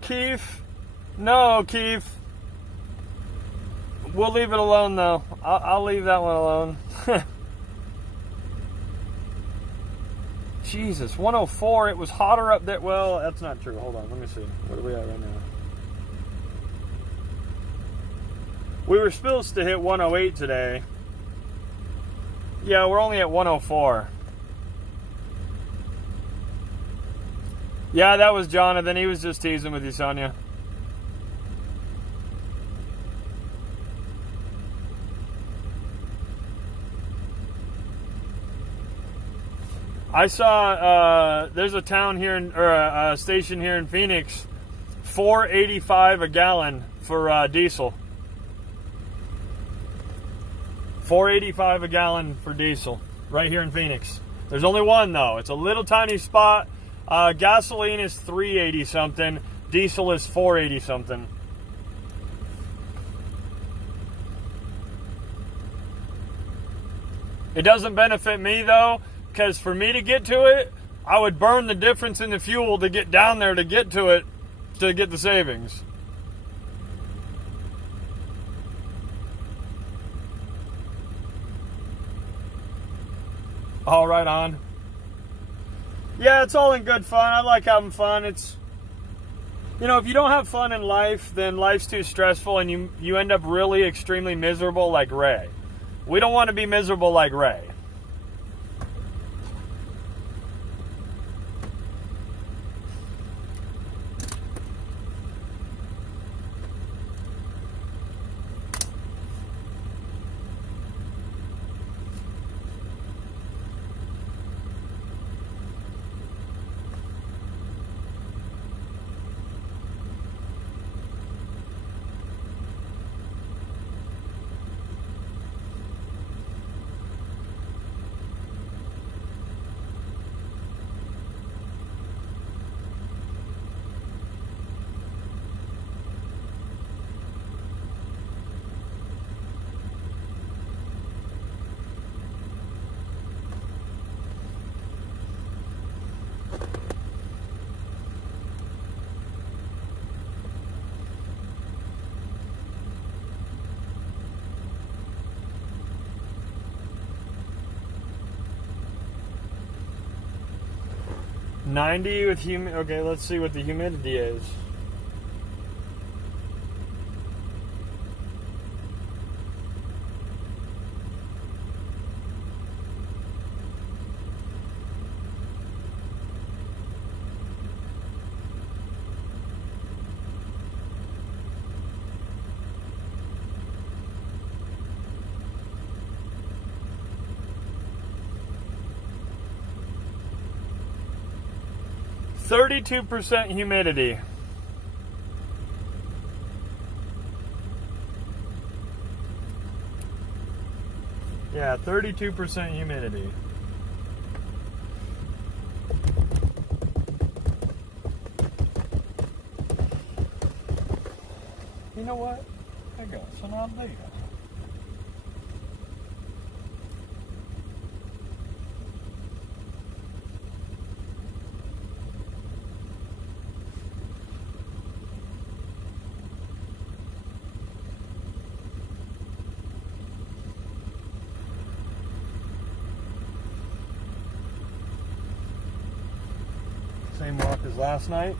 Keith. No, Keith. We'll leave it alone, though. I'll leave that one alone. Jesus, 104. It was hotter up there. Well, that's not true. Hold on. Let me see. What are we at right now? We were supposed to hit 108 today. Yeah, we're only at 104. Yeah, that was Jonathan. He was just teasing with you, Sonia. I saw there's a town here or a station here in Phoenix, $4.85 a gallon for diesel. $4.85 a gallon for diesel right here in Phoenix. There's only one though. It's a little tiny spot. Gasoline is $3.80 something. Diesel is $4.80 something. It doesn't benefit me though, because for me to get to it, I would burn the difference in the fuel to get down there to get to it, to get the savings. All right on. Yeah, it's all in good fun. I like having fun. It's, you know, if you don't have fun in life, then life's too stressful and you end up really extremely miserable like Ray. We don't want to be miserable like Ray. .90 with humidity. Okay, let's see what the humidity is. .32% humidity. Yeah, 32% humidity. You know what? I got some idea. Same walk as last night.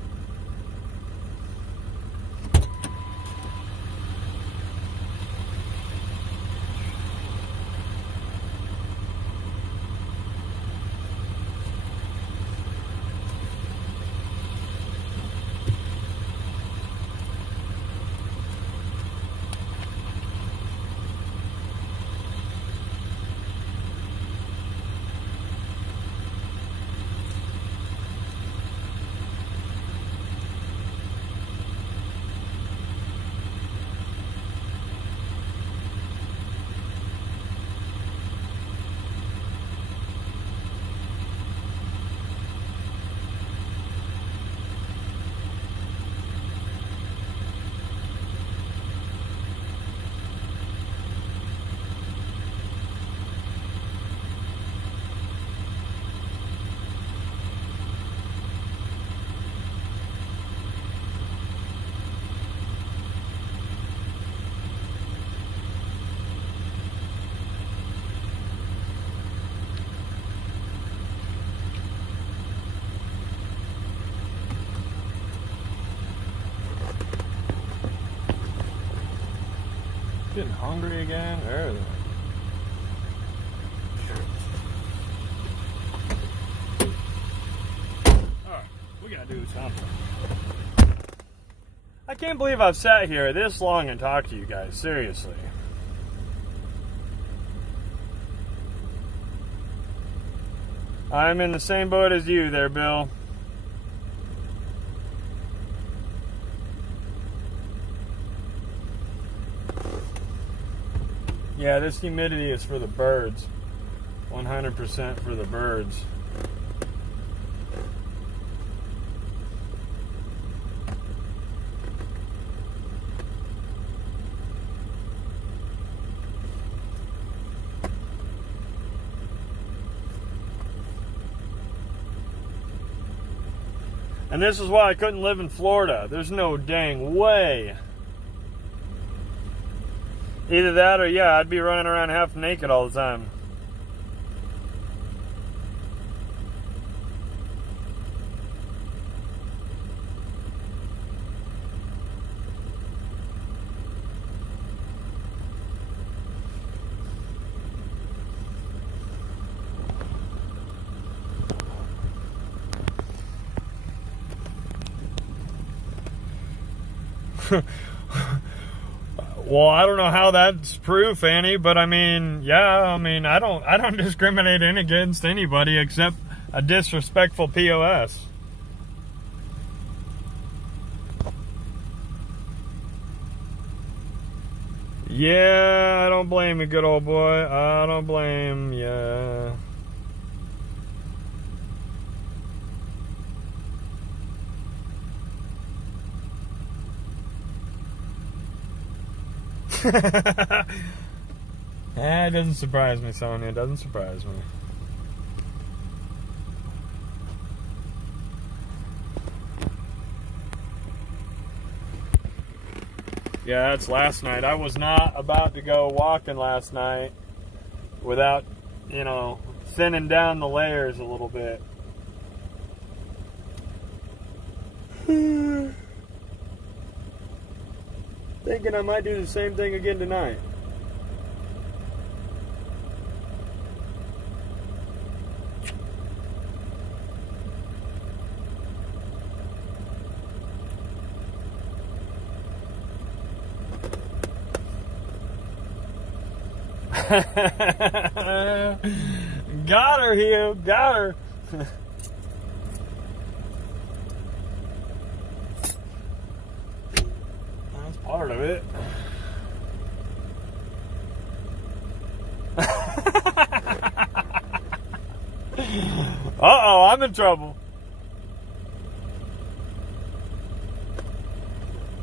Getting hungry again? Early. Alright, we gotta do something. I can't believe I've sat here this long and talked to you guys, seriously. I'm in the same boat as you there, Bill. Yeah, this humidity is for the birds. 100% for the birds. And this is why I couldn't live in Florida. There's no dang way. Either that or, yeah, I'd be running around half naked all the time. Well, I don't know how that's proof, Annie, but I mean, yeah, I mean, I don't discriminate against anybody except a disrespectful POS. Yeah, I don't blame you, good old boy. I don't blame ya. It doesn't surprise me, Sonya. It doesn't surprise me. Yeah, that's last night. I was not about to go walking last night without, you know, thinning down the layers a little bit. Thinking I might do the same thing again tonight. Got her, Hugh. Got her. That's part of it. Uh-oh, I'm in trouble.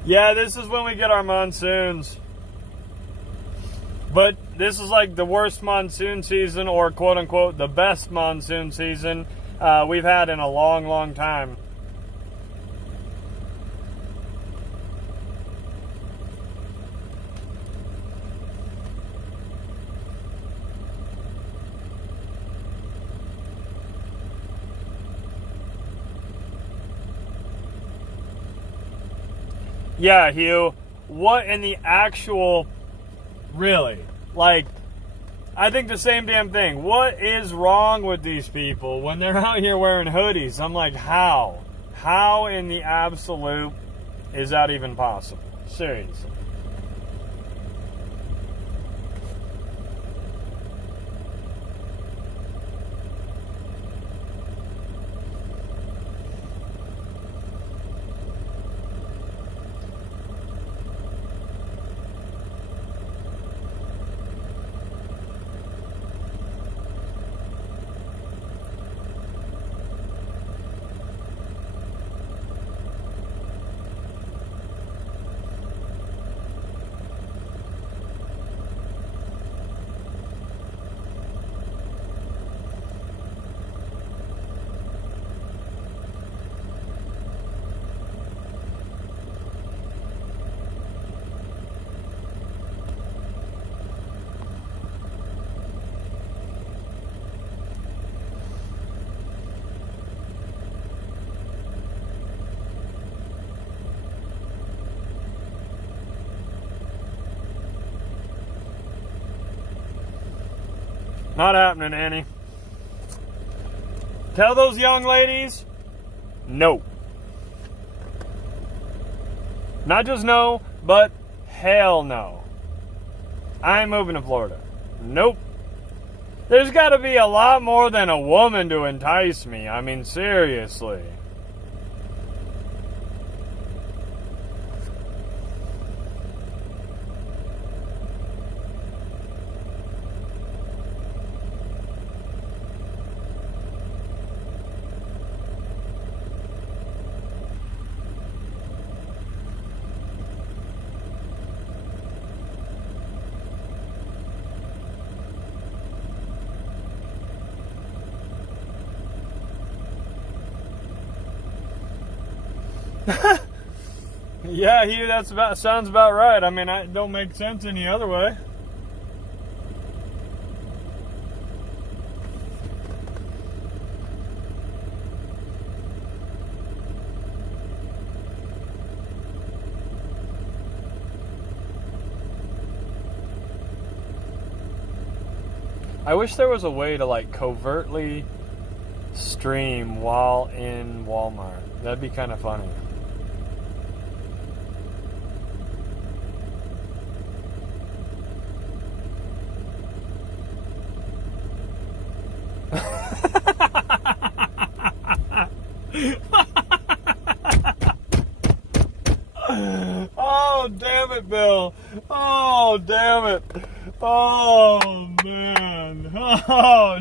Yeah, this is when we get our monsoons. But this is like the worst monsoon season, or quote-unquote the best monsoon season we've had in a long, long time. Yeah, Hugh, what in the actual... Really? Like, I think the same damn thing. What is wrong with these people when they're out here wearing hoodies? I'm like, how? How in the absolute is that even possible? Seriously. Not happening, Annie. Tell those young ladies, no. Not just no, but hell no. I ain't moving to Florida. Nope. There's got to be a lot more than a woman to entice me. I mean, seriously. Yeah, Hugh, sounds about right. I mean, it don't make sense any other way. I wish there was a way to like covertly stream while in Walmart. That'd be kind of funny. Oh, damn it, Bill. Oh, damn it. Oh, man. Oh,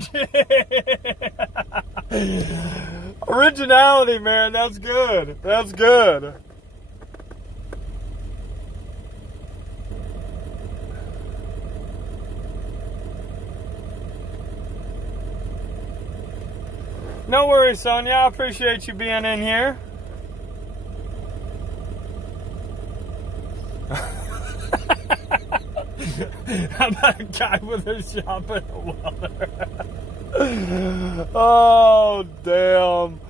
originality, man. That's good. That's good. No worries, Sonia. I appreciate you being in here. How about a guy with a shop and a welder? Oh, damn.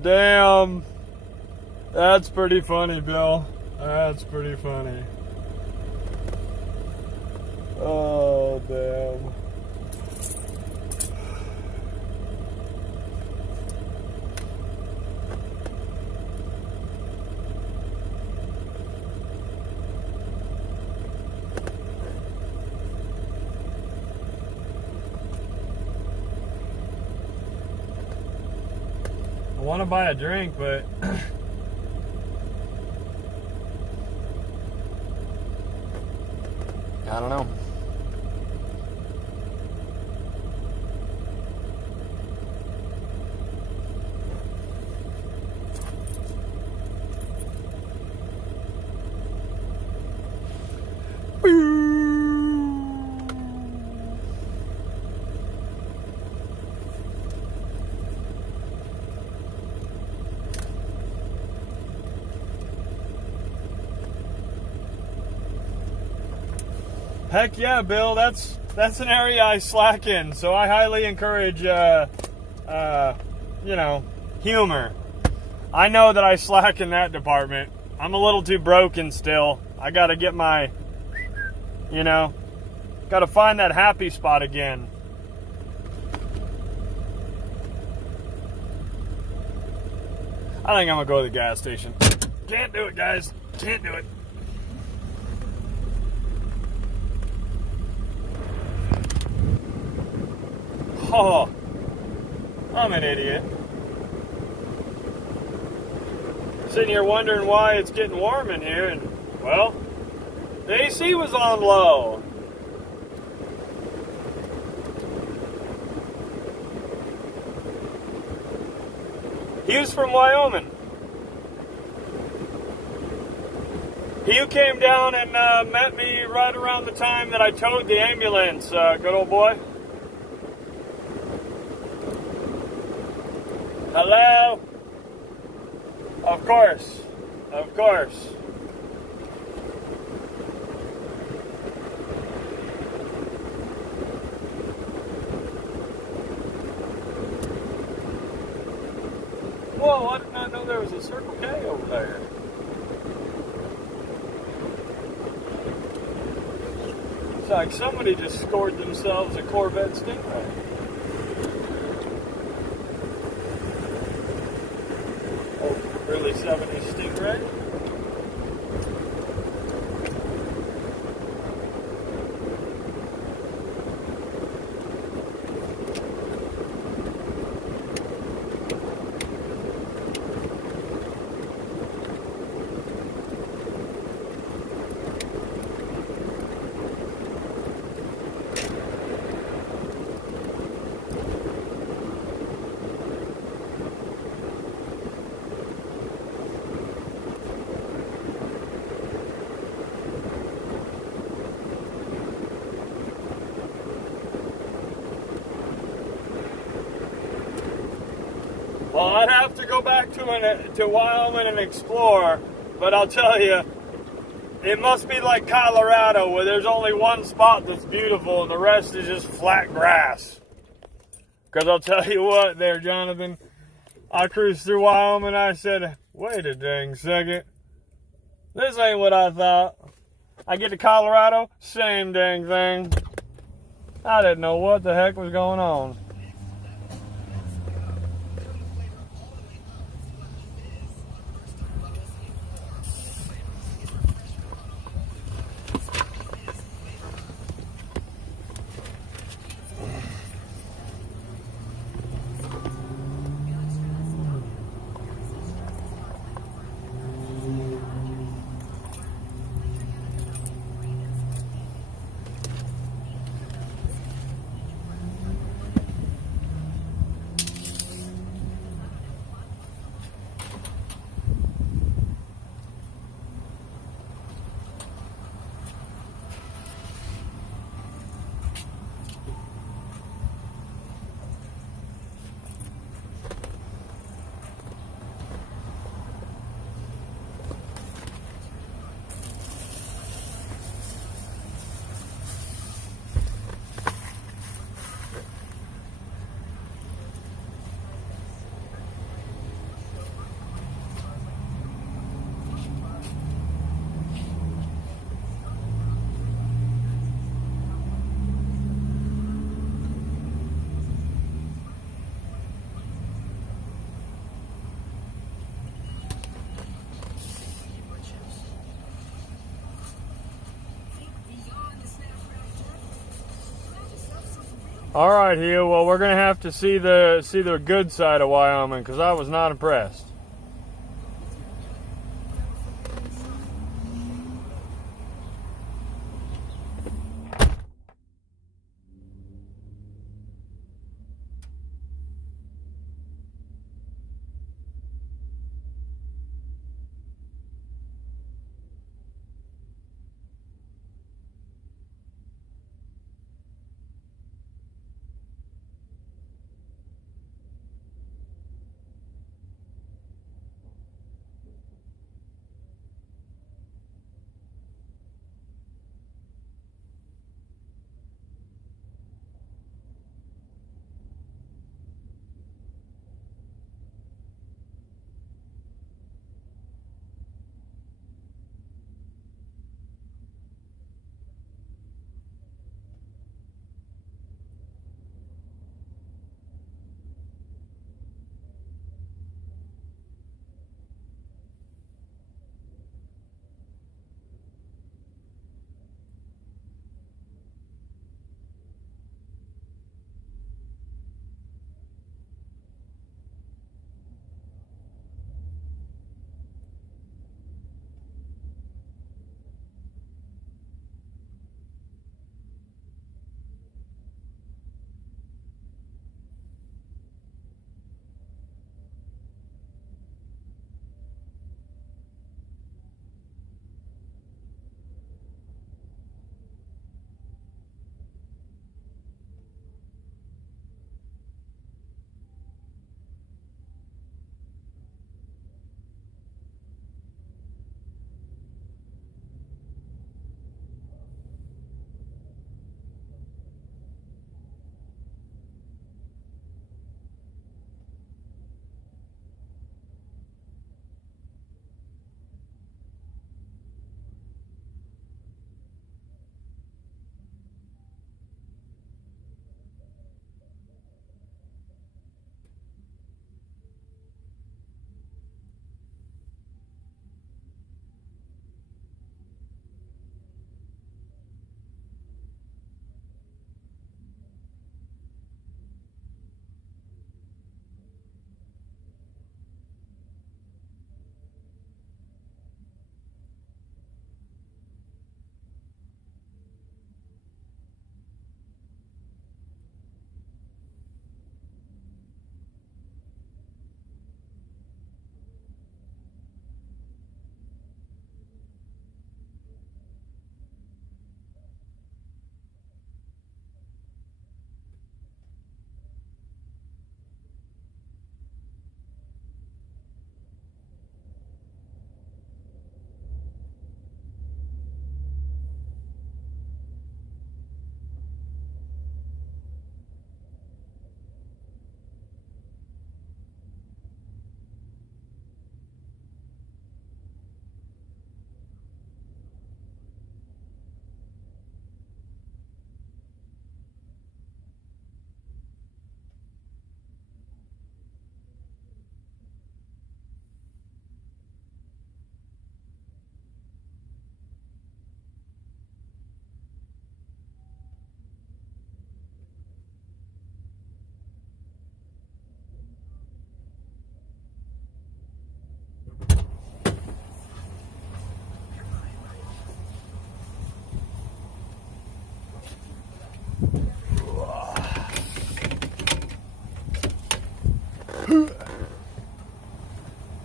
Damn. That's pretty funny, Bill. That's pretty funny. Oh, damn. I want to buy a drink, but I don't know. Heck yeah, Bill. That's an area I slack in, so I highly encourage, humor. I know that I slack in that department. I'm a little too broken still. I gotta get my, gotta find that happy spot again. I think I'm gonna go to the gas station. Can't do it, guys. Can't do it. Oh, I'm an idiot. Sitting here wondering why it's getting warm in here, and, well, the AC was on low. Hugh's from Wyoming. Hugh came down and met me right around the time that I towed the ambulance, good old boy. Hello? Of course. Of course. Whoa, I did not know there was a Circle K over there. It's like somebody just scored themselves a Corvette Stingray. Early 70s Stingray. Well, I'd have to go back to Wyoming and explore, but I'll tell you, it must be like Colorado, where there's only one spot that's beautiful and the rest is just flat grass. Because I'll tell you what there, Jonathan, I cruised through Wyoming and I said, wait a dang second, this ain't what I thought. I get to Colorado, same dang thing. I didn't know what the heck was going on. All right, Hugh. Well, we're gonna have to see the good side of Wyoming because I was not impressed.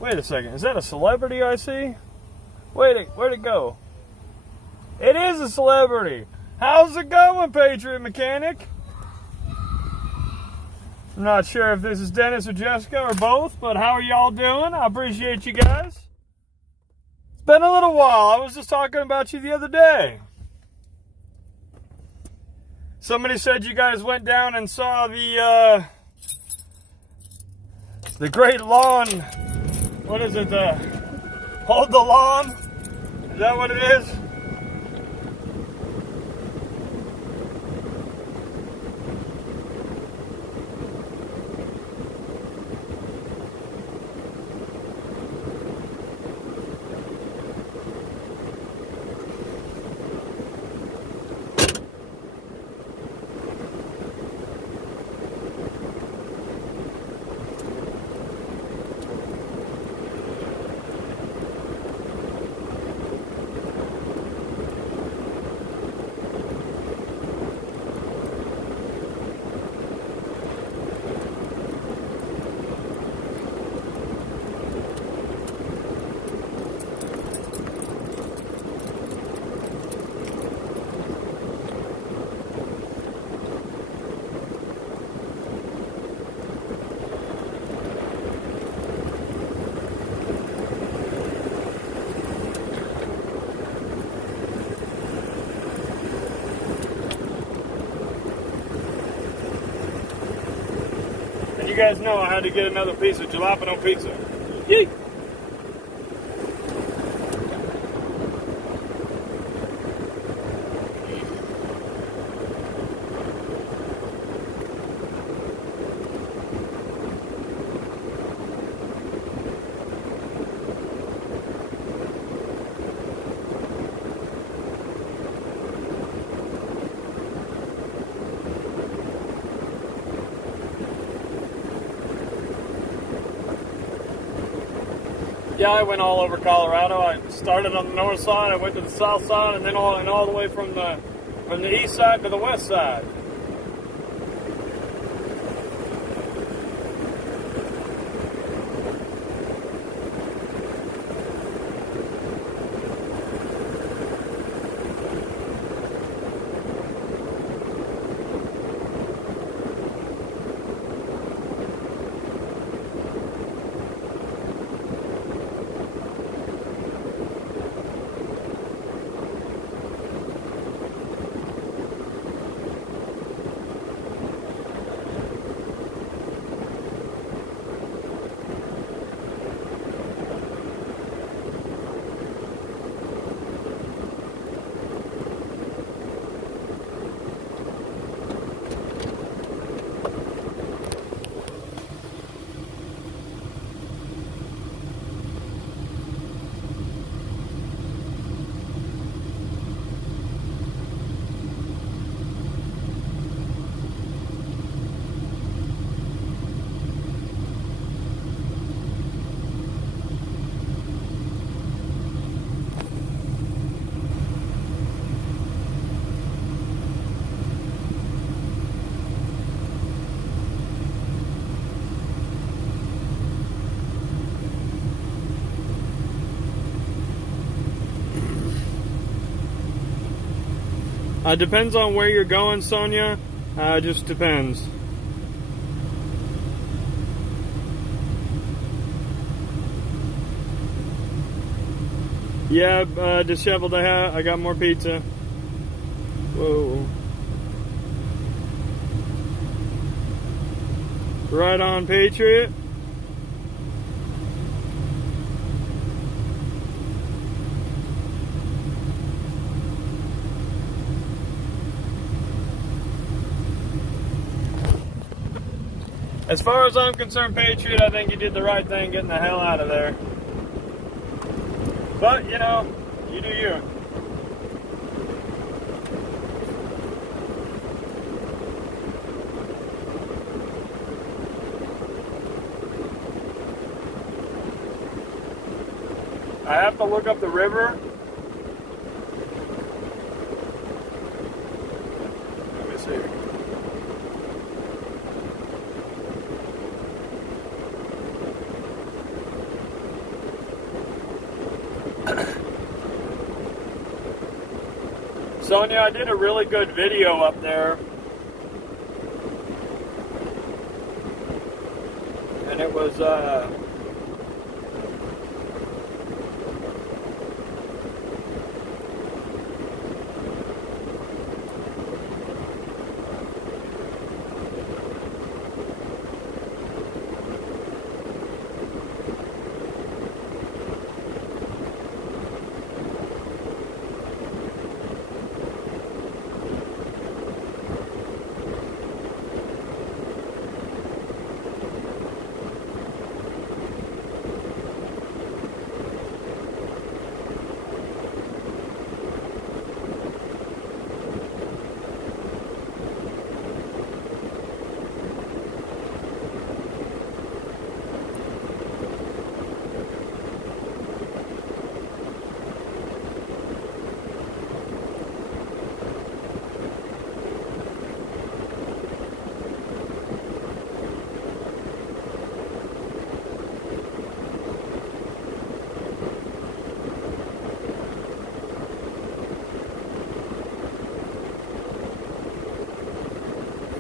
Wait a second. Is that a celebrity I see? Wait, where'd it go? It is a celebrity. How's it going, Patriot Mechanic? I'm not sure if this is Dennis or Jessica or both, but how are y'all doing? I appreciate you guys. It's been a little while. I was just talking about you the other day. Somebody said you guys went down and saw the great lawn. What is it? Hold the lawn? Is that what it is? You guys know I had to get another piece of jalapeno pizza. Yee! Yeah, I went all over Colorado. I started on the north side, I went to the south side, and then all the way from the east side to the west side. Depends on where you're going, Sonia. Just depends. Yeah, disheveled I got more pizza. Whoa. Right on, Patriot. As far as I'm concerned, Patriot, I think you did the right thing getting the hell out of there. But, you know, you do you. I have to look up the river. Let me see. Sonia, I did a really good video up there. And it was,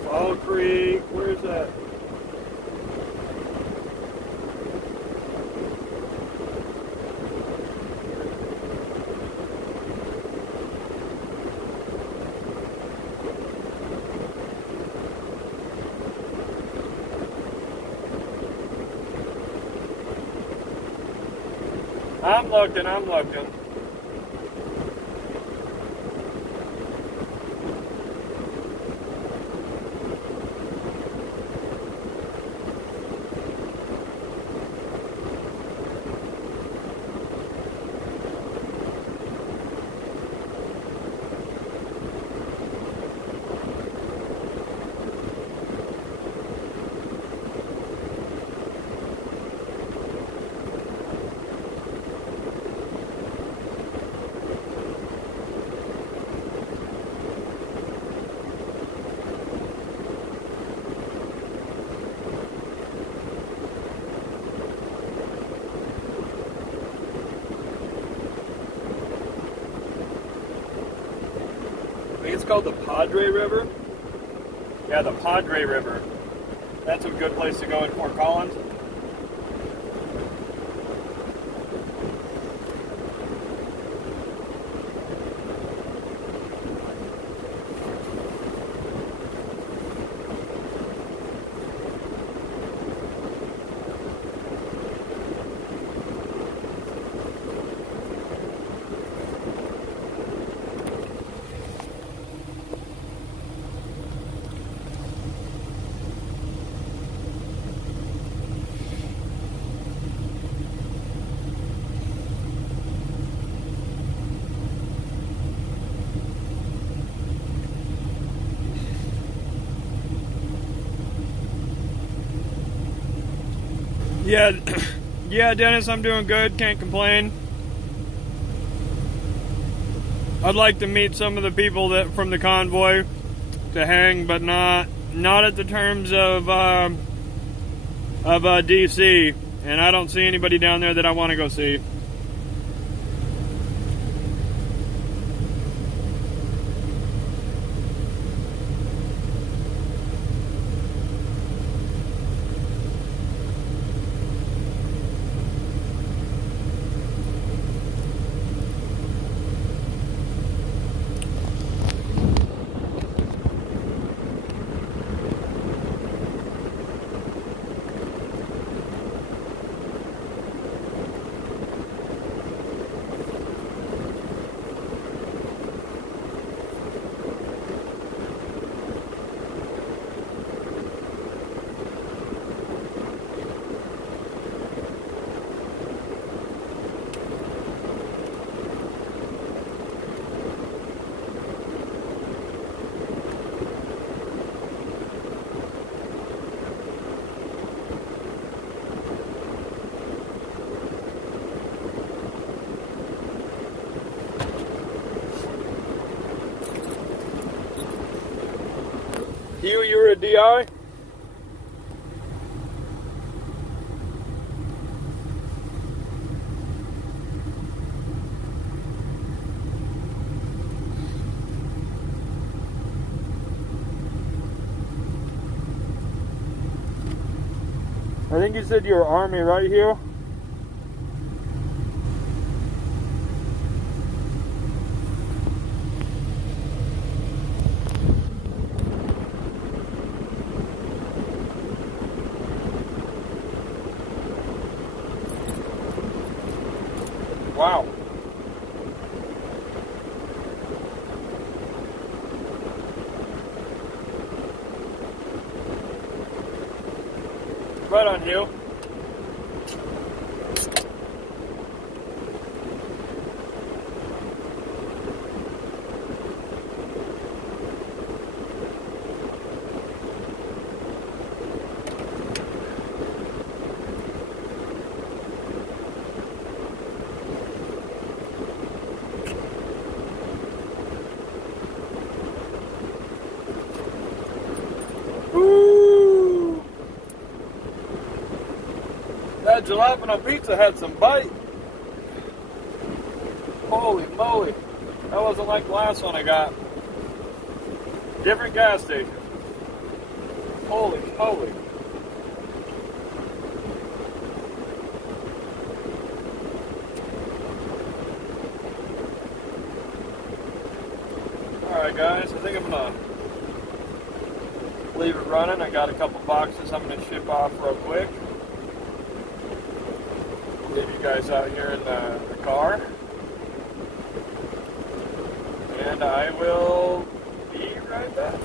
Fall Creek, where's that? I'm looking. It's called the Padre River. Yeah, the Padre River. That's a good place to go in Fort Collins. Yeah, Dennis, I'm doing good. Can't complain. I'd like to meet some of the people that from the convoy to hang, but not at the terms of DC. And I don't see anybody down there that I want to go see. Hugh, you were a DI? I think you said you were Army, right, Hugh? Wow. Right on, Hugh. Woo! That jalapeno pizza had some bite. Holy moly. That wasn't like the last one I got. Different gas station. Holy moly. Alright guys, I think I'm gonna leave it running. I got a couple boxes I'm gonna ship off real quick. Leave you guys out here in the car. And I will be right back.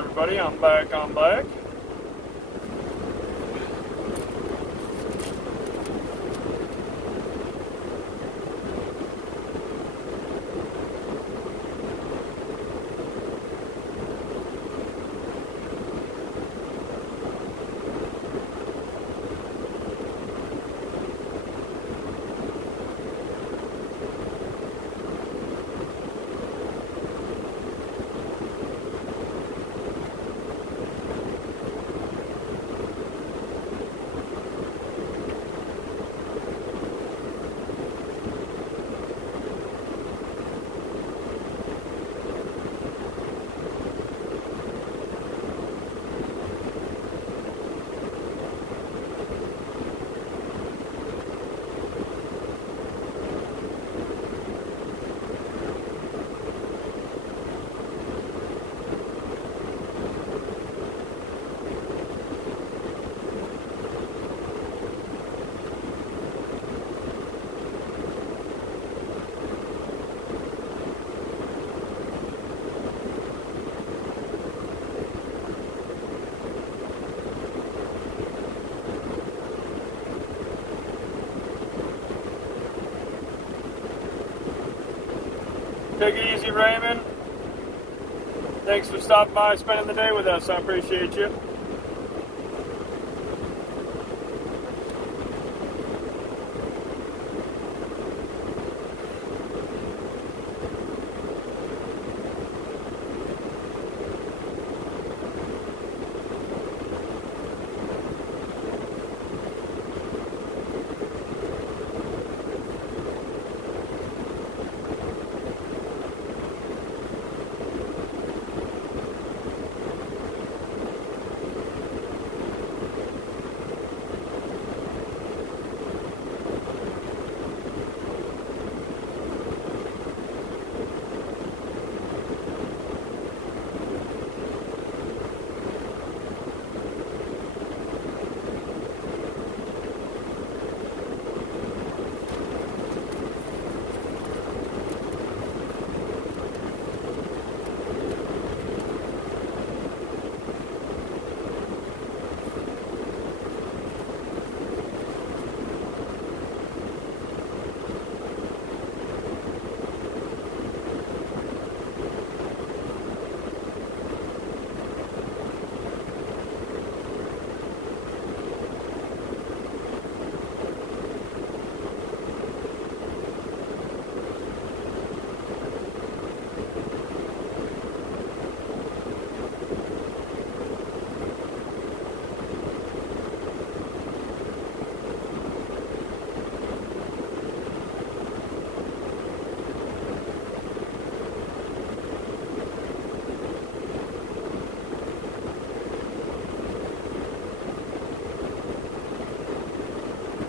everybody. I'm back. Take it easy, Raymond. Thanks for stopping by, spending the day with us. I appreciate you.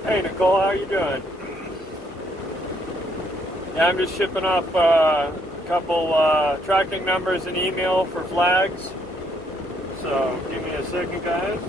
Hey Nicole, how you doing? Yeah, I'm just shipping off a couple tracking numbers and email for flags. So give me a second, guys.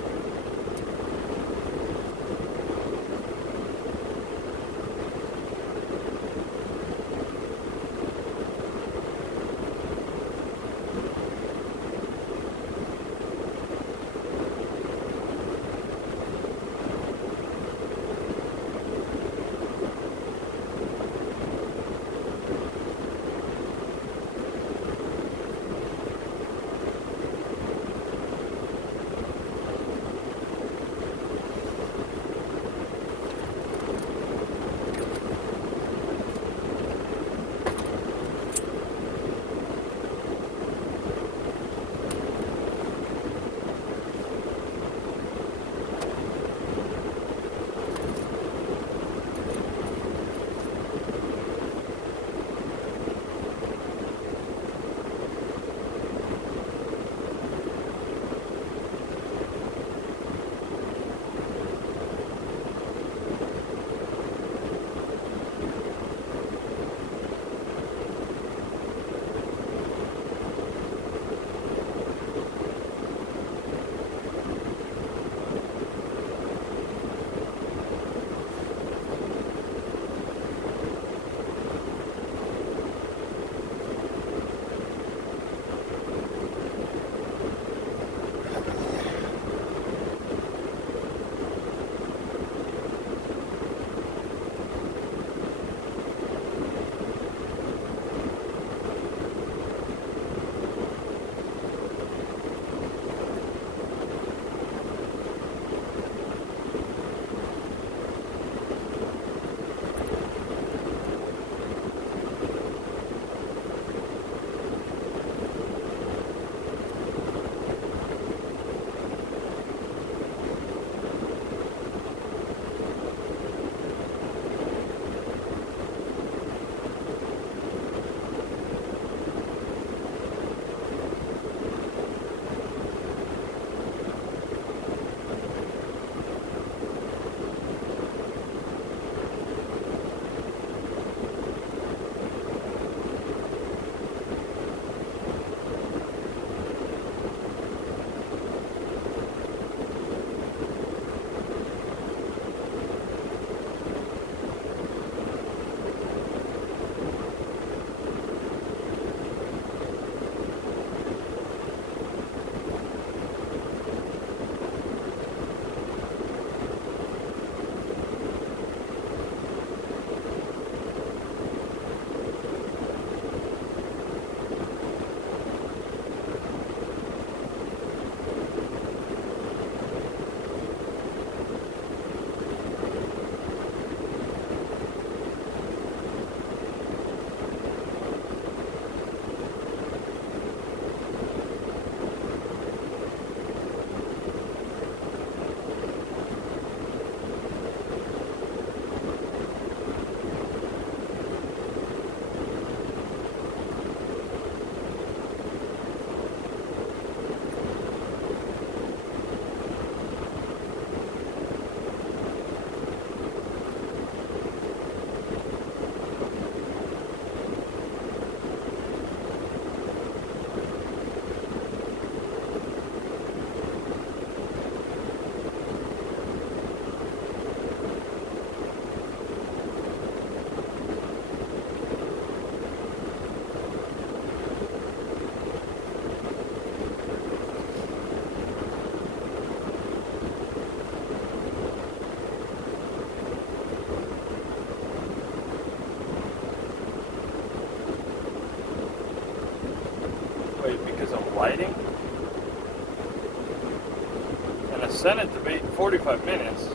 sent it to be 45 minutes.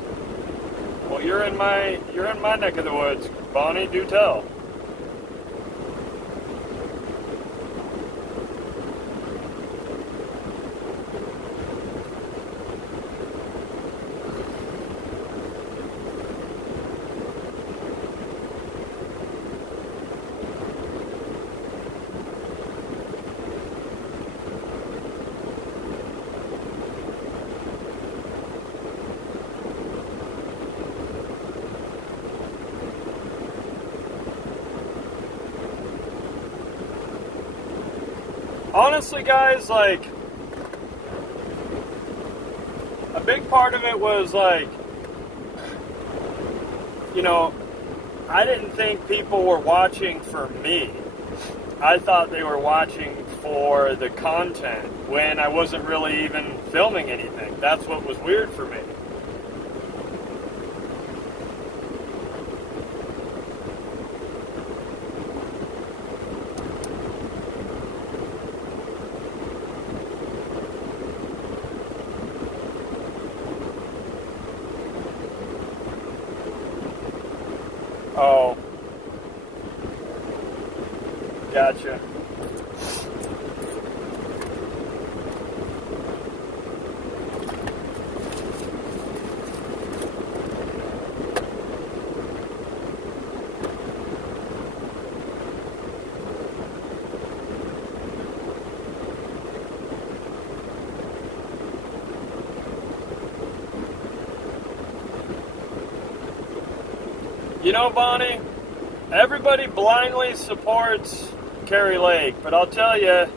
Well, you're in my neck of the woods, Bonnie. Do tell. Honestly, guys, like, a big part of it was, like, you know, I didn't think people were watching for me. I thought they were watching for the content when I wasn't really even filming anything. That's what was weird for me. Oh, gotcha. You know, Bonnie, everybody blindly supports Kari Lake, but I'll tell you,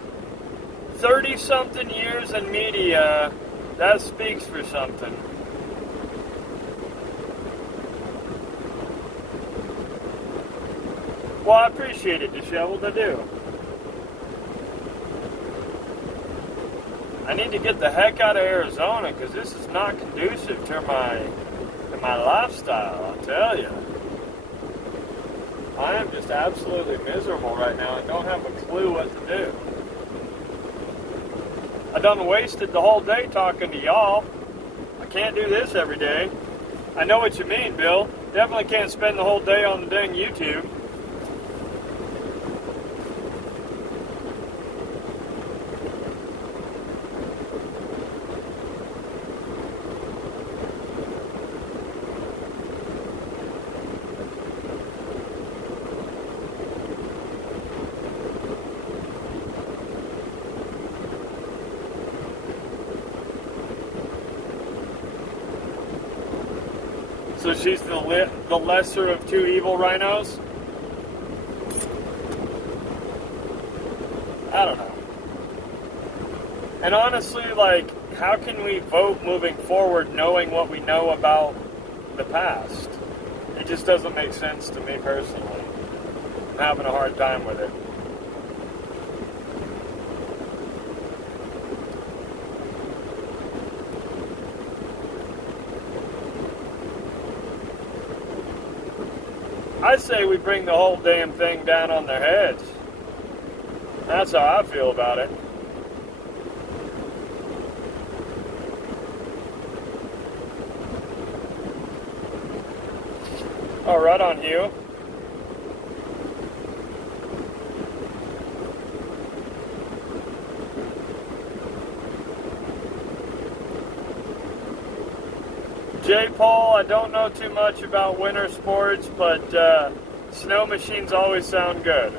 30-something years in media, that speaks for something. Well, I appreciate it, Disheveled, I do. I need to get the heck out of Arizona, because this is not conducive to my lifestyle, I'll tell you. I am just absolutely miserable right now and don't have a clue what to do. I done wasted the whole day talking to y'all. I can't do this every day. I know what you mean, Bill. Definitely can't spend the whole day on the dang YouTube. So she's the lesser of two evil rhinos? I don't know. And honestly, like, how can we vote moving forward knowing what we know about the past? It just doesn't make sense to me personally. I'm having a hard time with it. I say we bring the whole damn thing down on their heads. That's how I feel about it. Oh, right on, Hugh. J-Paul, I don't know too much about winter sports, but snow machines always sound good.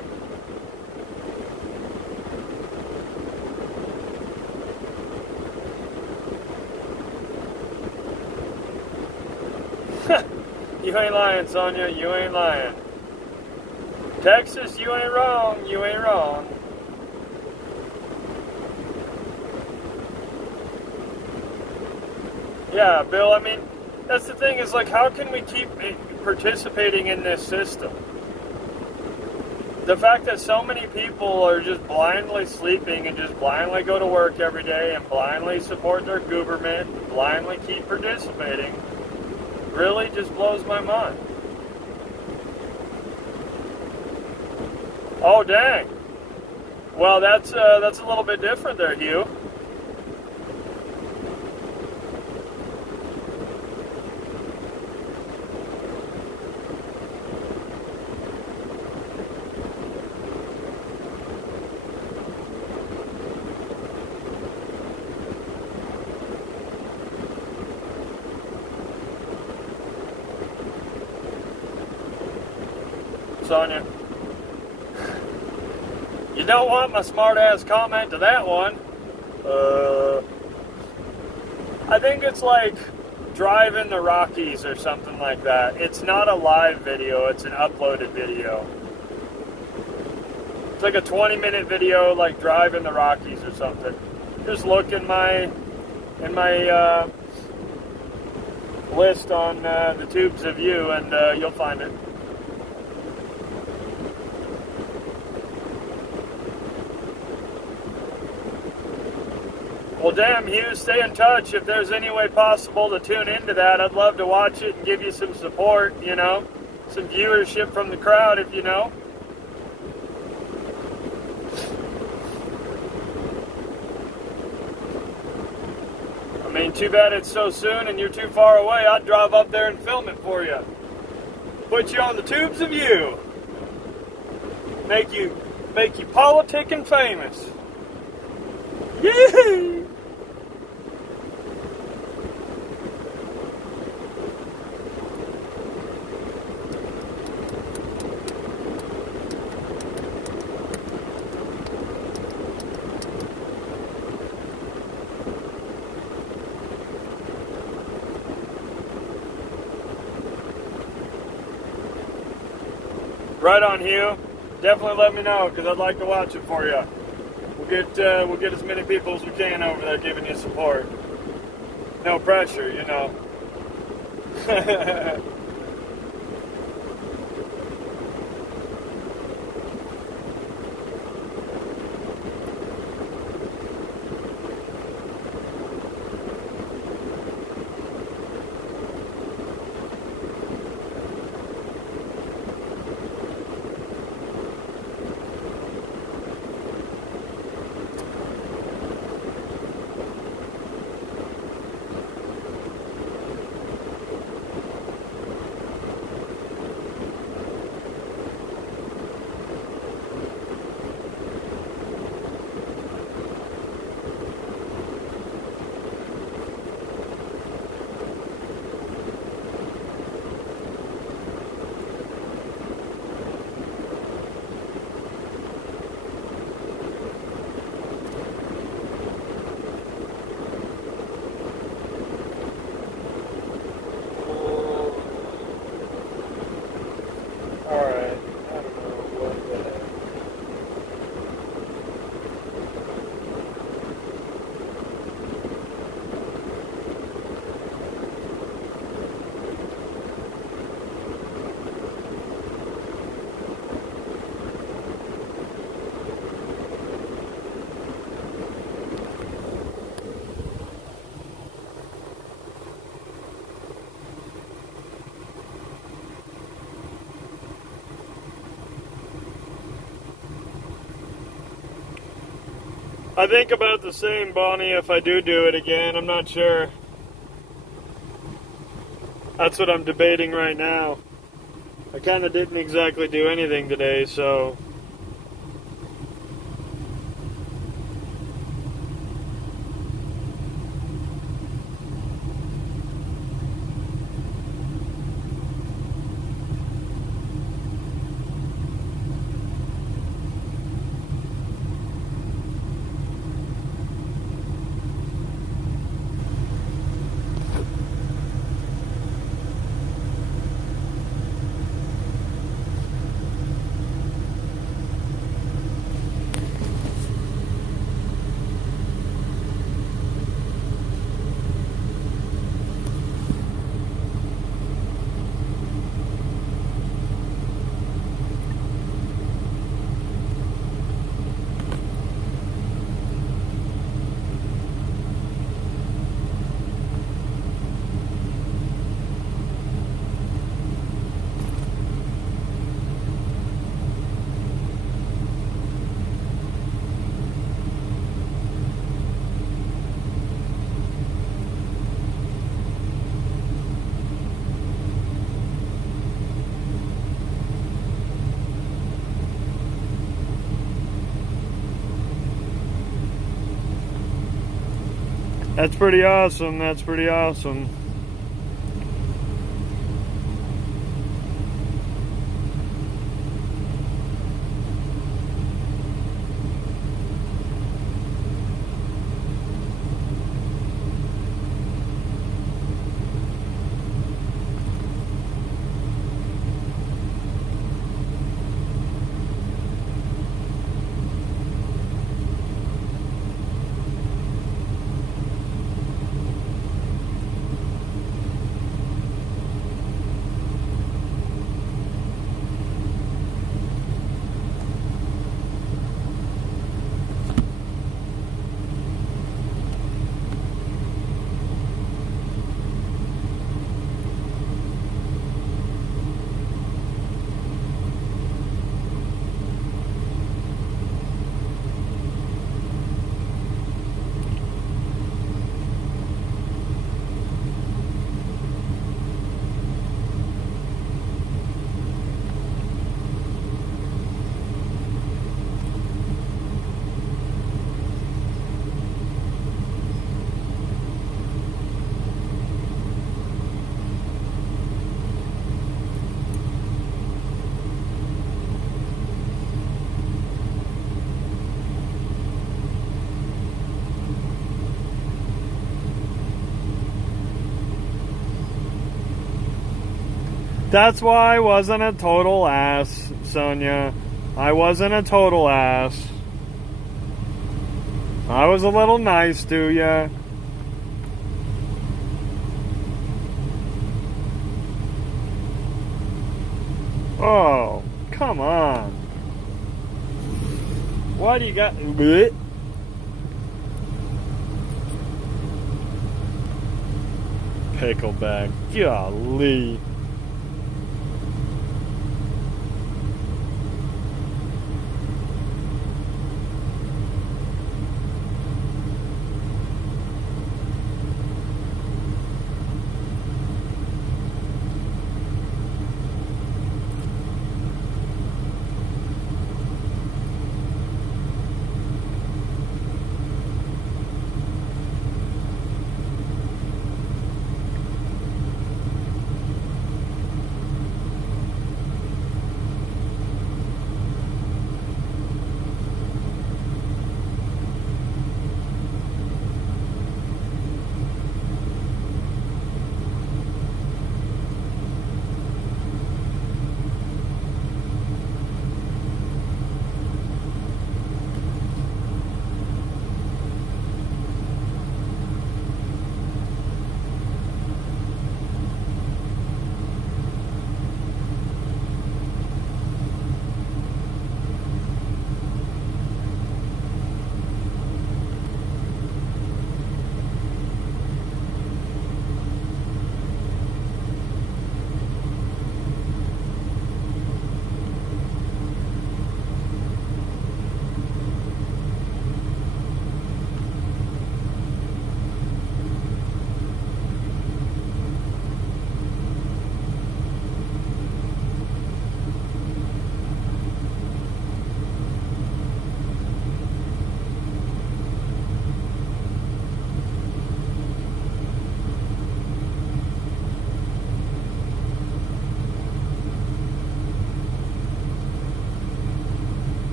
You ain't lying, Sonia, you ain't lying. Texas, you ain't wrong, you ain't wrong. Yeah, Bill, I mean, that's the thing, is like, how can we keep participating in this system? The fact that so many people are just blindly sleeping and just blindly go to work every day and blindly support their government and blindly keep participating really just blows my mind. Oh, dang. Well, that's a little bit different there, Hugh. Tonya. You don't want my smart-ass comment to that one. I think it's like driving the Rockies or something like that. It's not a live video, it's an uploaded video. It's like a 20-minute video, like driving the Rockies or something. Just look in my list on the tubes of you, and you'll find it. Well, damn, Hugh, stay in touch. If there's any way possible to tune into that, I'd love to watch it and give you some support, you know, some viewership from the crowd, if you know. I mean, too bad it's so soon and you're too far away. I'd drive up there and film it for you. Put you on the tubes of you. Make you politicking famous. Yee! Right on, Hugh. Definitely let me know, because I'd like to watch it for you. We'll get as many people as we can over there giving you support. No pressure, you know. I think about the same, Bonnie, if I do it again. I'm not sure. That's what I'm debating right now. I kind of didn't exactly do anything today, so... That's pretty awesome. That's pretty awesome. That's why I wasn't a total ass, Sonia. I wasn't a total ass. I was a little nice to ya. Oh, come on. Why do you got... Bleh. Pickleback. Golly.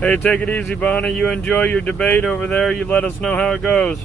Hey, take it easy, Bonnie. You enjoy your debate over there. You let us know how it goes.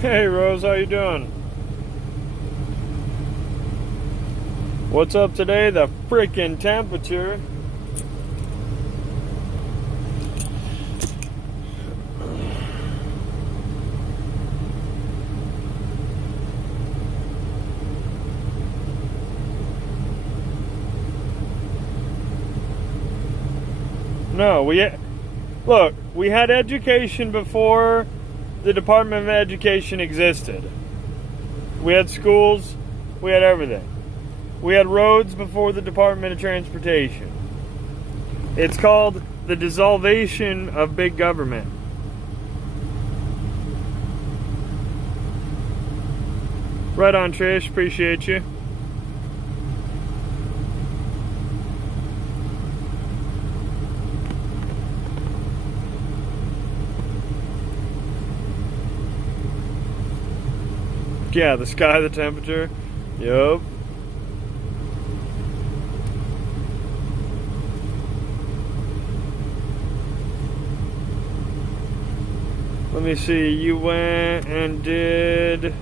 Hey Rose, how you doing? What's up today? The freaking temperature. No, we had education before the Department of Education existed. We had schools, we had everything. We had roads before the Department of Transportation. It's called the dissolution of big government. Right on, Trish. Appreciate you. Yeah, the sky, the temperature. Yup. Let me see. You went and didn't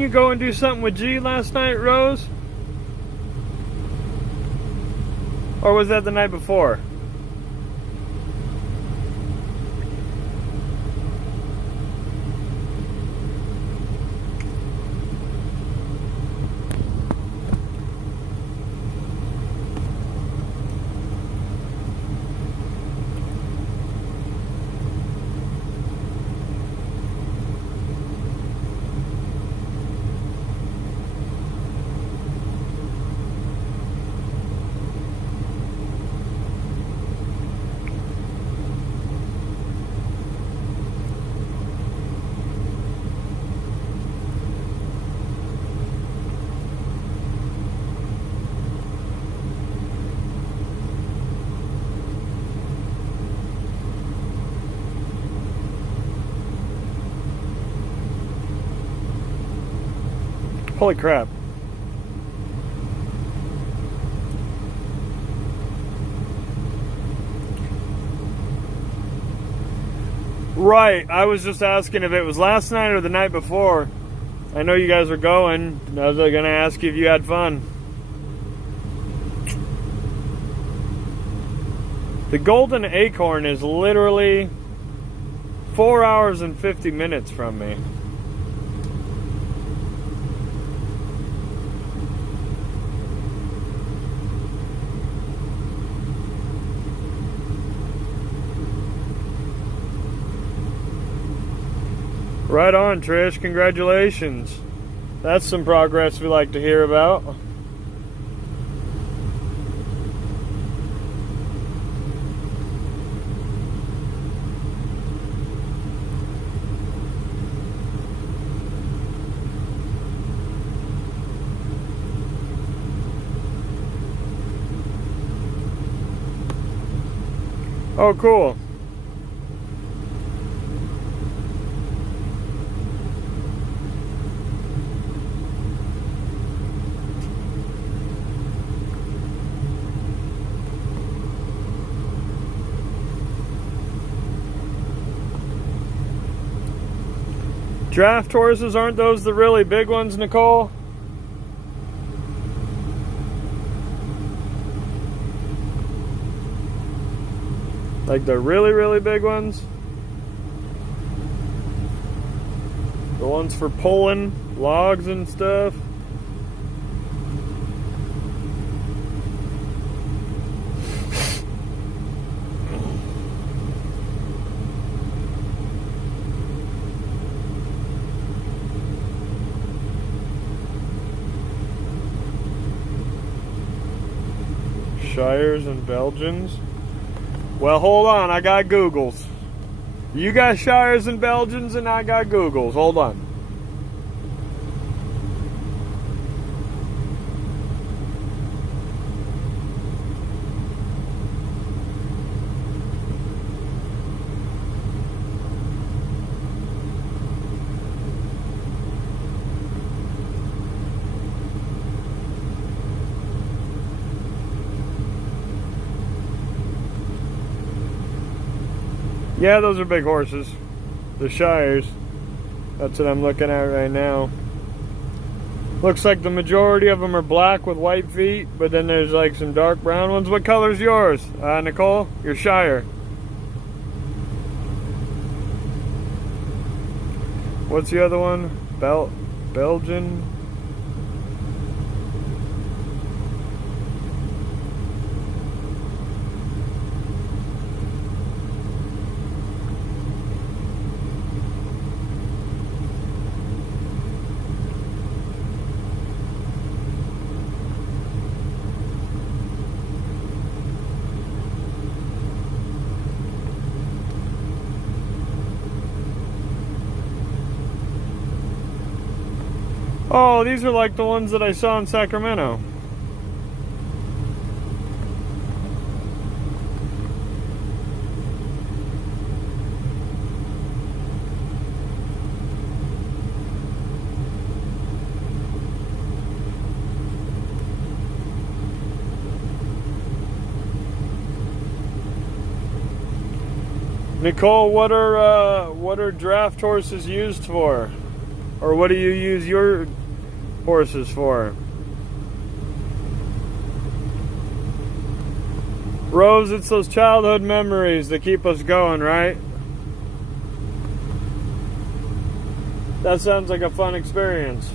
you go and do something with G last night, Rose? Or was that the night before? Holy crap. Right, I was just asking if it was last night or the night before. I know you guys were going. I was going to ask you if you had fun. The Golden Acorn is literally 4 hours and 50 minutes from me. Right on, Trish. Congratulations. That's some progress we like to hear about. Oh, cool. Draft horses, aren't those the really big ones, Nicole? Like the really, really big ones? The ones for pulling logs and stuff? Shires and Belgians. Well, hold on, I got Googles. You got Shires and Belgians, and I got Googles. Hold on. Yeah, those are big horses. The Shires. That's what I'm looking at right now. Looks like the majority of them are black with white feet, but then there's like some dark brown ones. What color's yours, Nicole? Your Shire. What's the other one? Belgian? Oh, these are like the ones that I saw in Sacramento. Nicole, what are draft horses used for? Or what do you use your horses for? Rose, it's those childhood memories that keep us going, right? That sounds like a fun experience.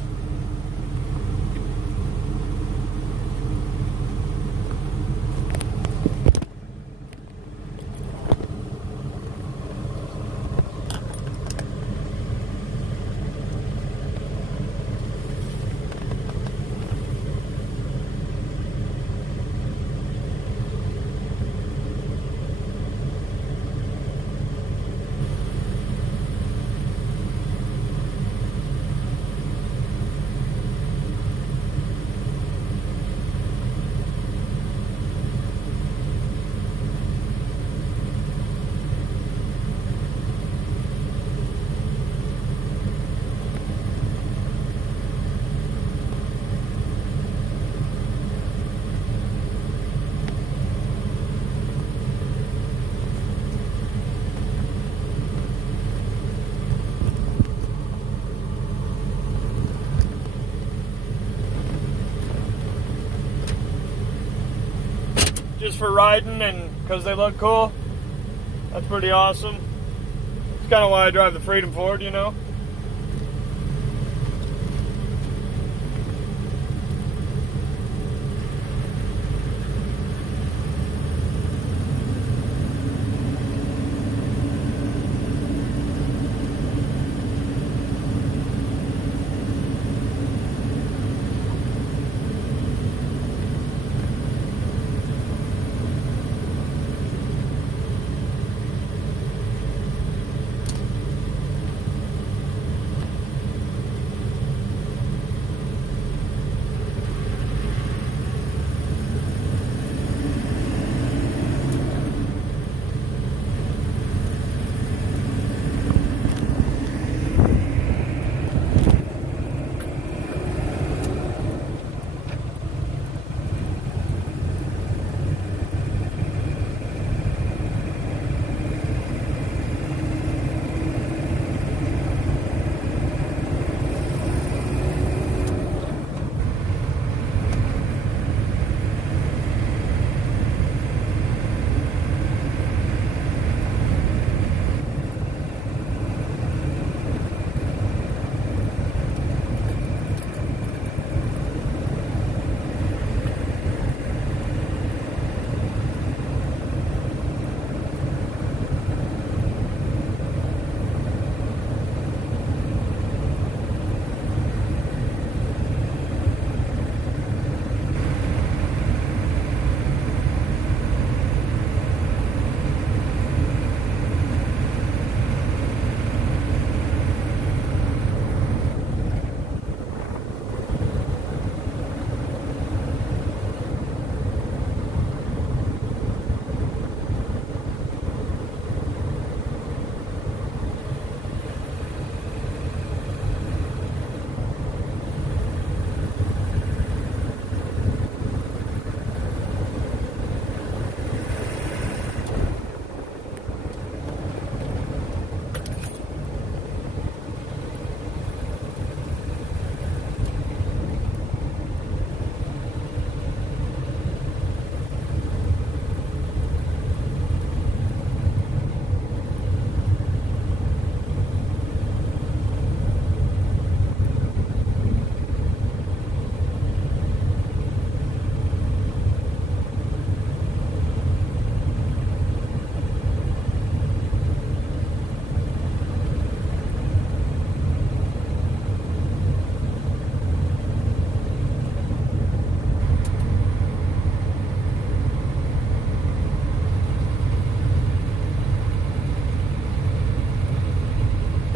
Just for riding and because they look cool. That's pretty awesome. It's kind of why I drive the Freedom Ford, you know.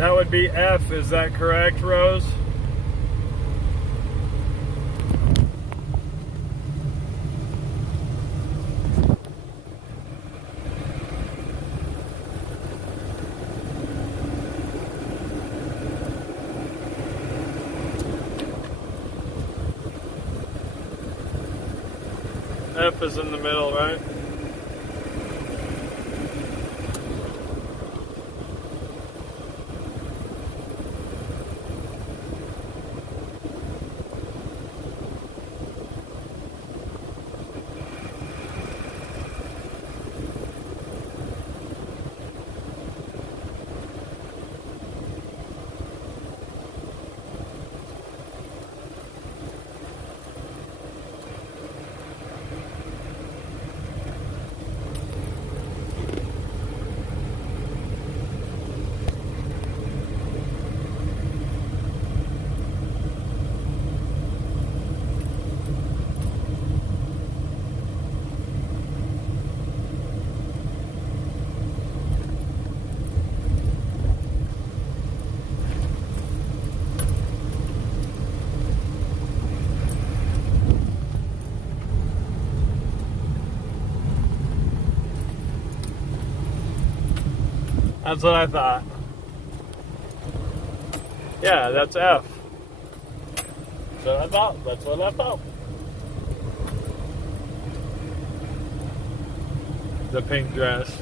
That would be F, is that correct, Rose? F is in the middle, right? That's what I thought. Yeah, that's F. So I thought. That's what I thought. The pink dress.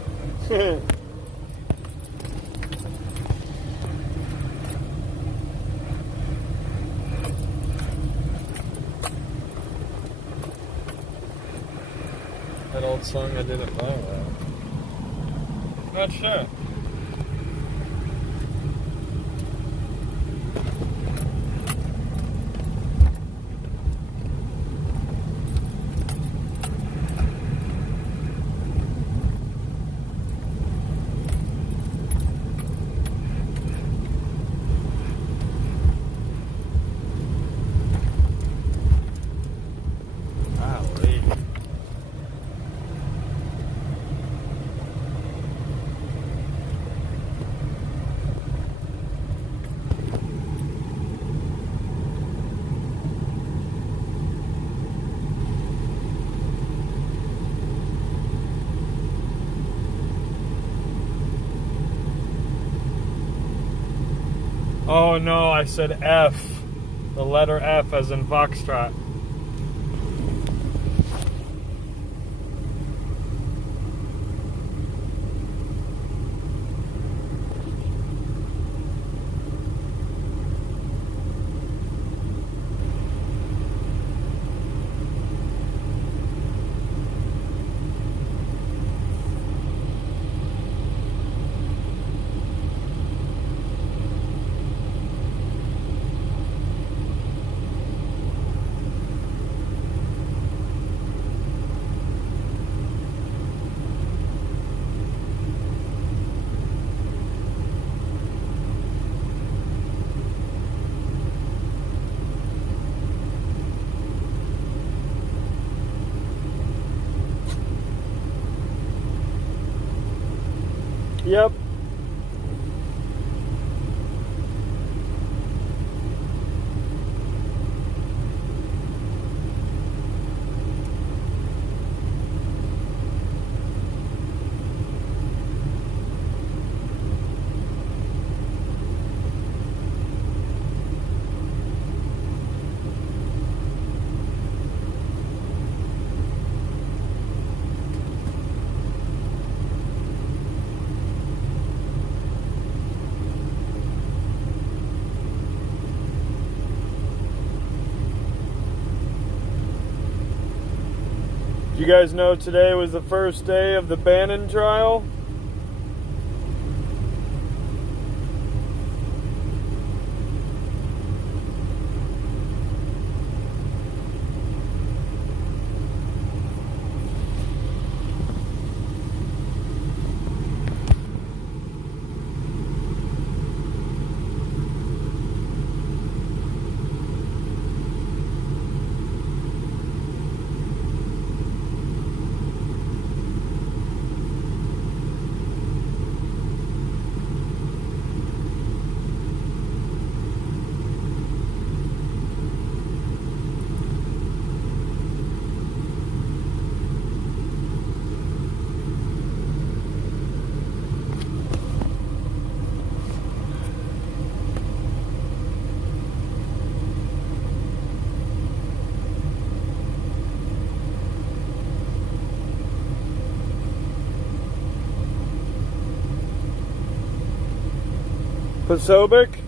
That old song I didn't know. Not sure. Oh no, I said F. The letter F as in Foxtrot. Yep. You guys know today was the first day of the Bannon trial? Pasobic.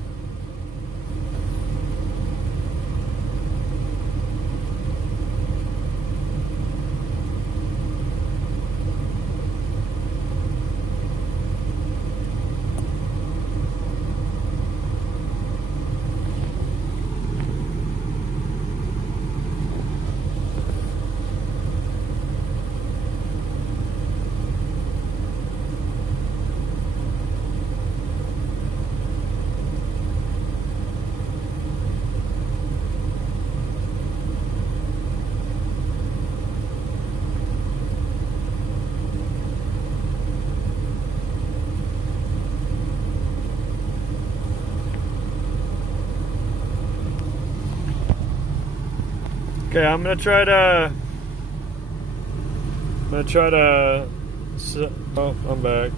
Okay, I'm gonna try to. Oh, I'm back.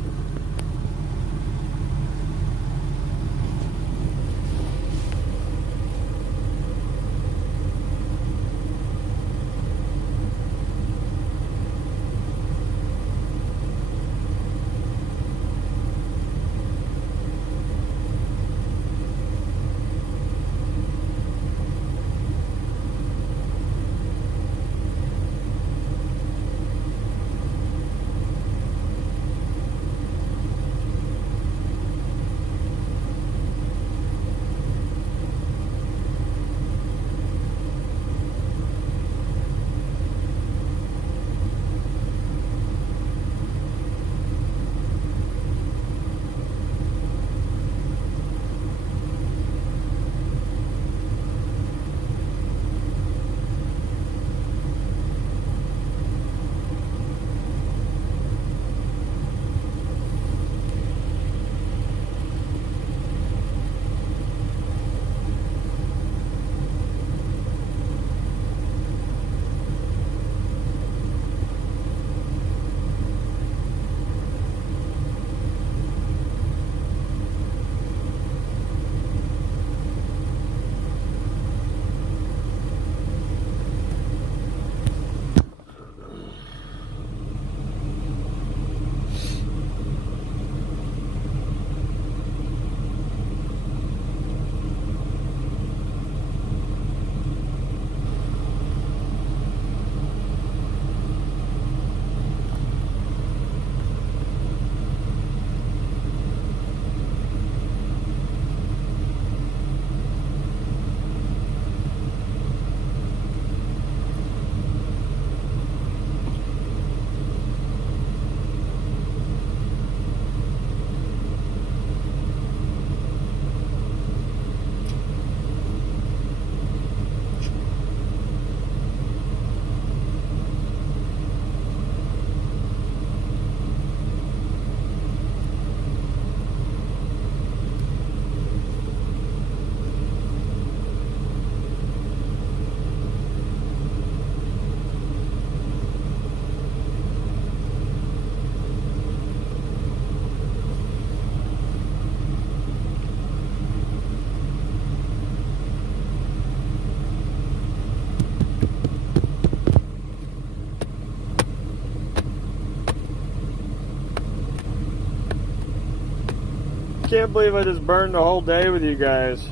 Can't believe I just burned the whole day with you guys.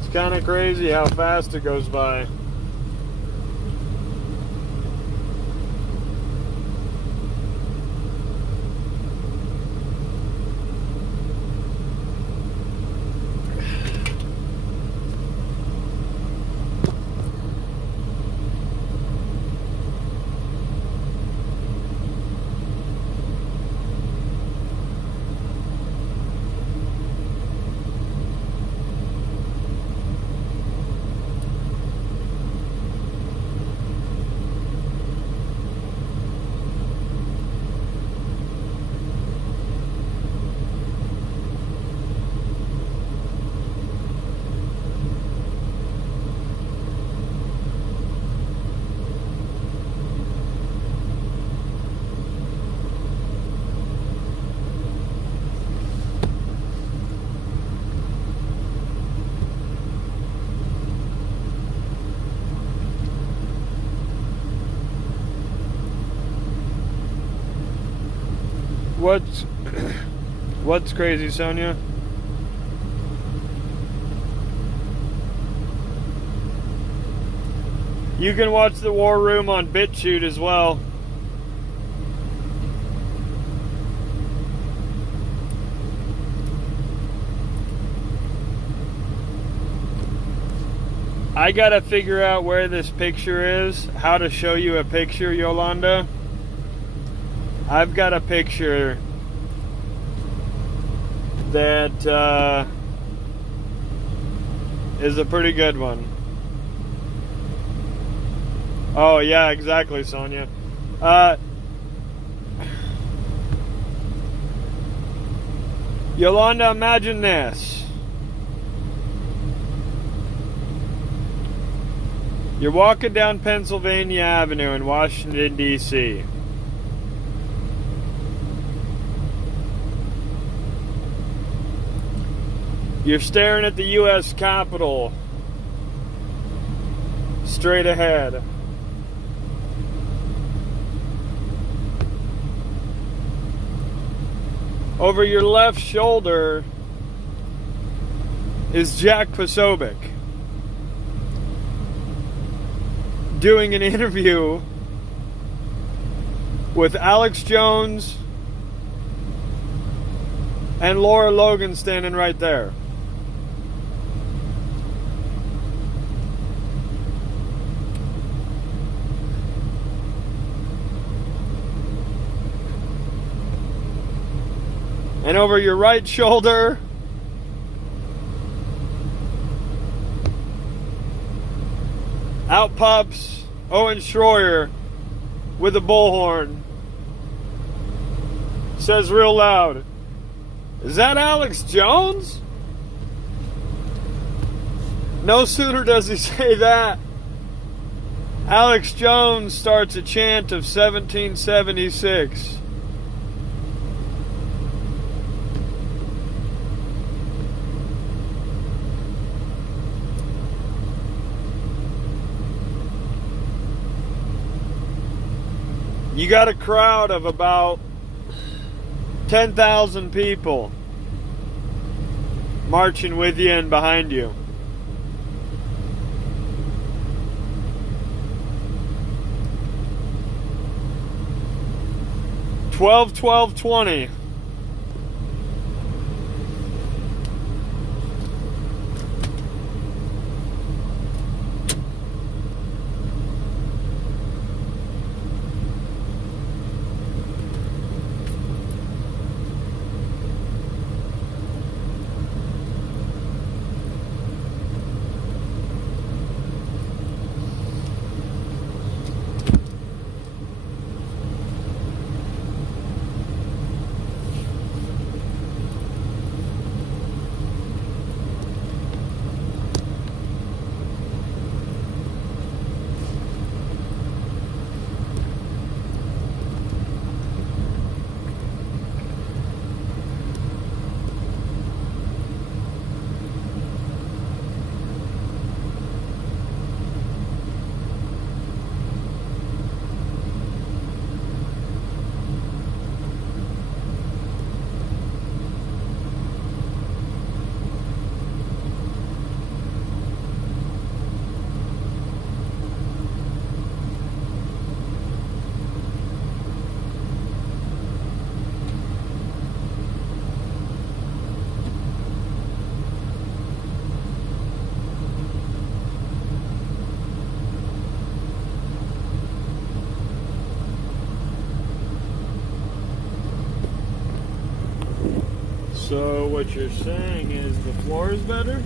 It's kind of crazy how fast it goes by. What's crazy, Sonia? You can watch the War Room on BitChute as well. I gotta figure out where this picture is, how to show you a picture, Yolanda. I've got a picture that is a pretty good one. Oh, yeah, exactly, Sonia. Yolanda, imagine this. You're walking down Pennsylvania Avenue in Washington, D.C. You're staring at the U.S. Capitol straight ahead. Over your left shoulder is Jack Posobiec doing an interview with Alex Jones and Laura Logan standing right there. And over your right shoulder out pops Owen Schroyer with a bullhorn. Says real loud, "Is that Alex Jones?" No sooner does he say that, Alex Jones starts a chant of 1776. You got a crowd of about 10,000 people marching with you and behind you. $12-12-20. So what you're saying is the floor is better?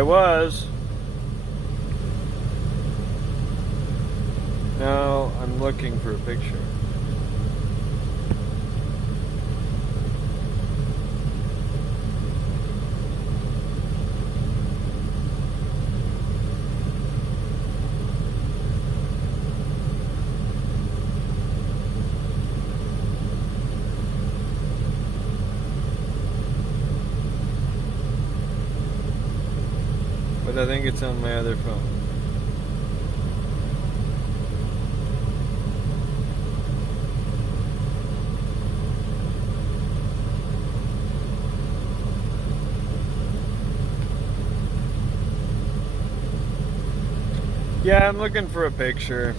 I was. No, I'm looking for a picture. But I think it's on my other phone. Yeah, I'm looking for a picture.